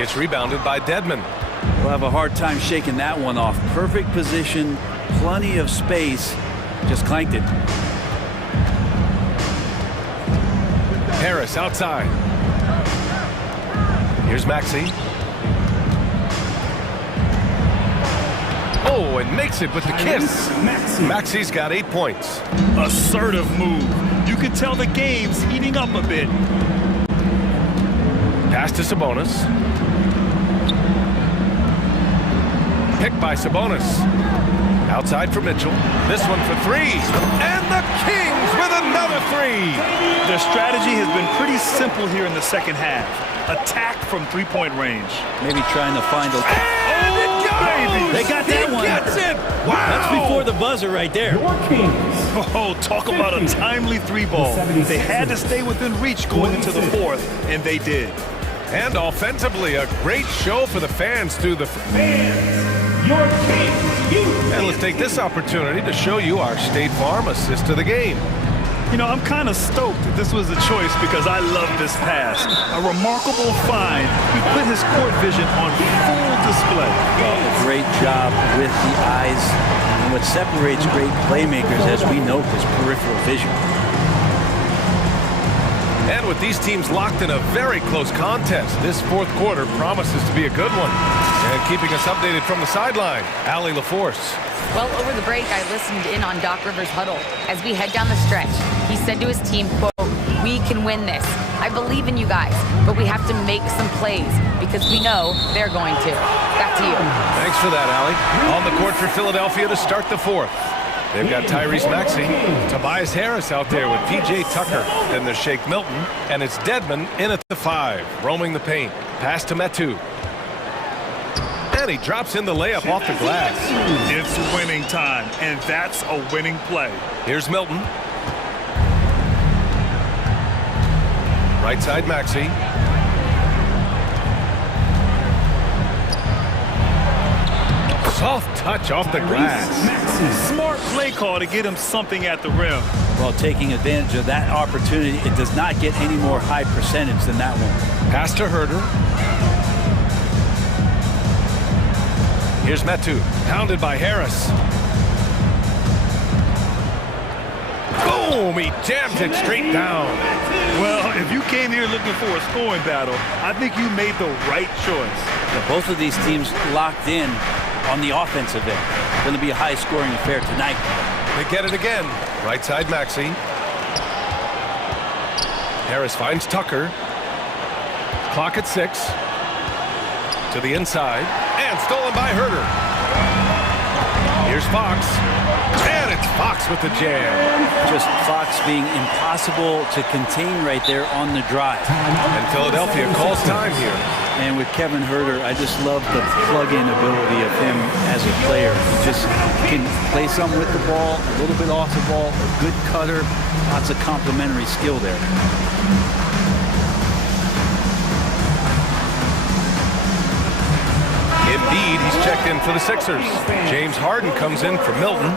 It's rebounded by Dedmon. We'll have a hard time shaking that one off. Perfect position, plenty of space. Just clanked it. Harris outside. Here's Maxey. Oh, and makes it with the kiss. Maxey's got 8 points. Assertive move. You can tell the game's heating up a bit. Pass to Sabonis. Picked by Sabonis. Outside for Mitchell. This one for three. And the Kings with another three. Their strategy has been pretty simple here in the second half. Attack from three-point range. Maybe trying to find a... And it goes! Baby. They got that one. Gets it! Wow! That's before the buzzer right there. Your Kings. Oh, talk about a timely three ball. They had to stay within reach going into the fourth, and they did. And offensively, a great show for the fans through the... Your Kings. And let's take this opportunity to show you our State Farm assist to the game. You know, I'm kind of stoked that this was a choice because I love this pass. A remarkable find. He put his court vision on full display. Well, a great job with the eyes. And what separates great playmakers, as we know, is peripheral vision. And with these teams locked in a very close contest, this fourth quarter promises to be a good one. And keeping us updated from the sideline, Allie LaForce. Well, over the break, I listened in on Doc Rivers' huddle. As we head down the stretch, he said to his team, quote, "We can win this. I believe in you guys, but we have to make some plays because we know they're going to." Back to you. Thanks for that, Allie. On the court for Philadelphia to start the fourth. They've got Tyrese Maxey, Tobias Harris out there with P.J. Tucker, then there's Shake Milton, and it's Dedmon in at the 5, roaming the paint. Pass to Metu. And he drops in the layup off the glass. It's winning time, and that's a winning play. Here's Milton. Right side Maxey. Soft touch off the glass. Smart play call to get him something at the rim. Well, taking advantage of that opportunity, it does not get any more high percentage than that one. Pass to Herder. Here's Metu, pounded by Harris. Boom! He jams it straight down. Well, if you came here looking for a scoring battle, I think you made the right choice. Yeah, both of these teams locked in on the offensive end. It's going to be a high-scoring affair tonight. They get it again. Right side Maxey. Harris finds Tucker. Clock at 6. To the inside. And stolen by Herder. Here's Fox. And it's Fox with the jam. Just Fox being impossible to contain right there on the drive. And Philadelphia calls time here. And with Kevin Herder, I just love the plug-in ability of him as a player. He just can play some with the ball, a little bit off the ball, a good cutter, lots of complementary skill there. Indeed, he's checked in for the Sixers. James Harden comes in for Milton.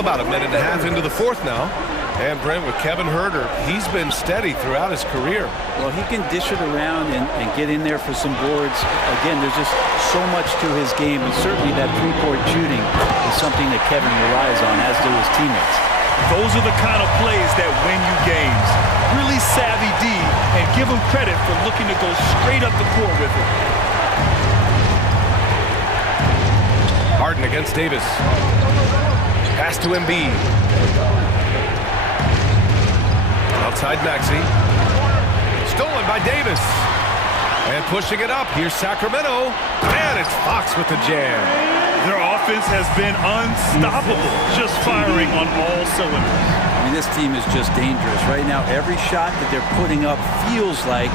About a minute and a half into the fourth now. And Brent, with Kevin Herder, he's been steady throughout his career. Well, he can dish it around and get in there for some boards. Again, there's just so much to his game, and certainly that three-point shooting is something that Kevin relies on, as do his teammates. Those are the kind of plays that win you games. Really savvy D, and give him credit for looking to go straight up the court with it. Harden against Davis. Pass to Embiid. Outside Maxey. Stolen by Davis. And pushing it up. Here's Sacramento. And it's Fox with the jam. Their offense has been unstoppable. Just firing on all cylinders. I mean, this team is just dangerous. Right now, every shot that they're putting up feels like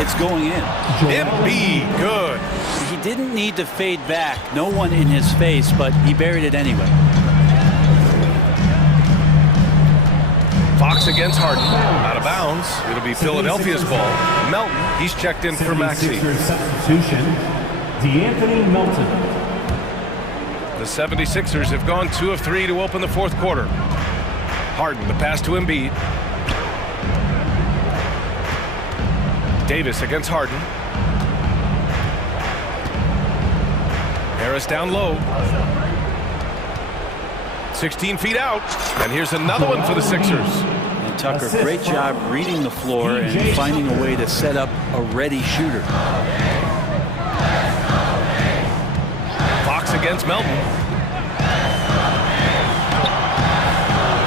it's going in. Embiid, good. He didn't need to fade back. No one in his face, but he buried it anyway. Fox against Harden. Out of bounds. It'll be Philadelphia's ball. Melton, he's checked in for Maxey. Substitution, DeAnthony Melton. The 76ers have gone 2 of 3 to open the fourth quarter. Harden, the pass to Embiid. Davis against Harden. Harris down low. 16 feet out. And here's another one for the Sixers. And Tucker, great job reading the floor and finding a way to set up a ready shooter. Fox against Melton.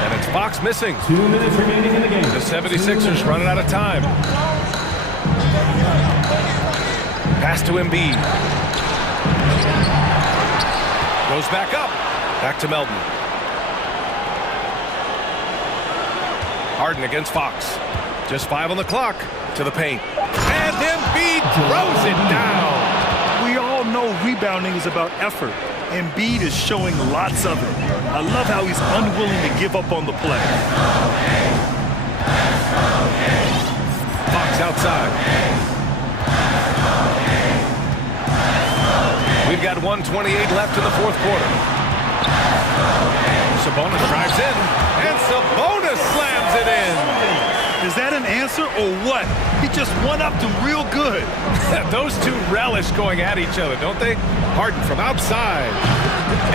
And it's Fox missing. 2 minutes remaining in the game. The 76ers running out of time. Pass to Embiid. Goes back up. Back to Melton. Harden against Fox. Just 5 on the clock. To the paint. And Embiid throws it down. We all know rebounding is about effort. Embiid is showing lots of it. I love how he's unwilling to give up on the play. Fox outside. We've got 1:28 left in the fourth quarter. Sabonis drives in, and Sabonis slams it in. Is that an answer or what? He just one-upped him real good. Those two relish going at each other, don't they? Harden from outside.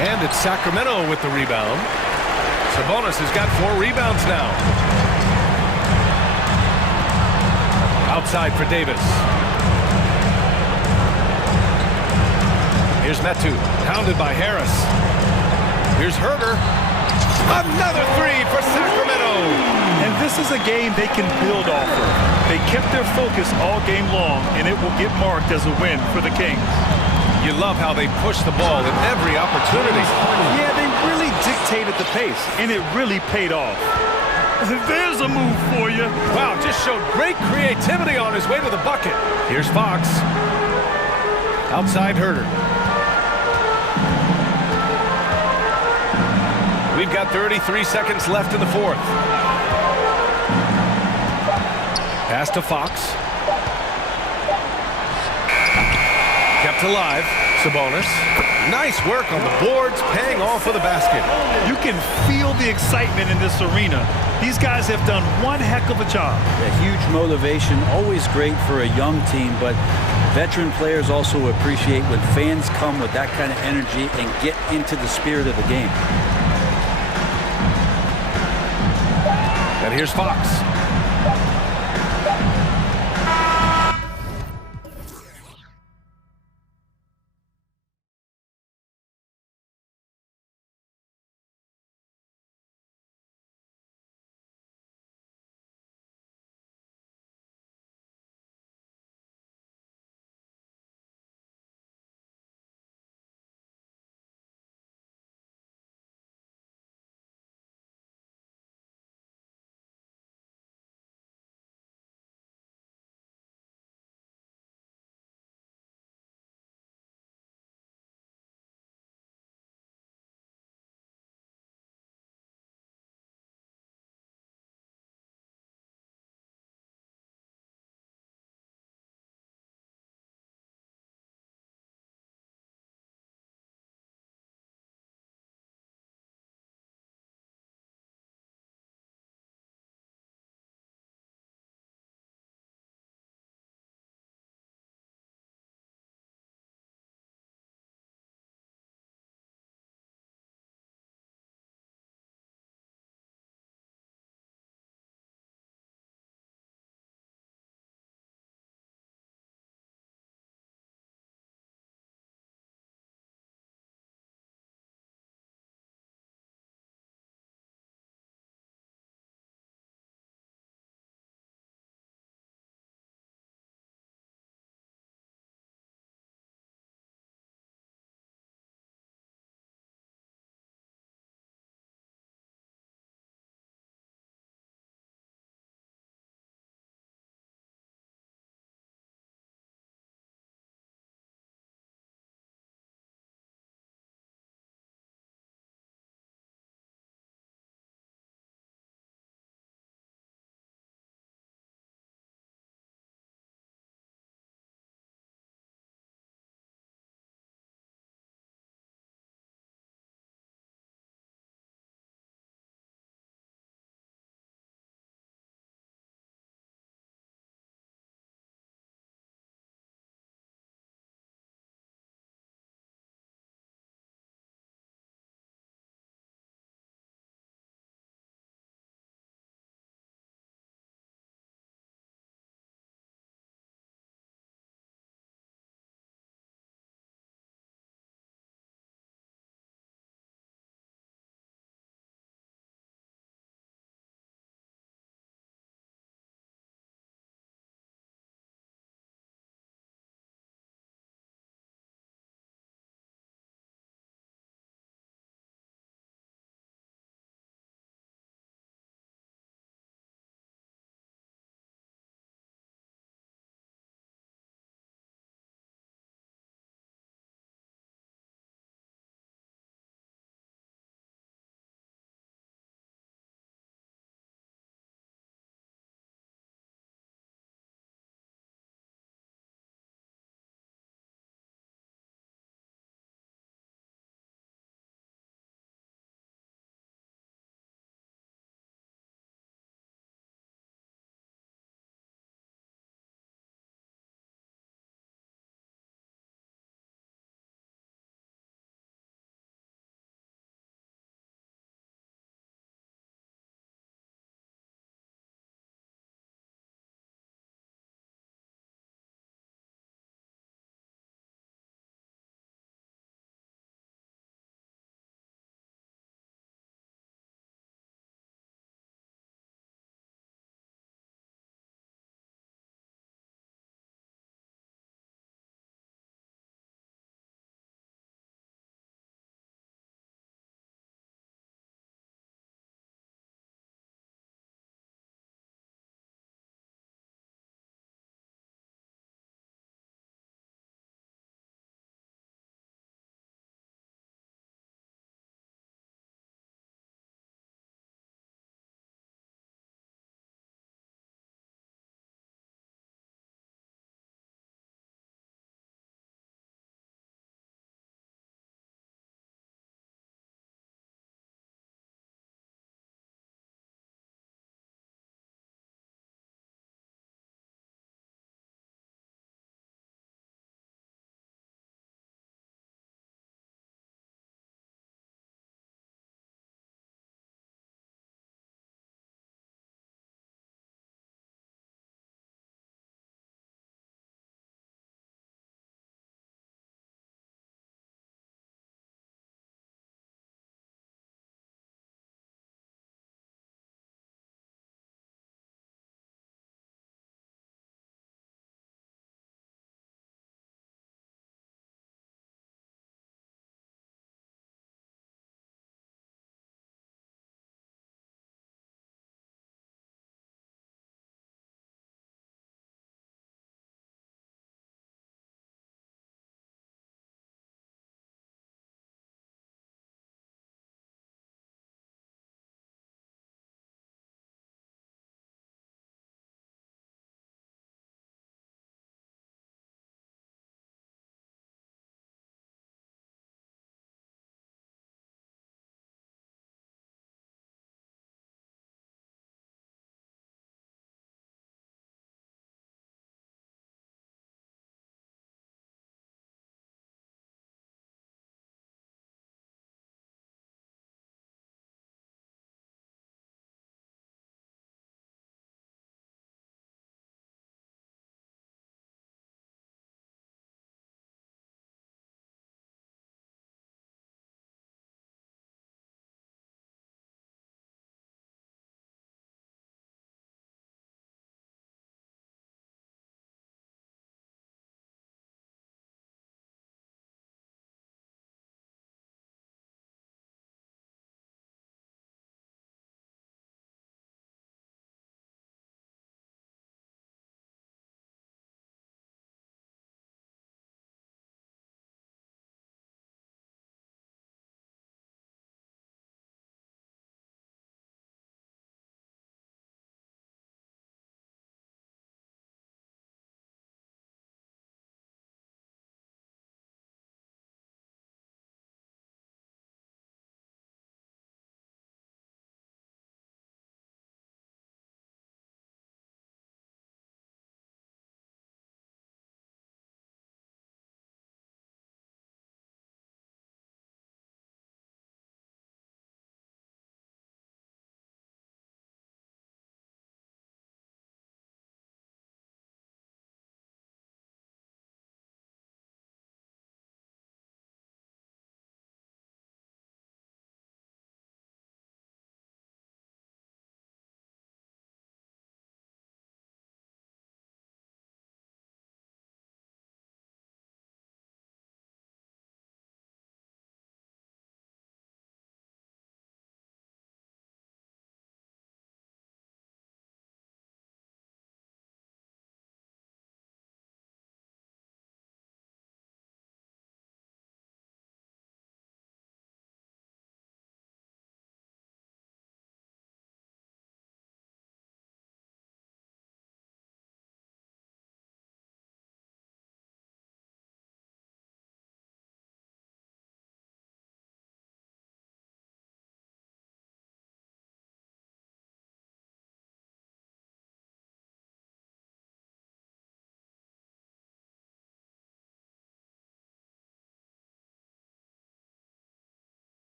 And it's Sacramento with the rebound. Sabonis has got 4 rebounds now. Outside for Davis. Here's Metu, pounded by Harris. Here's Herter. Another 3 for Sacramento. And this is a game they can build off of. They kept their focus all game long, and it will get marked as a win for the Kings. You love how they push the ball at every opportunity. Yeah, they really dictated the pace, and it really paid off. There's a move for you. Wow, just showed great creativity on his way to the bucket. Here's Fox. Outside Herter. We've got 33 seconds left in the fourth. Pass to Fox. Kept alive. Sabonis. Nice work on the boards, paying off for the basket. You can feel the excitement in this arena. These guys have done one heck of a job. A huge motivation, always great for a young team, but veteran players also appreciate when fans come with that kind of energy and get into the spirit of the game. And here's Fox.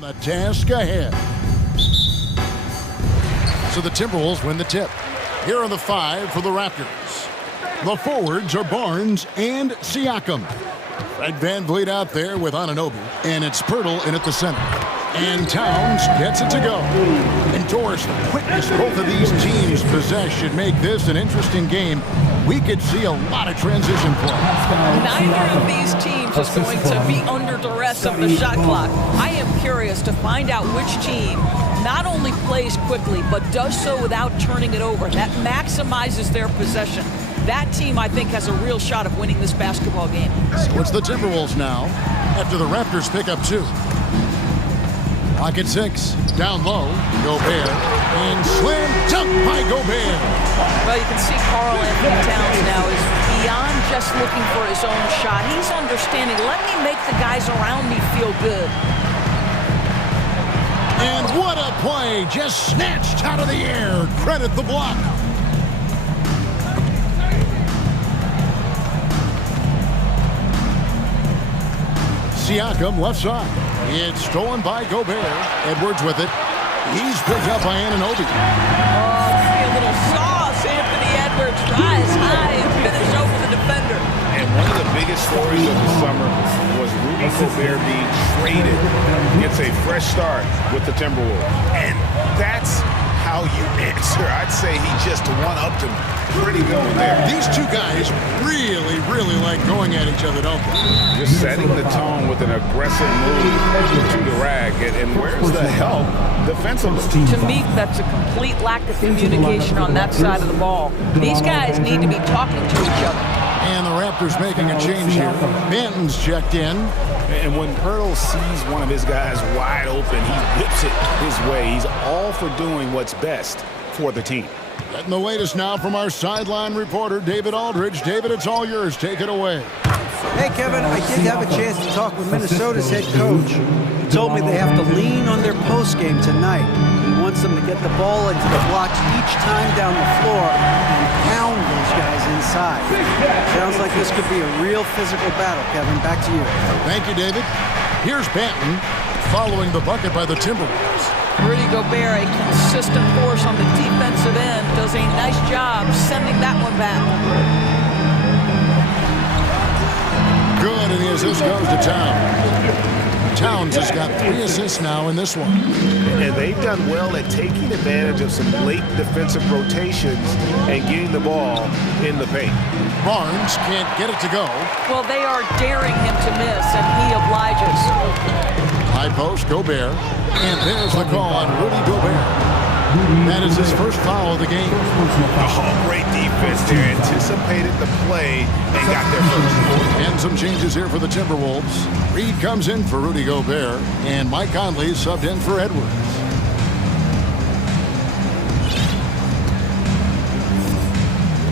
The task ahead. So the Timberwolves win the tip. Here are the 5 for the Raptors. The forwards are Barnes and Siakam. Fred VanVleet out there with Anunoby. And it's Pirtle in at the center. And Towns gets it to go. Endorse the quickness both of these teams possess should make this an interesting game. We could see a lot of transition play. Neither of these teams is going to be under duress of the shot clock. I am curious to find out which team not only plays quickly, but does so without turning it over. That maximizes their possession. That team, I think, has a real shot of winning this basketball game. So it's the Timberwolves now, after the Raptors pick up 2. Clock at 6. Down low, Gobert. And slam dunk by Gobert. Well, you can see Karl Anthony Towns now is beyond just looking for his own shot. He's understanding, let me make the guys around me feel good. And what a play, just snatched out of the air. Credit the block. Siakam left side. It's stolen by Gobert. Edwards with it. He's picked up by Anunoby. Oh, give me a little sauce, Anthony Edwards. Rise high and finish over the defender. And one of the biggest stories of the summer was Rudy Gobert being traded. Gets a fresh start with the Timberwolves. And that's how you answer. I'd say he just one-upped him pretty good there. These two guys really, really like going at each other, don't they? Just setting the tone with an aggressive move to the rack. And where's the help defensively? To me, that's a complete lack of communication on that side of the ball. These guys need to be talking to each other. And the Raptors making a change here. Benton's checked in. And when Pirtle sees one of his guys wide open, he whips it his way. He's all for doing what's best for the team. Getting the latest now from our sideline reporter, David Aldridge. David, it's all yours. Take it away. Hey, Kevin, I did have a chance to talk with Minnesota's head coach. He told me they have to lean on their postgame tonight. He wants them to get the ball into the blocks each time down the floor and pound those guys inside. Sounds like this could be a real physical battle, Kevin. Back to you. Thank you, David. Here's Banton following the bucket by the Timberwolves. Rudy Gobert, a consistent force on the defensive end, does a nice job sending that one back. Good, and the assist goes to Towns. Towns has got 3 assists now in this one. And they've done well at taking advantage of some late defensive rotations and getting the ball in the paint. Barnes can't get it to go. Well, they are daring him to miss, and he obliges. High post, Gobert. And there's the call on Rudy Gobert. That is his first foul of the game. Oh, great defense there. Anticipated the play and got there first. And some changes here for the Timberwolves. Reed comes in for Rudy Gobert, and Mike Conley subbed in for Edwards.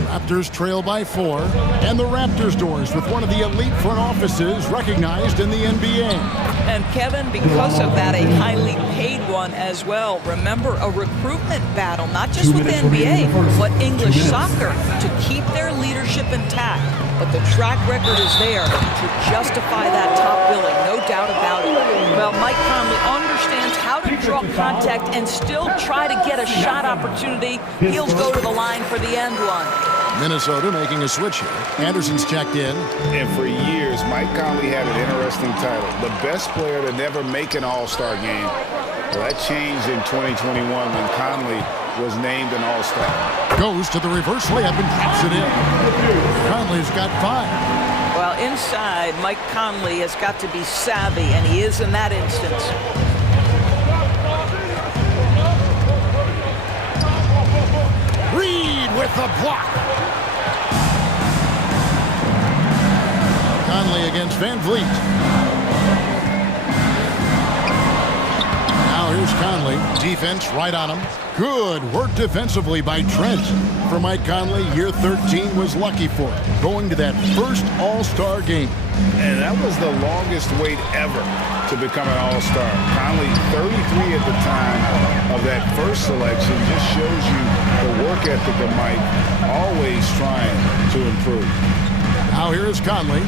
Raptors trail by 4, and the Raptors doors with one of the elite front offices recognized in the NBA. And Kevin, because of that, a highly paid one as well. Remember, a recruitment battle, not just with the NBA, but English soccer, to keep their leadership intact. But the track record is there to justify that top billing, no doubt about it. Well, Mike Conley understands how to draw contact and still try to get a shot opportunity. He'll go to the line for the end one. Minnesota making a switch here. Anderson's checked in. And for years, Mike Conley had an interesting title. The best player to never make an All-Star game. Well, that changed in 2021 when Conley was named an All-Star. Goes to the reverse layup and drops it in. Conley's got 5. Well, inside, Mike Conley has got to be savvy, and he is in that instance. Reed with the block. Conley against VanVleet. Now here's Conley. Defense right on him. Good work defensively by Trent. For Mike Conley, year 13 was lucky for him, going to that first All-Star game. And that was the longest wait ever to become an All-Star. Conley, 33 at the time of that first selection, just shows you the work ethic of Mike, always trying to improve. Now here is Conley.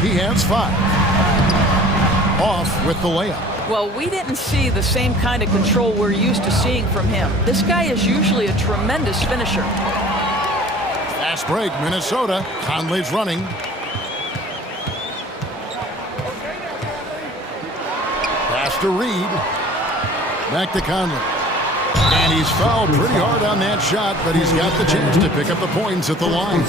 He has 5. Off with the layup. Well, we didn't see the same kind of control we're used to seeing from him. This guy is usually a tremendous finisher. Fast break, Minnesota. Conley's running. Pass to Reed. Back to Conley. And he's fouled pretty hard on that shot, but he's got the chance to pick up the points at the line.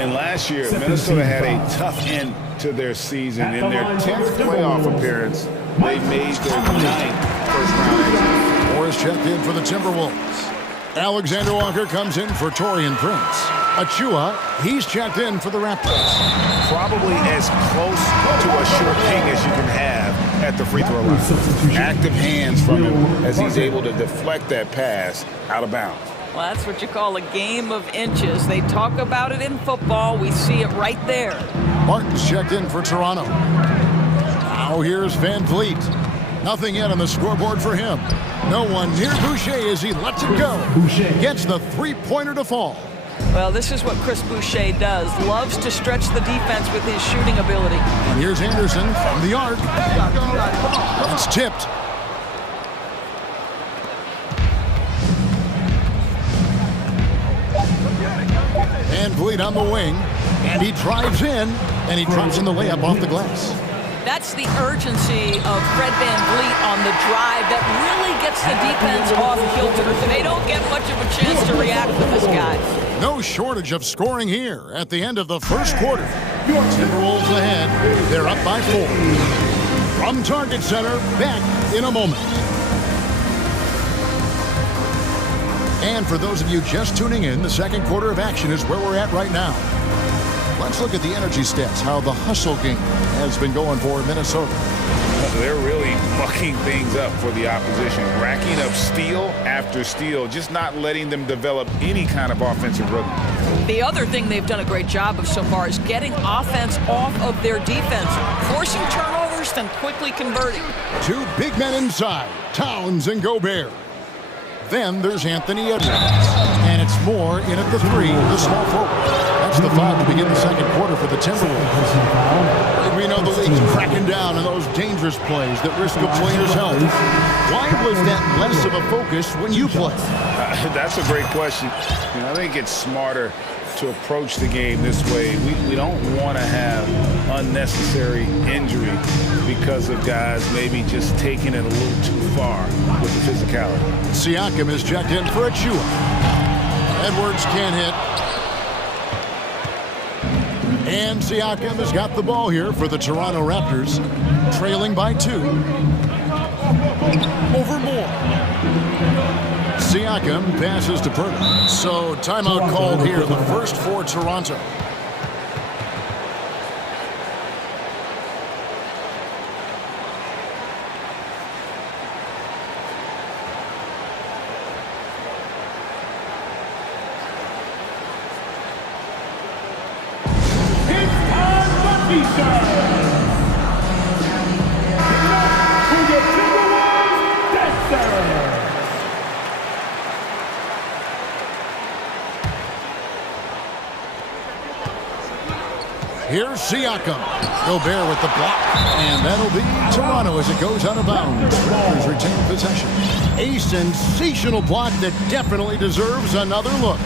And last year, Minnesota had a tough end to their season. In their 10th playoff appearance, they made their 9th first-round exit. Moore is checked in for the Timberwolves. Alexander Walker comes in for Taurean Prince. Achua, he's checked in for the Raptors. Probably as close to a sure thing as you can have at the free throw line. Active hands from him as he's able to deflect that pass out of bounds. Well, that's what you call a game of inches. They talk about it in football. We see it right there. Martin's checked in for Toronto. Now here's Van Vliet. Nothing yet on the scoreboard for him. No one near Boucher as he lets it go. Gets the three-pointer to fall. Well, this is what Chris Boucher does. Loves to stretch the defense with his shooting ability. And here's Anderson from the arc. It's tipped. Van Vliet on the wing. And he drives in. And he drops in the layup off the glass. That's the urgency of Fred Van Vliet on the drive that really gets the defense off kilter. They don't get much of a chance to react with this guy. No shortage of scoring here at the end of the first quarter. Timberwolves ahead. They're up by 4. From Target Center, back in a moment. And for those of you just tuning in, the second quarter of action is where we're at right now. Let's look at the energy stats, how the hustle game has been going for Minnesota. They're really mucking things up for the opposition, racking up steal after steal, just not letting them develop any kind of offensive rhythm. The other thing they've done a great job of so far is getting offense off of their defense, forcing turnovers, then quickly converting. 2 big men inside, Towns and Gobert. Then there's Anthony Edwards. And it's Moore in at the 3, the small forward. That's the 5 to begin the second quarter for the Timberwolves. We know the league's cracking down on those dangerous plays that risk a player's health. Why was that less of a focus when you play? That's a great question. I think it's smarter to approach the game this way. We don't want to have unnecessary injury because of guys maybe just taking it a little too far with the physicality. Siakam is checked in for Achua. Edwards can't hit. And Siakam has got the ball here for the Toronto Raptors, trailing by 2. Over Moore. Siakam passes to Purtle. So timeout called here, the first for Toronto. Here's Siakam. Gobert with the block. And that'll be Toronto as it goes out of bounds. Raptors retain possession. A sensational block that definitely deserves another look.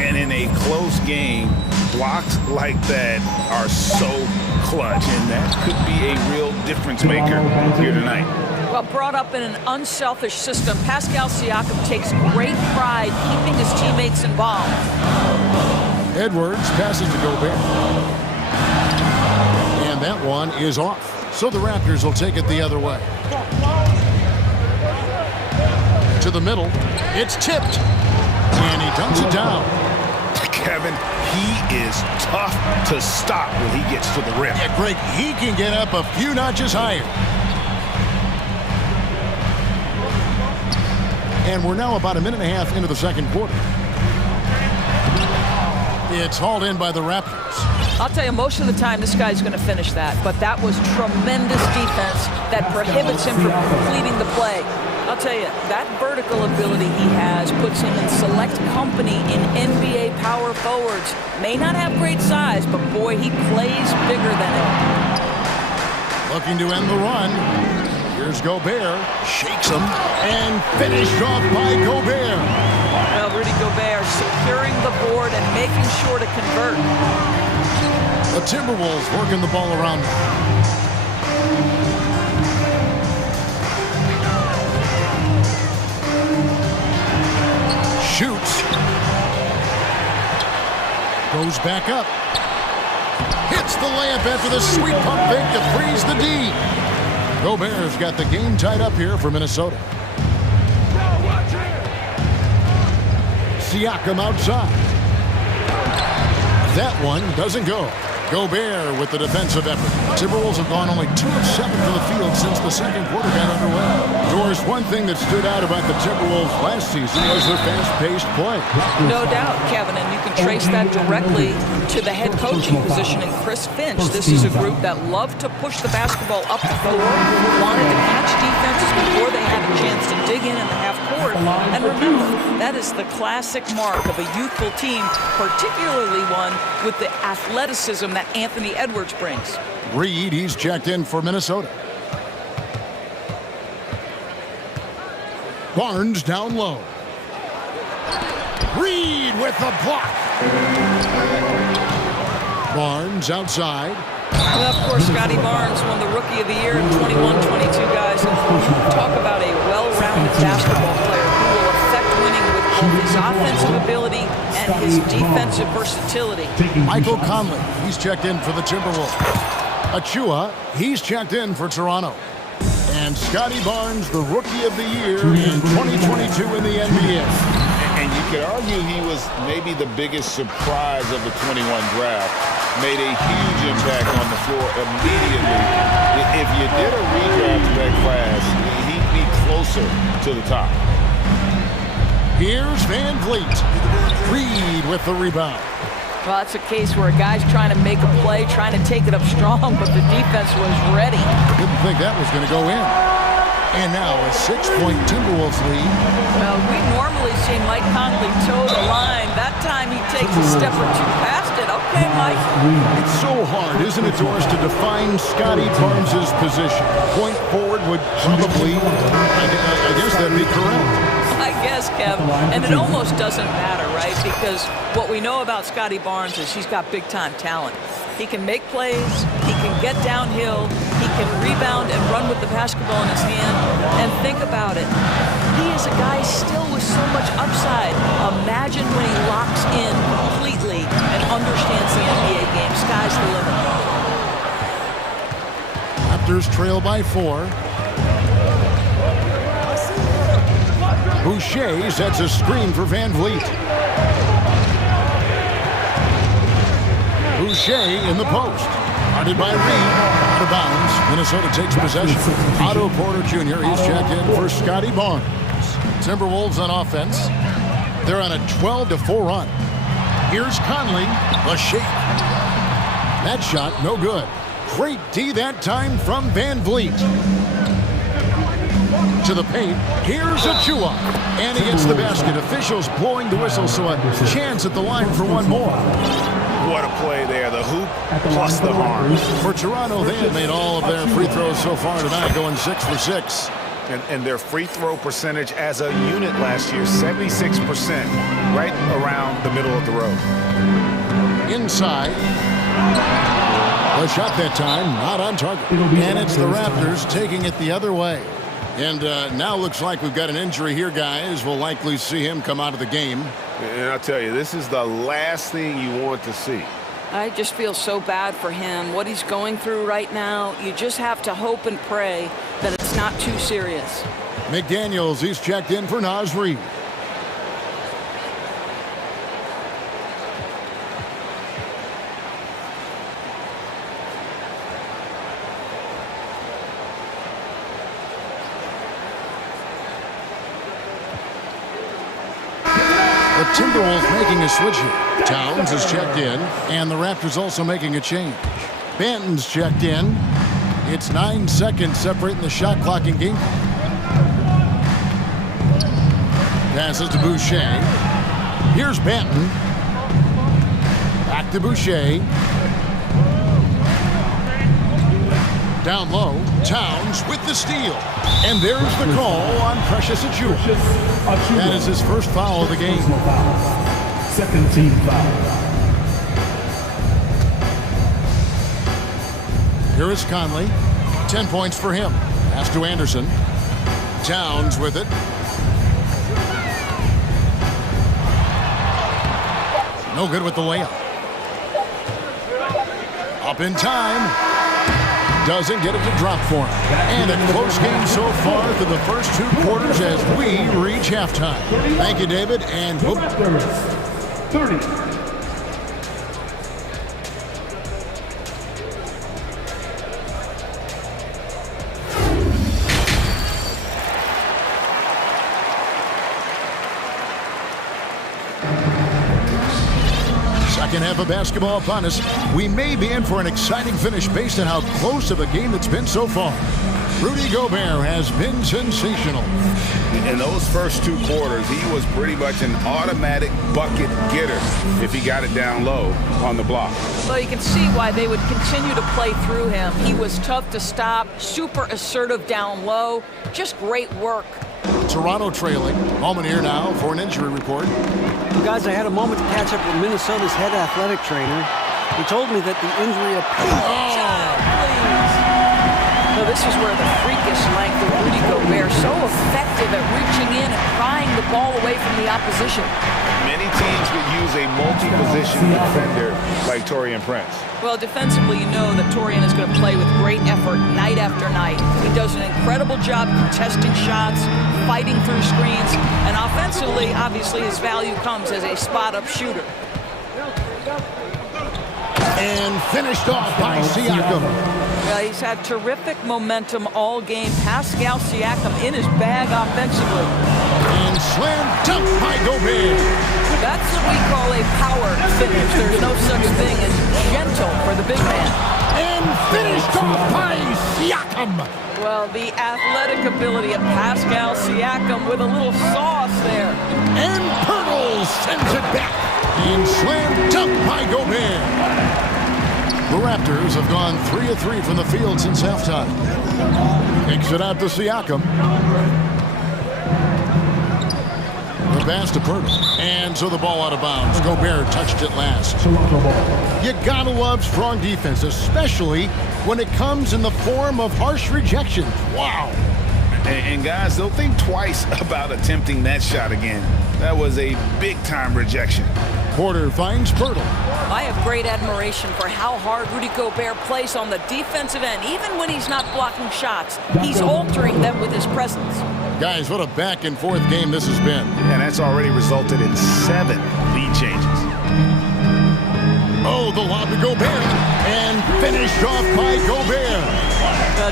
And in a close game, blocks like that are so clutch, and that could be a real difference maker here tonight. Well, brought up in an unselfish system, Pascal Siakam takes great pride keeping his teammates involved. Edwards passes to Gobert. And that one is off. So the Raptors will take it the other way. To the middle. It's tipped. And he dunks it down. Kevin, he is tough to stop when he gets to the rim. Yeah, Greg, he can get up a few notches higher. And we're now about a minute and a half into the second quarter. It's hauled in by the Raptors. I'll tell you, most of the time this guy's going to finish that, but that was tremendous defense that prohibits him from completing the play. I'll tell you, that vertical ability he has puts him in select company in NBA power forwards. May not have great size, but boy, he plays bigger than it. Looking to end the run. Here's Here's Gobert, shakes him, and finished off by Gobert. Well, Rudy Gobert securing the board and making sure to convert. The Timberwolves working the ball around them. Shoots. Goes back up. Hits the layup after the sweet pump fake to freeze the D. Gobert's got the game tied up here for Minnesota. Siakam outside. That one doesn't go. Gobert with the defensive effort. Timberwolves have gone only 2 of 7 from the field since the second quarter got underway. Doris, one thing that stood out about the Timberwolves last season was their fast-paced play. No doubt, Kevin, and you can trace that directly to the head coaching position in Chris Finch. This is a group that loved to push the basketball up the floor, wanted to catch defenses before they had a chance to dig in the half court. And remember, that is the classic mark of a youthful team, particularly one with the athleticism that Anthony Edwards brings. Reed, he's checked in for Minnesota. Barnes down low. Reed with the block. Barnes outside. Well, of course, Scotty Barnes won the Rookie of the Year in 21-22, guys. And talk about a well-rounded basketball player who will affect winning with both his offensive ability and his defensive versatility. Michael Conley, he's checked in for the Timberwolves. Achua, he's checked in for Toronto. And Scotty Barnes, the Rookie of the Year in 2022 in the NBA. And you could argue he was maybe the biggest surprise of the 21 draft. Made a huge impact on the floor immediately. If you did a redraft to that class, he'd be closer to the top. Here's Van Vliet. Reed with the rebound. Well, that's a case where a guy's trying to make a play, trying to take it up strong, but the defense was ready. Didn't think that was going to go in. And now a 6-point Timberwolves lead. Well, we normally see Mike Conley toe the line. That time he takes a step or two past it. Okay, Mike. It's so hard, isn't it, Doris, to define Scotty Barnes' position? Point forward would probably, I guess that'd be correct. I guess, Kev, and it almost doesn't matter, right? Because what we know about Scotty Barnes is he's got big-time talent. He can make plays, he can get downhill, he can rebound and run with the basketball in his hand. And think about it. He is a guy still with so much upside. Imagine when he locks in completely and understands the NBA game. Sky's the limit. Raptors trail by 4. Boucher sets a screen for Van Vliet. Boucher in the post. Guarded by Reed. Out of bounds. Minnesota takes possession. Otto Porter Jr. He's checked in for Scotty Barnes. Timberwolves on offense. They're on a 12-4 run. Here's Conley. The shake. That shot no good. Great D that time from Van Vliet. To the paint. Here's Achua. And he hits the basket. Officials blowing the whistle, so a chance at the line for one more. What a play there. The hoop plus the harm. For Toronto, they have made all of their free throws so far tonight, going 6 for 6. And their free throw percentage as a unit last year, 76%, right around the middle of the road. Inside. A shot that time, not on target. And it's the Raptors taking it the other way. And now looks like we've got an injury here, guys. We'll likely see him come out of the game. And I'll tell you, this is the last thing you want to see. I just feel so bad for him. What he's going through right now, you just have to hope and pray that it's not too serious. McDaniels, he's checked in for Naz Reid. The Timberwolves making a switch here. Towns is checked in, and the Raptors also making a change. Banton's checked in. It's 9 seconds separating the shot clock and game. Passes to Boucher. Here's Banton. Back to Boucher. Down low, Towns with the steal. And there's the call on Precious Achiuwa. That is his first foul of the game. Second team foul. Here is Conley. 10 points for him. Pass to Anderson. Towns with it. No good with the layup. Up in time. Doesn't get it to drop for him. And a close game so far through the first 2 quarters as we reach halftime. Thank you, David. And whoop. 30. Second half of basketball upon us. We may be in for an exciting finish based on how close of a game it's been so far. Rudy Gobert has been sensational. In those first 2 quarters, he was pretty much an automatic bucket getter if he got it down low on the block. Well, you can see why they would continue to play through him. He was tough to stop, super assertive down low, just great work. Toronto trailing. Moment here now for an injury report. Well, guys, I had a moment to catch up with Minnesota's head athletic trainer. He told me that the injury So this is where the freakish length of Rudy Gobert, so effective at reaching in and prying the ball away from the opposition. Many teams could use a multi-position defender like Taurean Prince. Well, defensively, you know that Taurean is going to play with great effort night after night. He does an incredible job contesting shots, fighting through screens, and offensively, obviously, his value comes as a spot-up shooter. And finished off by Siakam. Well, he's had terrific momentum all game. Pascal Siakam in his bag offensively. And slam dunk by Gobert. That's what we call a power finish. There's no such thing as gentle for the big man. And finished off by Siakam. Well, the athletic ability of Pascal Siakam with a little sauce there. And Pirtle sends it back. And slam dunk by Gobert. The Raptors have gone 3 of 3 from the field since halftime. Kicks it out to Siakam. The pass to Pirtle. And so the ball out of bounds. Gobert touched it last. You gotta love strong defense, especially when it comes in the form of harsh rejections. Wow. And guys, they'll think twice about attempting that shot again. That was a big-time rejection. Porter finds Pirtle. I have great admiration for how hard Rudy Gobert plays on the defensive end. Even when he's not blocking shots, he's altering them with his presence. Guys, what a back-and-forth game this has been. And that's already resulted in 7 lead changes. Oh, the lob to Gobert. And finished off by Gobert.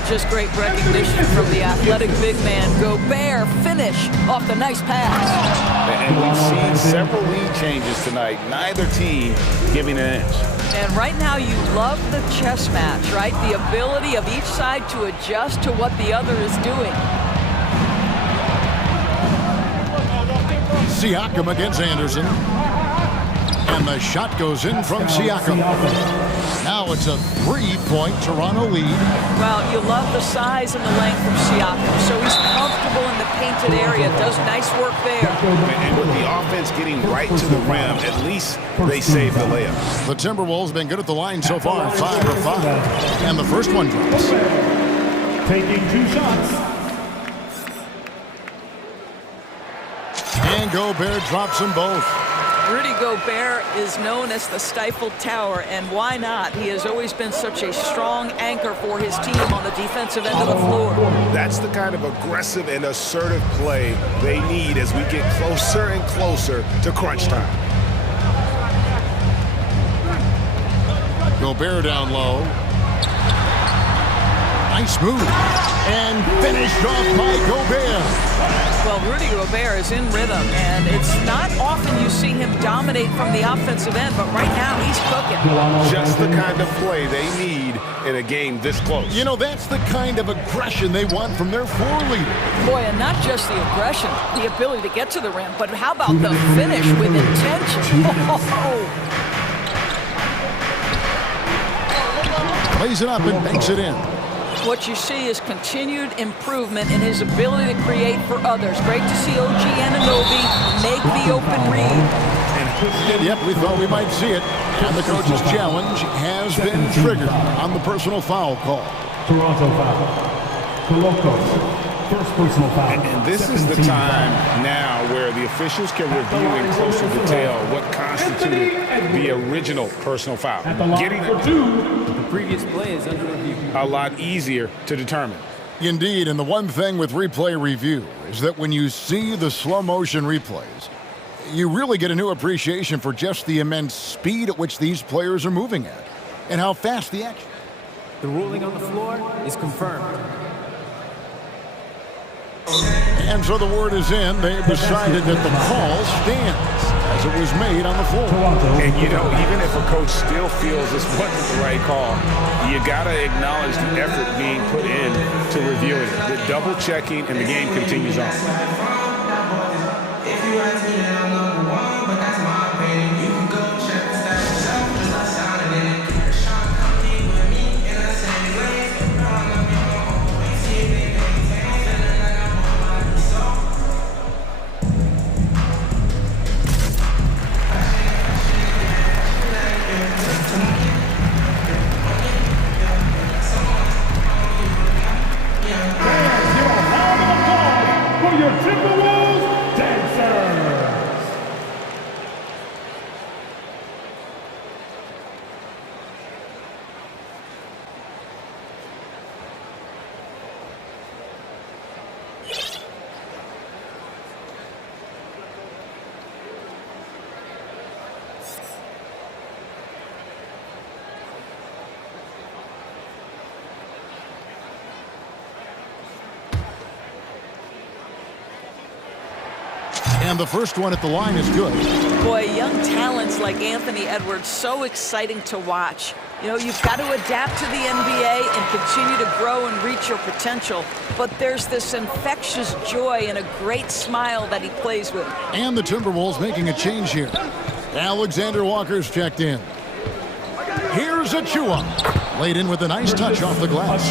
Just great recognition from the athletic big man. Gobert finish off the nice pass. And we've seen several lead changes tonight. Neither team giving an inch. And right now you love the chess match, right? The ability of each side to adjust to what the other is doing. Siakam against Anderson. And the shot goes in from Siakam. Now it's a 3-point Toronto lead. Well, you love the size and the length of Siakam. So he's comfortable in the painted area. Does nice work there. And with the offense getting right to the rim, at least they save the layup. The Timberwolves have been good at the line so far. 5 of 5. And the first one drops. Taking 2 shots. And Gobert drops them both. Rudy Gobert is known as the stifled tower, and why not? He has always been such a strong anchor for his team on the defensive end of the floor. That's the kind of aggressive and assertive play they need as we get closer and closer to crunch time. Gobert down low. Nice move. And finished off by Gobert. Well, Rudy Gobert is in rhythm, and it's not often you see him dominate from the offensive end, but right now he's cooking. Just the kind of play they need in a game this close. You know, that's the kind of aggression they want from their floor leader. Boy, and not just the aggression, the ability to get to the rim, but how about the finish with intention? Plays it up and banks it in. what you see is continued improvement in his ability to create for others. Great to see OG Anunoby make the open read. And yep, we thought we might see it. And the coach's challenge has been triggered on the personal foul call. Toronto foul. Coloco. First personal foul. And this is the time now where the officials can review in closer detail what constituted the original personal foul. Getting the previous play is under review. A lot easier to determine. Indeed, and the one thing with replay review is that when you see the slow motion replays, you really get a new appreciation for just the immense speed at which these players are moving at and how fast the action. The ruling on the floor is confirmed. And so the word is in. They've decided that the call stands as it was made on the floor. And you know, even if a coach still feels this wasn't the right call, you gotta acknowledge the effort being put in to reviewing it. The double checking, and the game continues on. If you ask me, then I'm number one, but that's my opinion. You can go check the stats yourself, just like sounding in it. Keep a shot, compete with me in the same way. I'm gonna be my own way. See if they maintain, feeling like I'm on my so. For your Timberwolves dancers. And the first one at the line is good. Boy, young talents like Anthony Edwards, so exciting to watch. You know, you've got to adapt to the NBA and continue to grow and reach your potential. But there's this infectious joy and a great smile that he plays with. And the Timberwolves making a change here. Alexander Walker's checked in. Here's Achua. Laid in with a nice touch off the glass.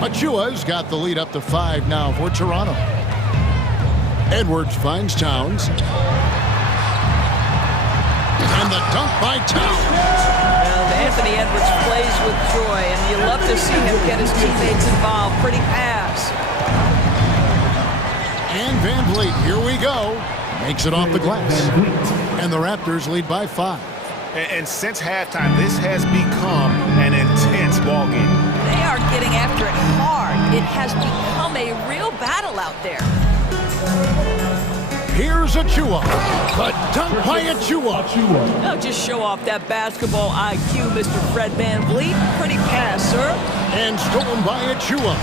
Achua's got the lead up to 5 now for Toronto. Edwards finds Towns. And the dunk by Towns. Well, Anthony Edwards plays with joy, and you love to see him get his teammates involved. Pretty pass. And Van Vliet, here we go. Makes it off the glass. And the Raptors lead by 5. And since halftime, this has become an intense ball game. They are getting after it hard. It has become a real battle out there. Here's Achua. The dunk by Achua. Now just show off that basketball IQ, Mr. Fred Van Vliet. Pretty pass, sir. And stolen by Achua.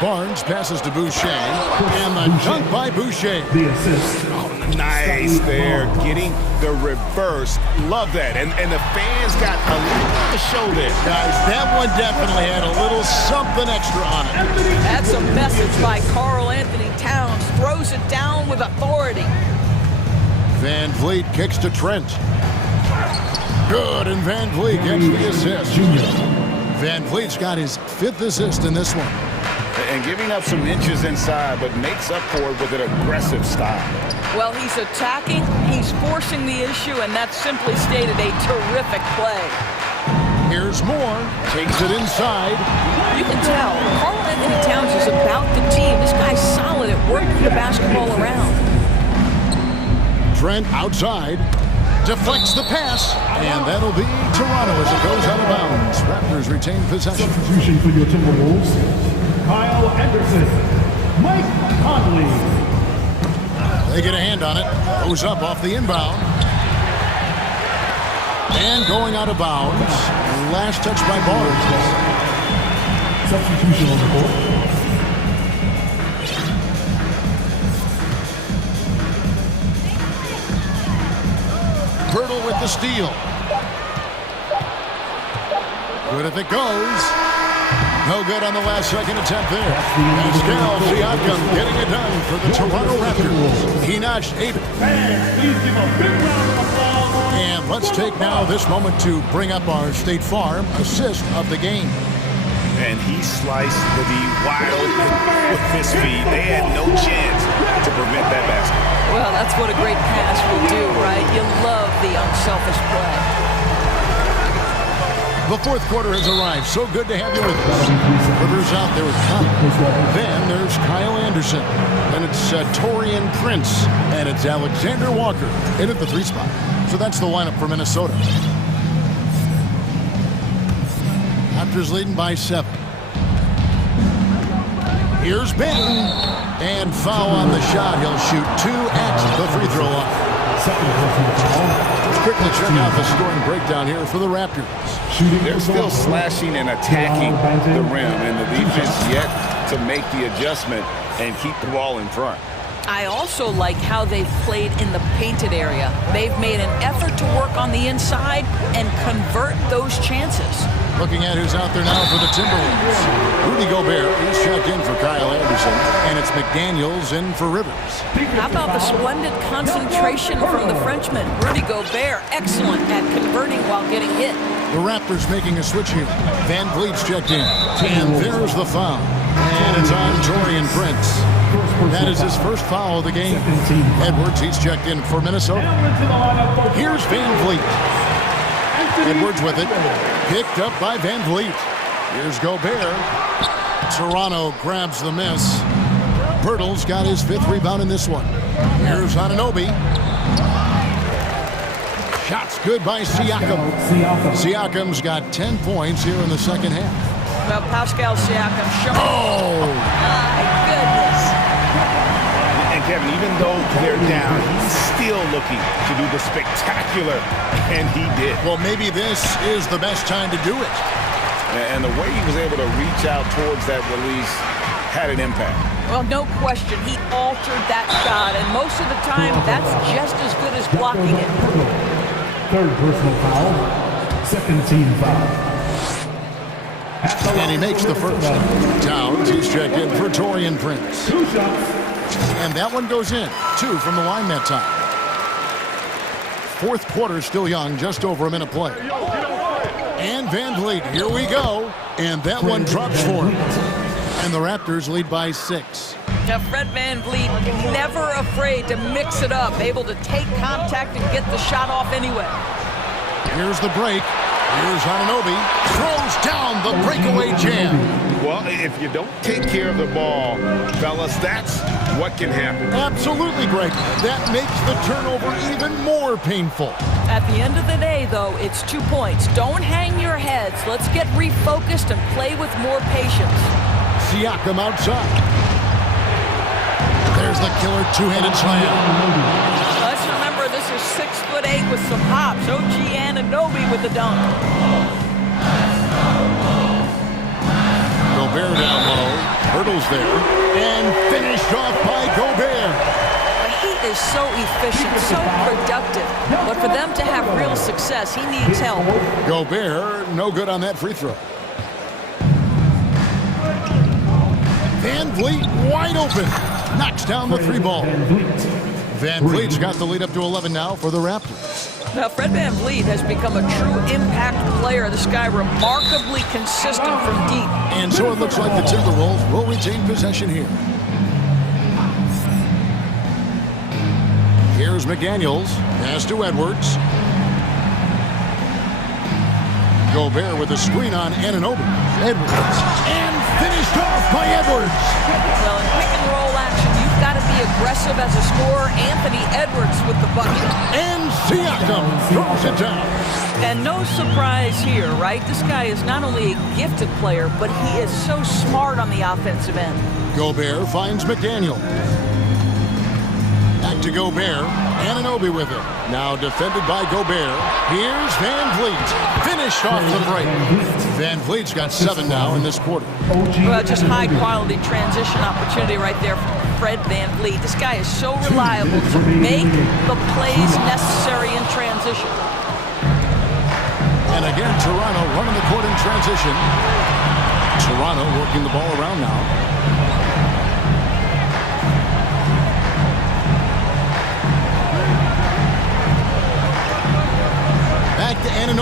Barnes passes to Boucher. And the dunk by Boucher. The assist. Nice there, getting the reverse. Love that. And the fans got a little to show there. Guys, that one definitely had a little something extra on it. That's a message by Karl Anthony Towns. Throws it down with authority. Van Vliet kicks to Trent. Good, and Van Vliet gets the assist. Van Vliet's got his 5th assist in this one. And giving up some inches inside, but makes up for it with an aggressive style. Well, he's attacking, he's forcing the issue, and that's simply stated a terrific play. Here's more. Takes it inside. You can tell, Karl Anthony Towns is about the team. This guy's solid at working the basketball around. Trent outside. Deflects the pass. And that'll be Toronto as it goes out of bounds. Raptors retain possession. Substitution for your Timberwolves. Kyle Anderson. Mike Conley. They get a hand on it. Goes up off the inbound. And going out of bounds. Last touch by Barnes. Substitution on the court. Hurdle with the steal. Good if it goes. No good on the last second attempt there. Pascal Siakam getting it done for the Toronto Raptors. He notched 8. Fans, please give a big round of applause And let's take now this moment to bring up our State Farm assist of the game. And he sliced the D wide open with his feet. They had no chance to prevent that basket. Well, that's what a great pass will do, right? You love the unselfish play. The fourth quarter has arrived. So good to have you with us. Rivers out there with Connor. Then there's Kyle Anderson. Then it's Torian Prince. And it's Alexander Walker in at the 3 spot. So that's the lineup for Minnesota. Raptors leading by 7. Here's Benton. And foul on the shot. He'll shoot 2 at the free throw line. Quickly check out the scoring breakdown here for the Raptors. They're still slashing and attacking the rim, and the defense yet to make the adjustment and keep the ball in front. I also like how they've played in the painted area. They've made an effort to work on the inside and convert those chances. Looking at who's out there now for the Timberwolves. Rudy Gobert is checked in for Kyle Anderson, and it's McDaniels in for Rivers. How about the splendid concentration from the Frenchman? Rudy Gobert, excellent at converting while getting hit. The Raptors making a switch here. Van Vliet's checked in, and there's the foul. And it's on Torian Prince. That is his first foul of the game. Edwards, he's checked in for Minnesota. Here's Van Vliet. Edwards with it. Picked up by Van Vliet. Here's Gobert. Toronto grabs the miss. Pirtle's got his 5th rebound in this one. Here's Anunoby. Shots good by Siakam. Siakam's got 10 points here in the second half. Well, Pascal Siakam showing. Oh! My goodness. And Kevin, even though they're down, he's still looking to do the spectacular, and he did. Well, maybe this is the best time to do it. And the way he was able to reach out towards that release had an impact. Well, no question. He altered that shot, and most of the time, that's just as good as blocking it. Third personal foul. Second team foul. And he makes the first. Towns, he's checked in for Torian Prince. 2 shots. And that one goes in. 2 from the line that time. Fourth quarter still young, just over a minute play. And Van Vliet, here we go. And that one drops for him. And the Raptors lead by 6. Now, Fred Van Vliet, never afraid to mix it up, able to take contact and get the shot off anyway. Here's the break. Here's Anunoby. Throws down the breakaway jam. Well, if you don't take care of the ball, fellas, that's what can happen. Absolutely, Greg. That makes the turnover even more painful. At the end of the day, though, it's 2 points. Don't hang your heads. Let's get refocused and play with more patience. Siakam outside. There's the killer two-handed slam. Let's remember this is 6'8" with some hops. OG Anunoby with the dunk. Gobert down low. Hurdles there. And finished off by Gobert. He is so efficient, so productive. But for them to have real success, he needs help. Gobert, no good on that free throw. Van Vliet wide open. Knocks down the 3 ball. Van Vliet's got the lead up to 11 now for the Raptors. Now, Fred Van Vliet has become a true impact player. This guy remarkably consistent from deep. And so it looks like the Timberwolves will retain possession here. Here's McDaniels. Pass to Edwards. Gobert with a screen on Anunoby. Edwards. And finished off by Edwards. Well, in pick and roll action, you've got to be aggressive as a scorer. Anthony Edwards with the bucket. And Siakam throws it down. And no surprise here, right? This guy is not only a gifted player, but he is so smart on the offensive end. Gobert finds McDaniel. Back to Gobert. Anunoby with it. Now defended by Gobert. Here's Van Vliet. Finished off the break. Van Vliet's got 7 now in this quarter. Well, just high-quality transition opportunity right there from Fred Van Vliet. This guy is so reliable to make the plays necessary in transition. And again, Toronto running the court in transition. Toronto working the ball around now.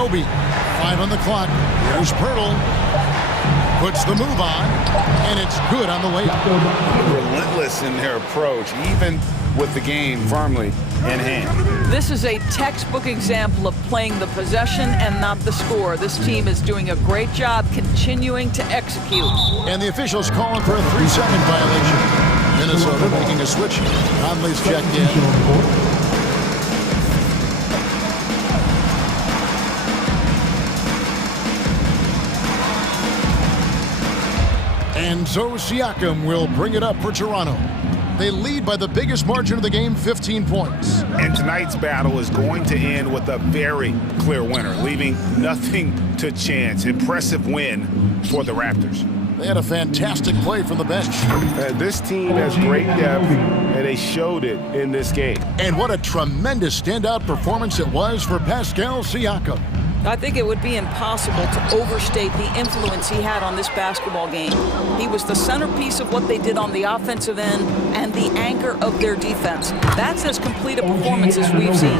Anunoby. 5 on the clock. Here's Pirtle. Puts the move on, and it's good on the way up. Relentless in their approach, even with the game firmly in hand. This is a textbook example of playing the possession and not the score. This team is doing a great job continuing to execute. And the officials calling for a 3-second violation. Minnesota making a switch. Conley's checked in. And so Siakam will bring it up for Toronto. They lead by the biggest margin of the game, 15 points. And tonight's battle is going to end with a very clear winner, leaving nothing to chance. Impressive win for the Raptors. They had a fantastic play from the bench. This team has great depth, and they showed it in this game. And what a tremendous standout performance it was for Pascal Siakam. I think it would be impossible to overstate the influence he had on this basketball game. He was the centerpiece of what they did on the offensive end and the anchor of their defense. That's as complete a performance as we've seen.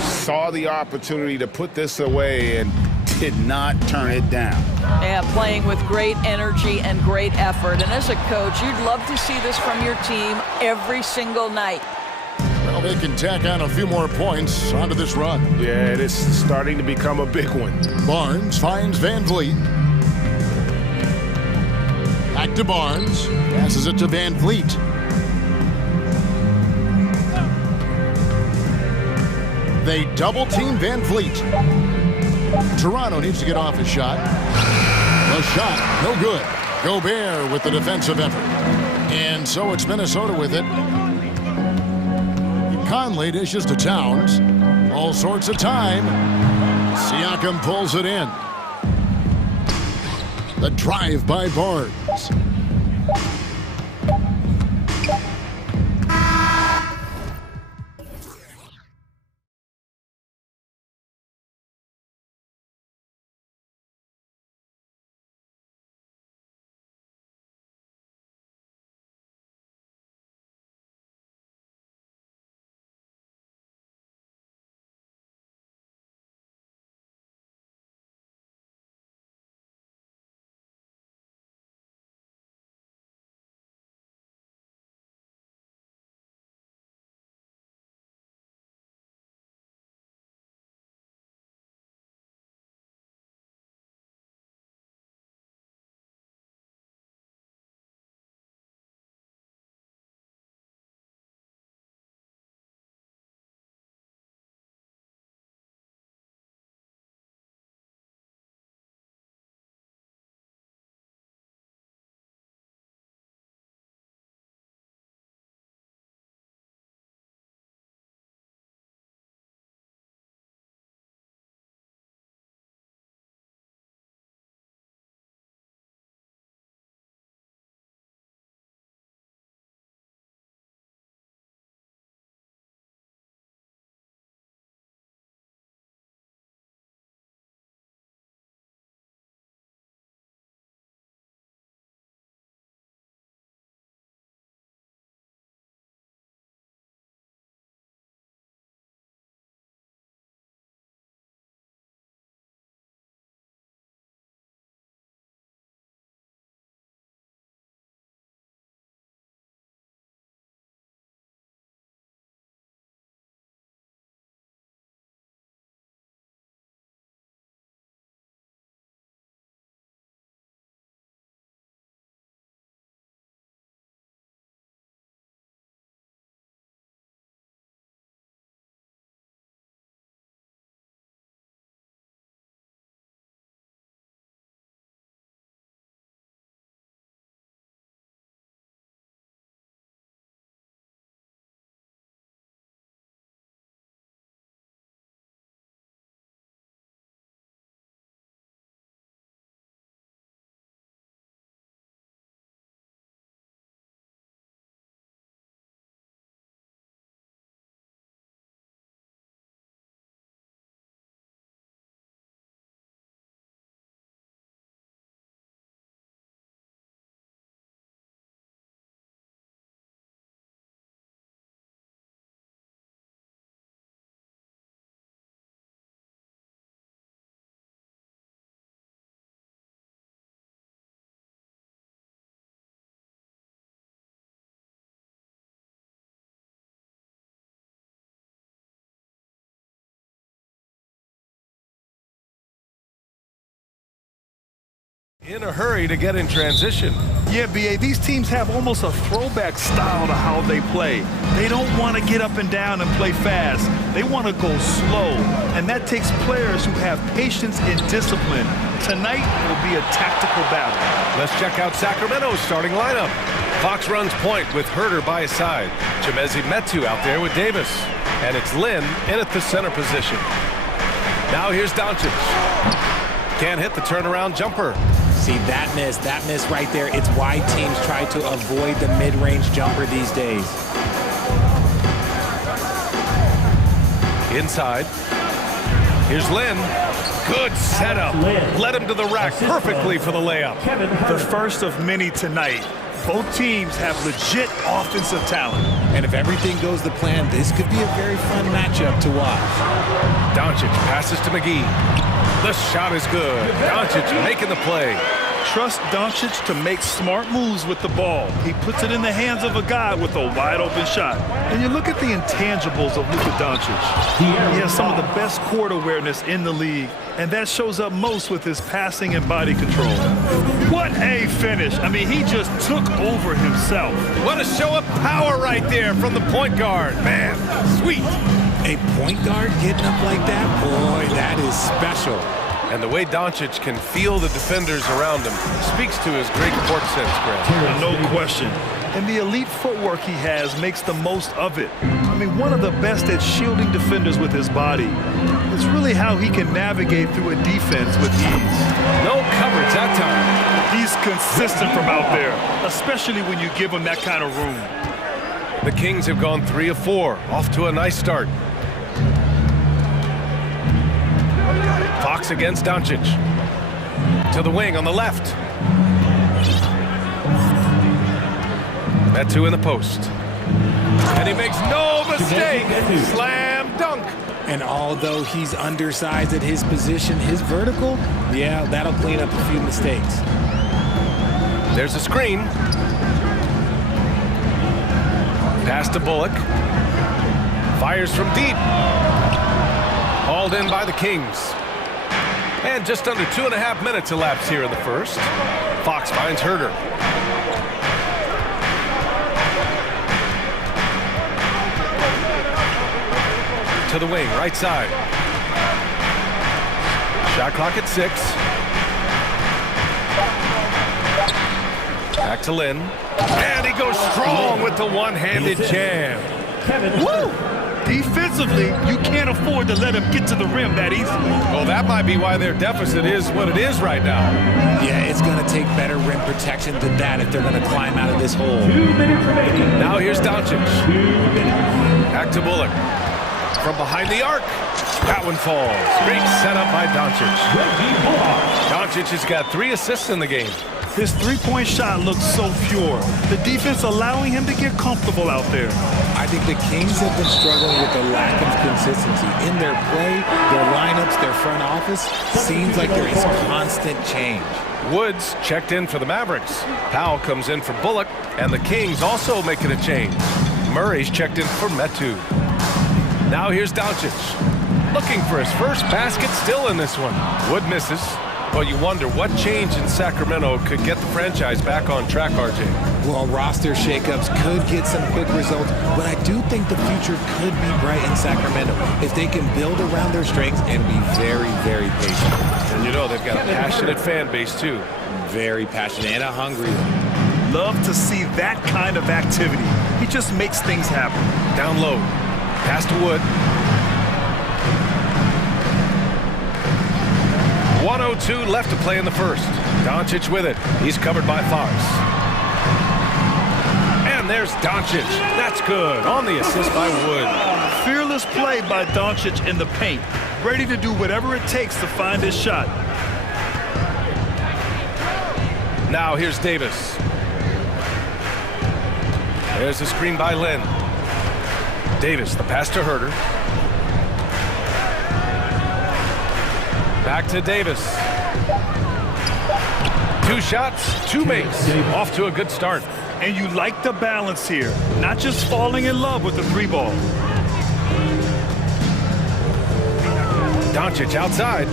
Saw the opportunity to put this away and did not turn it down. Yeah, playing with great energy and great effort. And as a coach, you'd love to see this from your team every single night. Well, they can tack on a few more points onto this run. Yeah, it is starting to become a big one. Barnes finds Van Vliet. Back to Barnes. Passes it to Van Vliet. They double-team Van Vliet. Toronto needs to get off his shot. The shot, no good. Gobert with the defensive effort. And so it's Minnesota with it. Conley dishes to Towns. All sorts of time. Siakam pulls it in. The drive by Barnes. In a hurry to get in transition. Yeah, B.A., these teams have almost a throwback style to how they play. They don't want to get up and down and play fast. They want to go slow, and that takes players who have patience and discipline. Tonight will be a tactical battle. Let's check out Sacramento's starting lineup. Fox runs point with Herder by his side. Chimezi Metu out there with Davis. And it's Lynn in at the center position. Now here's Doncic. Can't hit the turnaround jumper. See, that miss right there, it's why teams try to avoid the mid-range jumper these days. Inside. Here's Lynn. Good setup. Led him to the rack perfectly for the layup. The first of many tonight. Both teams have legit offensive talent. And if everything goes to plan, this could be a very fun matchup to watch. Doncic passes to McGee. The shot is good. Doncic making the play. Trust Doncic to make smart moves with the ball. He puts it in the hands of a guy with a wide-open shot. And you look at the intangibles of Luka Doncic. He has some of the best court awareness in the league, and that shows up most with his passing and body control. What a finish. I mean, he just took over himself. What a show of power right there from the point guard. Man, sweet. A point guard getting up like that? Boy, that is special. And the way Doncic can feel the defenders around him speaks to his great court sense, Grant. No question. And the elite footwork he has makes the most of it. I mean, one of the best at shielding defenders with his body. It's really how he can navigate through a defense with ease. No coverage that time. He's consistent from out there, especially when you give him that kind of room. The Kings have gone 3 of 4, off to a nice start. Fox against Doncic. To the wing on the left. Metu in the post. And he makes no mistake. Slam dunk. And although he's undersized at his position, his vertical, yeah, that'll clean up a few mistakes. There's a screen. Pass to Bullock. Fires from deep. Hauled in by the Kings. And just under 2.5 minutes elapsed here in the first. Fox finds Herder. To the wing, right side. Shot clock at 6. Back to Lynn. And he goes strong with the one-handed jam. Woo! Defensively, you can't afford to let him get to the rim that easily. Well, that might be why their deficit is what it is right now. Yeah, it's going to take better rim protection than that if they're going to climb out of this hole. Now here's Doncic. Back to Bullock. From behind the arc. That one falls. Great setup by Doncic. Doncic has got 3 assists in the game. His three-point shot looks so pure. The defense allowing him to get comfortable out there. I think the Kings have been struggling with the lack of consistency in their play, their lineups, their front office. Seems like there is constant change. Woods checked in for the Mavericks. Powell comes in for Bullock, and the Kings also making a change. Murray's checked in for Metu. Now here's Doncic. Looking for his first basket still in this one. Wood misses. But you wonder what change in Sacramento could get the franchise back on track, RJ. Well, roster shakeups could get some quick results, but I do think the future could be bright in Sacramento if they can build around their strengths and be very, very patient. And you know, they've got a passionate fan base, too. Very passionate and a hungry one. Love to see that kind of activity. He just makes things happen. Down low. Pass to Wood. 1:02 left to play in the first. Doncic with it. He's covered by Fox. And there's Doncic. That's good. On the assist by Wood. Fearless play by Doncic in the paint. Ready to do whatever it takes to find his shot. Now here's Davis. There's a screen by Lynn. Davis, the pass to Herder. Back to Davis. 2 shots, 2 makes. Off to a good start. And you like the balance here. Not just falling in love with the 3-ball. Doncic outside.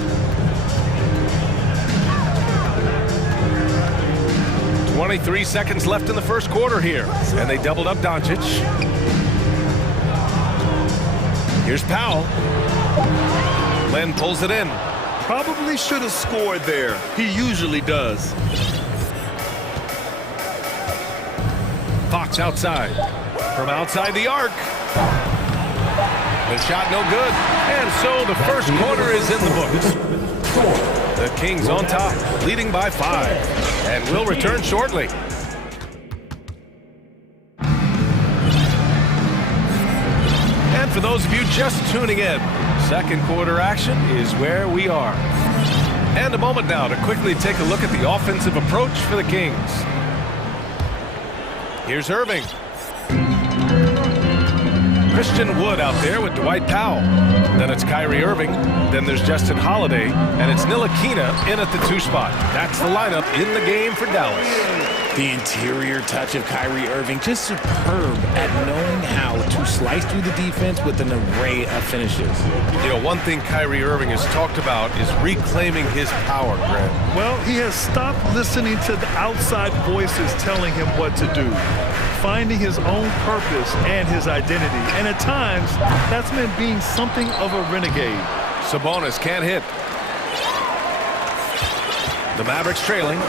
23 seconds left in the first quarter here. And they doubled up Doncic. Here's Powell. Len pulls it in. Probably should have scored there. He usually does. Fox outside. From outside the arc. The shot no good. And so the first quarter is in the books. The Kings on top, leading by 5. And will return shortly. And for those of you just tuning in, second quarter action is where we are. And a moment now to quickly take a look at the offensive approach for the Kings. Here's Irving. Christian Wood out there with Dwight Powell. Then it's Kyrie Irving. Then there's Justin Holiday. And it's Ntilikina in at the 2 spot. That's the lineup in the game for Dallas. The interior touch of Kyrie Irving, just superb at knowing how to slice through the defense with an array of finishes. You know, one thing Kyrie Irving has talked about is reclaiming his power, Grant. Well, he has stopped listening to the outside voices telling him what to do, finding his own purpose and his identity. And at times, that's meant being something of a renegade. Sabonis can't hit. The Mavericks trailing.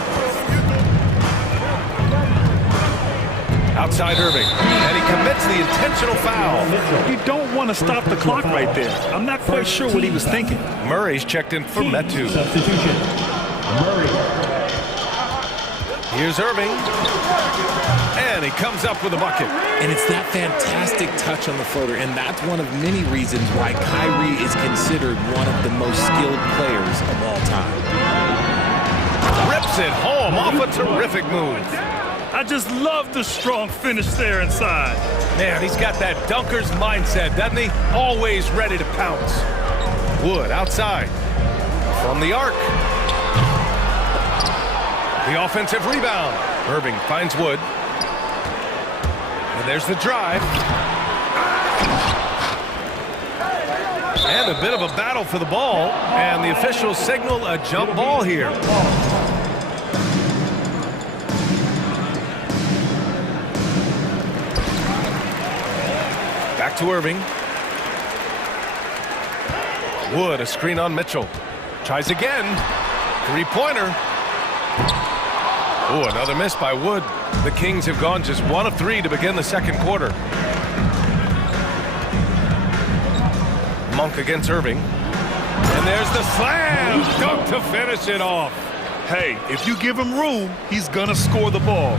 Outside Irving, and he commits the intentional foul. You don't want to stop the clock right there. I'm not quite sure what he was thinking. Murray's checked in for Metu. Substitution. Murray. Here's Irving, and he comes up with a bucket. And it's that fantastic touch on the floater, and that's one of many reasons why Kyrie is considered one of the most skilled players of all time. Rips it home off a terrific move. I just love the strong finish there inside. Man, he's got that dunker's mindset, doesn't he? Always ready to pounce. Wood outside. From the arc. The offensive rebound. Irving finds Wood. And there's the drive. And a bit of a battle for the ball. And the officials signal a jump ball here. Back to Irving. Wood, a screen on Mitchell. Tries again. Three-pointer. Oh, another miss by Wood. The Kings have gone just 1 of 3 to begin the second quarter. Monk against Irving. And there's the slam dunk to finish it off. Hey, if you give him room, he's going to score the ball.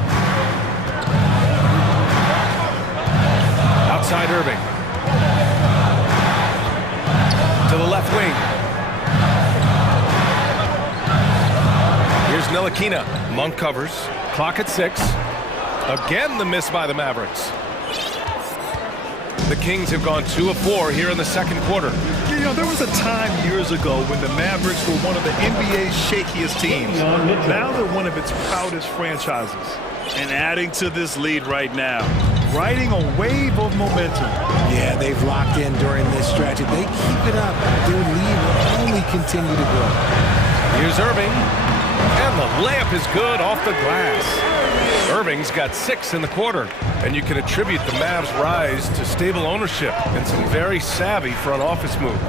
Outside Irving. To the left wing. Here's Ntilikina. Monk covers. Clock at 6. Again the miss by the Mavericks. The Kings have gone 2 of 4 here in the second quarter. You know, there was a time years ago when the Mavericks were one of the NBA's shakiest teams. Now they're one of its proudest franchises. And adding to this lead right now, riding a wave of momentum. Yeah, they've locked in during this stretch. If they keep it up, their lead will only continue to grow. Here's Irving. And the layup is good off the glass. Irving's got 6 in the quarter. And you can attribute the Mavs' rise to stable ownership and some very savvy front office moves.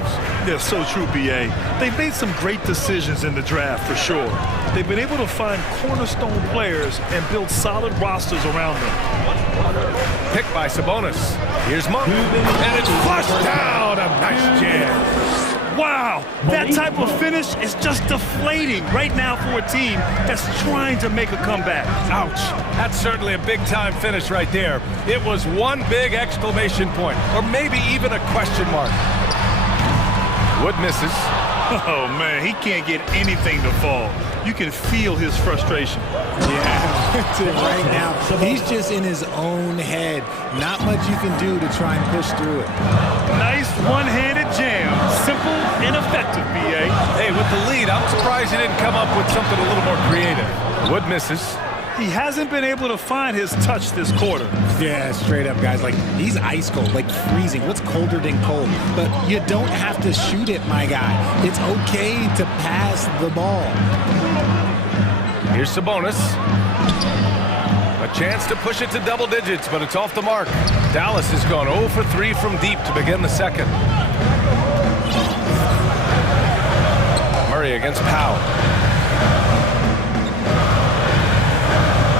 They're so true, B.A. They've made some great decisions in the draft, for sure. They've been able to find cornerstone players and build solid rosters around them. Picked by Sabonis. Here's Monk. And it's flushed down. A nice jam. Wow, that type of finish is just deflating right now for a team that's trying to make a comeback. Ouch. That's certainly a big-time finish right there. It was one big exclamation point, or maybe even a question mark. Wood misses. Oh, man, he can't get anything to fall. You can feel his frustration. Yeah, that's it right now. He's just in his own head. Not much you can do to try and push through it. Nice one-handed jam. Simple and effective, B.A. Hey, with the lead, I'm surprised he didn't come up with something a little more creative. Wood misses. He hasn't been able to find his touch this quarter. Yeah, straight up, guys. Like, he's ice cold, like freezing. What's colder than cold? But you don't have to shoot it, my guy. It's okay to pass the ball. Here's Sabonis. A chance to push it to double digits, but it's off the mark. Dallas has gone 0 for 3 from deep to begin the second. Murray against Powell.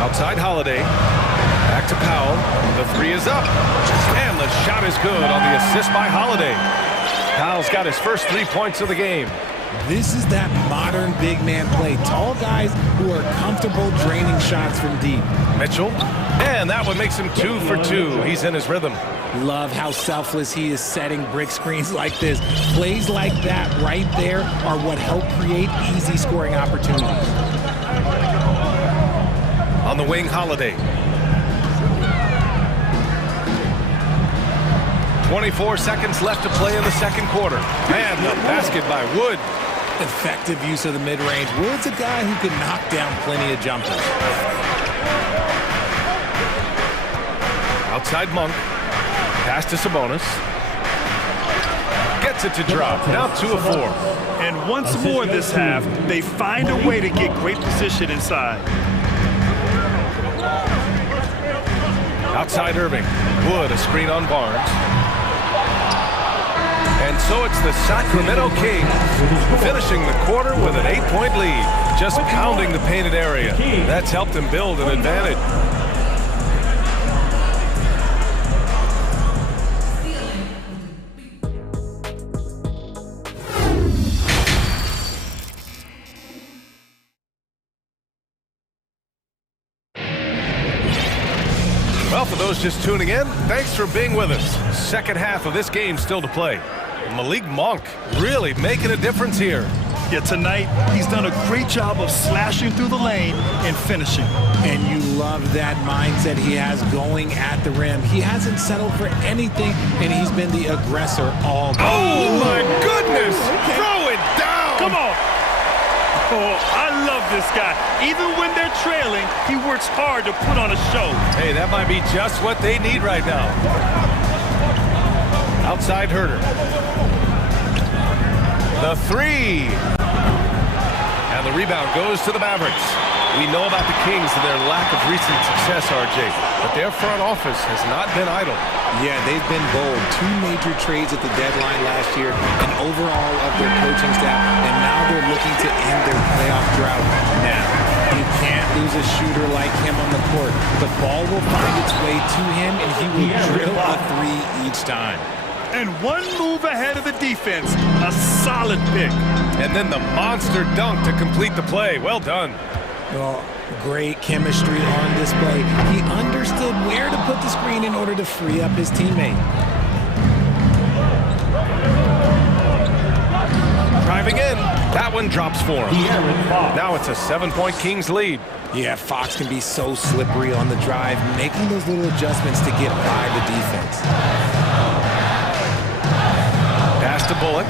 Outside Holiday. Back to Powell. The three is up. And the shot is good on the assist by Holiday. Powell's got his first 3 points of the game. This is that modern big man play. Tall guys who are comfortable draining shots from deep. Mitchell. And that one makes him 2 for 2. He's in his rhythm. Love how selfless he is setting brick screens like this. Plays like that right there are what help create easy scoring opportunities. On the wing, Holiday. 24 seconds left to play in the second quarter. Man, the basket by Wood. Effective use of the mid-range. Wood's a guy who can knock down plenty of jumpers. Outside Monk. Pass to Sabonis. Gets it to drop. Now 2 of 4. And once more this half, they find a way to get great position inside. Outside Irving. Wood, a screen on Barnes. And so it's the Sacramento Kings finishing the quarter with an 8-point lead, just pounding the painted area. That's helped them build an advantage. Well, for those just tuning in, thanks for being with us. Second half of this game still to play. Malik Monk really making a difference here. Yeah, tonight he's done a great job of slashing through the lane and finishing. And you love that mindset he has going at the rim. He hasn't settled for anything, and he's been the aggressor all game. Oh, my goodness! Throw it down! Come on! Oh, I love this guy. Even when they're trailing, he works hard to put on a show. Hey, that might be just what they need right now. Outside Herter. The three. And the rebound goes to the Mavericks. We know about the Kings and their lack of recent success, RJ, but their front office has not been idle. Yeah, they've been bold. 2 major trades at the deadline last year, an overhaul of their coaching staff, and now they're looking to end their playoff drought now. You can't lose a shooter like him on the court. The ball will find its way to him, and he will drill a 3 each time. And one move ahead of the defense. A solid pick. And then the monster dunk to complete the play. Well done. Well, great chemistry on display. He understood where to put the screen in order to free up his teammate. Driving in. That one drops for him. Now it's a 7-point Kings lead. Yeah, Fox can be so slippery on the drive, making those little adjustments to get by the defense. Pass to Bullock.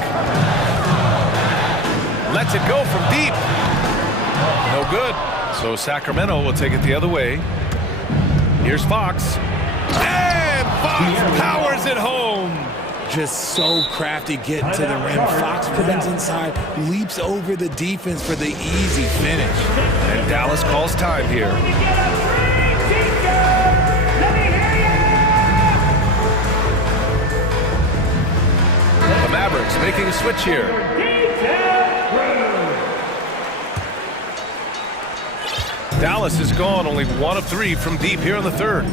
Lets it go from deep. No good. So Sacramento will take it the other way. Here's Fox. And Fox powers it home. Just so crafty getting to the rim. Fox runs inside, leaps over the defense for the easy finish. And Dallas calls time here. The Mavericks making a switch here. Dallas has gone only 1 of 3 from deep here in the third.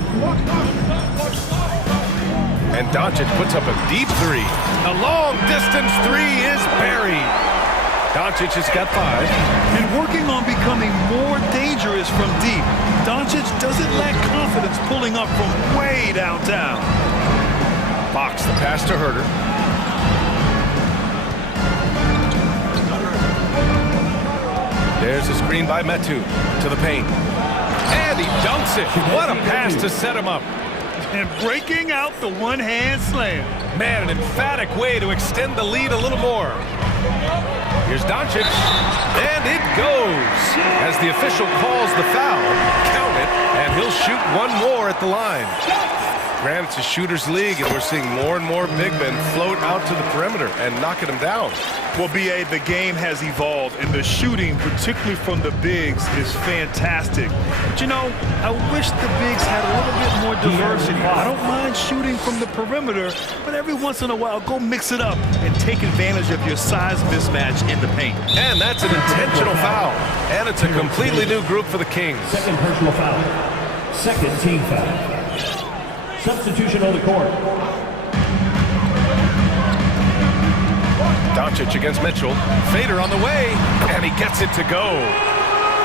And Doncic puts up a deep 3. The long distance 3 is buried. Doncic has got 5. And working on becoming more dangerous from deep. Doncic doesn't lack confidence pulling up from way downtown. Fox, the pass to Herter. There's a screen by Metu to the paint. And he dunks it. What a pass to set him up. And breaking out the one-hand slam. Man, an emphatic way to extend the lead a little more. Here's Doncic. And it goes. As the official calls the foul, count it, and he'll shoot one more at the line. Grant, it's a shooter's league, and we're seeing more and more big men float out to the perimeter and knocking them down. Well, B.A., the game has evolved, and the shooting, particularly from the bigs, is fantastic. But, you know, I wish the bigs had a little bit more diversity. I don't mind shooting from the perimeter, but every once in a while, go mix it up and take advantage of your size mismatch in the paint. And that's an intentional foul. And it's a completely new group for the Kings. Second personal foul. Second team foul. Substitution on the court. Doncic against Mitchell. Fader on the way, and he gets it to go.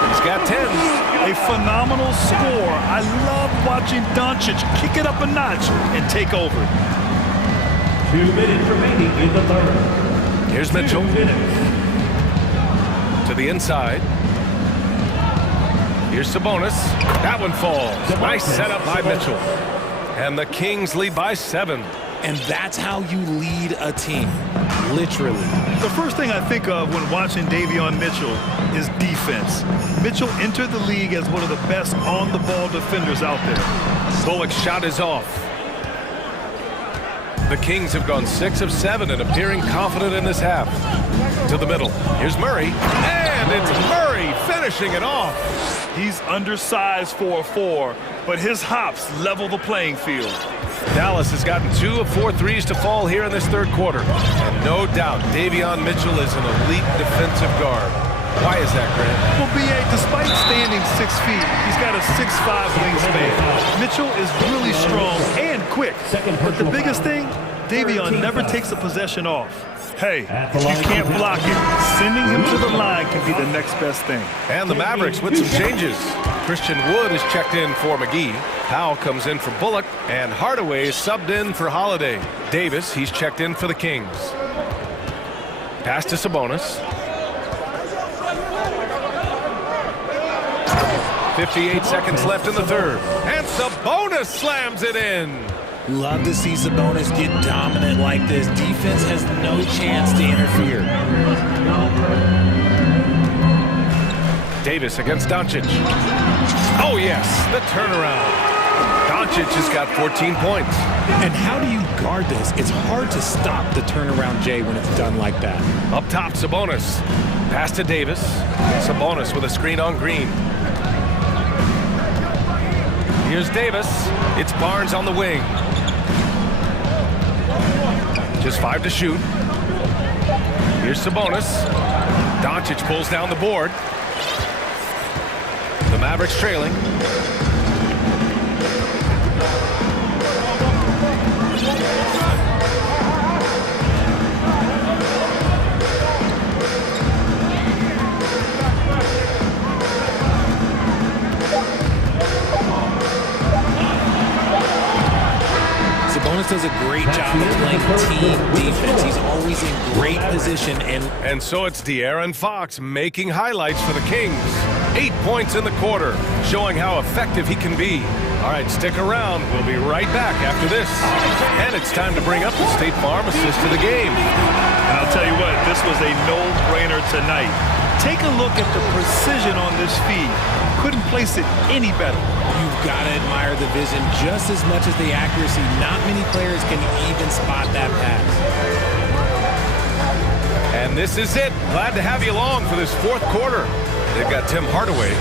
He's got 10. A phenomenal score. I love watching Doncic kick it up a notch and take over. 2 minutes remaining in the third. Here's Mitchell. 2 minutes. To the inside. Here's Sabonis. That one falls. Nice setup by Mitchell. And the Kings lead by 7. And that's how you lead a team, literally. The first thing I think of when watching Davion Mitchell is defense. Mitchell entered the league as one of the best on-the-ball defenders out there. Bullock's shot is off. The Kings have gone 6 of 7 and appearing confident in this half. To the middle. Here's Murray. And it's Murray finishing it off. He's undersized for a 4, but his hops level the playing field. Dallas has gotten 2 of 4 threes to fall here in this third quarter. And no doubt, Davion Mitchell is an elite defensive guard. Why is that, Grant? Well, B.A., despite standing 6 feet, he's got a 6'5" wingspan. Mitchell is really strong and quick. But the biggest thing, Davion never takes a possession off. Hey, if you can't block it, sending him to the line can be the next best thing. And the Mavericks with some changes. Christian Wood is checked in for McGee. Powell comes in for Bullock. And Hardaway is subbed in for Holiday. Davis, he's checked in for the Kings. Pass to Sabonis. 58 seconds left in the third. And Sabonis slams it in. Love to see Sabonis get dominant like this. Defense has no chance to interfere. Davis against Doncic. Oh, yes, the turnaround. Doncic has got 14 points. And how do you guard this? It's hard to stop the turnaround, Jay, when it's done like that. Up top, Sabonis. Pass to Davis. Sabonis with a screen on Green. Here's Davis. It's Barnes on the wing. Just 5 to shoot. Here's Sabonis. Doncic pulls down the board. The Mavericks trailing. Sabonis does a great job of playing team defense. He's always in great position. And so it's De'Aaron Fox making highlights for the Kings. 8 points in the quarter, showing how effective he can be. All right, stick around. We'll be right back after this. And it's time to bring up the State Farm assist of the game. And I'll tell you what, this was a no-brainer tonight. Take a look at the precision on this feed. Couldn't place it any better. You've got to admire the vision just as much as the accuracy. Not many players can even spot that pass. And this is it. Glad to have you along for this fourth quarter. They've got Tim Hardaway,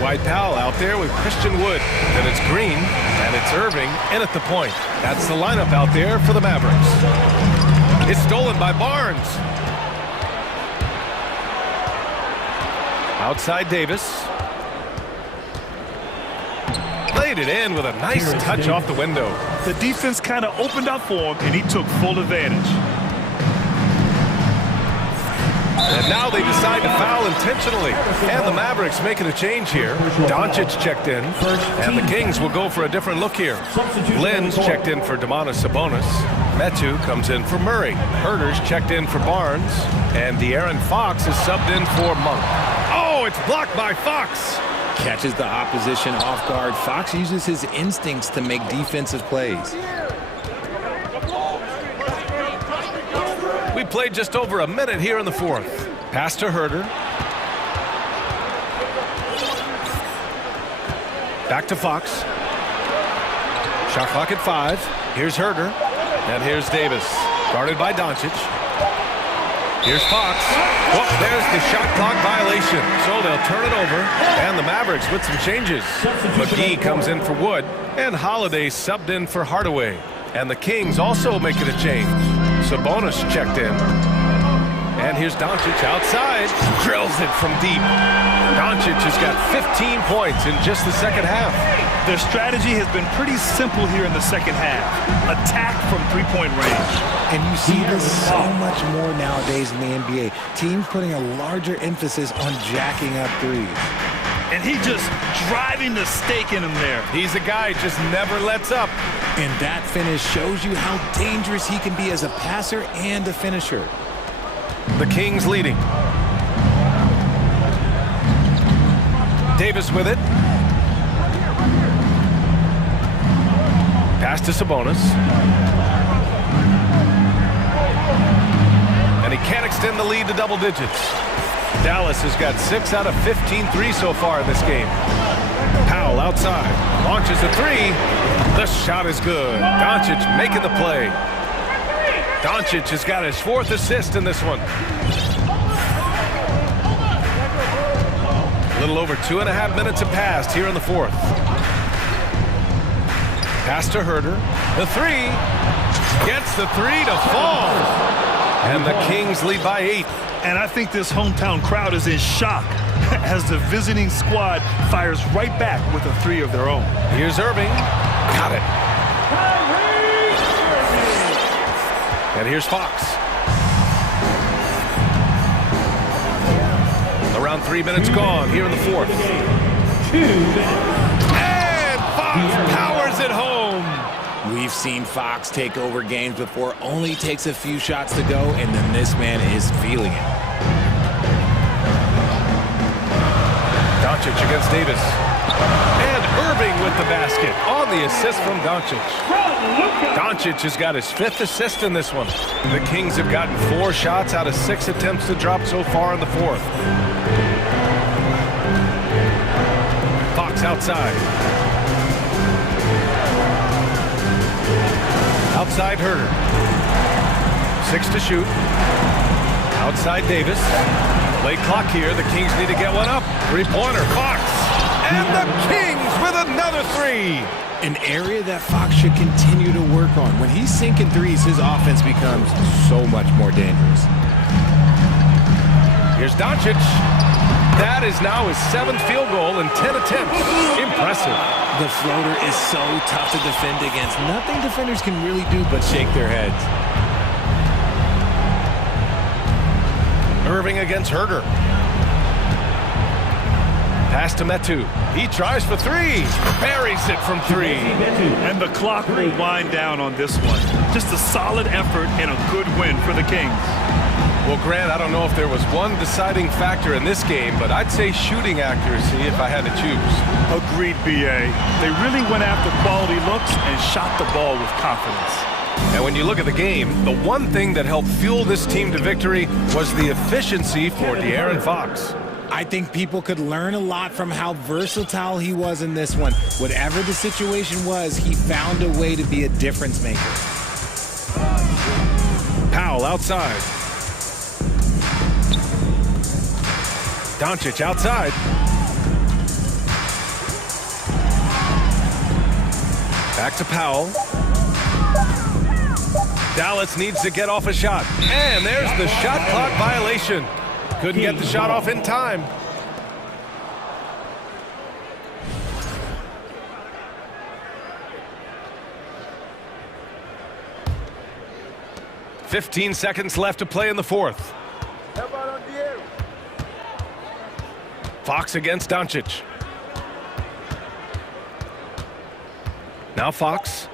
Dwight Powell out there with Christian Wood. Then it's Green, and it's Irving in at the point. That's the lineup out there for the Mavericks. It's stolen by Barnes. Outside Davis. Laid it in with a nice touch off the window. The defense kind of opened up for him, and he took full advantage. And now they decide to foul intentionally. And the Mavericks making a change here. Doncic checked in. And the Kings will go for a different look here. Lynn's checked in for Domantas Sabonis. Metu comes in for Murray. Herter's checked in for Barnes. And De'Aaron Fox is subbed in for Monk. Oh, it's blocked by Fox. Catches the opposition off guard. Fox uses his instincts to make defensive plays. We played just over a minute here in the fourth. Pass to Herter. Back to Fox. Shot clock at 5. Here's Herder. And here's Davis. Guarded by Doncic. Here's Fox. Oh, there's the shot clock violation. So they'll turn it over. And the Mavericks with some changes. McGee comes in for Wood. And Holiday subbed in for Hardaway. And the Kings also making a change. Sabonis checked in. And here's Doncic outside. Drills it from deep. Doncic has got 15 points in just the second half. Their strategy has been pretty simple here in the second half. Attack from three-point range. And you see this so much more nowadays in the NBA. Teams putting a larger emphasis on jacking up threes. And he just driving the stake in him there. He's a guy just never lets up. And that finish shows you how dangerous he can be as a passer and a finisher. The Kings leading. Davis with it. Pass to Sabonis. And he can't extend the lead to double digits. Dallas has got 6 out of 15 threes so far in this game. Powell outside. Launches a 3. The shot is good. Doncic making the play. Doncic has got his 4th assist in this one. A little over 2.5 minutes have passed here in the 4th. Pass to Herder. The 3. Gets the 3 to fall. And the Kings lead by 8. And I think this hometown crowd is in shock as the visiting squad fires right back with a 3 of their own. Here's Irving. Got it. And here's Fox. Around 3 minutes gone here in the 4th. And Fox powers it home. We've seen Fox take over games before. Only takes a few shots to go, and then this man is feeling it. Doncic against Davis. And Irving with the basket on the assist from Doncic. Doncic has got his 5th assist in this one. The Kings have gotten 4 shots out of 6 attempts to drop so far in the 4th. Fox outside. Outside Herder. 6 to shoot. Outside Davis. Late clock here. The Kings need to get one up. 3-pointer. Fox. And the Kings with another 3. An area that Fox should continue to work on. When he's sinking threes, his offense becomes so much more dangerous. Here's Doncic. That is now his 7th field goal in 10 attempts. Impressive. The floater is so tough to defend against. Nothing defenders can really do but shake their heads. Irving against Herder. Pass to Metu. He tries for 3. Buries it from 3. And the clock will wind down on this one. Just a solid effort and a good win for the Kings. Well, Grant, I don't know if there was one deciding factor in this game, but I'd say shooting accuracy if I had to choose. Agreed, B.A. They really went after quality looks and shot the ball with confidence. And when you look at the game, the one thing that helped fuel this team to victory was the efficiency for De'Aaron Fox. I think people could learn a lot from how versatile he was in this one. Whatever the situation was, he found a way to be a difference maker. Powell outside. Doncic outside. Back to Powell. Dallas needs to get off a shot. And there's the shot clock violation. Couldn't get the shot off in time. "15 seconds left to play in the 4th. Fox against Doncic. Now Fox.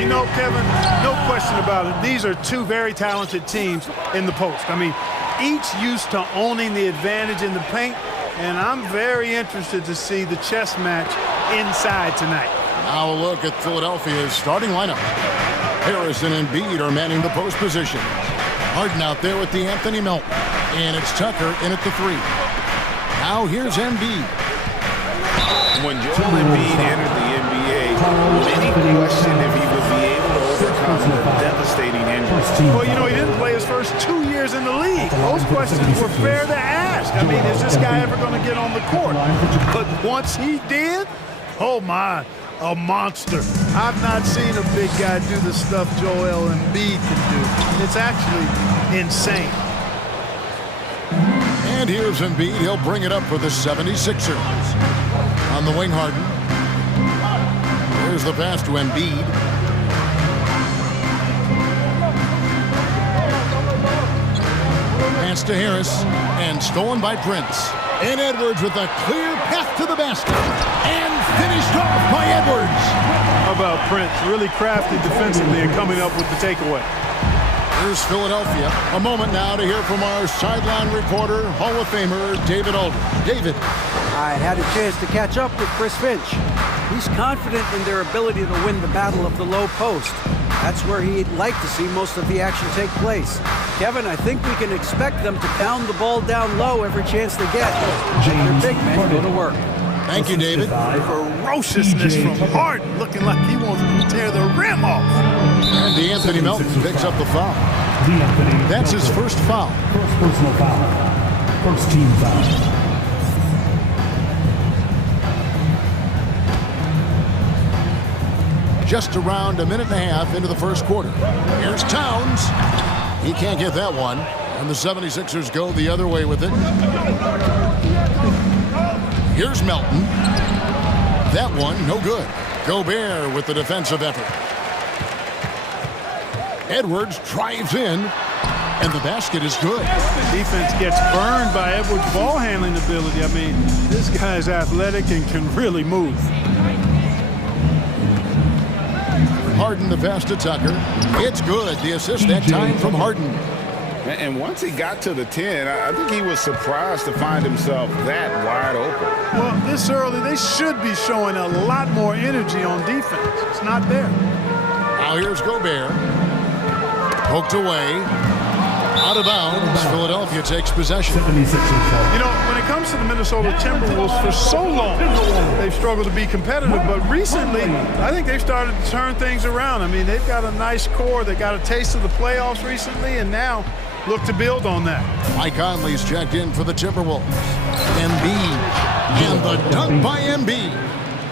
You know, Kevin, no question about it. These are two very talented teams in the post. I mean, each used to owning the advantage in the paint, and I'm very interested to see the chess match inside tonight. Now a look at Philadelphia's starting lineup. Harris and Embiid are manning the post position. Harden out there with the Anthony Melton. And it's Tucker in at the 3. Now here's Embiid. When Joel Embiid entered the NBA, many questioned if he would be able to overcome the devastating injuries. Well, you know, he didn't play his first 2 years in the league. Those questions were fair to ask. I mean, is this guy ever going to get on the court? But once he did, oh my, a monster. I've not seen a big guy do the stuff Joel Embiid can do. It's actually insane. And here's Embiid. He'll bring it up for the 76ers. On the wing, Harden. Here's the pass to Embiid. Pass to Harris. And stolen by Prince. And Edwards with a clear path to the basket. And finished off by Edwards. How about Prince? Really crafty defensively and coming up with the takeaway. Here's Philadelphia. A moment now to hear from our sideline reporter, Hall of Famer David Aldridge. David. I had a chance to catch up with Chris Finch. He's confident in their ability to win the battle of the low post. That's where he'd like to see most of the action take place. Kevin, I think we can expect them to pound the ball down low every chance they get. Let their big men go to work. Thank you, David. Ferociousness from Harden, looking like he wants to tear the rim off. And Anthony Melton picks up the foul. That's his first foul. First personal foul. First team foul. Just around a minute and a half into the first quarter. Here's Towns. He can't get that one. And the 76ers go the other way with it. Here's Melton. That one, no good. Gobert with the defensive effort. Edwards drives in, and the basket is good. The defense gets burned by Edwards' ball handling ability. I mean, this guy's athletic and can really move. Harden the pass to Tucker. It's good. The assist that time from Harden. And once he got to the 10, I think he was surprised to find himself that wide open. Well, this early, they should be showing a lot more energy on defense. It's not there. Now here's Gobert. Poked away. Out of bounds. Philadelphia takes possession. You know, when it comes to the Minnesota Timberwolves, for so long, they've struggled to be competitive. But recently, I think they've started to turn things around. I mean, they've got a nice core. They got a taste of the playoffs recently, and now look to build on that. Mike Conley's checked in for the Timberwolves. Embiid. And the dunk by Embiid.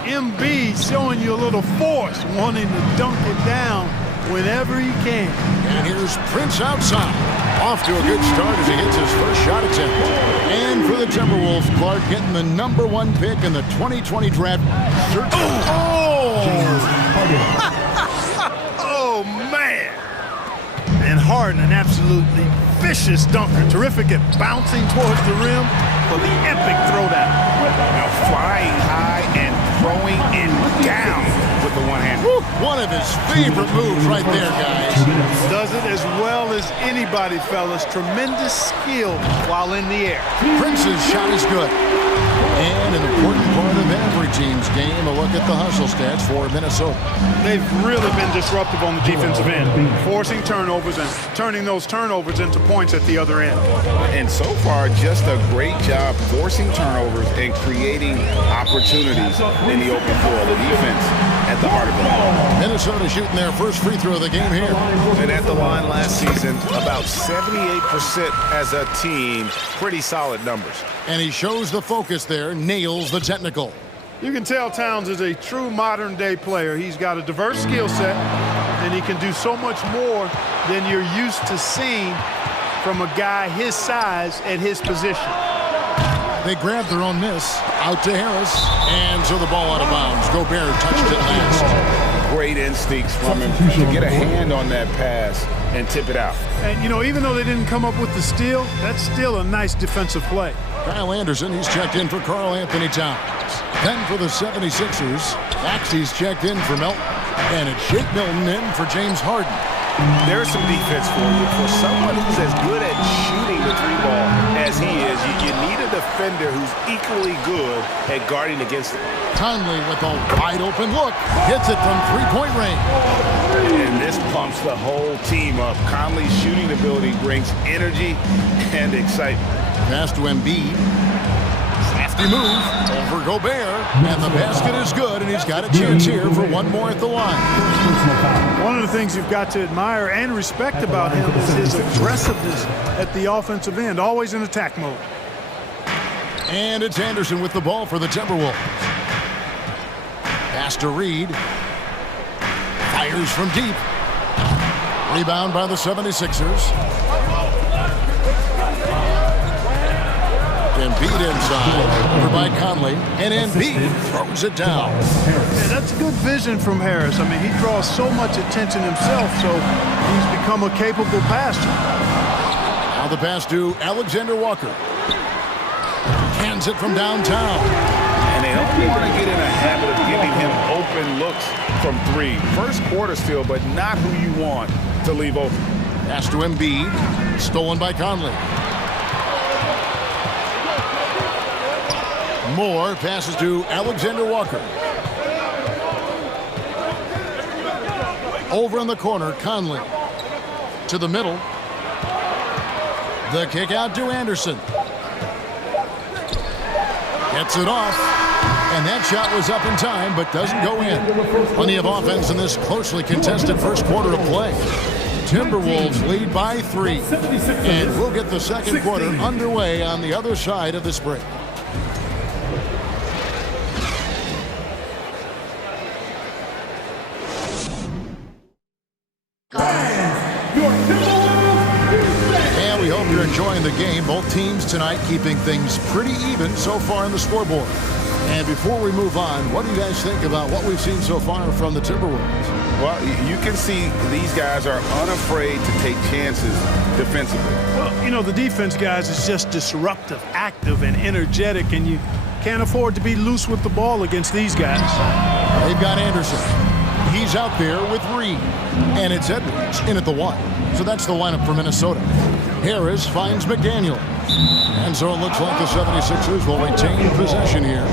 Embiid showing you a little force, wanting to dunk it down whenever he can. And here's Prince outside. Off to a good start as he hits his first shot attempt. And for the Timberwolves, Clark getting the #1 pick in the 2020 draft. Oh, man. And Harden, an absolutely vicious dunker. Terrific at bouncing towards the rim for the epic throwdown. Now flying high and throwing it down with the one hand. One of his favorite moves right there, guys. Does it as well as anybody, fellas. Tremendous skill while in the air. Prince's shot is good. And an important part of every team's game, a look at the hustle stats for Minnesota. They've really been disruptive on the defensive end, forcing turnovers and turning those turnovers into points at the other end. And so far, just a great job forcing turnovers and creating opportunities in the open floor. The defense at the heart of it all. Minnesota shooting their first free throw of the game here. And at the line last season, about 78% as a team. Pretty solid numbers. And he shows the focus there, nails the technical. You can tell Towns is a true modern-day player. He's got a diverse skill set, and he can do so much more than you're used to seeing from a guy his size at his position. They grabbed their own miss. Out to Harris. And so the ball out of bounds. Gobert touched it last. Great instincts from him to get a hand on that pass and tip it out. And, you know, even though they didn't come up with the steal, that's still a nice defensive play. Kyle Anderson, he's checked in for Karl Anthony Towns. Then for the 76ers, Maxey's checked in for Melton. And it's Shake Milton in for James Harden. There's some defense for you. For someone who's as good at shooting the three ball as he is, you need a defender who's equally good at guarding against it. Conley with a wide open look. Hits it from three-point range. And this pumps the whole team up. Conley's shooting ability brings energy and excitement. Pass to Embiid. Crafty move over Gobert. And the basket is good, and he's got a chance here for one more at the line. One of the things you've got to admire and respect about him is his aggressiveness at the offensive end, always in attack mode. And it's Anderson with the ball for the Timberwolves. Pass to Reed. Fires from deep. Rebound by the 76ers. Embiid inside, over by Conley, and Embiid throws it down. Yeah, that's good vision from Harris. I mean, he draws so much attention himself, so he's become a capable passer. Now the pass to Alexander Walker. Hands it from downtown. And they don't want to get in a habit of giving him open looks from three. First quarter still, but not who you want to leave open. Pass to Embiid, stolen by Conley. Moore passes to Alexander Walker. Over in the corner, Conley. To the middle. The kick out to Anderson. Gets it off. And that shot was up in time, but doesn't go in. Plenty of offense in this closely contested first quarter of play. Timberwolves lead by 3. And we'll get the second quarter underway on the other side of this break. And we hope you're enjoying the game. Both teams tonight keeping things pretty even so far in the scoreboard. And before we move on, what do you guys think about what we've seen so far from the Timberwolves? Well, you can see these guys are unafraid to take chances defensively. Well, you know, the defense, guys, is just disruptive, active, and energetic, and you can't afford to be loose with the ball against these guys. They've got Anderson. He's out there with Reed. And it's Edwards in at the 1. So that's the lineup for Minnesota. Harris finds McDaniel. And so it looks like the 76ers will retain possession here.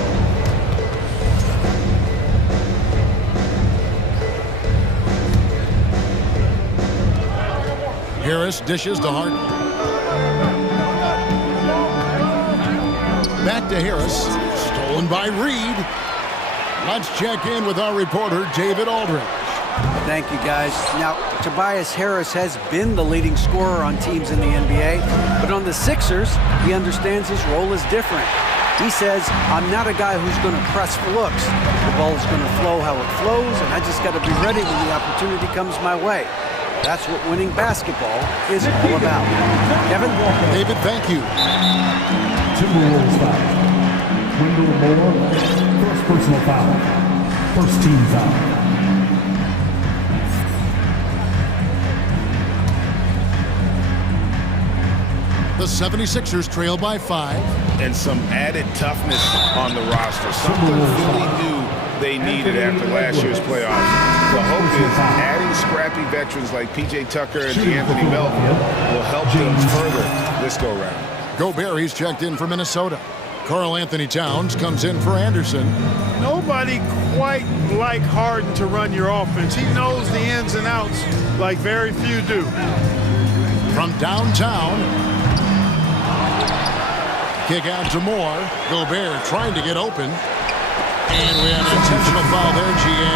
Harris dishes to Harden. Back to Harris. Stolen by Reed. Let's check in with our reporter, David Aldridge. Thank you, guys. Now, Tobias Harris has been the leading scorer on teams in the NBA, but on the Sixers, he understands his role is different. He says, I'm not a guy who's going to press for looks. The ball is going to flow how it flows, and I just got to be ready when the opportunity comes my way. That's what winning basketball is all about. Kevin? David, thank you. Timberwolves foul. Wendell Moore, first personal foul. First team foul. The 76ers trail by 5. And some added toughness on the roster. Something really new they needed after last year's playoffs. The hope is adding scrappy veterans like P.J. Tucker and Anthony Melton will help them further this go-round. Gobert checked in for Minnesota. Karl Anthony Towns comes in for Anderson. Nobody quite like Harden to run your offense. He knows the ins and outs like very few do. From downtown, kick out to Moore. Gobert trying to get open. And we have an intentional foul there, G.A.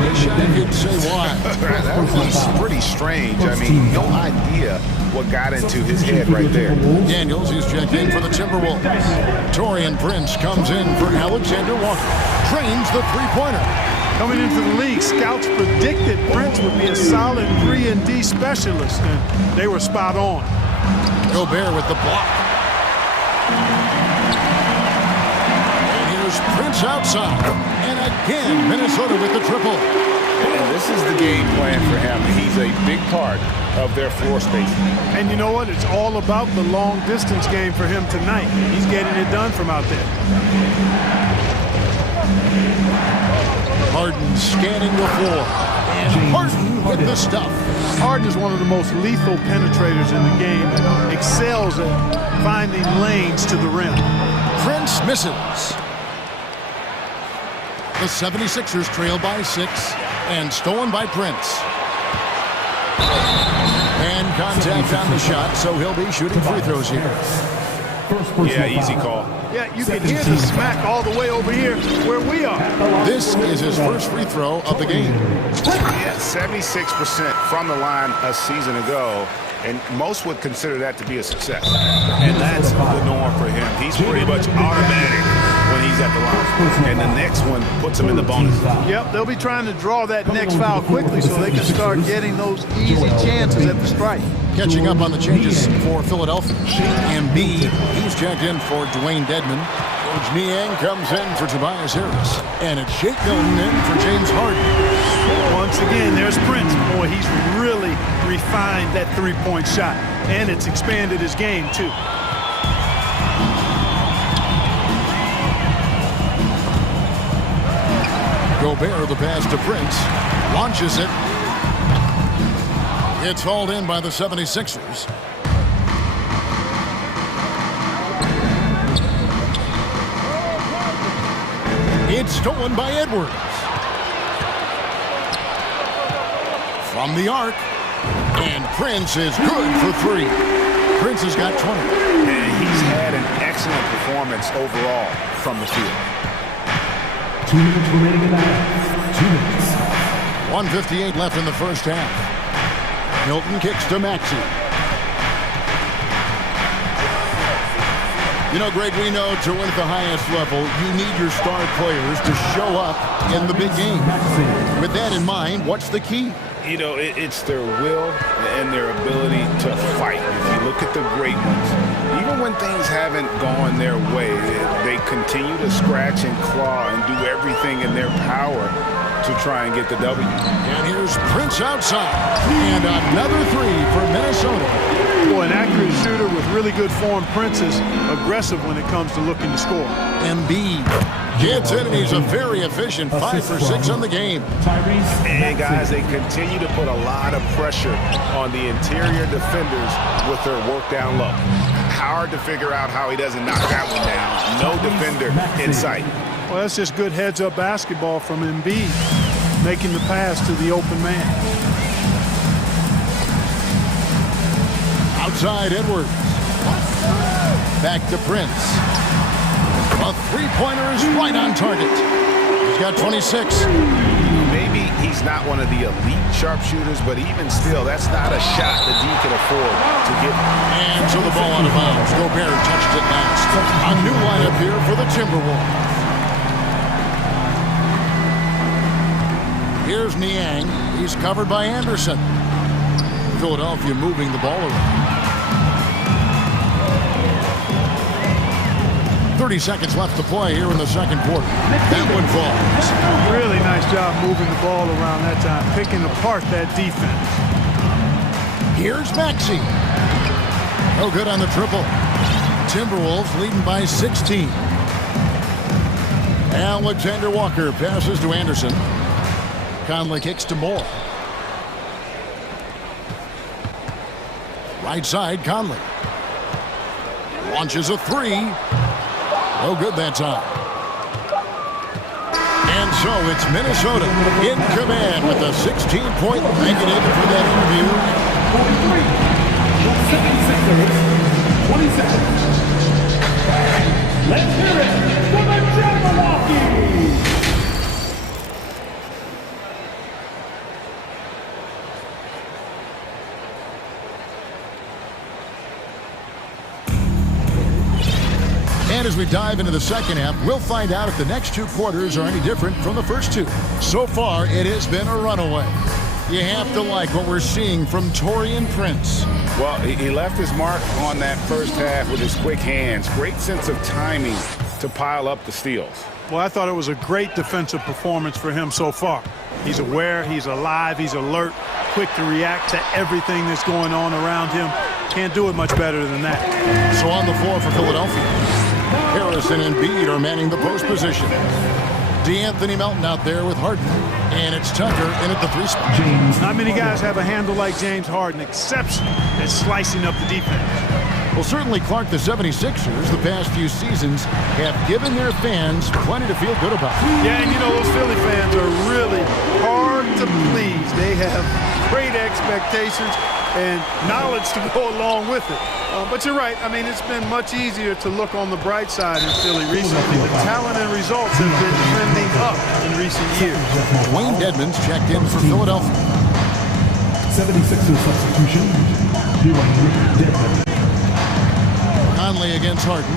Wish I could say why. That was pretty strange. I mean, no idea what got into his head right there. Daniels, he's checked in for the Timberwolves. Torian Prince comes in for Alexander Walker. Trains the three-pointer. Coming into the league, scouts predicted Prince would be a solid 3-and-D specialist, and they were spot on. Gobert with the block. Prince outside, and again Minnesota with the triple. And this is the game plan for him. He's a big part of their floor space. And you know what? It's all about the long distance game for him tonight. He's getting it done from out there. Harden scanning the floor. And Harden with the stuff. Harden is one of the most lethal penetrators in the game and excels at finding lanes to the rim. Prince misses. The 76ers trail by 6 and stolen by Prince. And contact on the shot, so he'll be shooting free throws here. Yeah, easy call. Yeah, you can hear the smack all the way over here where we are. This is his first free throw of the game. Yeah, 76% from the line a season ago, and most would consider that to be a success. And that's the norm for him. He's pretty much automatic when he's at the line. And the next one puts him in the bonus. Yep, they'll be trying to draw that next foul quickly so they can start getting those easy chances at the strike. Catching up on the changes for Philadelphia. Embiid, he's checked in for Dwayne Dedman. Coach Niang comes in for Tobias Harris. And it's Shake Milton in for James Harden. Once again, there's Prince. Boy, he's really refined that three-point shot. And it's expanded his game, too. Gobert, the pass to Prince. Launches it. It's hauled in by the 76ers. It's stolen by Edwards. From the arc. And Prince is good for 3. Prince has got 20. And he's had an excellent performance overall from the field. 2 minutes remaining in that. 2 minutes. 1:58 left in the first half. Milton kicks to Maxey. You know, Greg, we know to win at the highest level, you need your star players to show up in the big game. With that in mind, what's the key? You know, it's their will and their ability to fight. If you look at the great ones, even when things haven't gone their way, they continue to scratch and claw and do everything in their power to try and get the W. And here's Prince outside. And another 3 for Minnesota. Boy, an accurate shooter with really good form. Prince is aggressive when it comes to looking to score. Embiid gets it, and he's a very efficient 5 for 6 on the game. And guys, they continue to put a lot of pressure on the interior defenders with their work down low. Hard to figure out how he doesn't knock that one down. No defender in sight. Well, that's just good heads-up basketball from Embiid, making the pass to the open man. Outside Edwards. Back to Prince. A three-pointer is right on target. He's got 26. Maybe he's not one of the elite sharpshooters, but even still, that's not a shot that he can afford to get. And so the ball out of bounds. Gobert touched it last. A new lineup here for the Timberwolves. Here's Niang. He's covered by Anderson. Philadelphia moving the ball around. 30 seconds left to play here in the second quarter. That one falls. Really nice job moving the ball around that time, picking apart that defense. Here's Maxey. No good on the triple. Timberwolves leading by 16. Alexander Walker passes to Anderson. Conley kicks to Moore. Right side, Conley. Launches a 3. No good that time. And so it's Minnesota in command with a 16-point negative for that interview. 20 seconds. Let's hear it for the Jabberwocky! And as we dive into the second half, we'll find out if the next 2 quarters are any different from the first 2. So far, it has been a runaway. You have to like what we're seeing from Taurean Prince. Well, he left his mark on that first half with his quick hands. Great sense of timing to pile up the steals. Well, I thought it was a great defensive performance for him so far. He's aware, he's alive, he's alert, quick to react to everything that's going on around him. Can't do it much better than that. So on the floor for Philadelphia, Harris and Embiid are manning the post position. D'Anthony Melton out there with Harden. And it's Tucker in at the 3 spot. Not many guys have a handle like James Harden, exceptional at slicing up the defense. Well, certainly, Clark, the 76ers, the past few seasons, have given their fans plenty to feel good about. Yeah, and you know, those Philly fans are really hard to please. They have great expectations and knowledge to go along with it. But you're right. I mean, it's been much easier to look on the bright side in Philly recently. The talent and results have been trending up in recent years. Wayne Dedmon's checked in for Philadelphia. 76ers substitution, Dwayne Dedmon. Conley against Harden.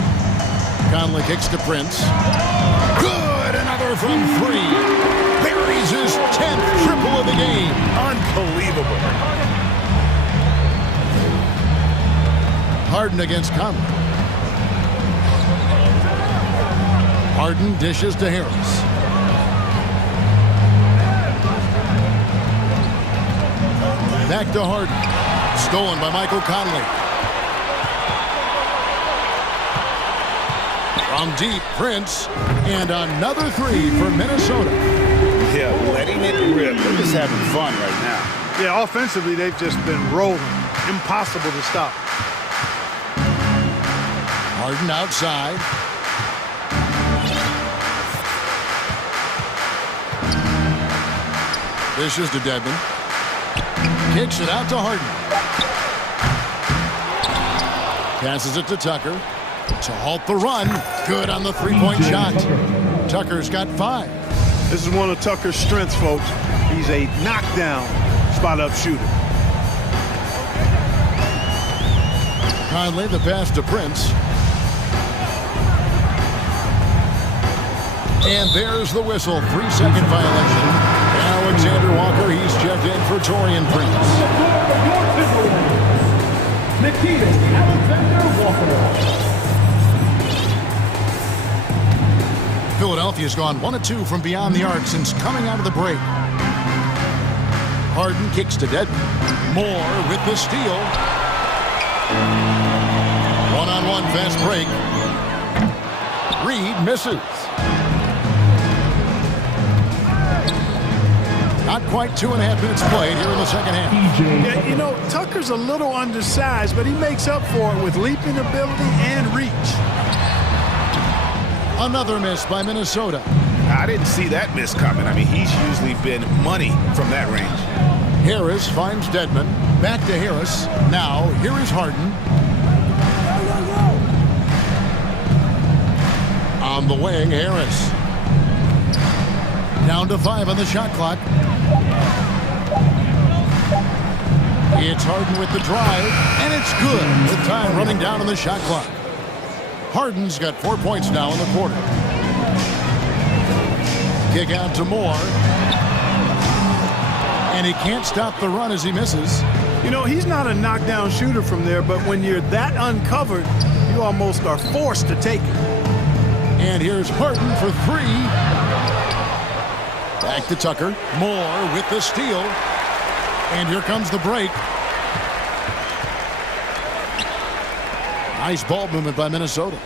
Conley kicks to Prince. Good! Another from 3. Buries his 10th triple of the game. Unbelievable. Harden against Conley. Harden dishes to Harris. Back to Harden. Stolen by Michael Conley. From deep, Prince. And another 3 for Minnesota. Yeah, letting it rip. They're just having fun right now. Yeah, offensively, they've just been rolling. Impossible to stop. Harden outside. Dishes to Dedmon. Kicks it out to Harden. Passes it to Tucker to halt the run. Good on the 3-point shot. Tucker's got 5. This is one of Tucker's strengths, folks. He's a knockdown spot-up shooter. Conley, the pass to Prince. And there's the whistle. 3-second violation. Alexander Walker, he's checked in for Torian Prince. Alexander Walker. Philadelphia's gone 1 of 2 from beyond the arc since coming out of the break. Harden kicks to Dedmon. Moore with the steal. One-on-one fast break. Reed misses. Not quite 2.5 minutes played here in the second half. Yeah, you know, Tucker's a little undersized, but he makes up for it with leaping ability and reach. Another miss by Minnesota. I didn't see that miss coming. I mean, he's usually been money from that range. Harris finds Dedmon. Back to Harris. Now, here is Harden. On the wing, Harris. Down to 5 on the shot clock. It's Harden with the drive, and it's good with time running down on the shot clock. Harden's got 4 points now in the quarter. Kick out to Moore. And he can't stop the run as he misses. You know, he's not a knockdown shooter from there, but when you're that uncovered, you almost are forced to take it. And here's Harden for 3. Back to Tucker. Moore with the steal. And here comes the break. Nice ball movement by Minnesota.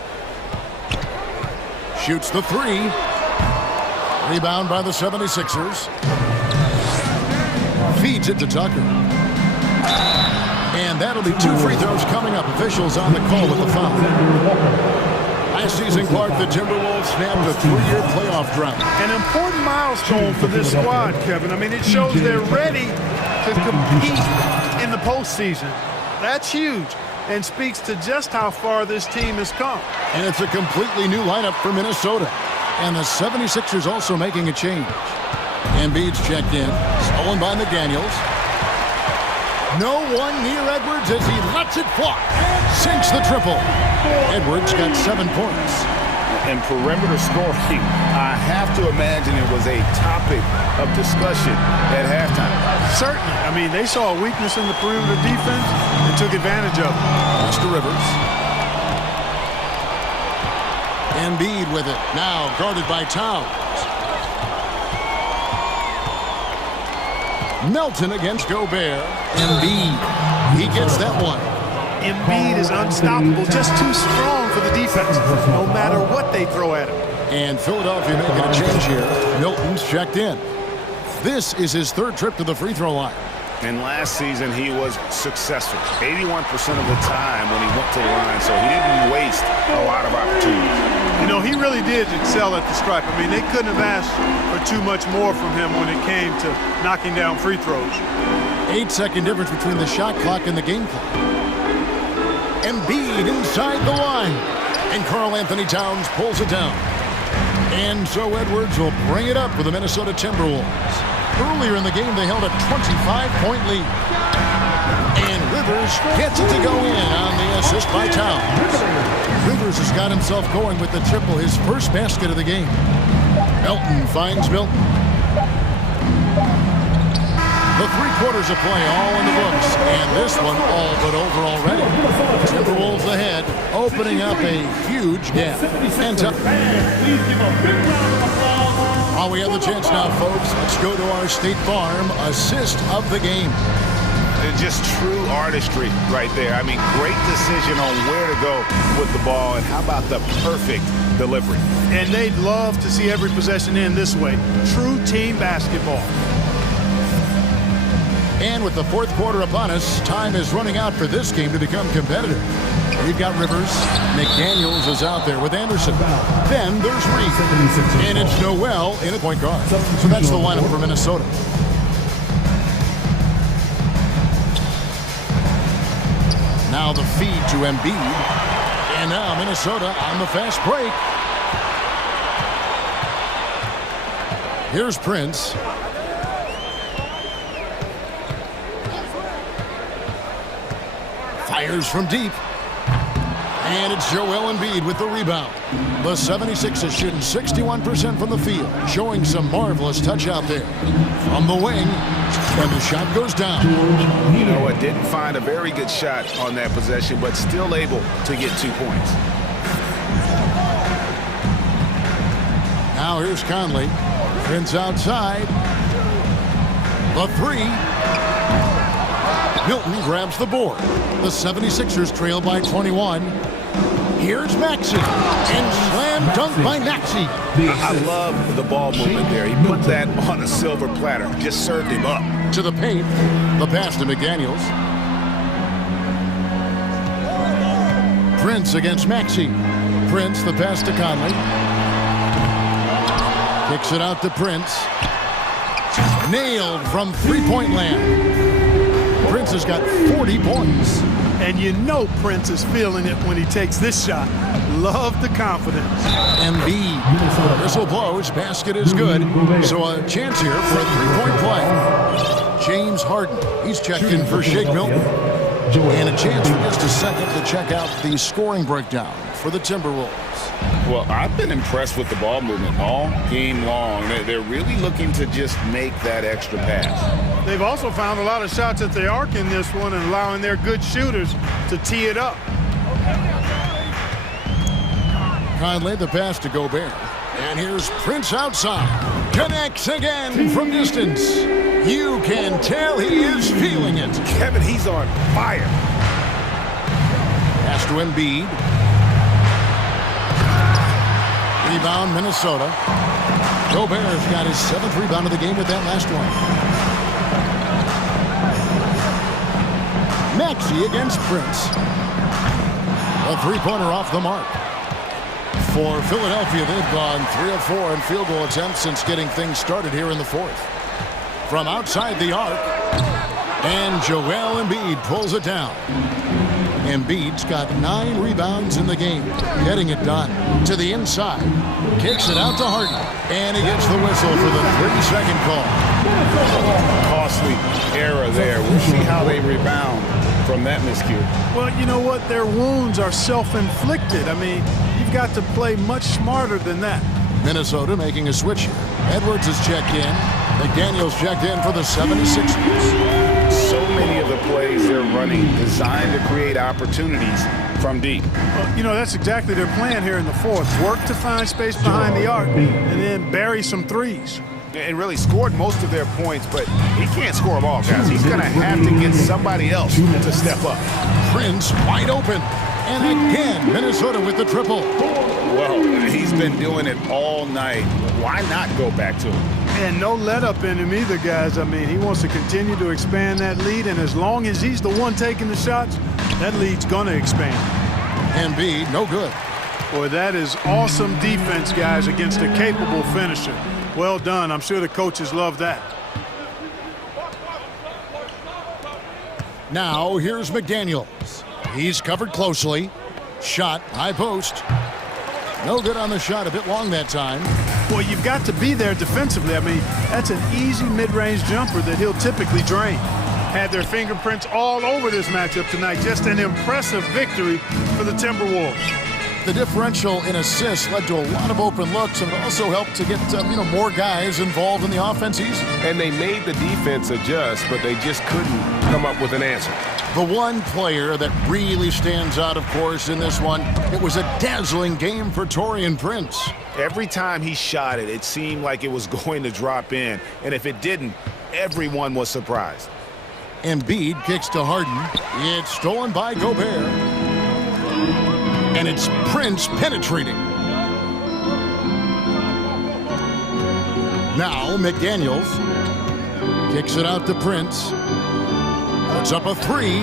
Shoots the 3. Rebound by the 76ers. Feeds it to Tucker. And that'll be 2 free throws coming up. Officials on the call with the foul. Last season, Clark, the Timberwolves snapped a 3-year playoff drought. An important milestone for this squad, Kevin. I mean, it shows they're ready to compete in the postseason. That's huge and speaks to just how far this team has come. And it's a completely new lineup for Minnesota. And the 76ers also making a change. Embiid's checked in. Stolen by McDaniels. No one near Edwards as he lets it fly. Sinks the triple. Edwards got 7 points. And perimeter scoring, I have to imagine it was a topic of discussion at halftime. Certainly. I mean, they saw a weakness in the perimeter defense and took advantage of it. Pass to Rivers. Embiid with it. Now guarded by Towns. Melton against Gobert. Embiid. He gets that one. Embiid is unstoppable, just too strong for the defense, no matter what they throw at him. And Philadelphia making a change here. Milton's checked in. This is his third trip to the free throw line. And last season, he was successful 81% of the time when he went to the line, so he didn't waste a lot of opportunities. You know, he really did excel at the stripe. I mean, they couldn't have asked for too much more from him when it came to knocking down free throws. 8-second difference between the shot clock and the game clock. Embiid inside the line. And Karl Anthony Towns pulls it down. And so Edwards will bring it up for the Minnesota Timberwolves. Earlier in the game, they held a 25-point lead. And Rivers gets it to go in on the assist by Towns. Rivers has got himself going with the triple, his first basket of the game. Melton finds Milton. The 3 quarters of play all in the books, and this one all but over already. Timberwolves ahead, opening up a huge gap. And while we have the chance now, folks, let's go to our State Farm assist of the game. Just true artistry right there. I mean, great decision on where to go with the ball, and how about the perfect delivery? And they'd love to see every possession end this way. True team basketball. And with the fourth quarter upon us, time is running out for this game to become competitive. We've got Rivers. McDaniels is out there with Anderson. Then there's Reed. And it's Noel in a point guard. So that's the lineup for Minnesota. Now the feed to Embiid. And now Minnesota on the fast break. Here's Prince. Fires from deep. And it's Joel Embiid with the rebound. The 76ers shooting 61% from the field, showing some marvelous touch out there. From the wing, and the shot goes down. You know what, didn't find a very good shot on that possession, but still able to get 2 points. Now here's Conley. Prince outside. The 3. Milton grabs the board. The 76ers trail by 21. Here's Maxey. And slam dunk by Maxey. I love the ball movement there. He put that on a silver platter. Just served him up. To the paint. The pass to McDaniels. Prince against Maxey. Prince, the pass to Conley. Kicks it out to Prince. Nailed from three-point land. Prince has got 40 points. And you know Prince is feeling it when he takes this shot. Love the confidence. Embiid. Whistle blows. Basket is good. So a chance here for a three-point play. James Harden. He's checked in for Shake Milton. And a chance for just a second to check out the scoring breakdown for the Timberwolves. Well, I've been impressed with the ball movement all game long. They're really looking to just make that extra pass. They've also found a lot of shots at the arc in this one and allowing their good shooters to tee it up. Conley, the pass to Gobert. And here's Prince outside. Connects again from distance. You can tell he is feeling it. Kevin, he's on fire. Pass to Embiid. Rebound, Minnesota. Gobert's got his 7th rebound of the game with that last one. Maxey against Prince. A three-pointer off the mark. For Philadelphia, they've gone 3 of 4 in field goal attempts since getting things started here in the fourth. From outside the arc, and Joel Embiid pulls it down. Embiid's got 9 rebounds in the game, getting it done. To the inside, kicks it out to Harden, and he gets the whistle for the 3-second call. Costly error there. We'll see how they rebound from that miscue. Well, you know what? Their wounds are self-inflicted. I mean, you've got to play much smarter than that. Minnesota making a switch here. Edwards is checked in. McDaniels checked in for the 76ers. So many of the plays they're running designed to create opportunities from deep. Well, you know, that's exactly their plan here in the fourth. Work to find space behind the arc and then bury some threes. And really scored most of their points, but he can't score them all, guys. He's going to have to get somebody else to step up. Prince wide open. And again, Minnesota with the triple. Well, he's been doing it all night. Why not go back to him? And no let up in him either, guys. I mean, he wants to continue to expand that lead, and as long as he's the one taking the shots, that lead's gonna expand. Embiid, no good. Boy, that is awesome defense, guys, against a capable finisher. Well done. I'm sure the coaches love that. Now, here's McDaniels. He's covered closely. Shot, high post. No good on the shot, a bit long that time. Boy, you've got to be there defensively. I mean, that's an easy mid-range jumper that he'll typically drain. Had their fingerprints all over this matchup tonight. Just an impressive victory for the Timberwolves. The differential in assists led to a lot of open looks, and it also helped to get more guys involved in the offense easy. And they made the defense adjust, but they just couldn't come up with an answer. The one player that really stands out, of course, in this one, it was a dazzling game for Taurean Prince. Every time he shot it, it seemed like it was going to drop in. And if it didn't, everyone was surprised. Embiid kicks to Harden. It's stolen by Gobert. And it's Prince penetrating. Now McDaniels kicks it out to Prince. Puts up a three.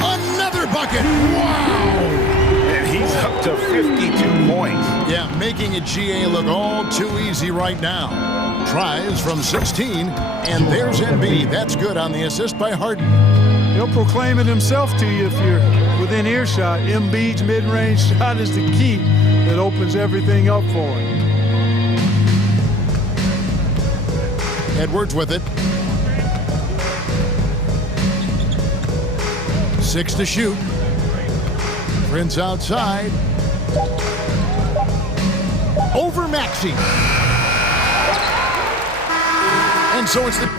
Another bucket. Wow! And he's up to 52 points. Yeah, making it GA look all too easy right now. Tries from 16, and there's Embiid. That's good on the assist by Harden. He'll proclaim it himself to you if you're within earshot. Embiid's mid-range shot is the key that opens everything up for him. Edwards with it. 6 to shoot. Prince outside. Over Maxey. And so it's the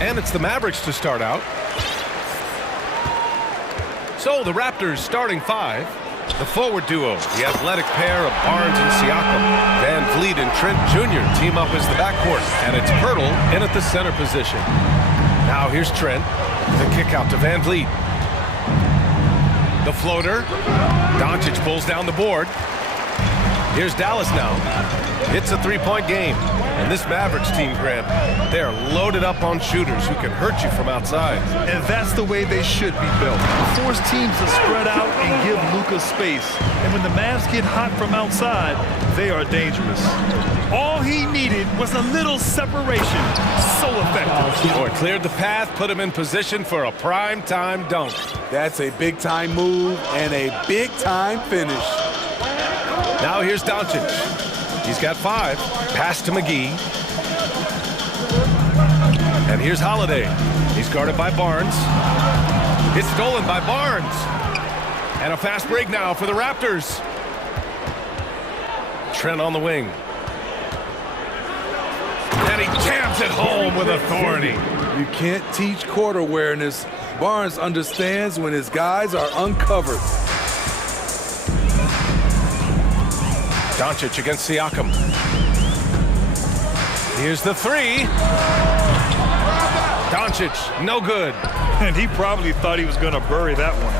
And it's the Mavericks to start out. So the Raptors starting 5. The forward duo, the athletic pair of Barnes and Siakam. Van Vliet and Trent Jr. team up as the backcourt. And it's Pirtle in at the center position. Now here's Trent. The kick out to Van Vliet. The floater. Doncic pulls down the board. Here's Dallas now. It's a three-point game. And this Mavericks team, Grant, they're loaded up on shooters who can hurt you from outside. And that's the way they should be built. Force teams to spread out and give Luka space. And when the Mavs get hot from outside, they are dangerous. All he needed was a little separation. So effective. Boy, cleared the path, put him in position for a prime-time dunk. That's a big-time move and a big-time finish. Now here's Doncic. He's got 5. Pass to McGee. And here's Holiday. He's guarded by Barnes. It's stolen by Barnes. And a fast break now for the Raptors. Trent on the wing. And he jams it home with authority. You can't teach court awareness. Barnes understands when his guys are uncovered. Doncic against Siakam. Here's the 3. Doncic, no good. And he probably thought he was going to bury that one.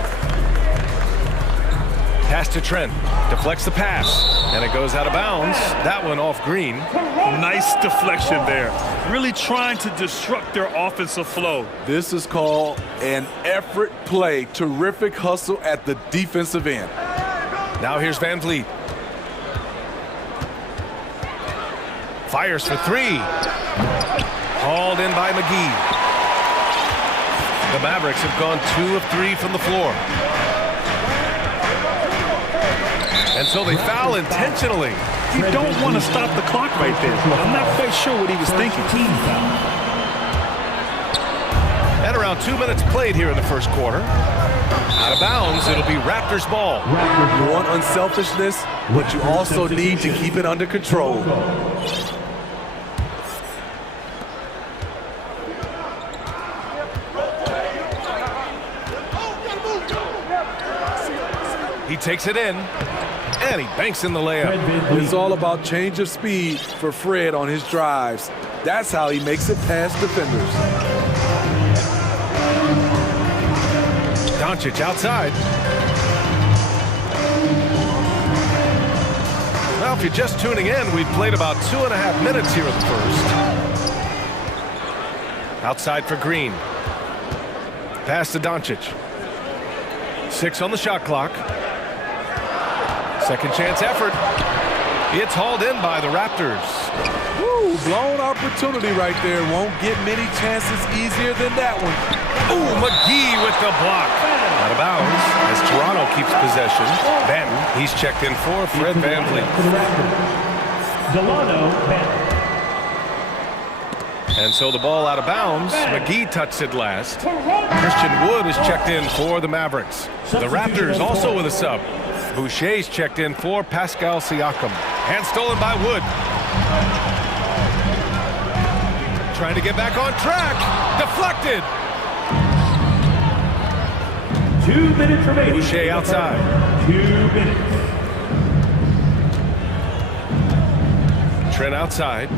Pass to Trent. Deflects the pass. And it goes out of bounds. That one off Green. Nice deflection there. Really trying to disrupt their offensive flow. This is called an effort play. Terrific hustle at the defensive end. Now here's Van Vliet. Fires for 3. Hauled in by McGee. The Mavericks have gone 2 of 3 from the floor. And so they foul intentionally. You don't want to stop the clock right there. I'm not quite sure what he was thinking. And around 2 minutes played here in the first quarter. Out of bounds, it'll be Raptors ball. You want unselfishness, but you also need to keep it under control. He takes it in, and he banks in the layup. It's all about change of speed for Fred on his drives. That's how he makes it past defenders. Doncic outside. Well, if you're just tuning in, we've played about 2.5 minutes here in the first. Outside for Green. Pass to Doncic. 6 on the shot clock. Second chance effort. It's hauled in by the Raptors. Woo, blown opportunity right there. Won't get many chances easier than that one. Ooh, McGee with the block. Out of bounds as Toronto keeps possession. Then he's checked in for Fred VanVleet. And so the ball out of bounds. McGee touched it last. Christian Wood is checked in for the Mavericks. The Raptors also with a sub. Boucher's checked in for Pascal Siakam. And stolen by Wood. Trying to get back on track. Deflected. 2 minutes remaining. Boucher outside. 2 minutes. Trent outside.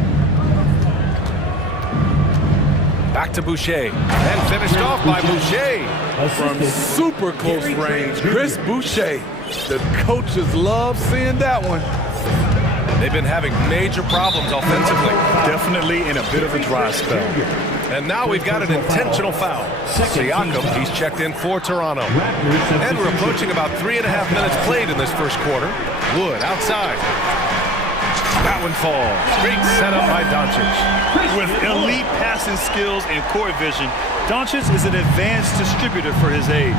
Back to Boucher. And finished off by Boucher. From super close range, Chris Boucher. The coaches love seeing that one. They've been having major problems offensively. Definitely in a bit of a dry spell. And now we've got an intentional foul. Siakam, he's checked in for Toronto. And we're approaching about 3.5 minutes played in this first quarter. Wood outside. That one falls. Great setup by Doncic. With elite passing skills and court vision, Doncic is an advanced distributor for his age.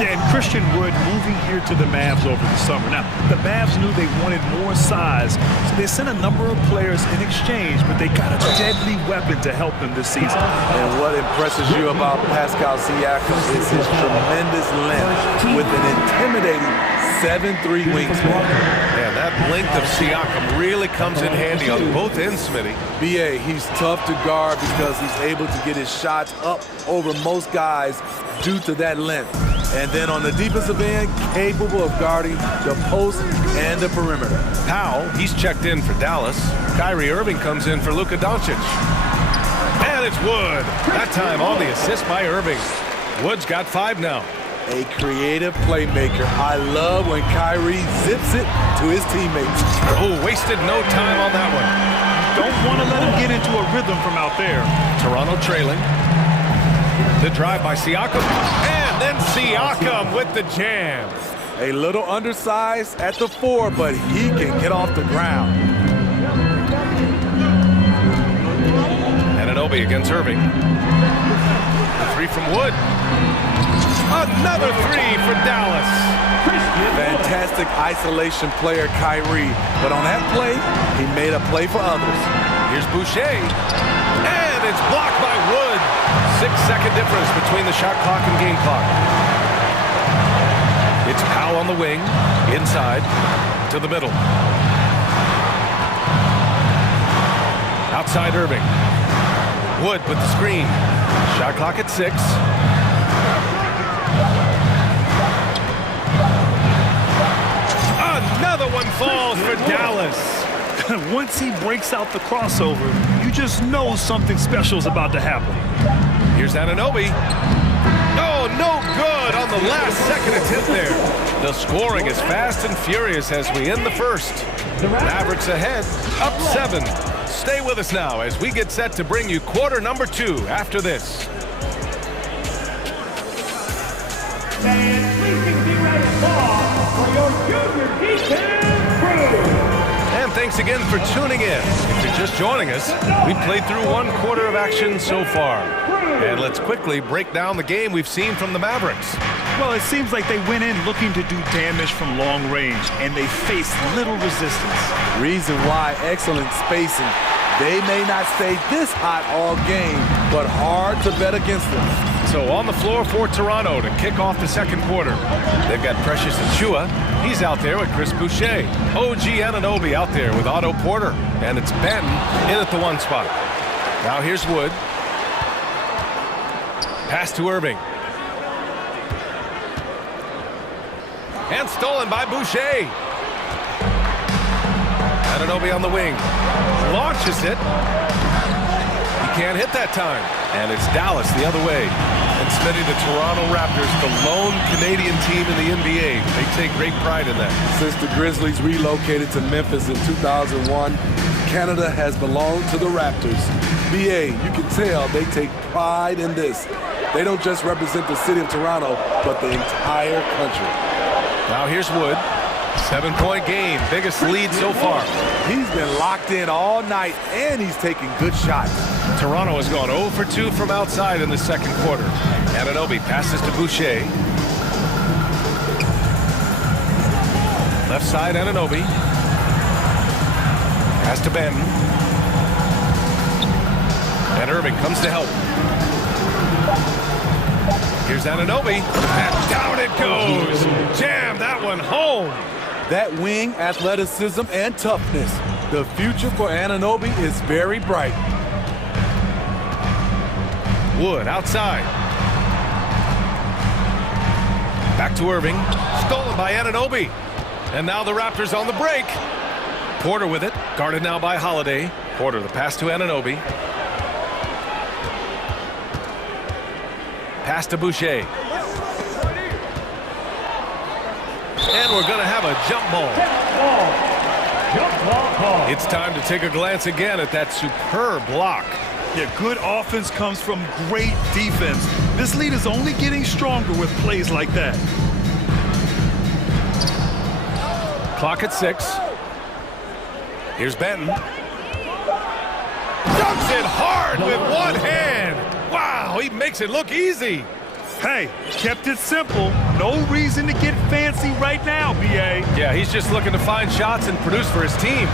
And Christian Wood moving here to the Mavs over the summer. Now, the Mavs knew they wanted more size, so they sent a number of players in exchange, but they got a deadly weapon to help them this season. And what impresses you about Pascal Siakam is his tremendous length with an intimidating 7'3" wingspan. And that length of Siakam really comes in handy on both ends, Smitty. BA, he's tough to guard because he's able to get his shots up over most guys due to that length. And then on the defensive end, capable of guarding the post and the perimeter. Powell, he's checked in for Dallas. Kyrie Irving comes in for Luka Doncic. And it's Wood. That time on the assist by Irving. Wood's got 5 now. A creative playmaker. I love when Kyrie zips it to his teammates. Oh, wasted no time on that one. Don't want to let him get into a rhythm from out there. Toronto trailing. The drive by Siakam. And then Siakam with the jam. A little undersized at the 4, but he can get off the ground. Anunoby against Irving. The 3 from Wood. Another 3 for Dallas. Fantastic isolation player, Kyrie. But on that play, he made a play for others. Here's Boucher. And it's blocked by Wood. 6-second difference between the shot clock and game clock. It's Powell on the wing. Inside. To the middle. Outside Irving. Wood with the screen. Shot clock at 6. Another one falls for Dallas. Once he breaks out the crossover, you just know something special is about to happen. Here's Anunoby. Oh, no good on the last second attempt there. The scoring is fast and furious as we end the first. Mavericks ahead, up 7. Stay with us now as we get set to bring you quarter number 2 after this. And please be ready for your junior defense crew. And thanks again for tuning in. If you're just joining us, we've played through 1 quarter of action so far. And let's quickly break down the game we've seen from the Mavericks. Well, it seems like they went in looking to do damage from long range, and they faced little resistance. Reason why, excellent spacing. They may not stay this hot all game, but hard to bet against them. So on the floor for Toronto to kick off the second quarter. They've got Precious Achiuwa. He's out there with Chris Boucher. OG Anunoby out there with Otto Porter. And it's Benton in at the 1 spot. Now here's Wood. Pass to Irving. And stolen by Boucher. Anunoby on the wing. Launches it. He can't hit that time. And it's Dallas the other way. And Smitty, the Toronto Raptors, the lone Canadian team in the NBA. They take great pride in that. Since the Grizzlies relocated to Memphis in 2001, Canada has belonged to the Raptors. BA, you can tell they take pride in this. They don't just represent the city of Toronto, but the entire country. Now here's Wood. 7-point game, biggest lead so far. He's been locked in all night, and he's taking good shots. Toronto has gone 0 for 2 from outside in the second quarter. Anunoby passes to Boucher. Left side, Anunoby. Pass to Benton. And Irving comes to help. Here's Anunoby. And down it goes. Jam that one home. That wing athleticism and toughness. The future for Anunoby is very bright. Wood outside. Back to Irving. Stolen by Anunoby. And now the Raptors on the break. Porter with it. Guarded now by Holiday. Porter the pass to Anunoby. Pass to Boucher. And we're going to have a jump ball. Jump ball call. It's time to take a glance again at that superb block. Yeah, good offense comes from great defense. This lead is only getting stronger with plays like that. Clock at 6. Here's Benton. Dunks it hard with one hand. Wow, he makes it look easy. Hey, kept it simple. No reason to get fancy right now, BA. Yeah, he's just looking to find shots and produce for his team.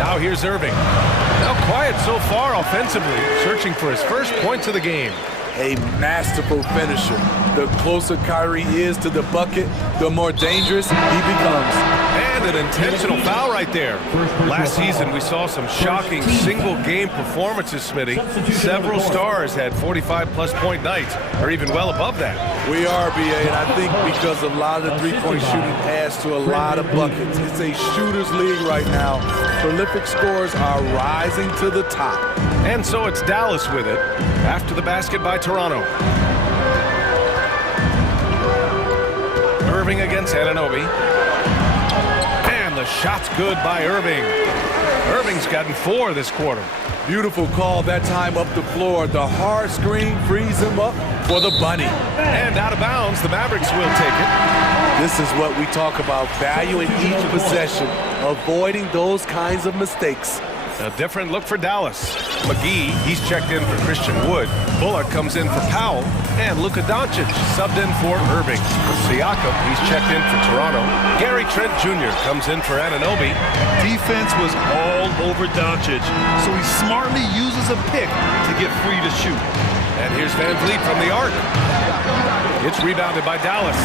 Now here's Irving. Now quiet so far offensively, searching for his first points of the game. a masterful finisher. The closer Kyrie is to the bucket, the more dangerous he becomes. And an intentional foul right there. Last season, we saw some shocking single-game performances, Smitty. Several stars had 45-plus point nights, or even well above that. We are, BA, and I think because a lot of the three-point shooting adds to a lot of buckets. It's a shooter's league right now. Prolific scores are rising to the top. And so it's Dallas with it after the basket by Toronto. Irving against Anunoby. And the shot's good by Irving. Irving's gotten 4 this quarter. Beautiful call that time up the floor. The hard screen frees him up for the bunny. And out of bounds, the Mavericks will take it. This is what we talk about, valuing each possession, avoiding those kinds of mistakes. A different look for Dallas. McGee, he's checked in for Christian Wood. Bullock comes in for Powell. And Luka Doncic subbed in for Irving. Siakam, he's checked in for Toronto. Gary Trent Jr. comes in for Anunoby. Defense was all over Doncic, so he smartly uses a pick to get free to shoot. And here's Van Vliet from the arc. It's rebounded by Dallas.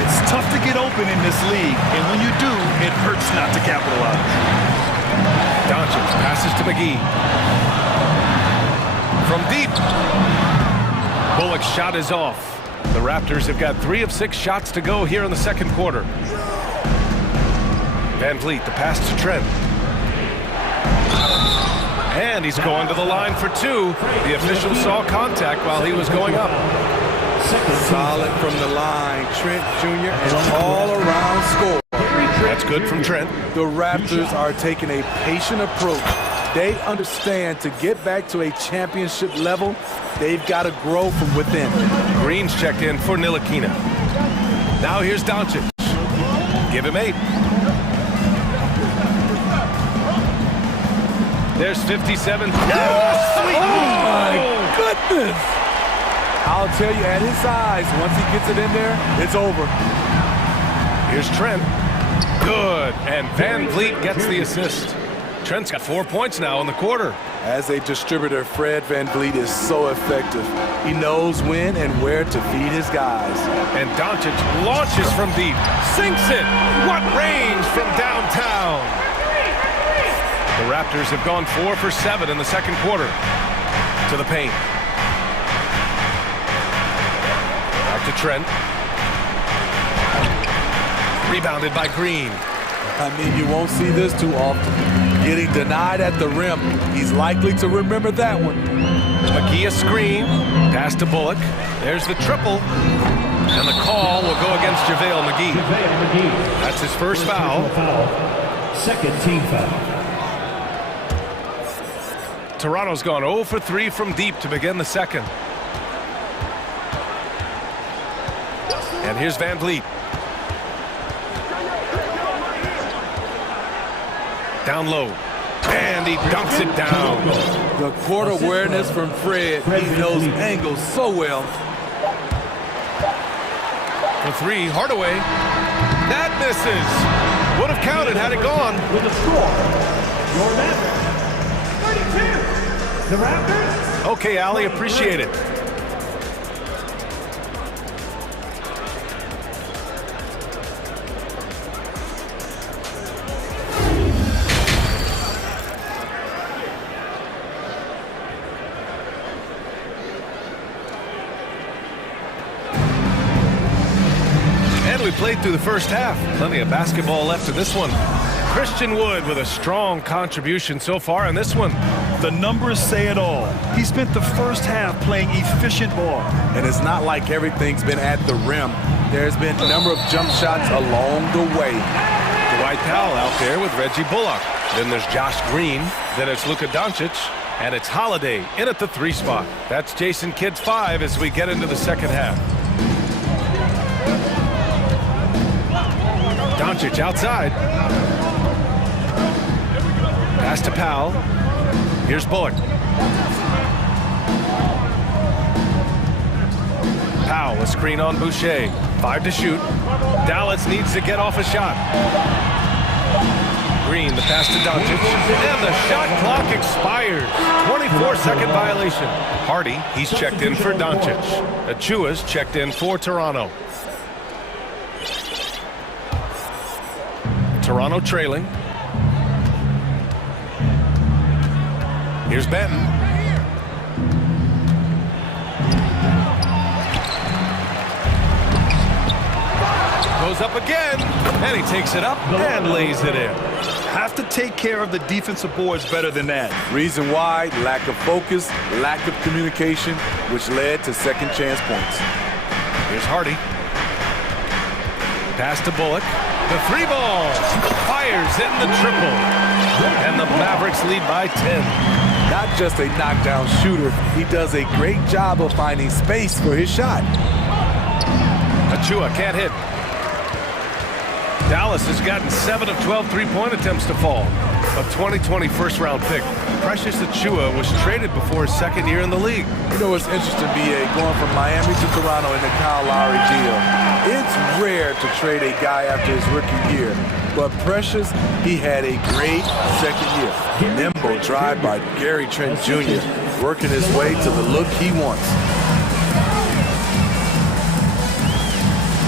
It's tough to get open in this league, and when you do, it hurts not to capitalize. Doncic passes to McGee. From deep. Bullock's shot is off. The Raptors have got 3 of 6 shots to go here in the second quarter. Van Vliet, the pass to Trent. And he's going to the line for 2. The official saw contact while he was going up. Solid from the line. Trent Jr. an all-around score. That's good from Trent. The Raptors are taking a patient approach. They understand to get back to a championship level, they've got to grow from within. Green's checked in for Ntilikina. Now here's Doncic. Give him 8. There's 57. Oh, my goodness! I'll tell you, at his size, once he gets it in there, it's over. Here's Trent. Good. And Van Vliet gets the assist. Trent's got 4 points now in the quarter. As a distributor, Fred Van Vliet is so effective. He knows when and where to feed his guys. And Doncic launches from deep. Sinks it. What range from downtown. The Raptors have gone 4 for 7 in the second quarter. To the paint. Back to Trent. Rebounded by Green. I mean, you won't see this too often. Getting denied at the rim. He's likely to remember that one. McGee a screen. Pass to Bullock. There's the triple. And the call will go against JaVale McGee. That's his first foul. Second team foul. Toronto's gone 0 for 3 from deep to begin the second. And here's Van Vliet. Down low. And he dunks it down. The court awareness from Fred. He knows angles so well. For 3, Hardaway. That misses. Would have counted had it gone. With the score, your Mavericks, 32. The Raptors. Okay, Allie, appreciate it. We played through the first half. Plenty of basketball left in this one. Christian Wood with a strong contribution so far in this one. The numbers say it all. He spent the first half playing efficient ball. And it's not like everything's been at the rim. There's been a number of jump shots along the way. Dwight Powell out there with Reggie Bullock. Then there's Josh Green. Then it's Luka Doncic. And it's Holiday in at the 3 spot. That's Jason Kidd's 5 as we get into the second half. Doncic outside. Pass to Powell. Here's Bullock. Powell, a screen on Boucher. 5 to shoot. Dallas needs to get off a shot. screen. The pass to Doncic. And the shot clock expires. 24-second violation. Hardy, he's checked in for Doncic. Achua's checked in for Toronto. Toronto trailing. Here's Benton. Goes up again, and he takes it up and lays it in. Have to take care of the defensive boards better than that. Reason why, lack of focus, lack of communication, which led to second chance points. Here's Hardy. Pass to Bullock. The three ball. Fires in the triple. And the Mavericks lead by 10. Not just a knockdown shooter, he does a great job of finding space for his shot. Achua can't hit. Dallas has gotten 7 of 12 three-point attempts to fall. A 2020 first-round pick. Precious Achua was traded before his second year in the league. You know what's interesting, B.A., going from Miami to Toronto in the Kyle Lowry deal. It's rare to trade a guy after his rookie year. But Precious, he had a great second year. Nimble drive by Gary Trent Jr., working his way to the look he wants.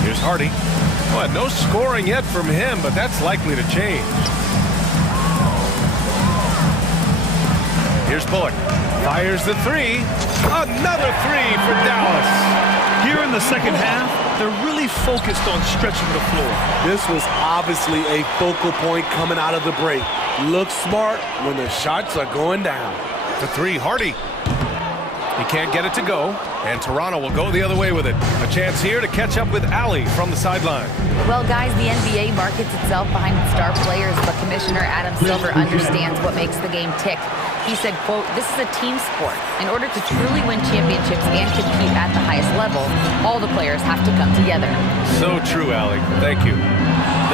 Here's Hardy. Well, no scoring yet from him, but that's likely to change. Here's Bullock. Fires the three. Another three for Dallas. Here in the second half, they're really focused on stretching the floor. This was obviously a focal point coming out of the break. Look smart when the shots are going down. The three, Hardy. He can't get it to go, and Toronto will go the other way with it. A chance here to catch up with Allie from the sideline. Well, guys, the NBA markets itself behind its star players, but Commissioner Adam Silver understands what makes the game tick. He said, quote, "This is a team sport. In order to truly win championships and compete at the highest level, all the players have to come together." So true, Allie. Thank you.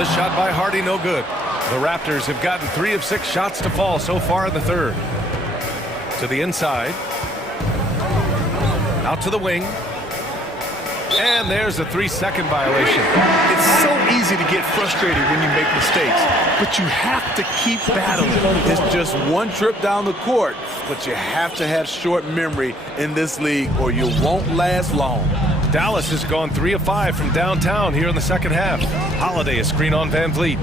This shot by Hardy, no good. The Raptors have gotten 3 of 6 shots to fall so far in the third. To the inside. Out to the wing. And there's a 3-second violation. It's so easy to get frustrated when you make mistakes, but you have to keep battling. It's just one trip down the court, but you have to have short memory in this league or you won't last long. Dallas has gone 3 of 5 from downtown here in the second half. Holiday a screen on Van Vliet.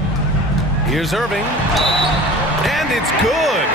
Here's Irving. And it's good.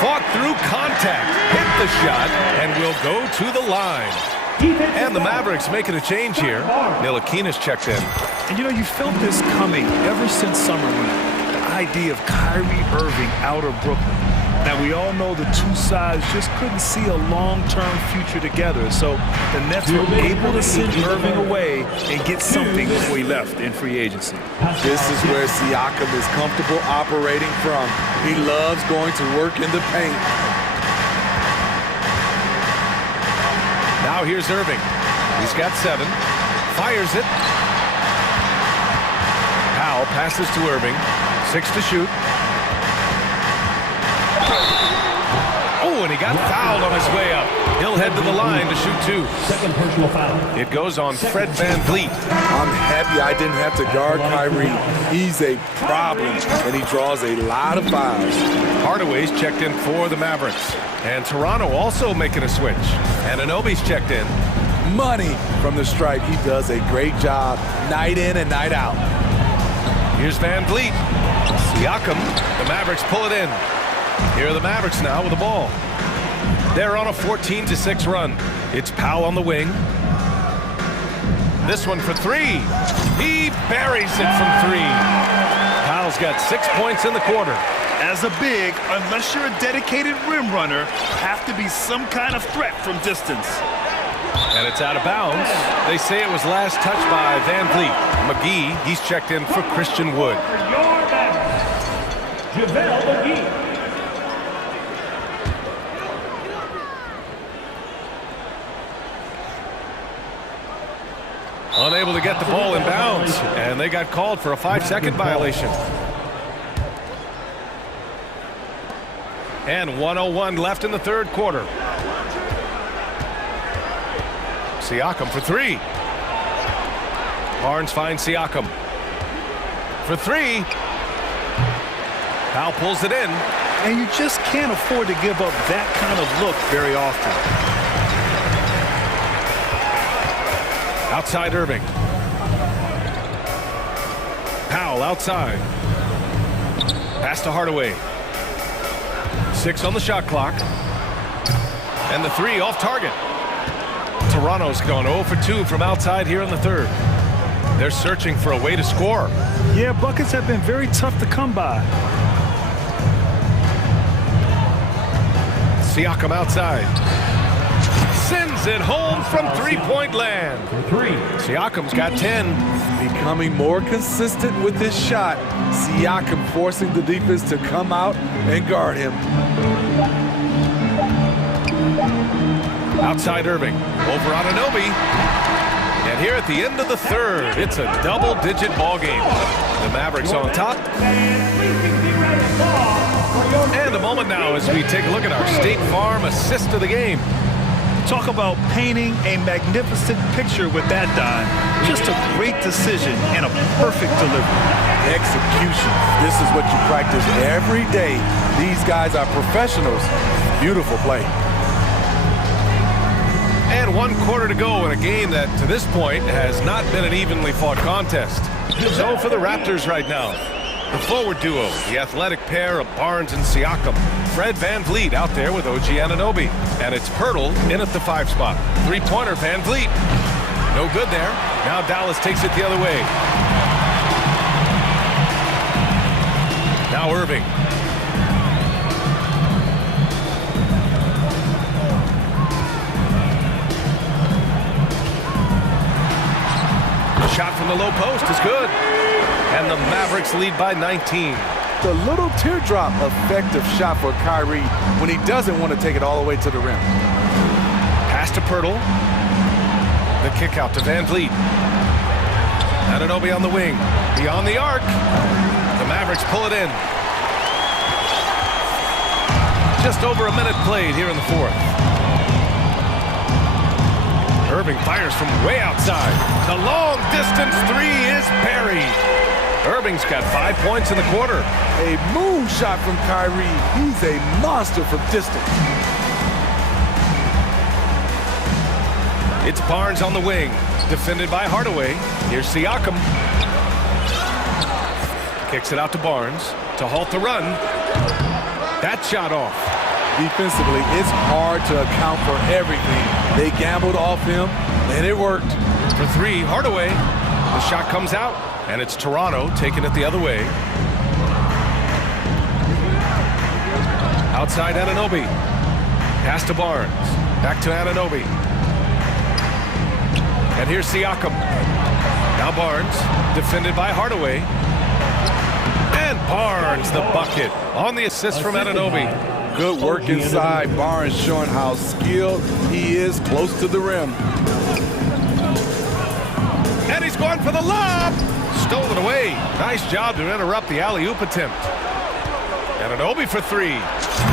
Fought through contact, hit the shot, and will go to the line. And the Mavericks making a change here. Ntilikina's checked in. And you know, you felt this coming ever since summer when the idea of Kyrie Irving out of Brooklyn. Now, we all know the two sides just couldn't see a long-term future together. So the Nets were able to send Irving away and get something before he left in free agency. This is where Siakam is comfortable operating from. He loves going to work in the paint. Now here's Irving. He's got 7. Fires it. Powell passes to Irving. 6 to shoot. Oh, and he got fouled on his way up. He'll head to the line to shoot 2. Second personal foul. It goes on Fred Van Vliet. I'm happy I didn't have to guard Kyrie. He's a problem, and he draws a lot of fouls. Hardaway's checked in for the Mavericks. And Toronto also making a switch. And Anunoby's checked in. Money from the stripe. He does a great job night in and night out. Here's Van Vliet. Siakam. The Mavericks pull it in. Here are the Mavericks now with the ball. They're on a 14-6 run. It's Powell on the wing. This one for 3. He buries it from 3. Powell's got 6 points in the quarter. As a big, unless you're a dedicated rim runner, have to be some kind of threat from distance. And it's out of bounds. They say it was last touched by Van Vliet. McGee, he's checked in for Christian Wood. JaVale McGee. Unable to get the ball in bounds, and they got called for a 5-second violation. And 1:01 left in the third quarter. Siakam for 3. Barnes finds Siakam for 3. Powell pulls it in. And you just can't afford to give up that kind of look very often. Outside Irving. Powell outside. Pass to Hardaway. 6 on the shot clock. And the 3 off target. Toronto's gone 0 for 2 from outside here in the third. They're searching for a way to score. Yeah, buckets have been very tough to come by. Siakam outside. Sends it home from three-point land. Siakam's got 10. Becoming more consistent with his shot. Siakam forcing the defense to come out and guard him. Outside Irving. Over Anunoby. And here at the end of the third, it's a double-digit ball game. The Mavericks on top. And a moment now as we take a look at our State Farm assist of the game. Talk about painting a magnificent picture with that dime. Just a great decision and a perfect delivery. Execution. This is what you practice every day. These guys are professionals. Beautiful play. And 1 quarter to go in a game that, to this point, has not been an evenly fought contest. So for the Raptors right now, the forward duo, the athletic pair of Barnes and Siakam. Fred VanVleet out there with OG Anunoby. And it's Pirtle in at the 5 spot. Three-pointer, VanVleet. No good there. Now Dallas takes it the other way. Now Irving. Shot from the low post is good. And the Mavericks lead by 19. The little teardrop effective shot for Kyrie when he doesn't want to take it all the way to the rim. Pass to Pirtle. The kick out to VanVleet. Anunoby on the wing. Beyond the arc. The Mavericks pull it in. Just over a minute played here in the fourth. Irving fires from way outside. The long distance 3 is buried. Irving's got 5 points in the quarter. A moon shot from Kyrie. He's a monster from distance. It's Barnes on the wing. Defended by Hardaway. Here's Siakam. Kicks it out to Barnes to halt the run. That shot off. Defensively, it's hard to account for everything. They gambled off him, and it worked. For 3, Hardaway. The shot comes out, and it's Toronto taking it the other way. Outside Anunoby. Pass to Barnes. Back to Anunoby. And here's Siakam. Now Barnes, defended by Hardaway. And Barnes, the bucket, on the assist from Anunoby. Good work inside. Barnes showing how skilled he is close to the rim. And he's going for the lob. Stolen away. Nice job to interrupt the alley-oop attempt. Anunoby for 3.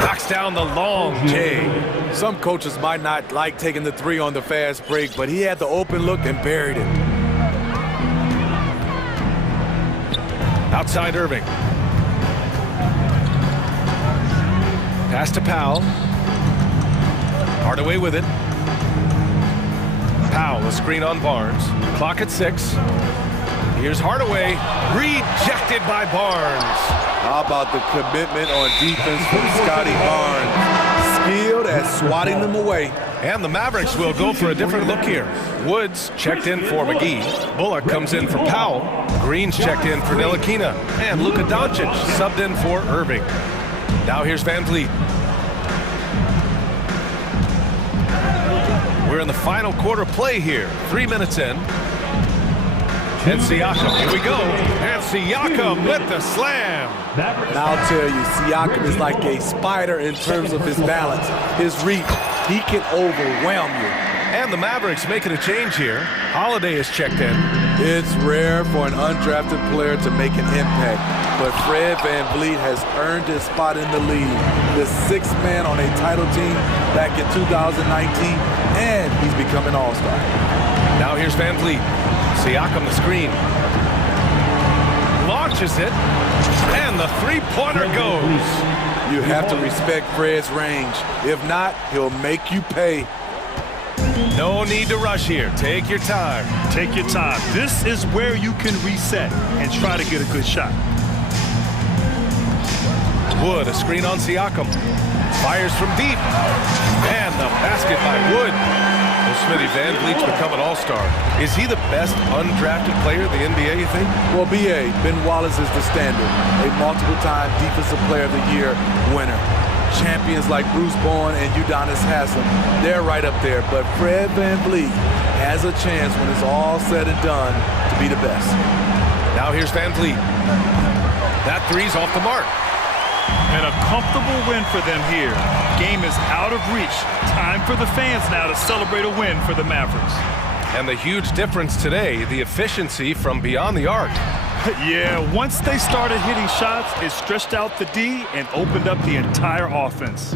Knocks down the long J. Some coaches might not like taking the 3 on the fast break, but he had the open look and buried it. Outside Irving. Pass to Powell. Hardaway with it. Powell, a screen on Barnes. Clock at 6. Here's Hardaway. Rejected by Barnes. How about the commitment on defense from Scotty Barnes? Skilled at swatting them away. And the Mavericks will go for a different look here. Woods checked in for McGee. Bullock comes in for Powell. Green's checked in for Ntilikina. And Luka Doncic subbed in for Irving. Now here's VanVleet. We're in the final quarter play here. 3 minutes in. And Siakam, here we go. And Siakam with the slam. And I'll tell you, Siakam is like a spider in terms of his balance, his reach. He can overwhelm you. And the Mavericks making a change here. Holiday is checked in. It's rare for an undrafted player to make an impact, but Fred VanVleet has earned his spot in the league. The 6th man on a title team back in 2019, and he's become an all-star. Now here's VanVleet. Siakam the screen. Launches it. And the three-pointer goes. You have to respect Fred's range. If not, he'll make you pay. No need to rush here. Take your time. Take your time. This is where you can reset and try to get a good shot. Wood, a screen on Siakam. Fires from deep. And the basket by Wood. Will Smitty Van Vliet's become an all-star. Is he the best undrafted player in the NBA, you think? Well, B.A., Ben Wallace is the standard. A multiple-time Defensive Player of the Year winner. Champions like Bruce Bowen and Udonis Haslem, they're right up there. But Fred Van Vliet has a chance when it's all said and done to be the best. Now here's Van Vliet. That three's off the mark. And a comfortable win for them here. Game is out of reach. Time for the fans now to celebrate a win for the Mavericks. And the huge difference today, the efficiency from beyond the arc. Yeah, once they started hitting shots, it stretched out the D and opened up the entire offense.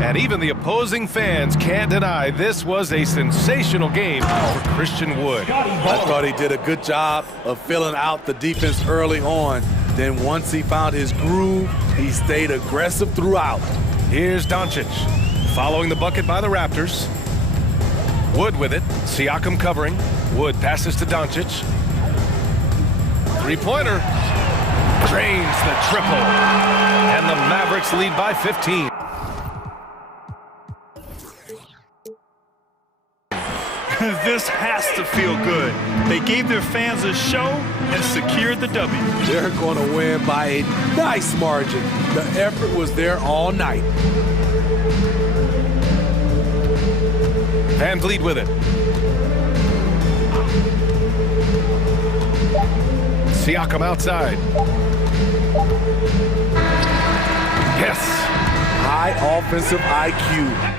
And even the opposing fans can't deny this was a sensational game for Christian Wood. I thought he did a good job of filling out the defense early on. Then once he found his groove, he stayed aggressive throughout. Here's Doncic, following the bucket by the Raptors. Wood with it, Siakam covering. Wood passes to Doncic. Three-pointer, drains the triple. And the Mavericks lead by 15. This has to feel good. They gave their fans a show and secured the W. They're going to win by a nice margin. The effort was there all night. Van Vliet with it. Siakam outside. Yes. High offensive IQ.